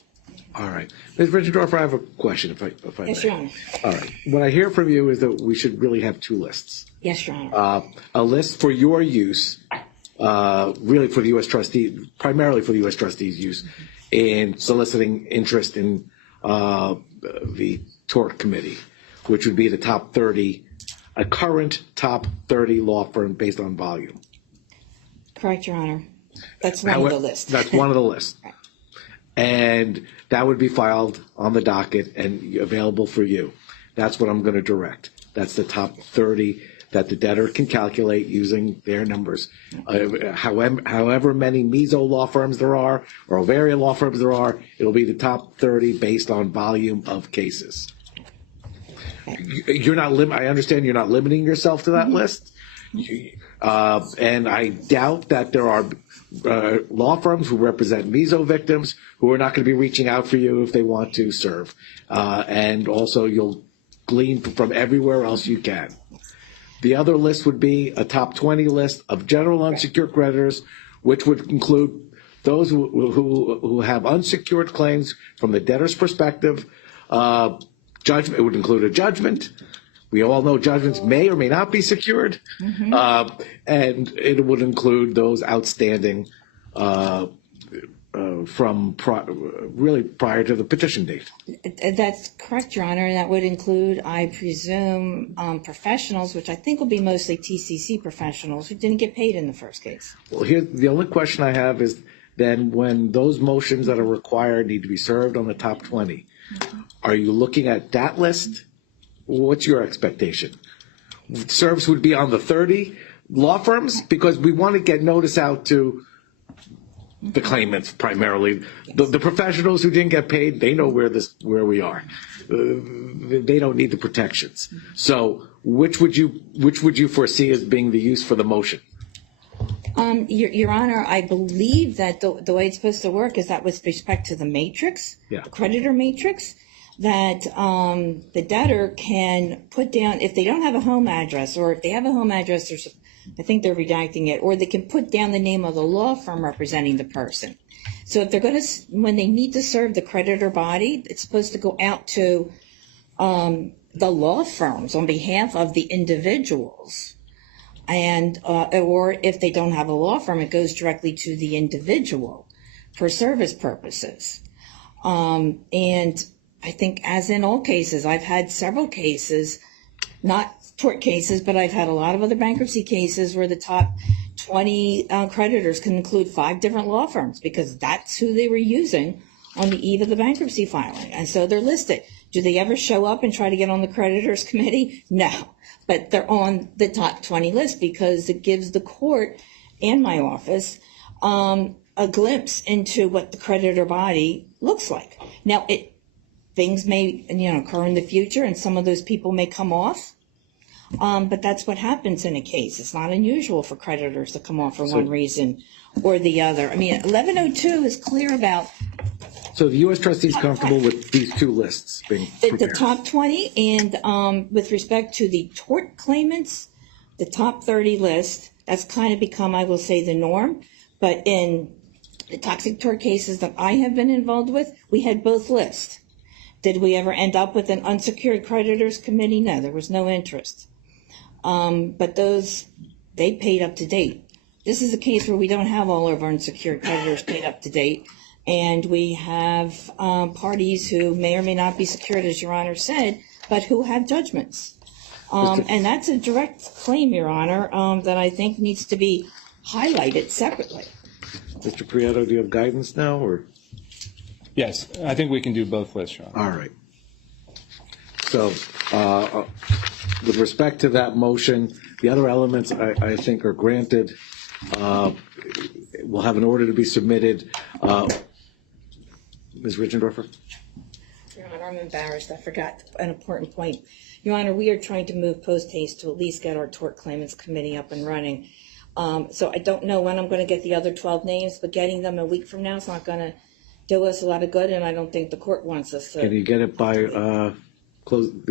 All right. Ms. Richardorf, I have a question, if I may. Yes, Your Honor. All right. What I hear from you is that we should really have 2 lists. Yes, Your Honor. A list for your use, really for the U.S. trustee, primarily for the U.S. trustees' use in soliciting interest in the tort committee, which would be the top 30, a current top 30 law firm based on volume. Correct, Your Honor. That's one of the lists. That's one of the lists. Right. And that would be filed on the docket and available for you. That's what I'm going to direct. That's the top 30 that the debtor can calculate using their numbers. However many meso law firms there are, or ovarian law firms there are, it'll be the top 30 based on volume of cases. You're not I understand you're not limiting yourself to that list. And I doubt that there are law firms who represent meso victims who are not going to be reaching out for you if they want to serve. And also you'll glean from everywhere else you can. The other list would be a top 20 list of general unsecured creditors, which would include those who have unsecured claims from the debtor's perspective. Judgment, it would include a judgment. We all know judgments may or may not be secured. And it would include those outstanding from really prior to the petition date. That's correct, Your Honor. That would include, I presume, professionals, which I think will be mostly TCC professionals who didn't get paid in the first case. Well, here, the only question I have is then when those motions that are required need to be served on the top 20, are you looking at that list? What's your expectation? Service would be on the 30 law firms because we want to get notice out to the claimants primarily. The professionals who didn't get paid, they know where we are. They don't need the protections. So which would you foresee as being the use for the motion? Your Honor, I believe that the way it's supposed to work is that with respect to the matrix, the creditor matrix, that the debtor can put down, if they don't have a home address, or if they have a home address, I think they're redacting it, or they can put down the name of the law firm representing the person. So if they're going to, when they need to serve the creditor body, it's supposed to go out to the law firms on behalf of the individuals. And or if they don't have a law firm, it goes directly to the individual for service purposes. And I think, as in all cases, I've had several cases, not tort cases, but I've had a lot of other bankruptcy cases where the top 20 creditors can include 5 different law firms because that's who they were using on the eve of the bankruptcy filing. And so they're listed. Do they ever show up and try to get on the creditors committee? No. But they're on the top 20 list because it gives the court and my office a glimpse into what the creditor body looks like. Now, things may occur in the future and some of those people may come off, but that's what happens in a case. It's not unusual for creditors to come off for one reason or the other. I mean, 1102 is clear about. So the U.S. trustee is comfortable with these 2 lists being prepared? The top 20, and with respect to the tort claimants, the top 30 list, that's kind of become, I will say, the norm. But in the toxic tort cases that I have been involved with, we had both lists. Did we ever end up with an unsecured creditors committee? No, there was no interest. But those, they paid up to date. This is a case where we don't have all of our unsecured creditors paid up to date. And we have parties who may or may not be secured, as Your Honor said, but who have judgments. And that's a direct claim, Your Honor, that I think needs to be highlighted separately. Mr. Prieto, do you have guidance now? Or? Yes, I think we can do both lists, Your Honor. All right. So with respect to that motion, the other elements I think are granted. We'll have an order to be submitted. Ms. Richendorfer? Your Honor, I'm embarrassed. I forgot an important point. Your Honor, we are trying to move post haste to at least get our tort claimants committee up and running. So I don't know when I'm going to get the other 12 names, but getting them a week from now is not going to do us a lot of good, and I don't think the court wants us to. Can you get it by the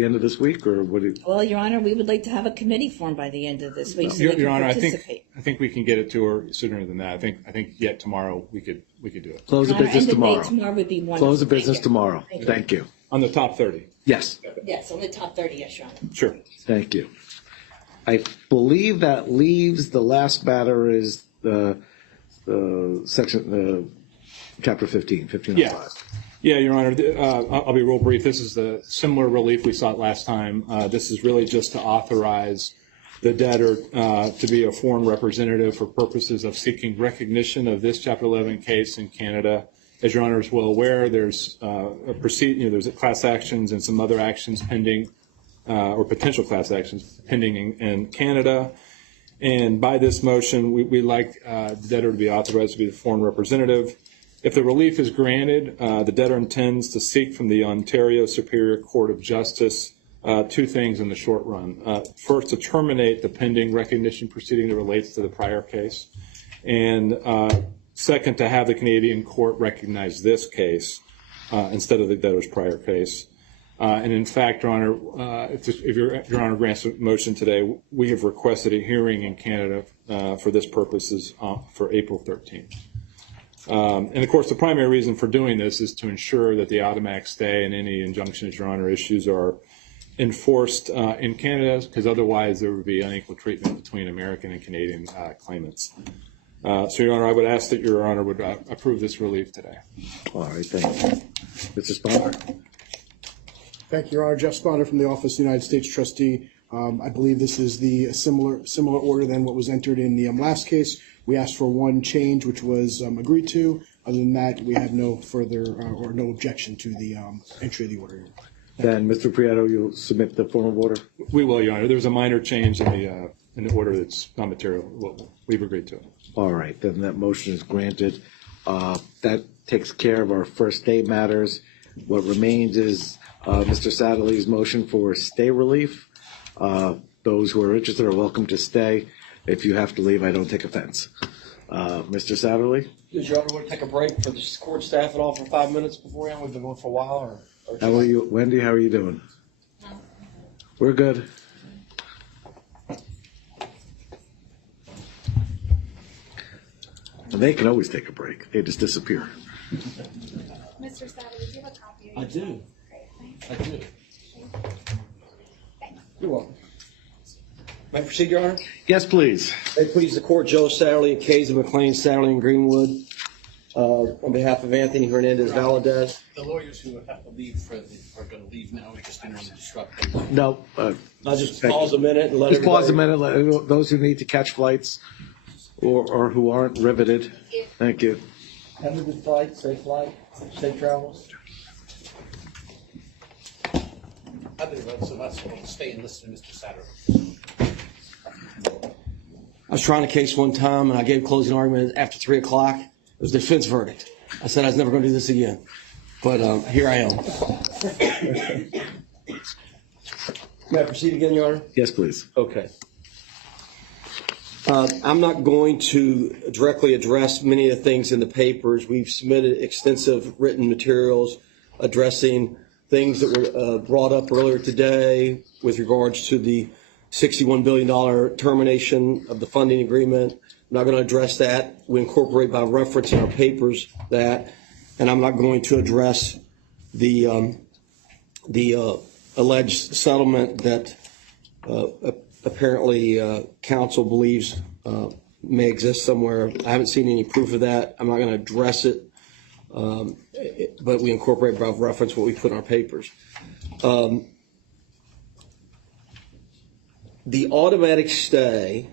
end of this week, or what? Well, Your Honor, we would like to have a committee formed by the end of this week, so Your Honor, participate. I think we can get it to her sooner than that. I think yet tomorrow we could do it. Close the business tomorrow. Tomorrow would be wonderful. Close the business tomorrow. Thank you. On the top 30. Yes. Yes, on the top 30, yes, Your Honor. Sure. Thank you. I believe that leaves the last matter is the section, chapter 15, 1505. Yeah, Your Honor, I'll be real brief. This is the similar relief we sought last time. This is really just to authorize the debtor to be a foreign representative for purposes of seeking recognition of this Chapter 11 case in Canada. As Your Honor is well aware, there's there's class actions and some other actions pending or potential class actions pending in Canada. And by this motion, we like the debtor to be authorized to be the foreign representative. If the relief is granted, the debtor intends to seek from the Ontario Superior Court of Justice two things in the short run. First, to terminate the pending recognition proceeding that relates to the prior case. And second, to have the Canadian court recognize this case instead of the debtor's prior case. And in fact, Your Honor, if Your Honor grants a motion today, we have requested a hearing in Canada for this purposes for April 13th. And of course, the primary reason for doing this is to ensure that the automatic stay and any injunctions Your Honor issues are enforced in Canada, because otherwise there would be unequal treatment between American and Canadian claimants. So, Your Honor, I would ask that Your Honor would approve this relief today. All right, thank you. Mr. Sponder. Thank you, Your Honor. Jeff Sponder from the Office of the United States Trustee. I believe this is the similar order than what was entered in the last case. We asked for one change, which was agreed to. Other than that, we had no further or no objection to the entry of the order. Then, Mr. Prieto, you'll submit the form of order? We will, Your Honor. There's a minor change in the order that's not material. We've agreed to it. All right, then that motion is granted. That takes care of our first day matters. What remains is Mr. Satterley's motion for stay relief. Those who are interested are welcome to stay. If you have to leave, I don't take offense. Mr. Satterley? Does Your Honor want to take a break for the court staff at all for 5 minutes beforehand? We've been going for a while. Or how are you, Wendy? How are you doing? We're good. And they can always take a break. They just disappear. Mr. Satterley, do you have a copy? I do. Great, I do. thanks. You're welcome. May I proceed, Your Honor? Yes, please. May it please the court, Joe Satterley and Kays of McLean, Satterley and Greenwood, on behalf of Anthony Hernandez Valadez. The lawyers who have to leave are going to leave now. We just didn't want to disrupt them. No. I'll just pause a minute and let just everybody... pause a minute. Let those who need to catch flights or who aren't riveted. Thank you. Have a good flight, safe travels. I think so that's going to stay and listen to Mr. Satterley. I was trying a case one time and I gave closing argument after 3 o'clock. It was a defense verdict. I said I was never going to do this again. But here I am. May I proceed again, Your Honor? Yes, please. Okay. I'm not going to directly address many of the things in the papers. We've submitted extensive written materials addressing things that were brought up earlier today with regards to the $61 billion termination of the funding agreement. I'm not going to address that. We incorporate by reference in our papers that, and I'm not going to address the alleged settlement that apparently counsel believes may exist somewhere. I haven't seen any proof of that. I'm not going to address it, but we incorporate by reference what we put in our papers. The automatic stay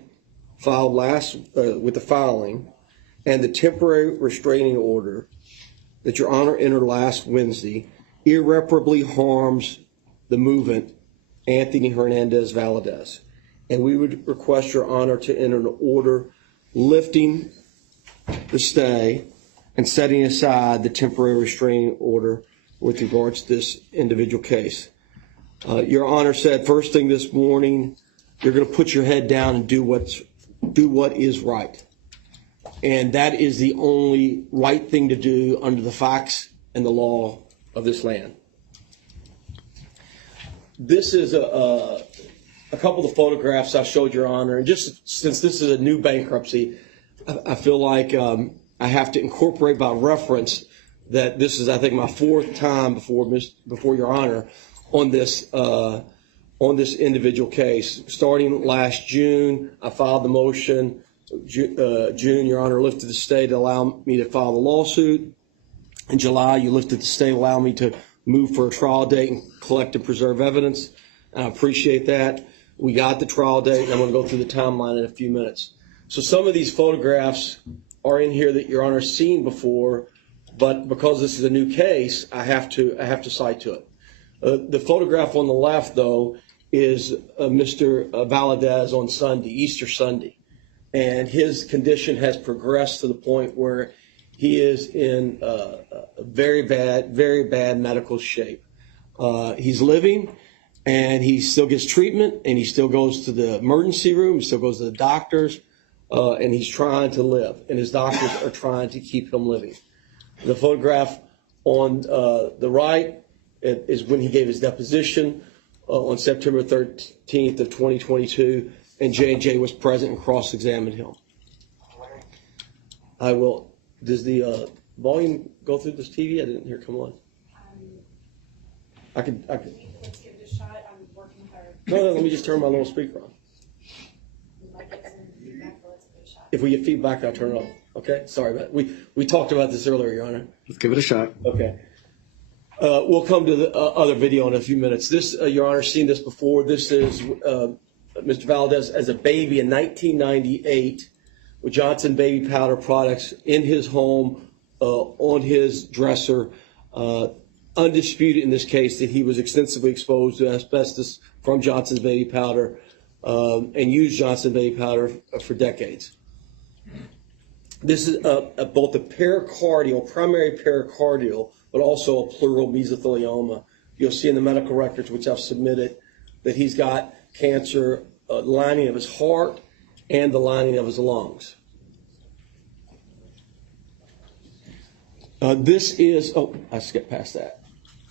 filed with the filing and the temporary restraining order that Your Honor entered last Wednesday irreparably harms the movement Anthony Hernandez Valadez. And we would request Your Honor to enter an order lifting the stay and setting aside the temporary restraining order with regards to this individual case. Your Honor said first thing this morning, you're going to put your head down and do what is right. And that is the only right thing to do under the facts and the law of this land. This is a couple of the photographs I showed Your Honor, and just since this is a new bankruptcy, I feel like I have to incorporate by reference that this is, I think, my fourth time before Your Honor on this individual case. Starting last June, I filed the motion. June, Your Honor lifted the stay to allow me to file the lawsuit. In July, you lifted the stay to allow me to move for a trial date and collect and preserve evidence. And I appreciate that. We got the trial date, and I'm going to go through the timeline in a few minutes. So some of these photographs are in here that Your Honor's seen before, but because this is a new case, I have to cite to it. The photograph on the left, though, is Mr. Valadez on Sunday, Easter Sunday. And his condition has progressed to the point where he is in very bad medical shape. He's living, and he still gets treatment, and he still goes to the emergency room, he still goes to the doctors, and he's trying to live, and his doctors are trying to keep him living. The photograph on the right is when he gave his deposition on September 13th of 2022, and J&J was present and cross-examined him. Does the volume go through this TV? I didn't hear it come on. I could. Let's give it a shot. I'm working hard. No, let me just turn my little speaker on. If we get feedback, I'll turn it off. Okay? Sorry about it. We talked about this earlier, Your Honor. Let's give it a shot. Okay. We'll come to the other video in a few minutes. This, Your Honor, seen this before. This is Mr. Valadez as a baby in 1998 with Johnson baby powder products in his home, on his dresser. Undisputed in this case that he was extensively exposed to asbestos from Johnson's baby powder and used Johnson baby powder for decades. This is both a pericardial, primary pericardial, but also a pleural mesothelioma. You'll see in the medical records, which I've submitted, that he's got cancer lining of his heart and the lining of his lungs. I skipped past that.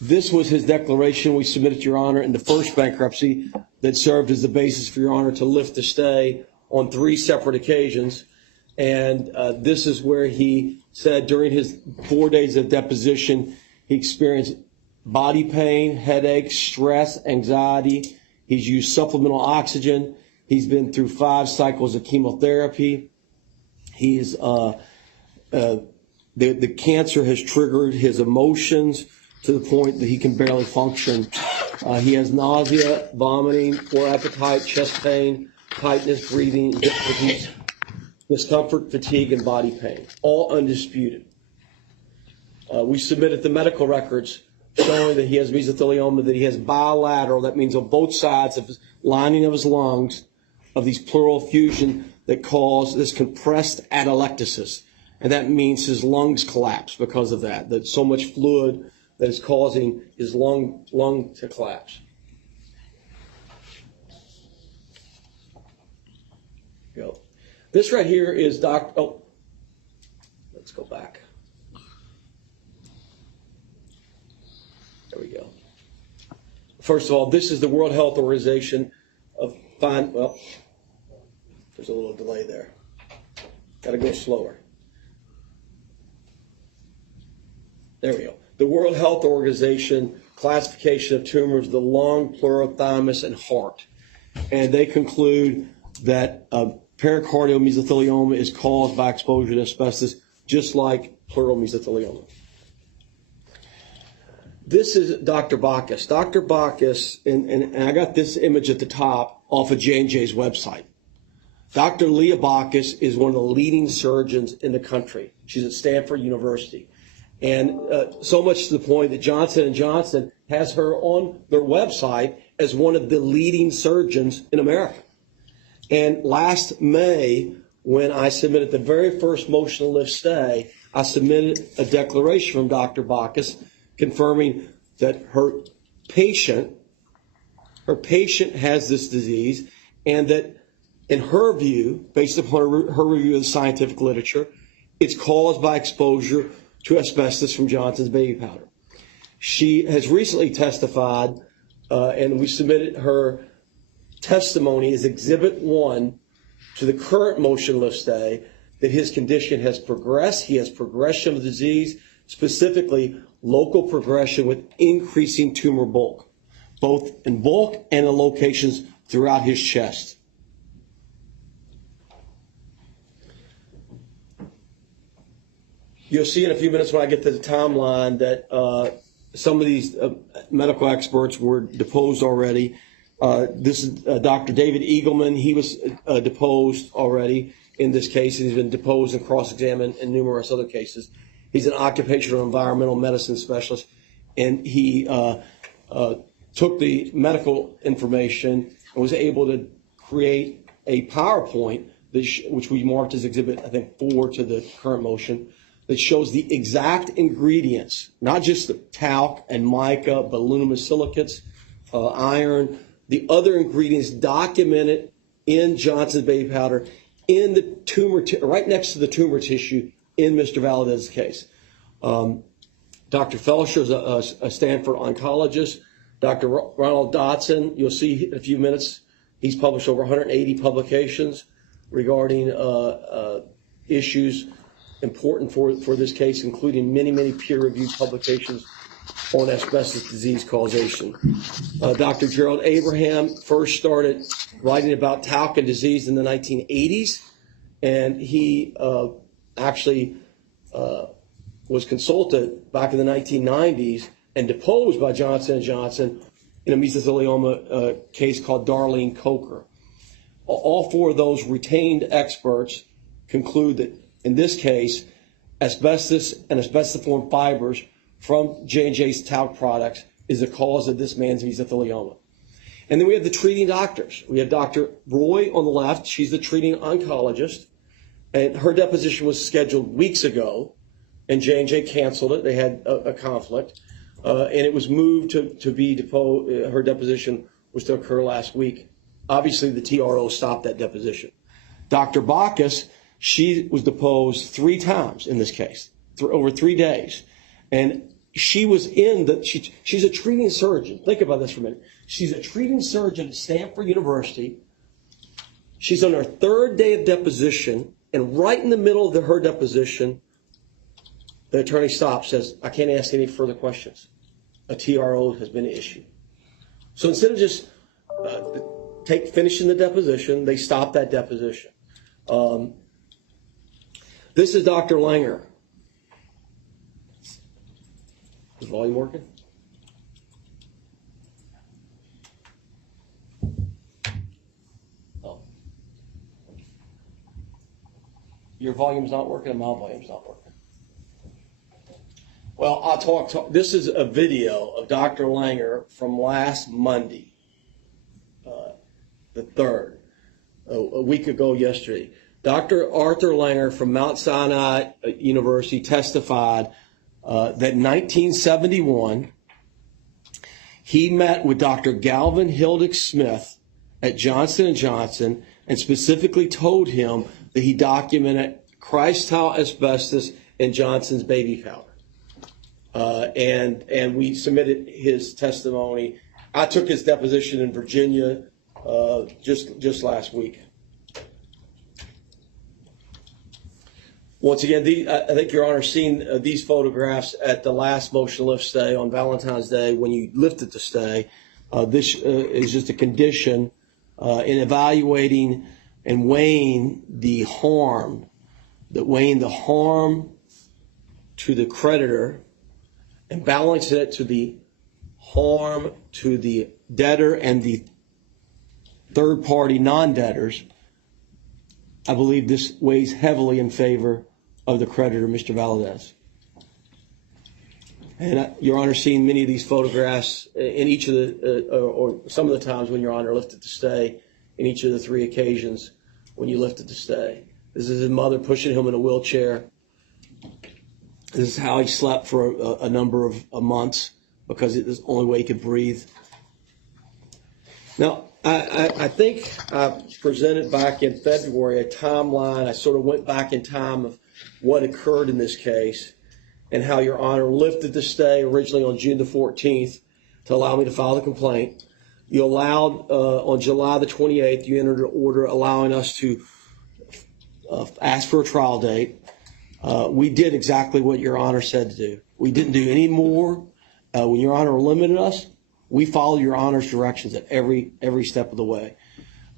This was his declaration we submitted to Your Honor in the first bankruptcy that served as the basis for Your Honor to lift the stay on 3 separate occasions. And this is where he said during his 4 days of deposition, he experienced body pain, headaches, stress, anxiety. He's used supplemental oxygen. He's been through 5 cycles of chemotherapy. He's the cancer has triggered his emotions to the point that he can barely function. He has nausea, vomiting, poor appetite, chest pain, tightness, breathing difficulties, discomfort, fatigue, and body pain, all undisputed. We submitted the medical records showing that he has mesothelioma, that he has bilateral, that means on both sides of his lining of his lungs, of these pleural effusion that cause this compressed atelectasis. And that means his lungs collapse because of that. That's so much fluid that is causing his lung to collapse. Go. This right here is let's go back. There we go. First of all, this is the World Health Organization there's a little delay there. Got to go slower. There we go. The World Health Organization classification of tumors, the lung, pleural, thymus, and heart. And they conclude that pericardial mesothelioma is caused by exposure to asbestos, just like pleural mesothelioma. This is Dr. Bacchus. Dr. Bacchus, and I got this image at the top off of J&J's website. Dr. Leah Bacchus is one of the leading surgeons in the country. She's at Stanford University. And so much to the point that Johnson & Johnson has her on their website as one of the leading surgeons in America. And last May, when I submitted the very first motion to lift stay, I submitted a declaration from Dr. Bacchus confirming that her patient has this disease, and that in her view, based upon her review of the scientific literature, it's caused by exposure to asbestos from Johnson's baby powder. She has recently testified, and we submitted her testimony as Exhibit 1 to the current motion lift stay, that his condition has progressed. He has progression of the disease, specifically local progression with increasing tumor bulk, both in bulk and in locations throughout his chest. You'll see in a few minutes when I get to the timeline that some of these medical experts were deposed already. This is Dr. David Eagleman. He was deposed already in this case. He's been deposed and cross-examined in numerous other cases. He's an occupational environmental medicine specialist, and he took the medical information and was able to create a PowerPoint, which we marked as Exhibit, I think, 4 to the current motion, that shows the exact ingredients, not just the talc and mica, but aluminum silicates, iron, the other ingredients documented in Johnson's baby powder in the tumor, right next to the tumor tissue in Mr. Valadez's case. Dr. Felsher is a Stanford oncologist. Dr. Ronald Dotson, you'll see in a few minutes, he's published over 180 publications regarding issues important for this case, including many peer-reviewed publications on asbestos disease causation. Dr. Gerald Abraham first started writing about talc and disease in the 1980s, and he actually was consulted back in the 1990s and deposed by Johnson & Johnson in a mesothelioma case called Darlene Coker. All 4 of those retained experts conclude that in this case, asbestos and asbestiform fibers from J&J's talc products is the cause of this man's mesothelioma. And then we have the treating doctors. We have Dr. Roy on the left. She's the treating oncologist. And her deposition was scheduled weeks ago, and J&J canceled it. They had a conflict. And it was moved to be deposed. Her deposition was to occur last week. Obviously, the TRO stopped that deposition. Dr. Bacchus, she was deposed 3 times in this case, over 3 days. And she was she's a treating surgeon. Think about this for a minute. She's a treating surgeon at Stanford University. She's on her 3rd day of deposition, and right in the middle of her deposition, the attorney stops, says, I can't ask any further questions. A TRO has been issued. So instead of just finishing the deposition, they stopped that deposition. This is Dr. Langer. Is volume working? Oh. Your volume's not working and my volume's not working. Well, I'll talk. This is a video of Dr. Langer from last Monday, the 3rd, a week ago yesterday. Dr. Arthur Langer from Mount Sinai University testified that in 1971, he met with Dr. Galvin Hildick Smith at Johnson & Johnson and specifically told him that he documented Christile asbestos in Johnson's baby powder. And we submitted his testimony. I took his deposition in Virginia just last week. Once again, I think Your Honor seen these photographs at the last motion to lift stay on Valentine's Day when you lifted the stay. This is just a condition in evaluating and weighing the harm to the creditor and balancing it to the harm to the debtor and the third-party non-debtors. I believe this weighs heavily in favor of the creditor, Mr. Valadez. And Your Honor, seen many of these photographs in each of the, or some of the times when Your Honor lifted the stay, in each of the 3 occasions when you lifted the stay. This is his mother pushing him in a wheelchair. This is how he slept for a number of months because it was the only way he could breathe. Now, I think I presented back in February a timeline. I sort of went back in time of what occurred in this case and how Your Honor lifted the stay originally on June the 14th to allow me to file the complaint. You allowed, on July the 28th, you entered an order allowing us to ask for a trial date. We did exactly what Your Honor said to do. We didn't do any more. When Your Honor limited us, we followed Your Honor's directions at every step of the way.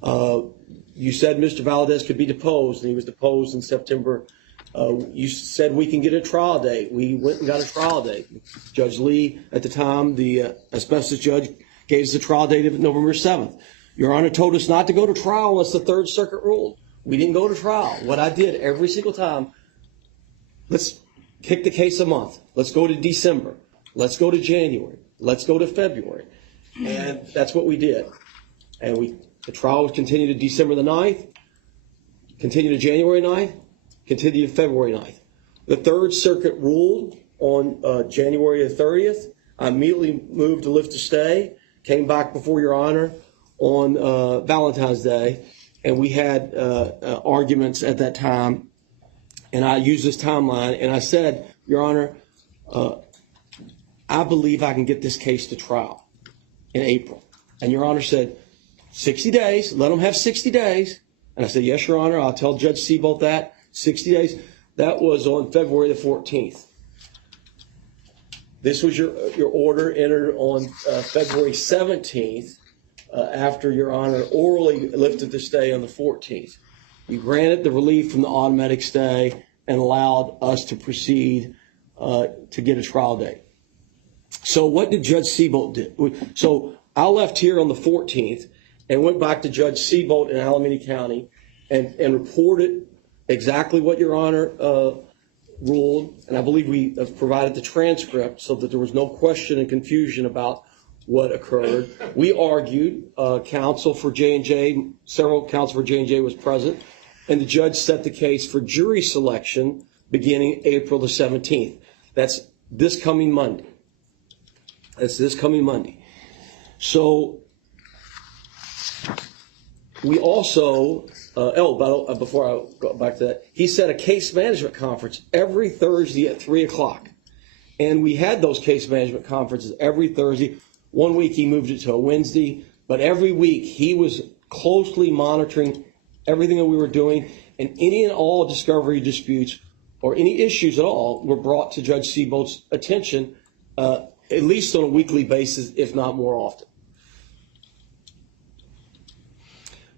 You said Mr. Valadez could be deposed, and he was deposed in September. You said we can get a trial date. We went and got a trial date. Judge Lee, at the time, the asbestos judge, gave us a trial date of November 7th. Your Honor told us not to go to trial unless the Third Circuit ruled. We didn't go to trial. What I did every single time, let's kick the case a month. Let's go to December. Let's go to January. Let's go to February. And that's what we did. And the trial was continued to December the 9th, continued to January 9th, continued to February 9th. The Third Circuit ruled on January the 30th. I immediately moved to lift a stay, came back before Your Honor on Valentine's Day, and we had arguments at that time. And I used this timeline, and I said, Your Honor, I believe I can get this case to trial in April. And Your Honor said, 60 days, let them have 60 days. And I said, yes, Your Honor, I'll tell Judge Seabolt that, 60 days. That was on February the 14th. This was your order entered on February 17th after Your Honor orally lifted the stay on the 14th. You granted the relief from the automatic stay and allowed us to proceed to get a trial date. So what did Judge Seabolt do? So I left here on the 14th and went back to Judge Seabolt in Alameda County and reported exactly what Your Honor ruled. And I believe we provided the transcript so that there was no question and confusion about what occurred. We argued, counsel for J&J, several counsel for J&J was present, and the judge set the case for jury selection beginning April the 17th. That's this coming Monday. That's this coming Monday. So we also, before I go back to that, he set a case management conference every Thursday at 3 o'clock. And we had those case management conferences every Thursday. One week he moved it to a Wednesday, but every week he was closely monitoring everything that we were doing, and any and all discovery disputes or any issues at all were brought to Judge Seabolt's attention at least on a weekly basis, if not more often.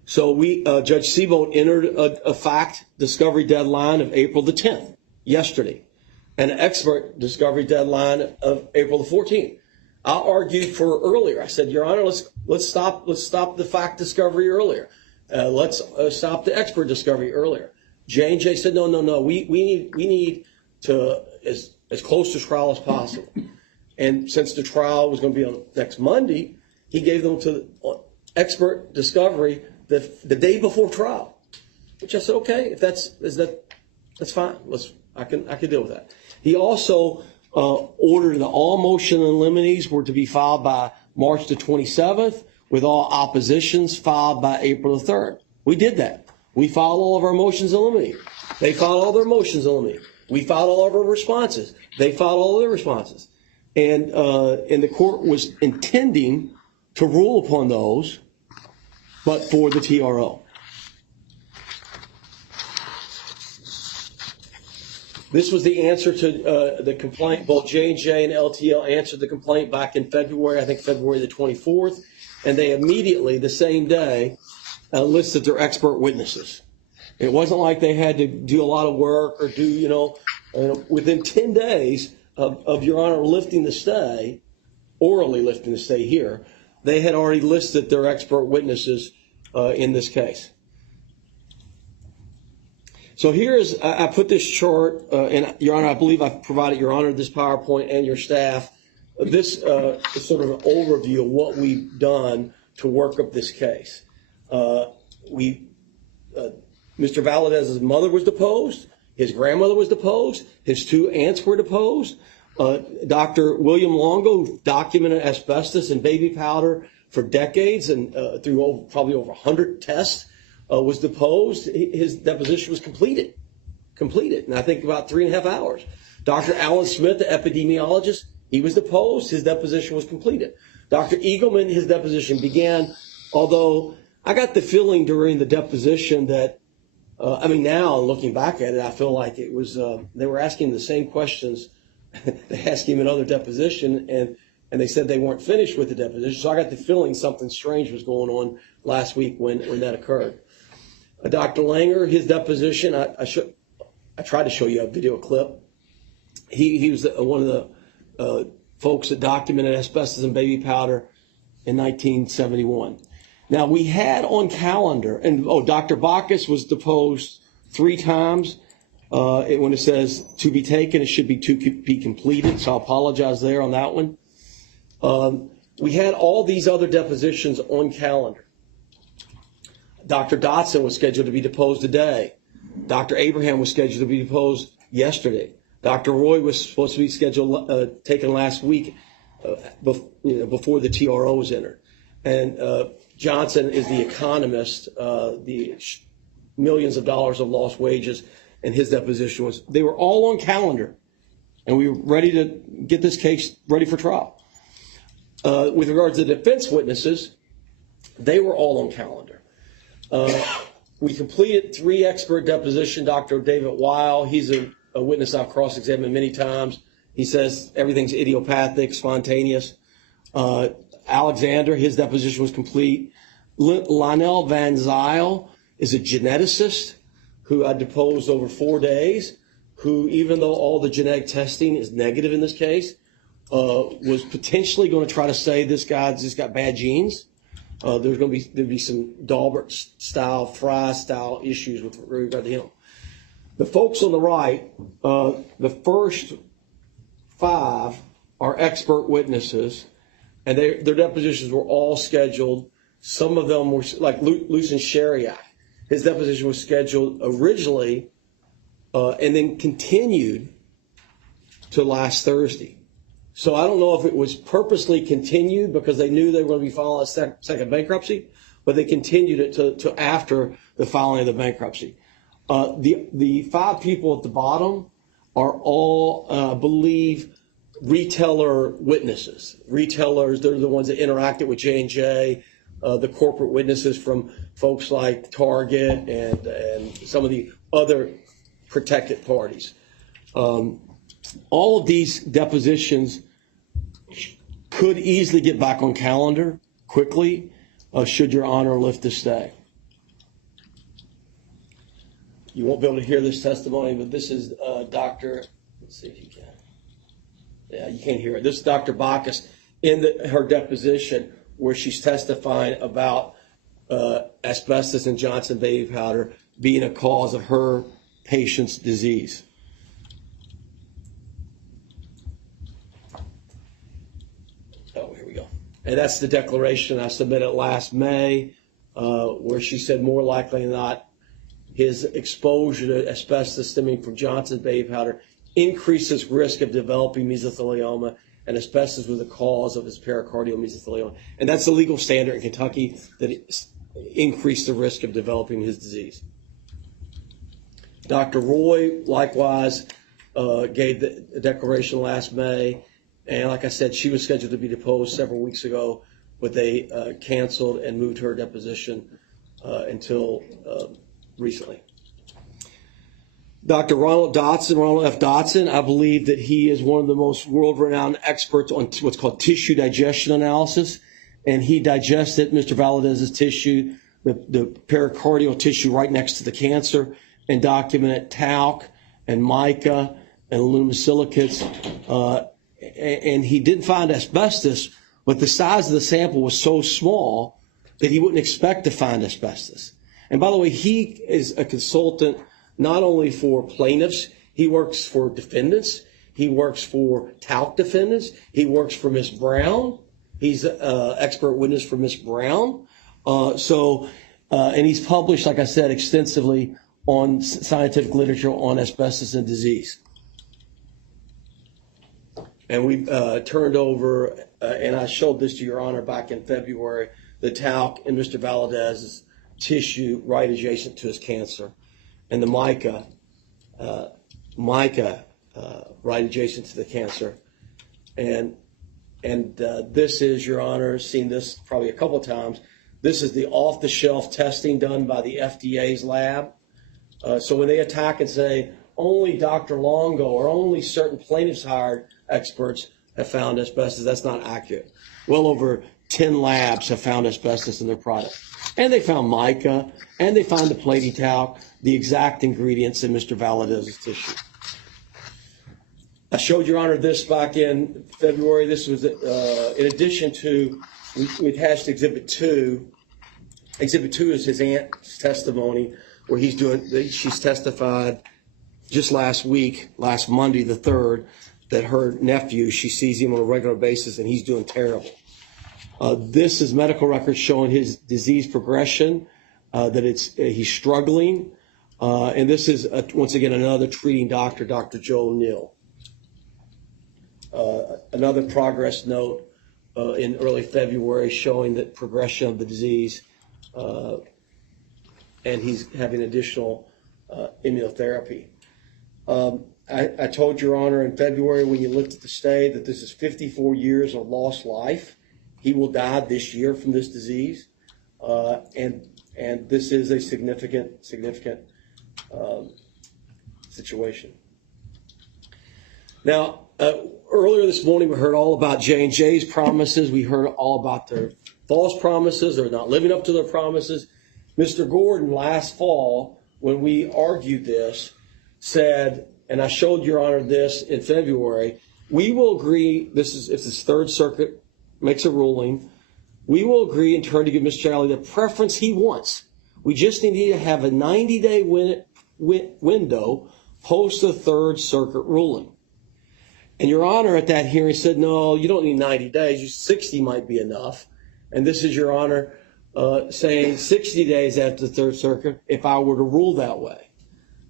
So Judge Seabolt entered a fact discovery deadline of April the 10th, yesterday, and an expert discovery deadline of April the 14th. I argued for earlier. I said, Your Honor, let's stop the fact discovery earlier. Let's stop the expert discovery earlier. J&J said, no. We need to as close to trial as possible. And since the trial was going to be on next Monday, he gave them to expert discovery the day before trial. Which I said, okay, if that's fine. I can deal with that. He also ordered that all motion and limines were to be filed by March the 27th, with all oppositions filed by April the 3rd. We did that. We filed all of our motions and limine. They filed all their motions and limine. We filed all of our responses. They filed all of their responses. And the court was intending to rule upon those, but for the TRO. This was the answer to the complaint. Both J&J and LTL answered the complaint back in February, I think February the 24th, and they immediately, the same day, listed their expert witnesses. It wasn't like they had to do a lot of work or do, within 10 days of Your Honor lifting the stay, orally lifting the stay here, they had already listed their expert witnesses in this case. So I put this chart, and Your Honor, I believe I've provided Your Honor this PowerPoint and your staff. This is sort of an overview of what we've done to work up this case. Mr. Valadez's mother was deposed. His grandmother was deposed. His two aunts were deposed. Dr. William Longo, who documented asbestos and baby powder for decades and through probably over 100 tests, was deposed. His deposition was completed, and I think about 3.5 hours. Dr. Alan Smith, the epidemiologist, he was deposed. His deposition was completed. Dr. Eagleman, his deposition began, although I got the feeling during the deposition that, now looking back at it, I feel like it was, they were asking the same questions they asked him in other deposition, and they said they weren't finished with the deposition. So I got the feeling something strange was going on last week when that occurred. Dr. Langer, his deposition, I tried to show you a video clip. He was one of the folks that documented asbestos and baby powder in 1971. Now, we had on calendar, and Dr. Bacchus was deposed 3 times. When it says to be taken, it should be to be completed, so I apologize there on that one. We had all these other depositions on calendar. Dr. Dotson was scheduled to be deposed today. Dr. Abraham was scheduled to be deposed yesterday. Dr. Roy was supposed to be scheduled, taken last week before the TRO was entered. And Johnson is the economist, the millions of dollars of lost wages, and his deposition was, they were all on calendar. And we were ready to get this case ready for trial. With regard to the defense witnesses, they were all on calendar. We completed 3 expert depositions. Dr. David Weil, he's a witness I've cross-examined many times. He says everything's idiopathic, spontaneous. Alexander, his deposition was complete. Lionel Van Zyl is a geneticist who I deposed over 4 days, who, even though all the genetic testing is negative in this case, was potentially going to try to say this guy's just got bad genes. There'd be some Dalbert-style, Fry-style issues with regard to him. The folks on the right, the first 5 are expert witnesses, and their depositions were all scheduled. Some of them were, like Lucien Sheriak, his deposition was scheduled originally and then continued to last Thursday. So I don't know if it was purposely continued because they knew they were going to be filing a second bankruptcy, but they continued it to after the filing of the bankruptcy. The 5 people at the bottom are all, I believe, retailer witnesses. Retailers, they're the ones that interacted with J&J, the corporate witnesses from folks like Target and some of the other protected parties. All of these depositions could easily get back on calendar quickly, should Your Honor lift the stay. You won't be able to hear this testimony, but this is Dr. Let's see if you can. Yeah, you can't hear it. This is Dr. Bacchus in her deposition where she's testifying about asbestos and Johnson baby powder being a cause of her patient's disease. Oh, here we go. And that's the declaration I submitted last May, where she said more likely than not, his exposure to asbestos stemming from Johnson baby powder increases risk of developing mesothelioma, and asbestos was the cause of his pericardial mesothelioma. And that's the legal standard in Kentucky, that it increased the risk of developing his disease. Dr. Roy, likewise, gave the declaration last May. And like I said, she was scheduled to be deposed several weeks ago, but they canceled and moved her deposition until recently. Dr. Ronald F. Dotson, I believe that he is one of the most world-renowned experts on what's called tissue digestion analysis. And he digested Mr. Valadez's tissue, the pericardial tissue right next to the cancer, and documented talc and mica and aluminum silicates. And he didn't find asbestos, but the size of the sample was so small that he wouldn't expect to find asbestos. And by the way, he is a consultant not only for plaintiffs, he works for defendants, he works for talc defendants, he works for Ms. Brown, he's an expert witness for Ms. Brown. And he's published, like I said, extensively on scientific literature on asbestos and disease. And we turned over, and I showed this to Your Honor back in February, the talc in Mr. Valadez's tissue right adjacent to his cancer, and the mica right adjacent to the cancer. And this is, Your Honor, seen this probably a couple of times, this is the off-the-shelf testing done by the FDA's lab. So when they attack and say only Dr. Longo or only certain plaintiffs hired experts have found asbestos, that's not accurate. Well over 10 labs have found asbestos in their product. And they found mica, and they found the platy talc, the exact ingredients in Mr. Valadez's tissue. I showed Your Honor this back in February. This was in addition to, we attached Exhibit 2. Exhibit 2 is his aunt's testimony, where she's testified just last week, last Monday the 3rd, that her nephew, she sees him on a regular basis and he's doing terrible. This is medical records showing his disease progression, that he's struggling. And this is, once again, another treating doctor, Dr. Joe Neal. Another progress note in early February showing that progression of the disease, and he's having additional immunotherapy. I told Your Honor in February when you looked at the stay that this is 54 years of lost life. He will die this year from this disease, and this is a significant situation. Now, earlier this morning we heard all about J&J's promises. We heard all about their false promises. They're not living up to their promises. Mr. Gordon last fall, when we argued this, said, and I showed Your Honor this in February, we will agree, this is if this Third Circuit makes a ruling, we will agree in turn to give Mr. Alley the preference he wants. We just need to have a 90-day window post the Third Circuit ruling. And Your Honor at that hearing said, no, you don't need 90 days, 60 might be enough. And this is Your Honor saying 60 days after the Third Circuit, if I were to rule that way,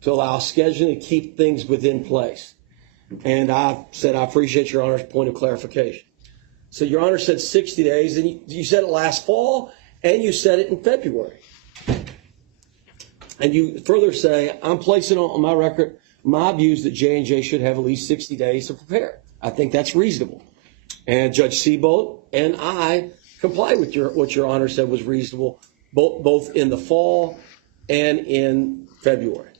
to allow scheduling to keep things within place. And I said, I appreciate Your Honor's point of clarification. So Your Honor said 60 days, and you said it last fall, and you said it in February. And you further say, I'm placing on my record my views that J&J should have at least 60 days to prepare. I think that's reasonable. And Judge Seabolt and I complied with what Your Honor said was reasonable, both in the fall and in February.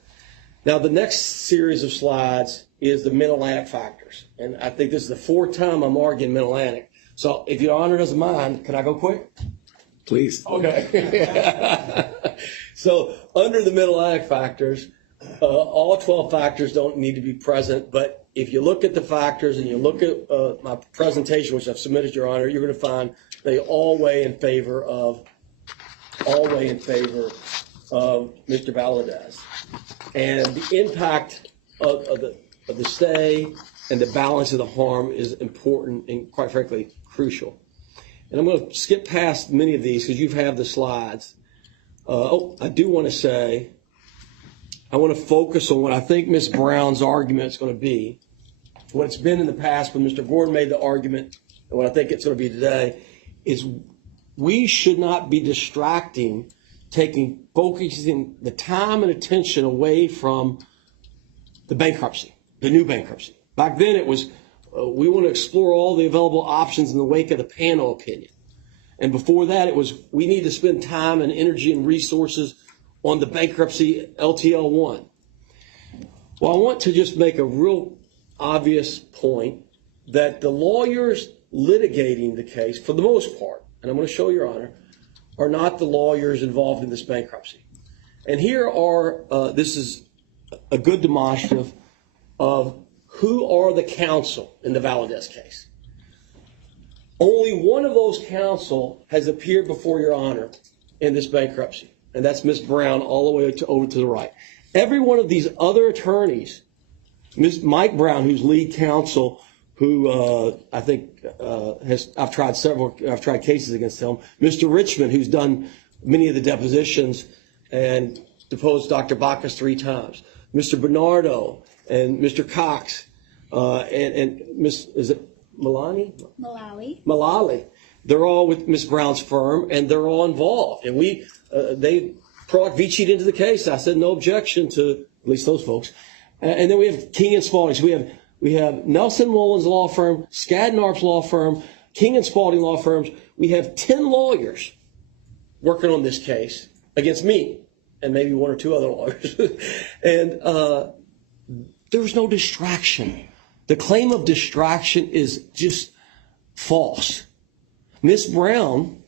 Now, the next series of slides is the Mid-Atlantic factors. And I think this is the fourth time I'm arguing Mid-Atlantic. So if Your Honor doesn't mind, can I go quick? Please. Okay. So under the Mid-Atlantic factors, all 12 factors don't need to be present. But if you look at the factors and you look at my presentation, which I've submitted, Your Honor, you're going to find they all weigh in favor of Mr. Valadez. And the impact of the stay and the balance of the harm is important and, quite frankly, crucial. And I'm going to skip past many of these because you have the slides. I do want to say, I want to focus on what I think Ms. Brown's argument is going to be, what it's been in the past when Mr. Gordon made the argument, and what I think it's going to be today, is we should not be distracting, focusing the time and attention away from the bankruptcy, the new bankruptcy. Back then it was, we want to explore all the available options in the wake of the panel opinion. And before that it was, we need to spend time and energy and resources on the bankruptcy LTL 1. Well, I want to just make a real obvious point that the lawyers litigating the case, for the most part, and I'm going to show Your Honor, are not the lawyers involved in this bankruptcy. And here are, this is a good demonstrative of who are the counsel in the Valadez case. Only one of those counsel has appeared before Your Honor in this bankruptcy, and that's Ms. Brown all the way over to the right. Every one of these other attorneys, Ms. Mike Brown, who's lead counsel, who I think I've tried cases against him. Mr. Richmond, who's done many of the depositions and deposed Dr. Bacchus 3 times. Mr. Bernardo and Mr. Cox and Miss, is it Malani? Malali. They're all with Ms. Brown's firm, and they're all involved. And they proc vici'd into the case. I said no objection to at least those folks. And then we have King and Spalding. So we have Nelson Mullins law firm, Skadden Arps law firm, King and Spalding law firms. We have 10 lawyers working on this case against me and maybe 1 or 2 other lawyers. And there was no distraction. The claim of distraction is just false. Ms. Brown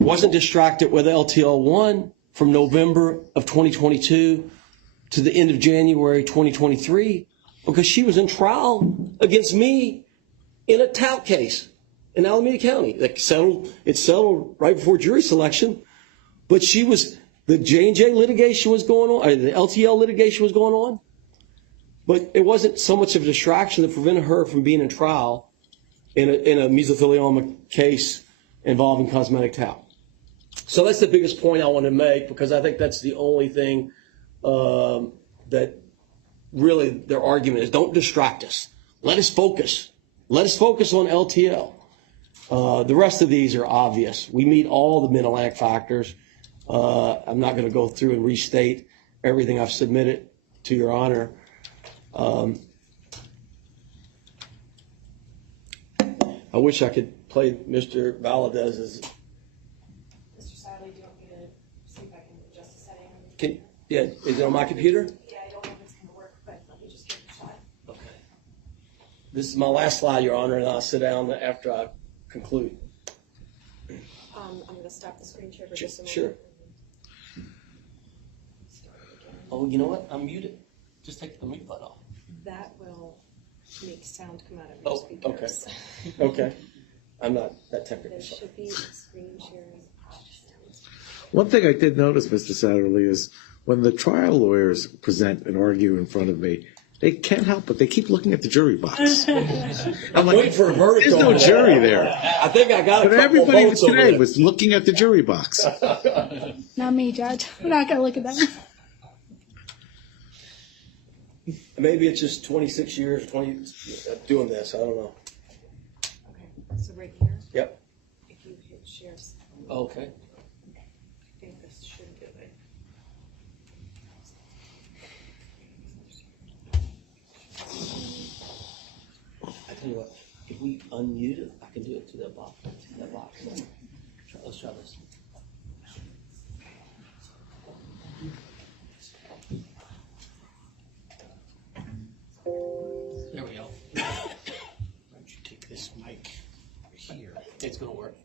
wasn't distracted with LTL 1 from November of 2022 to the end of January 2023 because she was in trial against me in a tout case in Alameda County. It settled right before jury selection, but the J&J litigation was going on, or the LTL litigation was going on, but it wasn't so much of a distraction that prevented her from being in trial in a mesothelioma case involving cosmetic talc. So that's the biggest point I want to make, because I think that's the only thing that really their argument is. Don't distract us. Let us focus. Let us focus on LTL. The rest of these are obvious. We meet all the Mid-Atlantic factors. I'm not going to go through and restate everything I've submitted to Your Honor. I wish I could play Mr. Valadez's. Mr. Sadley, do you want me to see if I can adjust the setting? Yeah, is it on my computer? Yeah, I don't know if it's going to work, but let me just give it a shot. Okay. This is my last slide, Your Honor, and I'll sit down after I conclude. I'm going to stop the screen share for just a moment. Sure. Oh, you know what? I'm muted. Just take the mute button off. That will make sound come out of your speakers. Okay. Okay. I'm not that technical. There should be screen sharing options. One thing I did notice, Mr. Satterley, is when the trial lawyers present and argue in front of me, they can't help it. They keep looking at the jury box. I'm like, waiting for a verdict. There's no jury there. I think I got a But couple everybody votes over today there. was looking at the jury box. Not me, Judge. We're not going to look at that. Maybe it's just 26 years, doing this. I don't know. Okay, so right here, Yep. if you hit share, Okay. I think this should do it. I tell you what, if we unmute it, I can do it to that box. Let's try this. There we go. Why don't you take this mic here? It's going to work.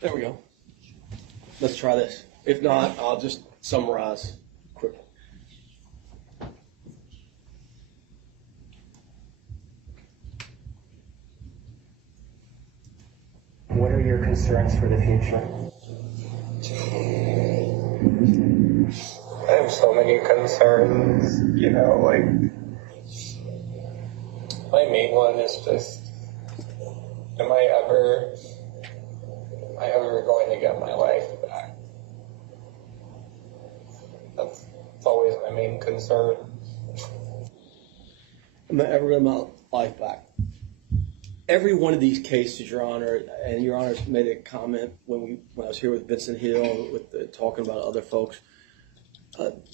There we go. Let's try this. If not, I'll just summarize quickly. What are your concerns for the future? I have so many concerns, like, my main one is just, am I ever going to get my life back? That's always my main concern. Am I ever going to get my life back? Every one of these cases, Your Honor, and Your Honor's made a comment when I was here with Vincent Hill, talking about other folks.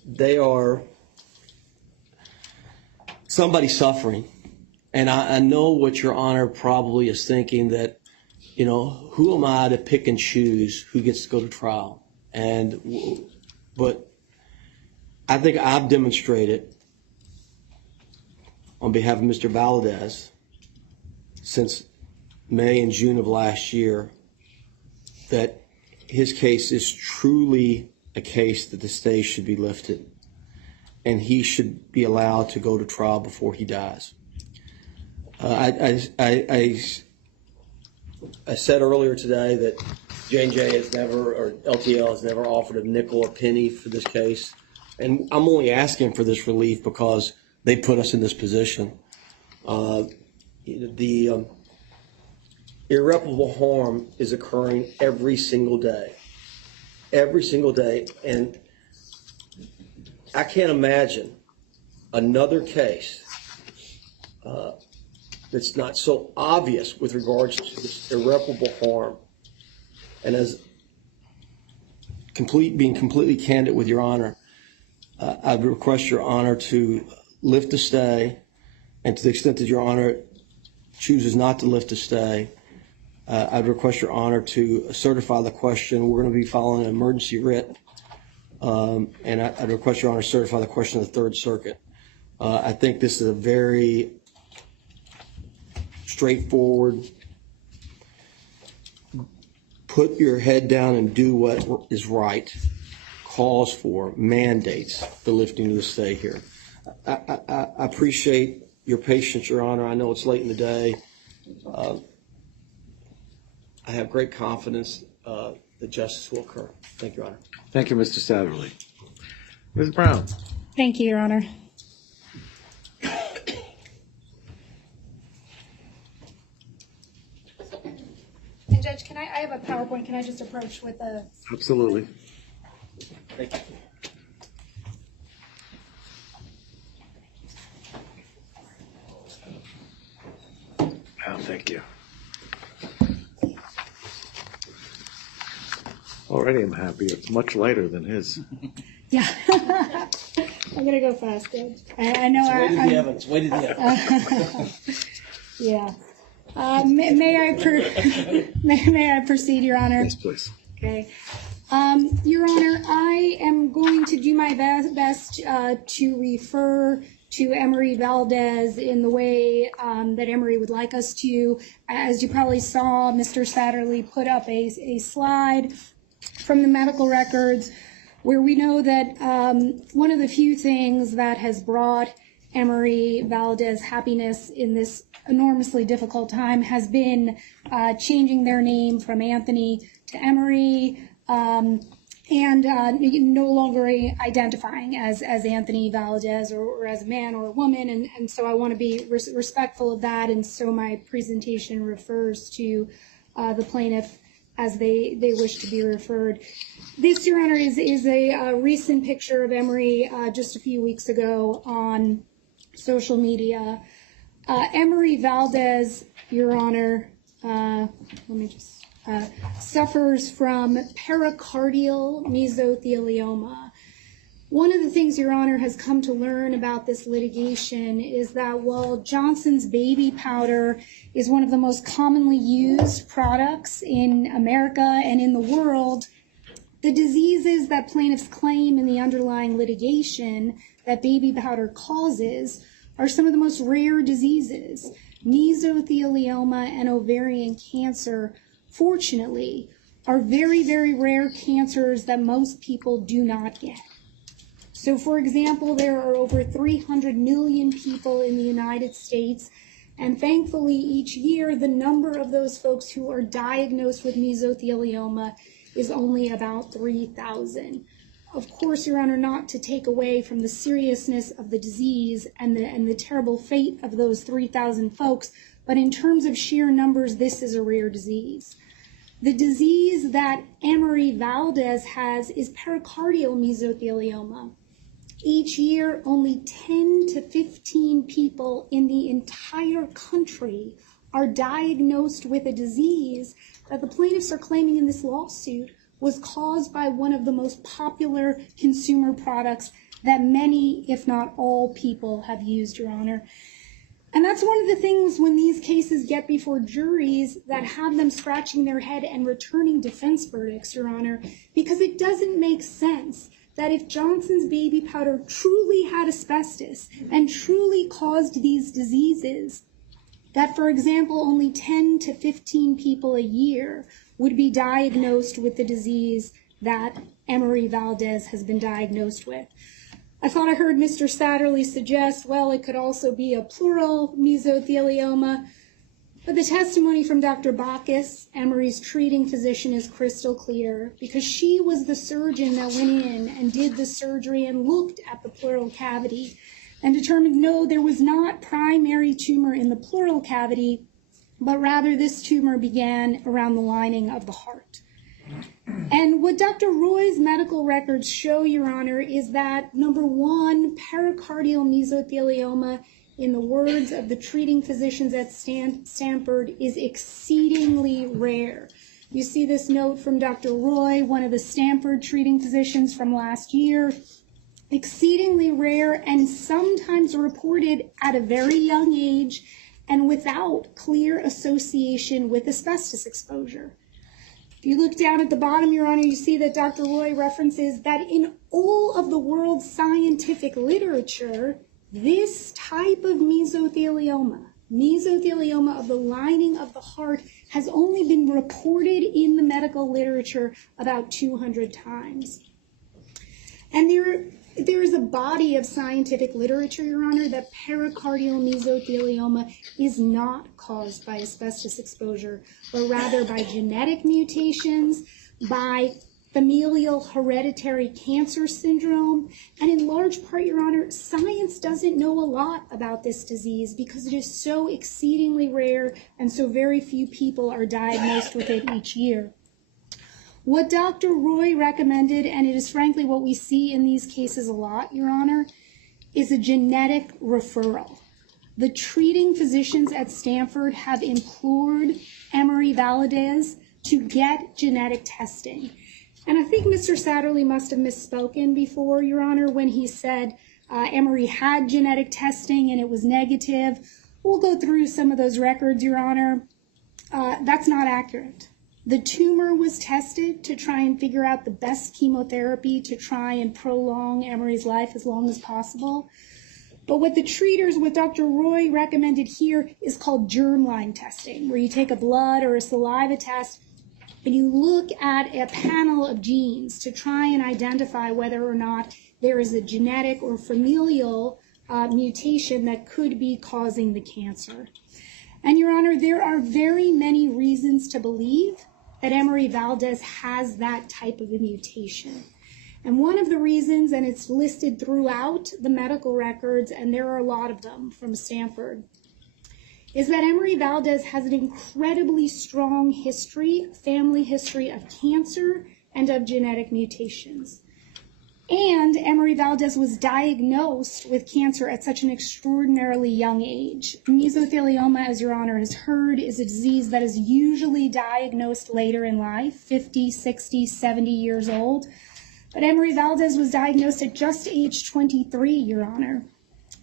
They are somebody suffering, and I know what Your Honor probably is thinking, that who am I to pick and choose who gets to go to trial? But I think I've demonstrated on behalf of Mr. Valadez since May and June of last year that his case is truly a case that the stay should be lifted, and he should be allowed to go to trial before he dies. I said earlier today that J&J has never, or LTL has never offered a nickel or penny for this case, and I'm only asking for this relief because they put us in this position. The irreparable harm is occurring every single day, and I can't imagine another case that's not so obvious with regards to this irreparable harm. And as being completely candid with Your Honor, I'd request Your Honor to lift the stay, and to the extent that Your Honor chooses not to lift the stay, I'd request Your Honor to certify the question. We're going to be following an emergency writ, and I'd request Your Honor to certify the question of the Third Circuit. I think this is a very straightforward, put your head down and do what is right, calls for, mandates the lifting of the stay here. I appreciate your patience, Your Honor. I know it's late in the day. I have great confidence that justice will occur. Thank you, Your Honor. Thank you, Mr. Satterley. Ms. Brown. Thank you, Your Honor. Judge, can I have a PowerPoint, can I just approach with a... Absolutely. Thank you. Oh, thank you. Already I'm happy. It's much lighter than his. Yeah. I'm going to go fast, Judge. I know It's weighted heaven. Yeah. May I proceed, Your Honor? Yes, please. Okay. Your Honor, I am going to do my best to refer to Emery Valdez in the way that Emery would like us to. As you probably saw, Mr. Satterley put up a slide from the medical records where we know that one of the few things that has brought Emery Valdez happiness in this enormously difficult time has been changing their name from Anthony to Emery, and no longer identifying as Anthony Valdez or as a man or a woman. And so I want to be respectful of that. And so my presentation refers to the plaintiff as they wish to be referred. This, Your Honor, is a recent picture of Emery just a few weeks ago on social media. Emery Valdez, Your Honor, suffers from pericardial mesothelioma. One of the things Your Honor has come to learn about this litigation is that while Johnson's baby powder is one of the most commonly used products in America and in the world, the diseases that plaintiffs claim in the underlying litigation that baby powder causes are some of the most rare diseases. Mesothelioma and ovarian cancer, fortunately, are very, very rare cancers that most people do not get. So, for example, there are over 300 million people in the United States, and thankfully each year the number of those folks who are diagnosed with mesothelioma is only about 3,000. Of course, Your Honor, not to take away from the seriousness of the disease and the terrible fate of those 3,000 folks, but in terms of sheer numbers, this is a rare disease. The disease that Emery Valdez has is pericardial mesothelioma. Each year, only 10 to 15 people in the entire country are diagnosed with a disease that the plaintiffs are claiming in this lawsuit was caused by one of the most popular consumer products that many, if not all, people have used, Your Honor. And that's one of the things when these cases get before juries that have them scratching their head and returning defense verdicts, Your Honor, because it doesn't make sense that if Johnson's baby powder truly had asbestos and truly caused these diseases, that, for example, only 10 to 15 people a year would be diagnosed with the disease that Emery Valdez has been diagnosed with. I thought I heard Mr. Satterley suggest, well, it could also be a pleural mesothelioma, but the testimony from Dr. Bacchus, Emery's treating physician, is crystal clear because she was the surgeon that went in and did the surgery and looked at the pleural cavity and determined, no, there was not primary tumor in the pleural cavity, but rather this tumor began around the lining of the heart. And what Dr. Roy's medical records show, Your Honor, is that, number one, pericardial mesothelioma, in the words of the treating physicians at Stanford, is exceedingly rare. You see this note from Dr. Roy, one of the Stanford treating physicians from last year. Exceedingly rare and sometimes reported at a very young age and without clear association with asbestos exposure. If you look down at the bottom, Your Honor, you see that Dr. Roy references that in all of the world's scientific literature, this type of mesothelioma of the lining of the heart, has only been reported in the medical literature about 200 times. And there is a body of scientific literature, Your Honor, that pericardial mesothelioma is not caused by asbestos exposure, but rather by genetic mutations, by familial hereditary cancer syndrome. And in large part, Your Honor, science doesn't know a lot about this disease because it is so exceedingly rare and so very few people are diagnosed with it each year. What Dr. Roy recommended, and it is frankly what we see in these cases a lot, Your Honor, is a genetic referral. The treating physicians at Stanford have implored Emory Valadez to get genetic testing. And I think Mr. Satterley must have misspoken before, Your Honor, when he said Emory had genetic testing and it was negative. We'll go through some of those records, Your Honor. That's not accurate. The tumor was tested to try and figure out the best chemotherapy to try and prolong Emory's life as long as possible. But what the treaters, what Dr. Roy recommended here is called germline testing, where you take a blood or a saliva test and you look at a panel of genes to try and identify whether or not there is a genetic or familial mutation that could be causing the cancer. And Your Honor, there are very many reasons to believe that Emory Valadez has that type of a mutation. And one of the reasons, and it's listed throughout the medical records, and there are a lot of them from Stanford, is that Emory Valadez has an incredibly strong history, family history of cancer and of genetic mutations. And Emory Valadez was diagnosed with cancer at such an extraordinarily young age. Mesothelioma, as Your Honor has heard, is a disease that is usually diagnosed later in life, 50, 60, 70 years old. But Emory Valadez was diagnosed at just age 23, Your Honor.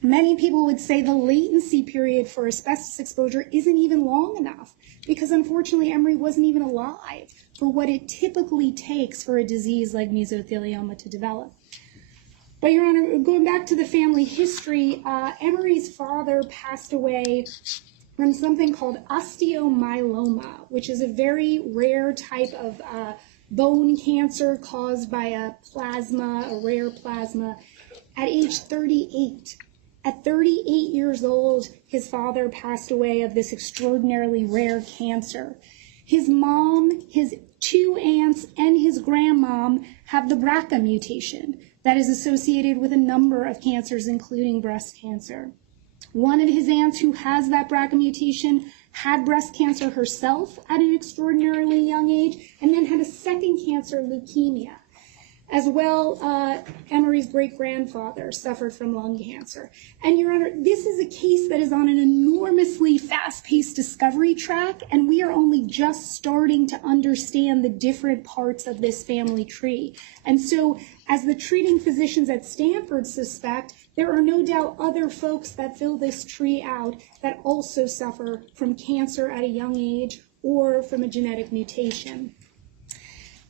Many people would say the latency period for asbestos exposure isn't even long enough because unfortunately Emory wasn't even alive for what it typically takes for a disease like mesothelioma to develop. But Your Honor, going back to the family history, Emory's father passed away from something called osteomyeloma, which is a very rare type of bone cancer caused by a rare plasma, at age 38. At 38 years old, his father passed away of this extraordinarily rare cancer. His mom, his two aunts, and his grandmom have the BRCA mutation that is associated with a number of cancers, including breast cancer. One of his aunts who has that BRCA mutation had breast cancer herself at an extraordinarily young age, and then had a second cancer, leukemia. As well, Emory's great-grandfather suffered from lung cancer. And Your Honor, this is a case that is on an enormously fast-paced discovery track, and we are only just starting to understand the different parts of this family tree. And so, as the treating physicians at Stanford suspect, there are no doubt other folks that fill this tree out that also suffer from cancer at a young age or from a genetic mutation.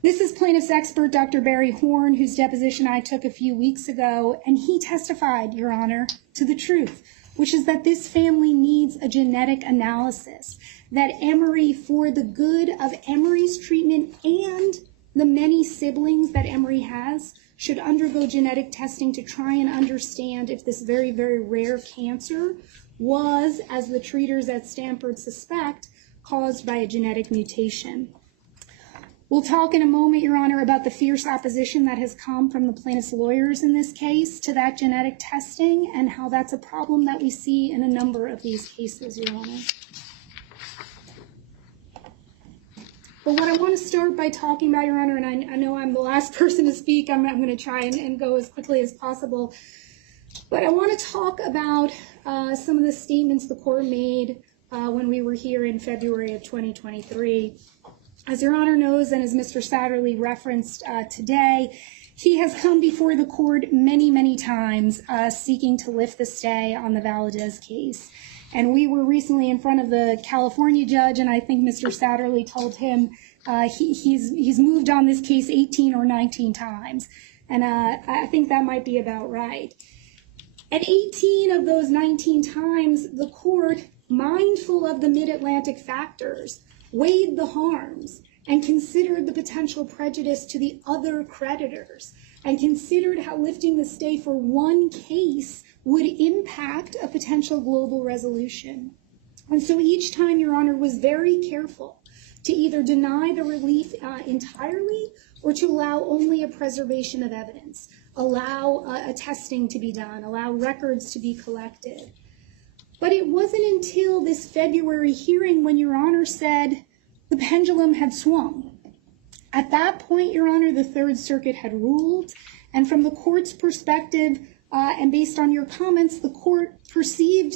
This is plaintiff's expert, Dr. Barry Horn, whose deposition I took a few weeks ago, and he testified, Your Honor, to the truth, which is that this family needs a genetic analysis, that Emory, for the good of Emory's treatment and the many siblings that Emory has, should undergo genetic testing to try and understand if this very, very rare cancer was, as the treaters at Stanford suspect, caused by a genetic mutation. We'll talk in a moment, Your Honor, about the fierce opposition that has come from the plaintiff's lawyers in this case to that genetic testing and how that's a problem that we see in a number of these cases, Your Honor. But what I want to start by talking about, Your Honor, and I know I'm the last person to speak, I'm going to try and go as quickly as possible, but I want to talk about some of the statements the court made when we were here in February of 2023. As Your Honor knows, and as Mr. Satterley referenced today, he has come before the court many, many times seeking to lift the stay on the Valadez case. And we were recently in front of the California judge, and I think Mr. Satterley told him he's moved on this case 18 or 19 times. And I think that might be about right. At 18 of those 19 times, the court, mindful of the mid-Atlantic factors, weighed the harms and considered the potential prejudice to the other creditors and considered how lifting the stay for one case would impact a potential global resolution. And so each time, Your Honor, was very careful to either deny the relief entirely or to allow only a preservation of evidence, allow a testing to be done, allow records to be collected. But it wasn't until this February hearing when Your Honor said the pendulum had swung. At that point, Your Honor, the Third Circuit had ruled, and from the court's perspective, and based on your comments, the court perceived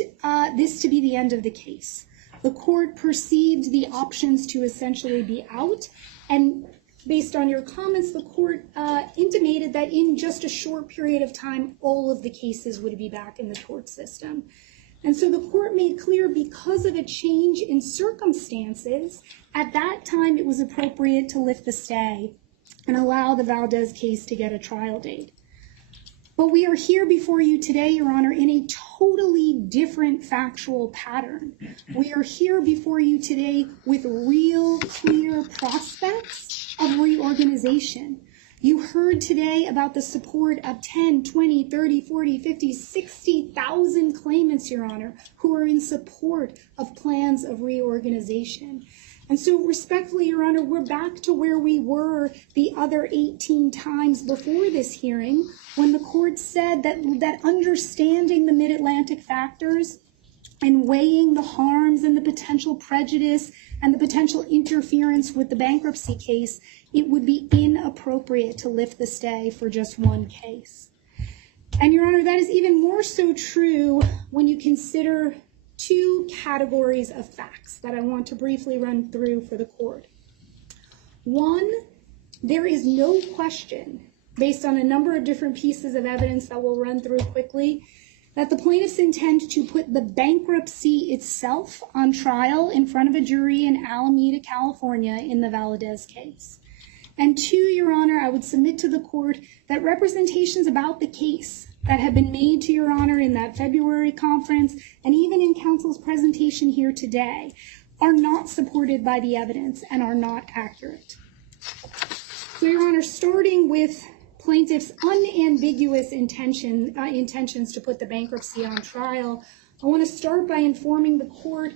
this to be the end of the case. The court perceived the options to essentially be out, and based on your comments, the court intimated that in just a short period of time, all of the cases would be back in the tort system. And so the court made clear, because of a change in circumstances, at that time it was appropriate to lift the stay and allow the Valdez case to get a trial date. But we are here before you today, Your Honor, in a totally different factual pattern. We are here before you today with real, clear prospects of reorganization. You heard today about the support of 10, 20, 30, 40, 50, 60,000 claimants, Your Honor, who are in support of plans of reorganization. And so respectfully, Your Honor, we're back to where we were the other 18 times before this hearing, when the court said that understanding the Mid-Atlantic factors and weighing the harms and the potential prejudice and the potential interference with the bankruptcy case, it would be inappropriate to lift the stay for just one case. And Your Honor, that is even more so true when you consider two categories of facts that I want to briefly run through for the court. One, there is no question, based on a number of different pieces of evidence that we'll run through quickly, that the plaintiffs intend to put the bankruptcy itself on trial in front of a jury in Alameda, California, in the Valdez case. And two, Your Honor, I would submit to the court that representations about the case that have been made to Your Honor in that February conference and even in counsel's presentation here today are not supported by the evidence and are not accurate. So, Your Honor, starting with plaintiffs' unambiguous intentions to put the bankruptcy on trial, I want to start by informing the court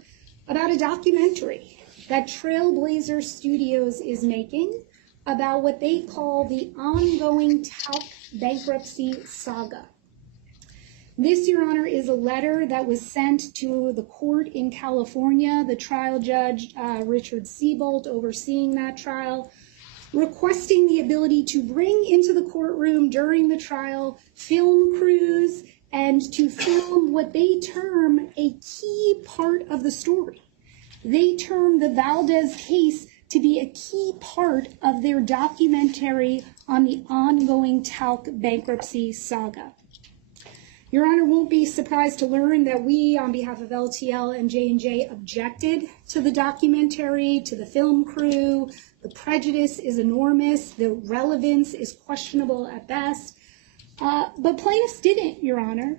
about a documentary that Trailblazer Studios is making about what they call the ongoing talc bankruptcy saga. This, Your Honor, is a letter that was sent to the court in California, the trial judge, Richard Siebold, overseeing that trial, requesting the ability to bring into the courtroom during the trial film crews and to film what they term a key part of the story. They term the Valdez case to be a key part of their documentary on the ongoing talc bankruptcy saga. Your Honor won't be surprised to learn that we, on behalf of LTL and J&J, objected to the documentary, to the film crew. The prejudice is enormous. The relevance is questionable at best. But plaintiffs didn't, Your Honor.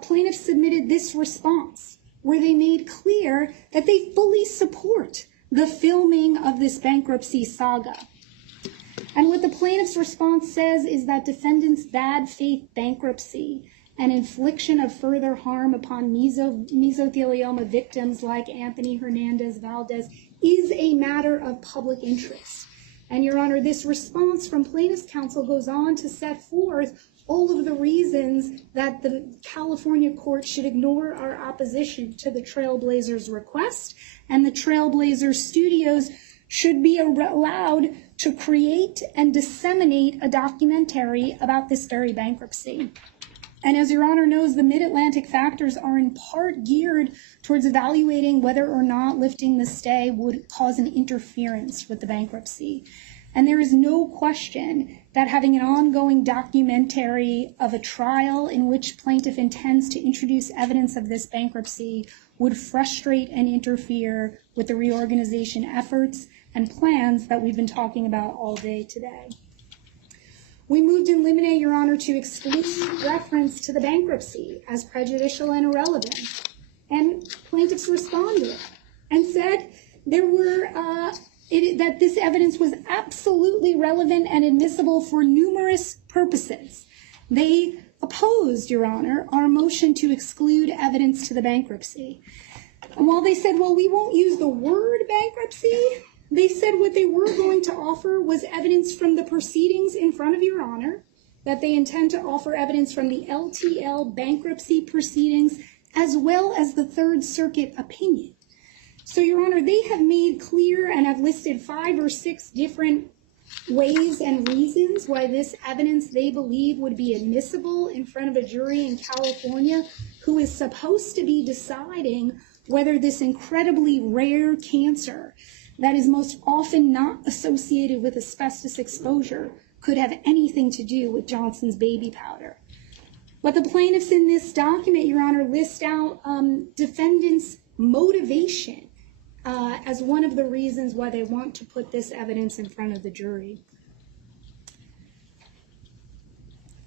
Plaintiffs submitted this response where they made clear that they fully support the filming of this bankruptcy saga. And what the plaintiff's response says is that defendants' bad faith bankruptcy and infliction of further harm upon mesothelioma victims like Anthony Hernandez Valdez is a matter of public interest. And Your Honor, this response from plaintiff's counsel goes on to set forth all of the reasons that the California court should ignore our opposition to the Trailblazers' request, and the Trailblazer Studios should be allowed to create and disseminate a documentary about this very bankruptcy. And as Your Honor knows, the Mid-Atlantic factors are in part geared towards evaluating whether or not lifting the stay would cause an interference with the bankruptcy. And there is no question that having an ongoing documentary of a trial in which plaintiff intends to introduce evidence of this bankruptcy would frustrate and interfere with the reorganization efforts and plans that we've been talking about all day today. We moved in limine, Your Honor, to exclude reference to the bankruptcy as prejudicial and irrelevant. And plaintiffs responded and said that this evidence was absolutely relevant and admissible for numerous purposes. They opposed, Your Honor, our motion to exclude evidence to the bankruptcy. And while they said, well, we won't use the word bankruptcy, They said what they were going to offer was evidence from the proceedings in front of Your Honor, that they intend to offer evidence from the LTL bankruptcy proceedings, as well as the Third Circuit opinion. So, Your Honor, they have made clear and have listed 5 or 6 different ways and reasons why this evidence they believe would be admissible in front of a jury in California who is supposed to be deciding whether this incredibly rare cancer that is most often not associated with asbestos exposure could have anything to do with Johnson's baby powder. But the plaintiffs in this document, Your Honor, list out defendants' motivation as one of the reasons why they want to put this evidence in front of the jury.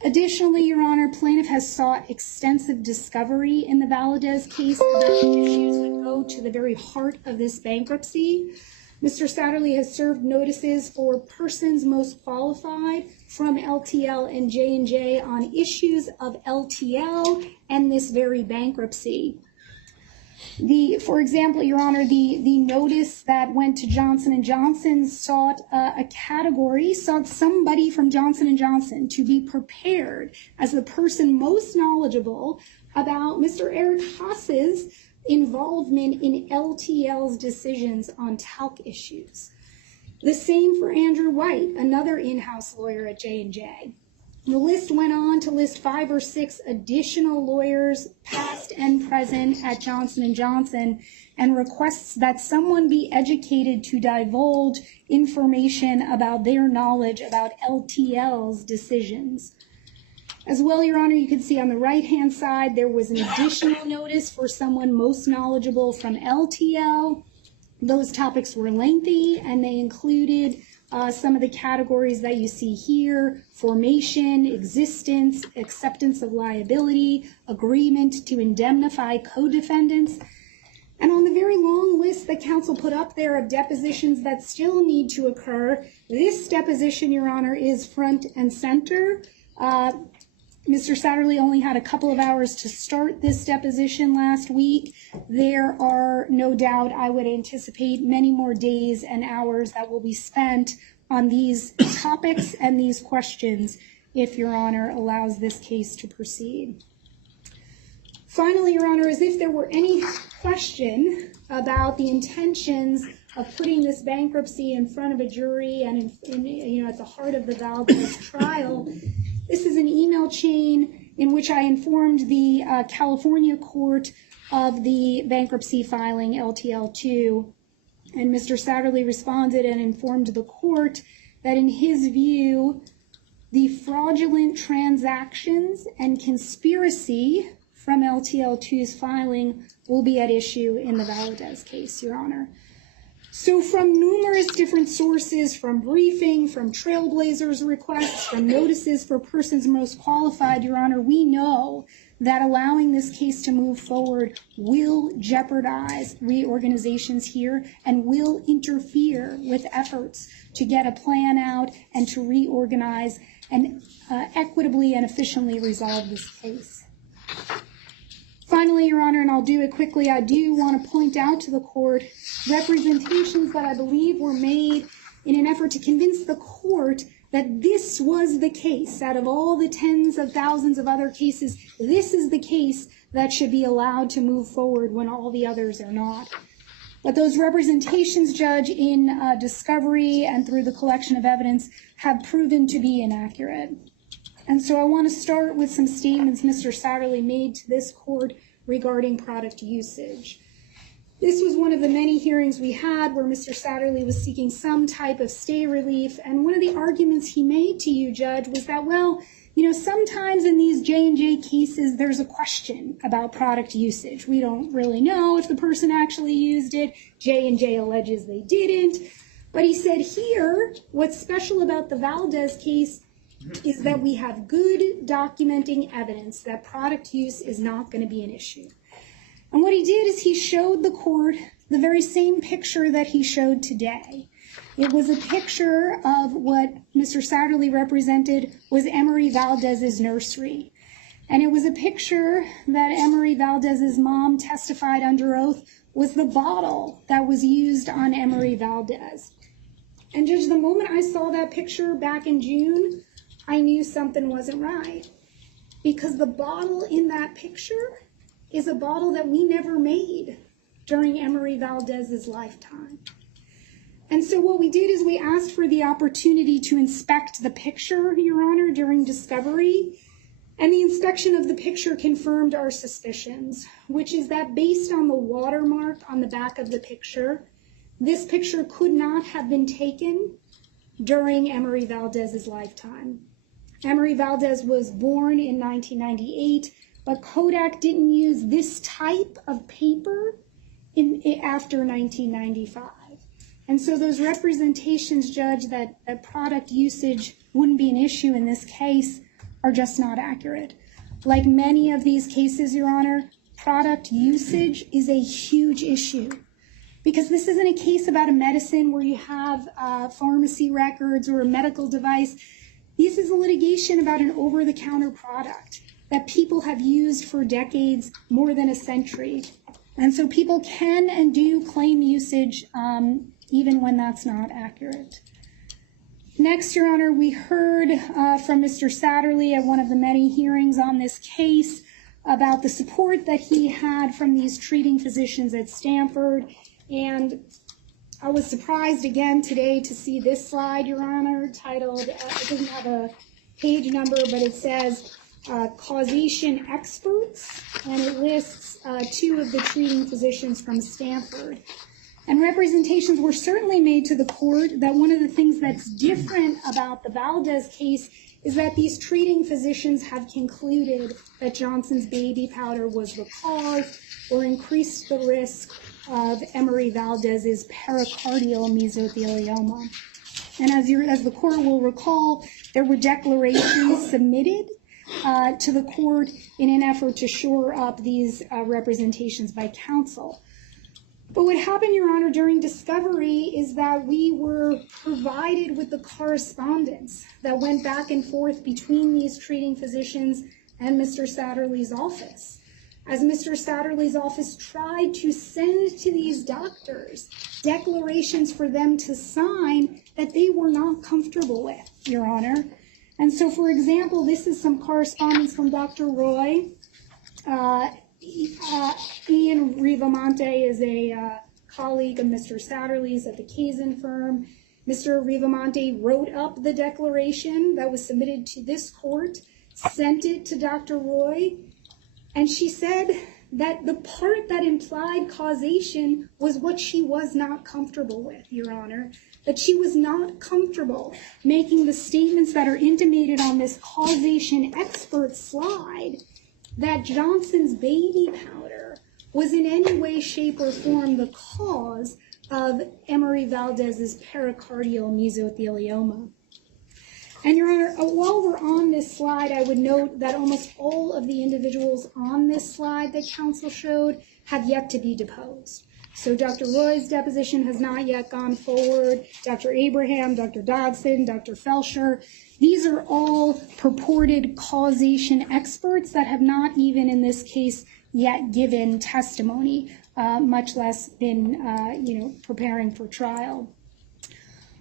Additionally, Your Honor, plaintiff has sought extensive discovery in the Valadez case about issues that go to the very heart of this bankruptcy. Mr. Satterley has served notices for persons most qualified from LTL and J&J on issues of LTL and this very bankruptcy. For example, Your Honor, the notice that went to Johnson & Johnson sought somebody from Johnson & Johnson to be prepared as the person most knowledgeable about Mr. Eric Haas's involvement in LTL's decisions on talc issues. The same for Andrew White, another in-house lawyer at J&J. The list went on to list 5 or 6 additional lawyers, past and present, at Johnson & Johnson, and requests that someone be educated to divulge information about their knowledge about LTL's decisions. As well, Your Honor, you can see on the right-hand side, there was an additional notice for someone most knowledgeable from LTL. Those topics were lengthy, and they included some of the categories that you see here: formation, existence, acceptance of liability, agreement to indemnify co-defendants. And on the very long list that counsel put up there of depositions that still need to occur, this deposition, Your Honor, is front and center. Mr. Satterley only had a couple of hours to start this deposition last week. There are no doubt, I would anticipate, many more days and hours that will be spent on these topics and these questions if Your Honor allows this case to proceed. Finally, Your Honor, as if there were any question about the intentions of putting this bankruptcy in front of a jury and at the heart of the Valdez trial, this is an email chain in which I informed the California court of the bankruptcy filing, LTL2, and Mr. Satterley responded and informed the court that in his view, the fraudulent transactions and conspiracy from LTL2's filing will be at issue in the Valadez case, Your Honor. So from numerous different sources, from briefing, from Trailblazers requests, from notices for persons most qualified, Your Honor, we know that allowing this case to move forward will jeopardize reorganizations here and will interfere with efforts to get a plan out and to reorganize and equitably and efficiently resolve this case. Finally, Your Honor, and I'll do it quickly, I do want to point out to the court representations that I believe were made in an effort to convince the court that this was the case. Out of all the tens of thousands of other cases, this is the case that should be allowed to move forward when all the others are not. But those representations, Judge, in discovery and through the collection of evidence have proven to be inaccurate. And so I want to start with some statements Mr. Satterley made to this court regarding product usage. This was one of the many hearings we had where Mr. Satterley was seeking some type of stay relief, and one of the arguments he made to you, Judge, was that, well, sometimes in these J&J cases, there's a question about product usage. We don't really know if the person actually used it. J&J alleges they didn't. But he said here, what's special about the Valdez case is that we have good documenting evidence that product use is not going to be an issue. And what he did is he showed the court the very same picture that he showed today. It was a picture of what Mr. Satterley represented was Emery Valdez's nursery. And it was a picture that Emery Valdez's mom testified under oath was the bottle that was used on Emery Valdez. And Judge, the moment I saw that picture back in June, I knew something wasn't right. Because the bottle in that picture is a bottle that we never made during Emery Valdez's lifetime. And so what we did is we asked for the opportunity to inspect the picture, Your Honor, during discovery. And the inspection of the picture confirmed our suspicions, which is that based on the watermark on the back of the picture, this picture could not have been taken during Emery Valdez's lifetime. Emery Valdez was born in 1998, but Kodak didn't use this type of paper after 1995. And so those representations, Judge, that product usage wouldn't be an issue in this case are just not accurate. Like many of these cases, Your Honor, product usage is a huge issue. Because this isn't a case about a medicine where you have pharmacy records or a medical device. This is a litigation about an over-the-counter product that people have used for decades, more than a century. And so people can and do claim usage even when that's not accurate. Next, Your Honor, we heard from Mr. Satterley at one of the many hearings on this case about the support that he had from these treating physicians at Stanford. And I was surprised again today to see this slide, Your Honor, titled, it doesn't have a page number, but it says causation experts, and it lists two of the treating physicians from Stanford. And representations were certainly made to the court that one of the things that's different about the Valdez case is that these treating physicians have concluded that Johnson's baby powder was the cause or increased the risk of Emery Valdez's pericardial mesothelioma. And as the court will recall, there were declarations submitted to the court in an effort to shore up these representations by counsel. But what happened, Your Honor, during discovery is that we were provided with the correspondence that went back and forth between these treating physicians and Mr. Satterley's office. As Mr. Satterley's office tried to send to these doctors declarations for them to sign that they were not comfortable with, Your Honor. And so, for example, this is some correspondence from Dr. Roy. Ian Rivamonte is a colleague of Mr. Satterley's at the Kazin firm. Mr. Rivamonte wrote up the declaration that was submitted to this court, sent it to Dr. Roy, and she said that the part that implied causation was what she was not comfortable with, Your Honor. That she was not comfortable making the statements that are intimated on this causation expert slide that Johnson's baby powder was in any way, shape, or form the cause of Emery Valdez's pericardial mesothelioma. And Your Honor, while we're on this slide, I would note that almost all of the individuals on this slide that counsel showed have yet to be deposed. So Dr. Roy's deposition has not yet gone forward. Dr. Abraham, Dr. Dodson, Dr. Felsher, these are all purported causation experts that have not even in this case yet given testimony, much less been preparing for trial.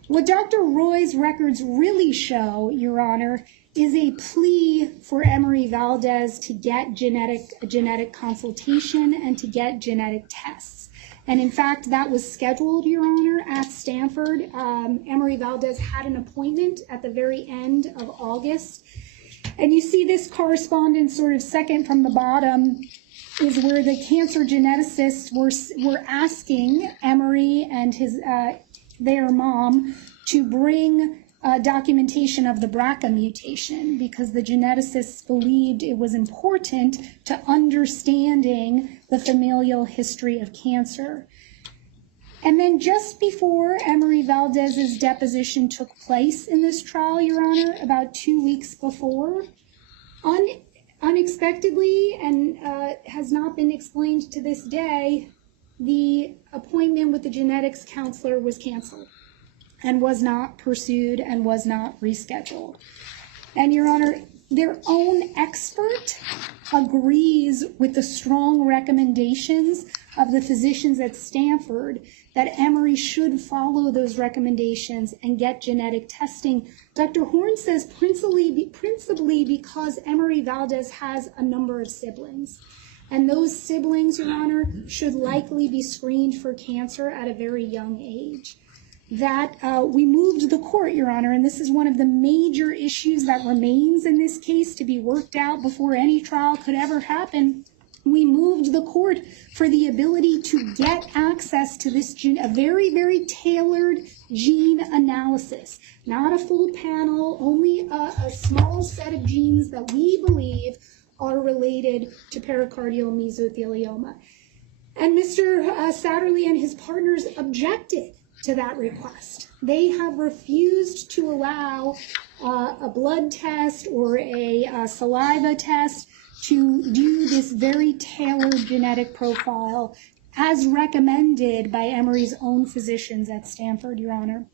What Dr. Roy's records really show, Your Honor, is a plea for Emery Valdez to get genetic consultation and to get genetic tests. And in fact, that was scheduled, Your Honor, at Stanford. Emery Valdez had an appointment at the very end of August. And you see this correspondence sort of second from the bottom is where the cancer geneticists were asking Emery and their mom to bring documentation of the BRCA mutation because the geneticists believed it was important to understanding the familial history of cancer. And then just before Emery Valdez's deposition took place in this trial, Your Honor, about 2 weeks before, unexpectedly and has not been explained to this day, the appointment with the genetics counselor was canceled and was not pursued and was not rescheduled. And Your Honor, their own expert agrees with the strong recommendations of the physicians at Stanford that Emory should follow those recommendations and get genetic testing. Dr. Horn says principally because Emory Valdez has a number of siblings. And those siblings, Your Honor, should likely be screened for cancer at a very young age. That we moved the court, Your Honor, and this is one of the major issues that remains in this case to be worked out before any trial could ever happen. We moved the court for the ability to get access to this gene, a very, very tailored gene analysis, not a full panel, only a small set of genes that we believe are related to pericardial mesothelioma. And Mr. Satterley and his partners objected to that request. They have refused to allow a blood test or a saliva test to do this very tailored genetic profile as recommended by Emory's own physicians at Stanford, Your Honor.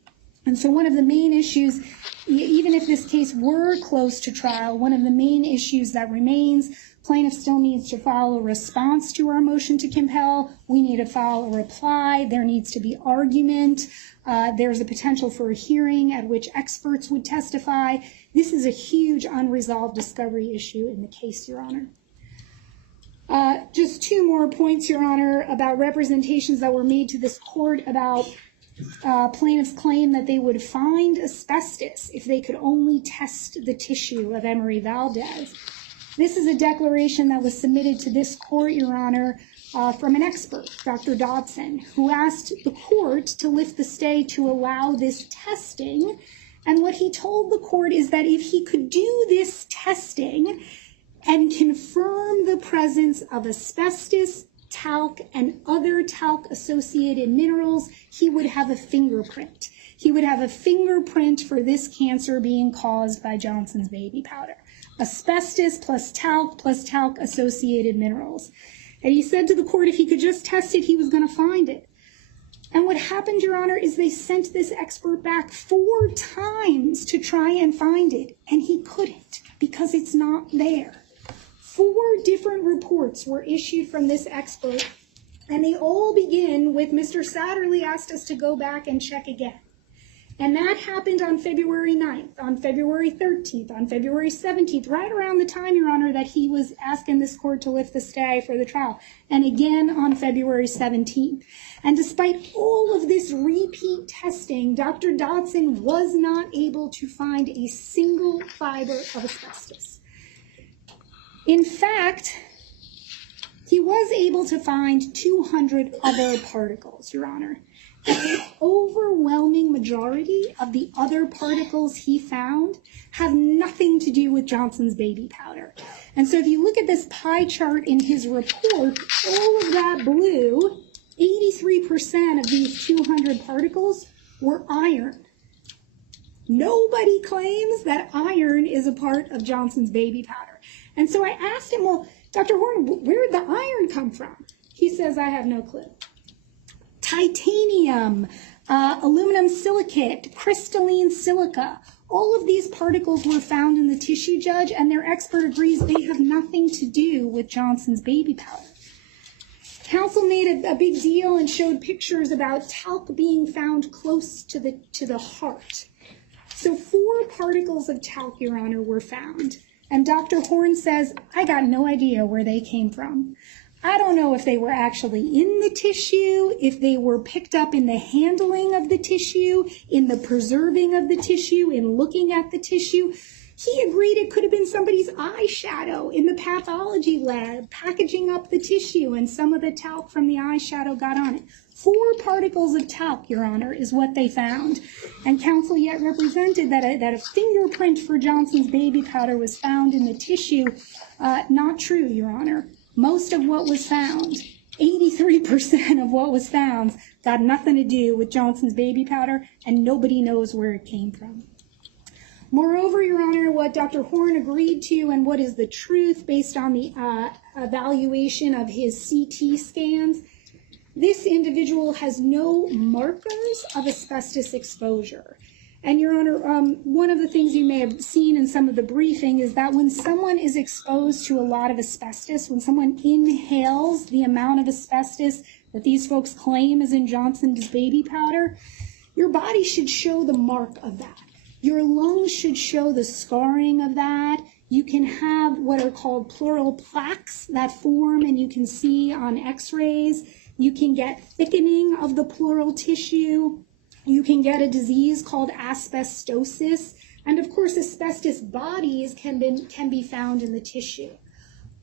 And so one of the main issues, even if this case were close to trial, one of the main issues that remains, plaintiff still needs to file a response to our motion to compel. We need to file a reply. There needs to be argument. There's a potential for a hearing at which experts would testify. This is a huge unresolved discovery issue in the case, Your Honor. Just two more points, Your Honor, about representations that were made to this court about plaintiff's claim that they would find asbestos if they could only test the tissue of Emory Valdez. This is a declaration that was submitted to this court, Your Honor, from an expert, Dr. Dodson, who asked the court to lift the stay to allow this testing. And what he told the court is that if he could do this testing and confirm the presence of asbestos, talc, and other talc-associated minerals, he would have a fingerprint. He would have a fingerprint for this cancer being caused by Johnson's baby powder. Asbestos plus talc-associated minerals. And he said to the court if he could just test it, he was going to find it. And what happened, Your Honor, is they sent this expert back 4 times to try and find it, and he couldn't because it's not there. 4 different reports were issued from this expert, and they all begin with Mr. Satterley asked us to go back and check again. And that happened on February 9th, on February 13th, on February 17th, right around the time, Your Honor, that he was asking this court to lift the stay for the trial, and again on February 17th. And despite all of this repeat testing, Dr. Dodson was not able to find a single fiber of asbestos. In fact, he was able to find 200 other particles, Your Honor. And the overwhelming majority of the other particles he found have nothing to do with Johnson's baby powder. And so if you look at this pie chart in his report, all of that blue, 83% of these 200 particles were iron. Nobody claims that iron is a part of Johnson's baby powder. And so I asked him, well, Dr. Horn, where did the iron come from? He says, I have no clue. Titanium, aluminum silicate, crystalline silica, all of these particles were found in the tissue, Judge, and their expert agrees they have nothing to do with Johnson's baby powder. Counsel made a big deal and showed pictures about talc being found close to the heart. So 4 particles of talc, Your Honor, were found. And Dr. Horn says, I got no idea where they came from. I don't know if they were actually in the tissue, if they were picked up in the handling of the tissue, in the preserving of the tissue, in looking at the tissue. He agreed it could have been somebody's eyeshadow in the pathology lab, packaging up the tissue, and some of the talc from the eyeshadow got on it. 4 particles of talc, Your Honor, is what they found. And counsel yet represented that a fingerprint for Johnson's baby powder was found in the tissue. Not true, Your Honor. Most of what was found, 83% of what was found, got nothing to do with Johnson's baby powder, and nobody knows where it came from. Moreover, Your Honor, what Dr. Horn agreed to and what is the truth based on the evaluation of his CT scans, this individual has no markers of asbestos exposure. And Your Honor, one of the things you may have seen in some of the briefing is that when someone is exposed to a lot of asbestos, when someone inhales the amount of asbestos that these folks claim is in Johnson's baby powder, your body should show the mark of that. Your lungs should show the scarring of that. You can have what are called pleural plaques that form, and you can see on x-rays. You can get thickening of the pleural tissue. You can get a disease called asbestosis. And of course, asbestos bodies can be found in the tissue.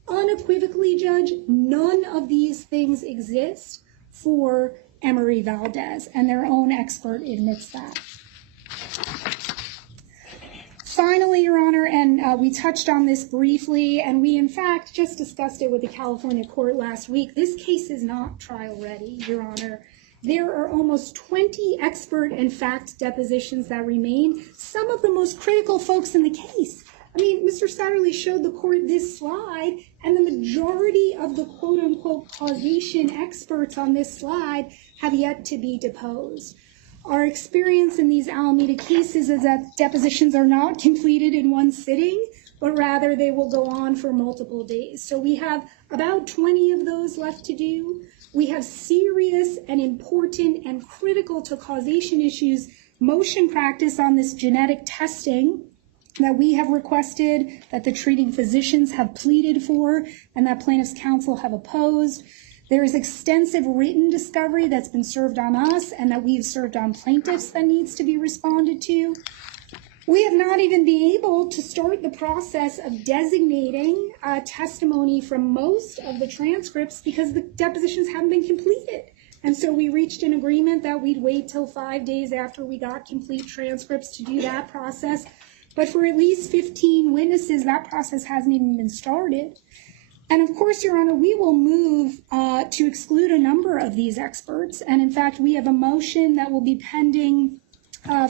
Unequivocally, Judge, none of these things exist for Emery Valdez, and their own expert admits that. Finally, Your Honor, and we touched on this briefly, and we in fact just discussed it with the California court last week. This case is not trial ready, Your Honor. There are almost 20 expert and fact depositions that remain, some of the most critical folks in the case. I mean, Mr. Satterley showed the court this slide, and the majority of the quote-unquote causation experts on this slide have yet to be deposed. Our experience in these Alameda cases is that depositions are not completed in one sitting, but rather they will go on for multiple days. So we have about 20 of those left to do. We have serious and important and critical to causation issues motion practice on this genetic testing that we have requested, that the treating physicians have pleaded for, and that plaintiffs' counsel have opposed. There is extensive written discovery that's been served on us and that we've served on plaintiffs that needs to be responded to. We have not even been able to start the process of designating testimony from most of the transcripts because the depositions haven't been completed. And so we reached an agreement that we'd wait till 5 days after we got complete transcripts to do that process. But for at least 15 witnesses, that process hasn't even been started. And of course, Your Honor, we will move to exclude a number of these experts. And in fact, we have a motion that will be pending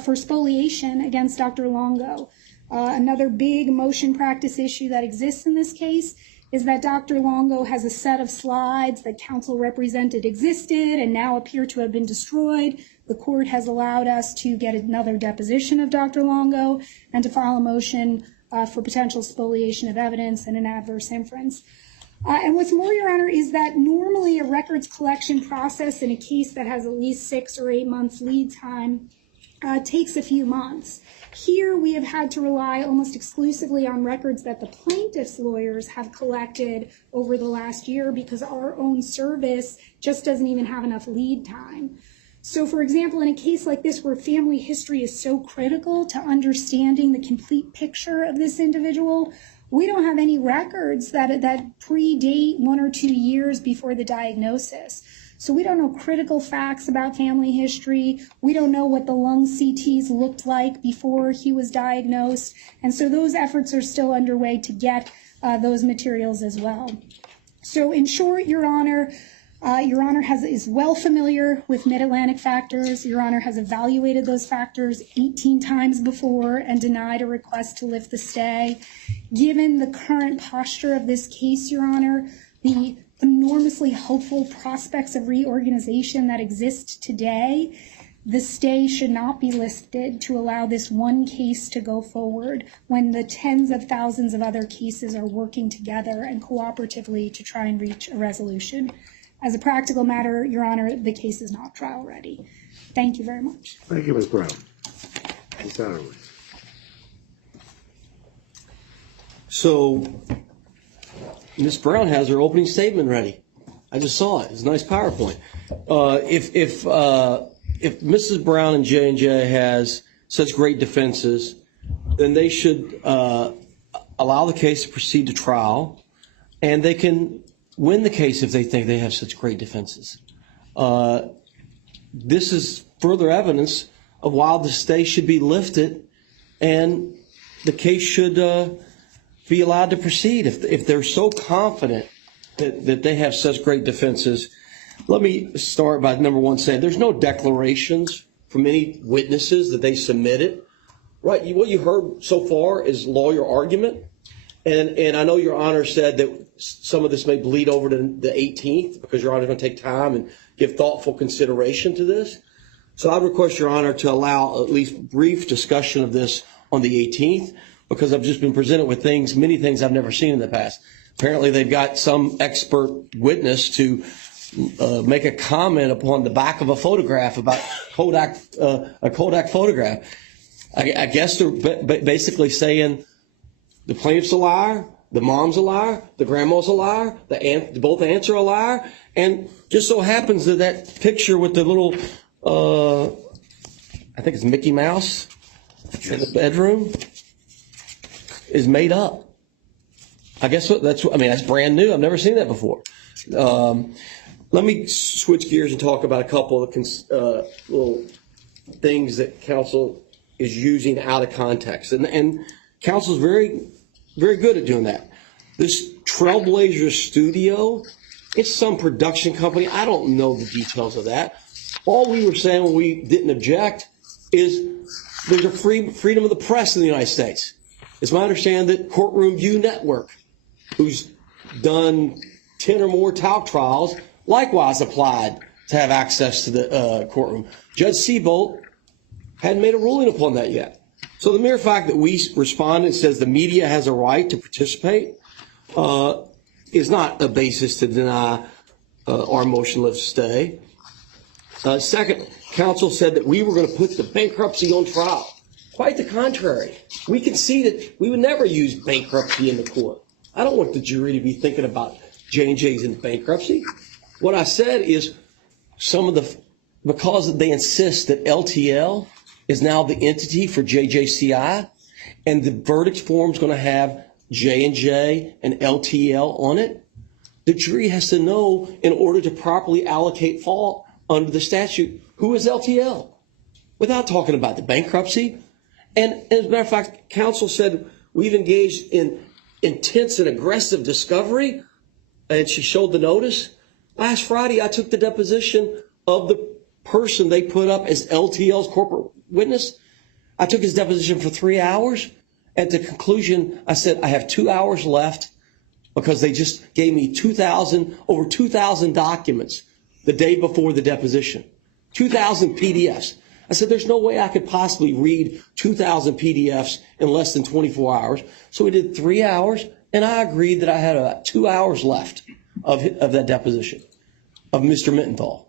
for spoliation against Dr. Longo. Another big motion practice issue that exists in this case is that Dr. Longo has a set of slides that counsel represented existed and now appear to have been destroyed. The court has allowed us to get another deposition of Dr. Longo and to file a motion for potential spoliation of evidence and an adverse inference. And what's more, Your Honor, is that normally a records collection process in a case that has at least 6 or 8 months lead time takes a few months. Here we have had to rely almost exclusively on records that the plaintiff's lawyers have collected over the last year because our own service just doesn't even have enough lead time. So, for example, in a case like this where family history is so critical to understanding the complete picture of this individual, we don't have any records that predate 1 or 2 years before the diagnosis. So we don't know critical facts about family history. We don't know what the lung CTs looked like before he was diagnosed. And so those efforts are still underway to get those materials as well. So in short, Your Honor, is well familiar with Mid-Atlantic factors. Your Honor has evaluated those factors 18 times before and denied a request to lift the stay. Given the current posture of this case, Your Honor, the enormously hopeful prospects of reorganization that exist today, the stay should not be lifted to allow this one case to go forward when the tens of thousands of other cases are working together and cooperatively to try and reach a resolution. As a practical matter, Your Honor, the case is not trial ready. Thank you very much. Thank you, Ms. Brown. Ms. Satterley. So, Ms. Brown has her opening statement ready. I just saw it. It's a nice PowerPoint. If Mrs. Brown and J&J has such great defenses, then they should allow the case to proceed to trial, and they can win the case if they think they have such great defenses. This is further evidence of why the stay should be lifted, and the case should be allowed to proceed. If they're so confident that they have such great defenses, let me start by, number one, saying there's no declarations from any witnesses that they submitted. Right? What you heard so far is lawyer argument. And I know Your Honor said that some of this may bleed over to the 18th because Your Honor is going to take time and give thoughtful consideration to this. So I'd request Your Honor to allow at least brief discussion of this on the 18th, because I've just been presented with many things I've never seen in the past. Apparently they've got some expert witness to make a comment upon the back of a photograph about a Kodak photograph. I guess they're basically saying the plaintiff's a liar, the mom's a liar, the grandma's a liar, both aunts are a liar, and just so happens that picture with the little, I think it's Mickey Mouse in the bedroom is made up. I guess that's brand new. I've never seen that before. Let me switch gears and talk about a couple of little things that counsel is using out of context. And counsel's very, very good at doing that. This Trailblazer Studio, it's some production company. I don't know the details of that. All we were saying when we didn't object is there's a freedom of the press in the United States. It's my understanding that Courtroom View Network, who's done 10 or more talc trials, likewise applied to have access to the courtroom. Judge Seabolt hadn't made a ruling upon that yet. So the mere fact that we responded and says the media has a right to participate is not a basis to deny our motion to stay. Second, counsel said that we were going to put the bankruptcy on trial. Quite the contrary. We conceded we would never use bankruptcy in the court. I don't want the jury to be thinking about J&J's in bankruptcy. What I said is because they insist that LTL is now the entity for JJCI, and the verdict form is going to have J&J and LTL on it, the jury has to know, in order to properly allocate fault under the statute, who is LTL, without talking about the bankruptcy. And as a matter of fact, counsel said we've engaged in intense and aggressive discovery, and she showed the notice. Last Friday, I took the deposition of the person they put up as LTL's corporate witness. I took his deposition for 3 hours. At the conclusion, I said, I have 2 hours left, because they just gave me over 2,000 documents the day before the deposition, 2,000 PDFs. I said, there's no way I could possibly read 2,000 PDFs in less than 24 hours. So we did 3 hours, and I agreed that I had about 2 hours left of that deposition of Mr. Mittenthal.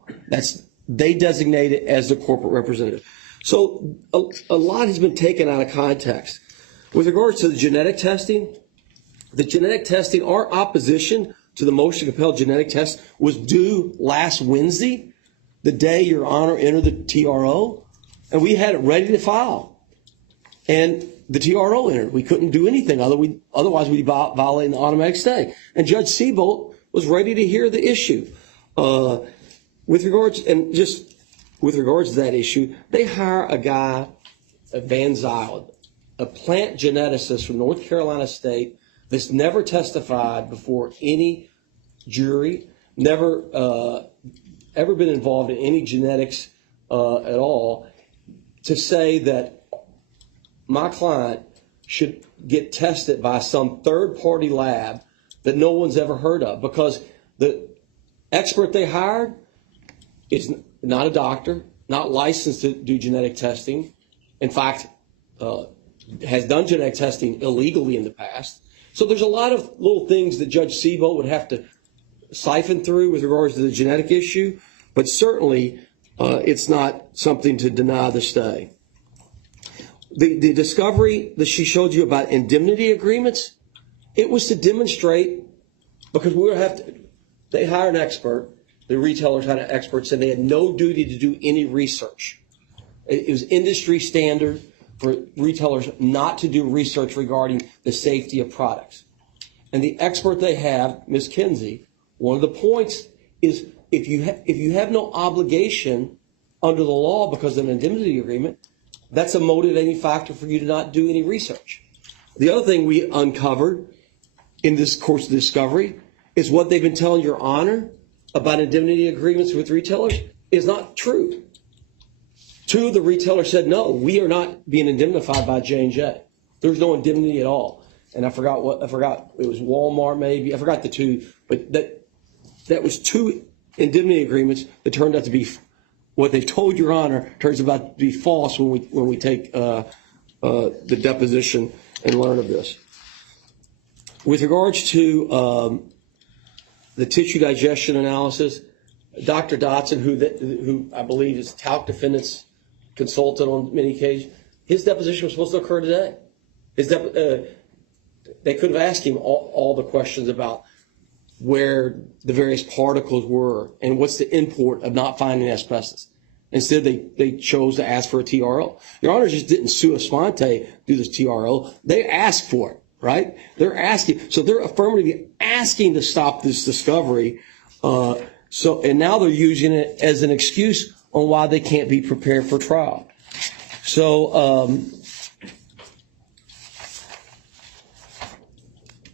They designate it as the corporate representative. So a lot has been taken out of context. With regards to the genetic testing, our opposition to the motion to compel genetic test was due last Wednesday, the day Your Honor entered the TRO, and we had it ready to file. And the TRO entered. We couldn't do anything otherwise we'd be violating the automatic stay. And Judge Seabolt was ready to hear the issue. With regards to that issue, they hire a guy, Van Zyl, a plant geneticist from North Carolina State that's never testified before any jury, never ever been involved in any genetics at all, to say that my client should get tested by some third-party lab that no one's ever heard of, because the expert they hired is not a doctor, not licensed to do genetic testing. In fact, has done genetic testing illegally in the past. So there's a lot of little things that Judge Seabolt would have to siphon through with regards to the genetic issue, but certainly it's not something to deny the stay. The discovery that she showed you about indemnity agreements, it was to demonstrate, because they hired an expert, the retailers had an expert, said they had no duty to do any research. It was industry standard for retailers not to do research regarding the safety of products. And the expert they have, Ms. Kinsey, one of the points is if you have no obligation under the law because of an indemnity agreement, that's a motivating factor for you to not do any research. The other thing we uncovered in this course of discovery is what they've been telling Your Honor about indemnity agreements with retailers is not true. Two of the retailers said, no, we are not being indemnified by J&J. There's no indemnity at all. And I forgot, it was Walmart maybe. I forgot the two, but that was two indemnity agreements that turned out to be what they've told Your Honor turns out to be false when we take the deposition and learn of this. With regards to the tissue digestion analysis, Dr. Dotson, who I believe is talc defendant's consultant on many occasions, his deposition was supposed to occur today. They could have asked him all the questions about where the various particles were and what's the import of not finding asbestos. Instead, they chose to ask for a TRO. Your Honor just didn't sua sponte do this TRO. They asked for it, right? They're asking. So they're affirmatively asking to stop this discovery. And now they're using it as an excuse on why they can't be prepared for trial. So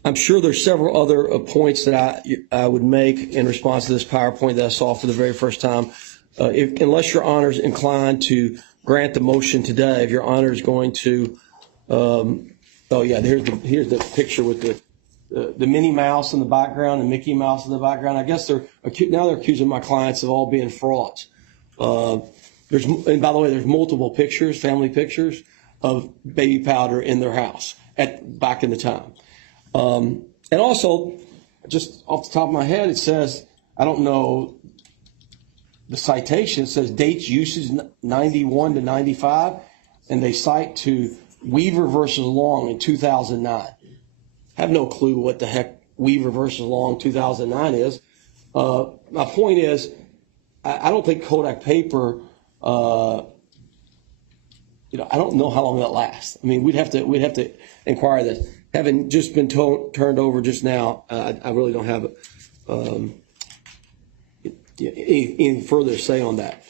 I'm sure there's several other points that I would make in response to this PowerPoint that I saw for the very first time. Unless Your Honor is inclined to grant the motion today, if Your Honor is going to, here's the picture with the Minnie Mouse in the background and Mickey Mouse in the background. I guess they're accusing my clients of all being frauds. And by the way, there's multiple pictures, family pictures of baby powder in their house back in the time. And also, just off the top of my head, it says, I don't know the citation, it says dates usage 91 to 95, and they cite to Weaver versus Long in 2009. I have no clue what the heck Weaver versus Long 2009 is. My point is, I don't think Kodak paper, I don't know how long that lasts. I mean, we'd have to inquire this. Having just been turned over just now, I really don't have any further to say on that.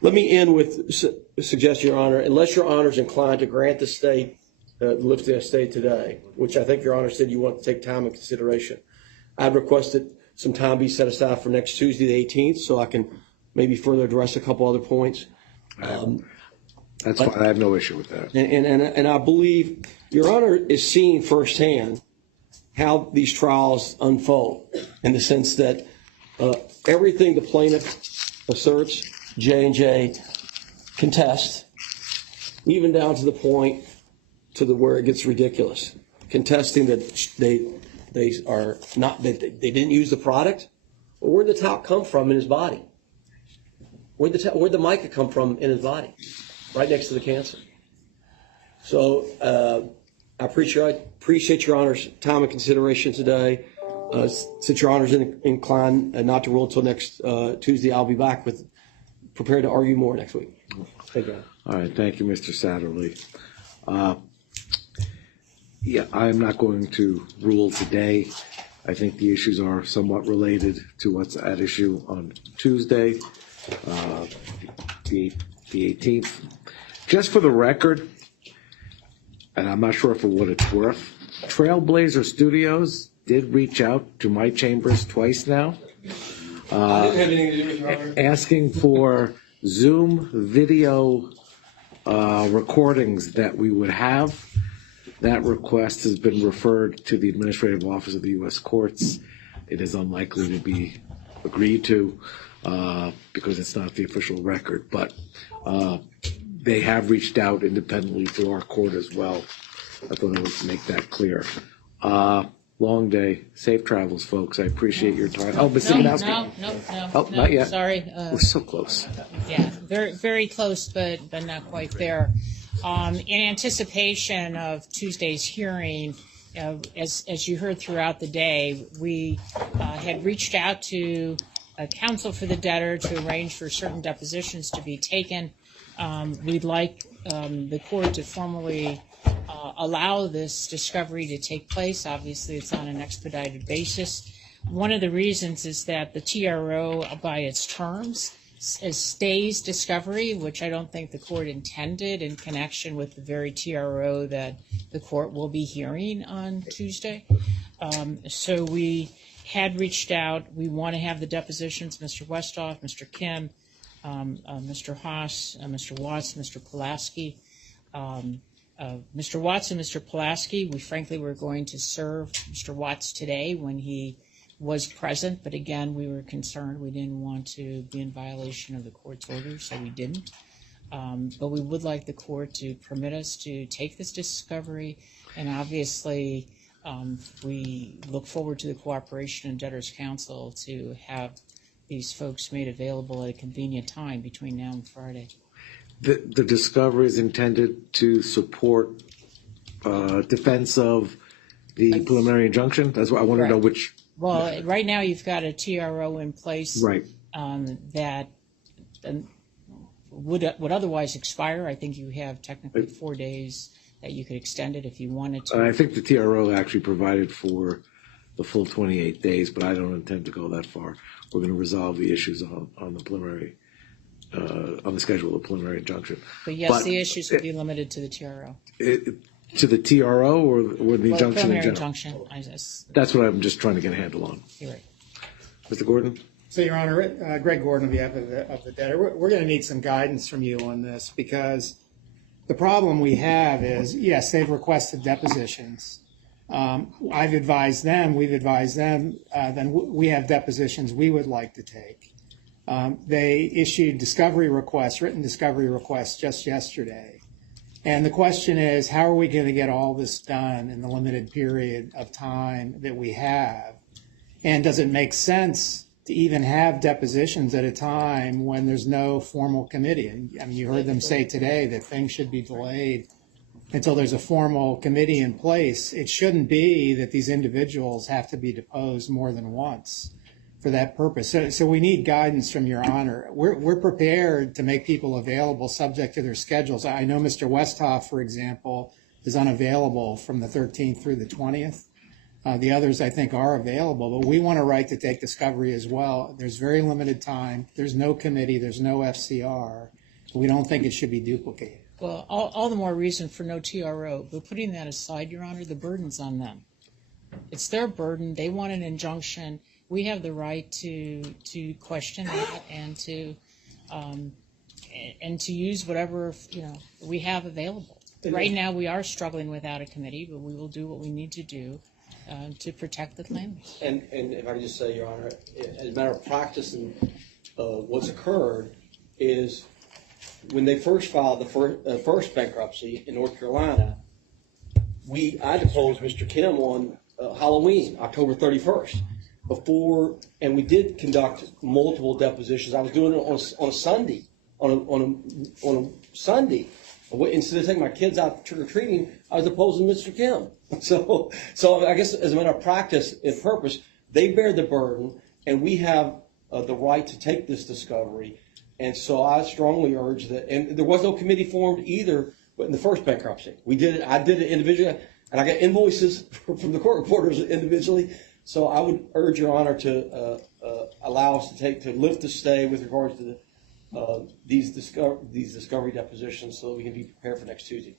Let me end with suggest, Your Honor, unless Your Honor is inclined to grant the state, lift the estate today, which I think Your Honor said you want to take time and consideration. I've requested some time be set aside for next Tuesday, the 18th, so I can maybe further address a couple other points. That's fine. I have no issue with that. And I believe Your Honor is seeing firsthand how these trials unfold, in the sense that everything the plaintiff asserts, J&J contest, even down to the point where it gets ridiculous, contesting that they are not, that they didn't use the product. Well, where'd the talc come from in his body? Where'd the mica come from in his body? Right next to the cancer. So I appreciate Your Honor's time and consideration today. Since Your Honor's inclined not to rule until next Tuesday, I'll be back prepared to argue more next week. Thank you. All right. Thank you, Mr. Satterley. I'm not going to rule today. I think the issues are somewhat related to what's at issue on Tuesday, the 18th. Just for the record, and I'm not sure for what it's worth, Trailblazer Studios did reach out to my chambers twice now, I didn't have anything to do with Your Honor. asking for Zoom video recordings that we would have. That request has been referred to the Administrative Office of the U.S. Courts. It is unlikely to be agreed to because it's not the official record, but they have reached out independently to our court as well. I thought I would make that clear. Long day. Safe travels, folks. I appreciate your time. Oh, Ms. Simonowski. No, not yet. Sorry. We're so close. Yeah, very, very close, but not quite there. In anticipation of Tuesday's hearing, as you heard throughout the day, we had reached out to counsel for the debtor to arrange for certain depositions to be taken. We'd like the court to formally allow this discovery to take place. Obviously, it's on an expedited basis. One of the reasons is that the TRO, by its terms, stays discovery, which I don't think the court intended in connection with the very TRO that the court will be hearing on Tuesday. So we had reached out. We want to have the depositions, Mr. Westhoff, Mr. Kim, Mr. Haas, Mr. Watts, Mr. Pulaski. Mr. Watts and Mr. Pulaski, we frankly were going to serve Mr. Watts today when he was present, but again, we were concerned. We didn't want to be in violation of the court's orders, so we didn't. But we would like the court to permit us to take this discovery, and obviously we look forward to the cooperation of Debtors Council to have these folks made available at a convenient time between now and Friday. The discovery is intended to support defense of the preliminary injunction? That's what I want to know which. Well, right now you've got a TRO in place right. That would otherwise expire. I think you have technically 4 days that you could extend it if you wanted to. I think the TRO actually provided for the full 28 days, but I don't intend to go that far. We're going to resolve the issues on the preliminary, on the schedule of the preliminary injunction. But yes, the issues would be limited to the TRO. To the TRO or the injunction in general? Injunction. That's what I'm just trying to get a handle on. You're right. Mr. Gordon? So, Your Honor, Greg Gordon on behalf of the debtor, we're going to need some guidance from you on this, because the problem we have is, yes, they've requested depositions. I've advised them, we've advised them, then we have depositions we would like to take. They issued discovery requests, written discovery requests just yesterday. And the question is, how are we going to get all this done in the limited period of time that we have? And does it make sense to even have depositions at a time when there's no formal committee? I mean, you heard them say today that things should be delayed until there's a formal committee in place. It shouldn't be that these individuals have to be deposed more than once for that purpose. So we need guidance from Your Honor. We're prepared to make people available subject to their schedules. I know Mr. Westhoff, for example, is unavailable from the 13th through the 20th. The others, I think, are available, but we want a right to take discovery as well. There's very limited time. There's no committee. There's no FCR. We don't think it should be duplicated. Well, all the more reason for no TRO. But putting that aside, Your Honor, the burden's on them. It's their burden. They want an injunction. We have the right to question that and to use whatever we have available. Right now, we are struggling without a committee, but we will do what we need to do to protect the claimants. And if I could just say, Your Honor, as a matter of practice, and what's occurred is when they first filed the first bankruptcy in North Carolina, I deposed Mr. Kim on Halloween, October 31st. And we did conduct multiple depositions. I was doing it on a Sunday, on a Sunday. Instead of taking my kids out trick or treating, I was deposing Mr. Kim. So I guess as a matter of practice and purpose, they bear the burden, and we have the right to take this discovery. And so I strongly urge that. And there was no committee formed either, but in the first bankruptcy, we did it. I did it individually, and I got invoices from the court reporters individually. So I would urge Your Honor to allow us to lift the stay with regards to these discovery depositions, so that we can be prepared for next Tuesday.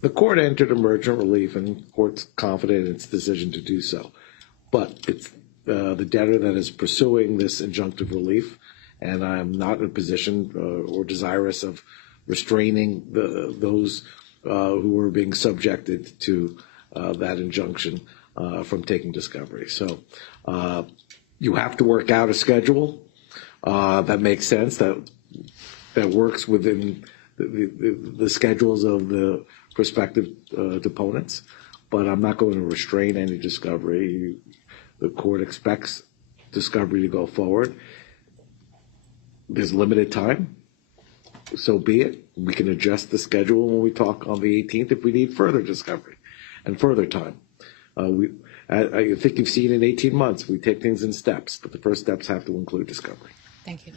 The court entered emergent relief, and the court's confident in its decision to do so. But it's the debtor that is pursuing this injunctive relief, and I'm not in a position or desirous of restraining those who are being subjected to that injunction from taking discovery. So you have to work out a schedule that makes sense, that works within the schedules of the prospective deponents. But I'm not going to restrain any discovery. The court expects discovery to go forward. There's limited time, so be it. We can adjust the schedule when we talk on the 18th if we need further discovery and further time. I think you've seen in 18 months, we take things in steps, but the first steps have to include discovery. Thank you.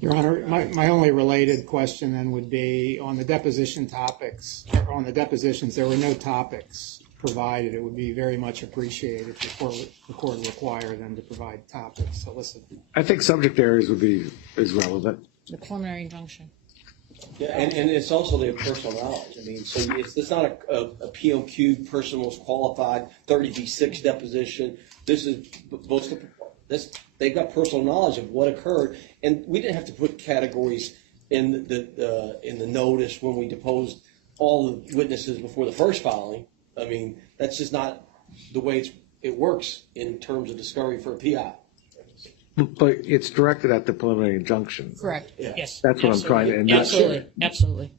Your Honor, my only related question then would be on the deposition topics, or on the depositions, there were no topics provided. It would be very much appreciated if the court require them to provide topics. So listen. I think subject areas is relevant. The preliminary injunction. Yeah, and it's also their personal knowledge. I mean, so it's not a POQ, person most qualified, 30B6 deposition. This is they've got personal knowledge of what occurred, and we didn't have to put categories in the notice when we deposed all the witnesses before the first filing. I mean, that's just not the way it's it works in terms of discovery for a PI. But it's directed at the preliminary injunction. Correct. Yeah. Yes. That's what I'm trying to. And Absolutely. Absolutely.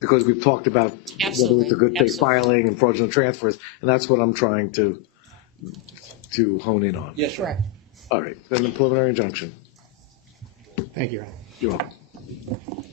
Because we've talked about whether Absolutely. it's a good faith Absolutely. filing and fraudulent transfers, and that's what I'm trying to hone in on. Yes, sir. Correct. All right, then the preliminary injunction. Thank you, Your Honor. You're welcome.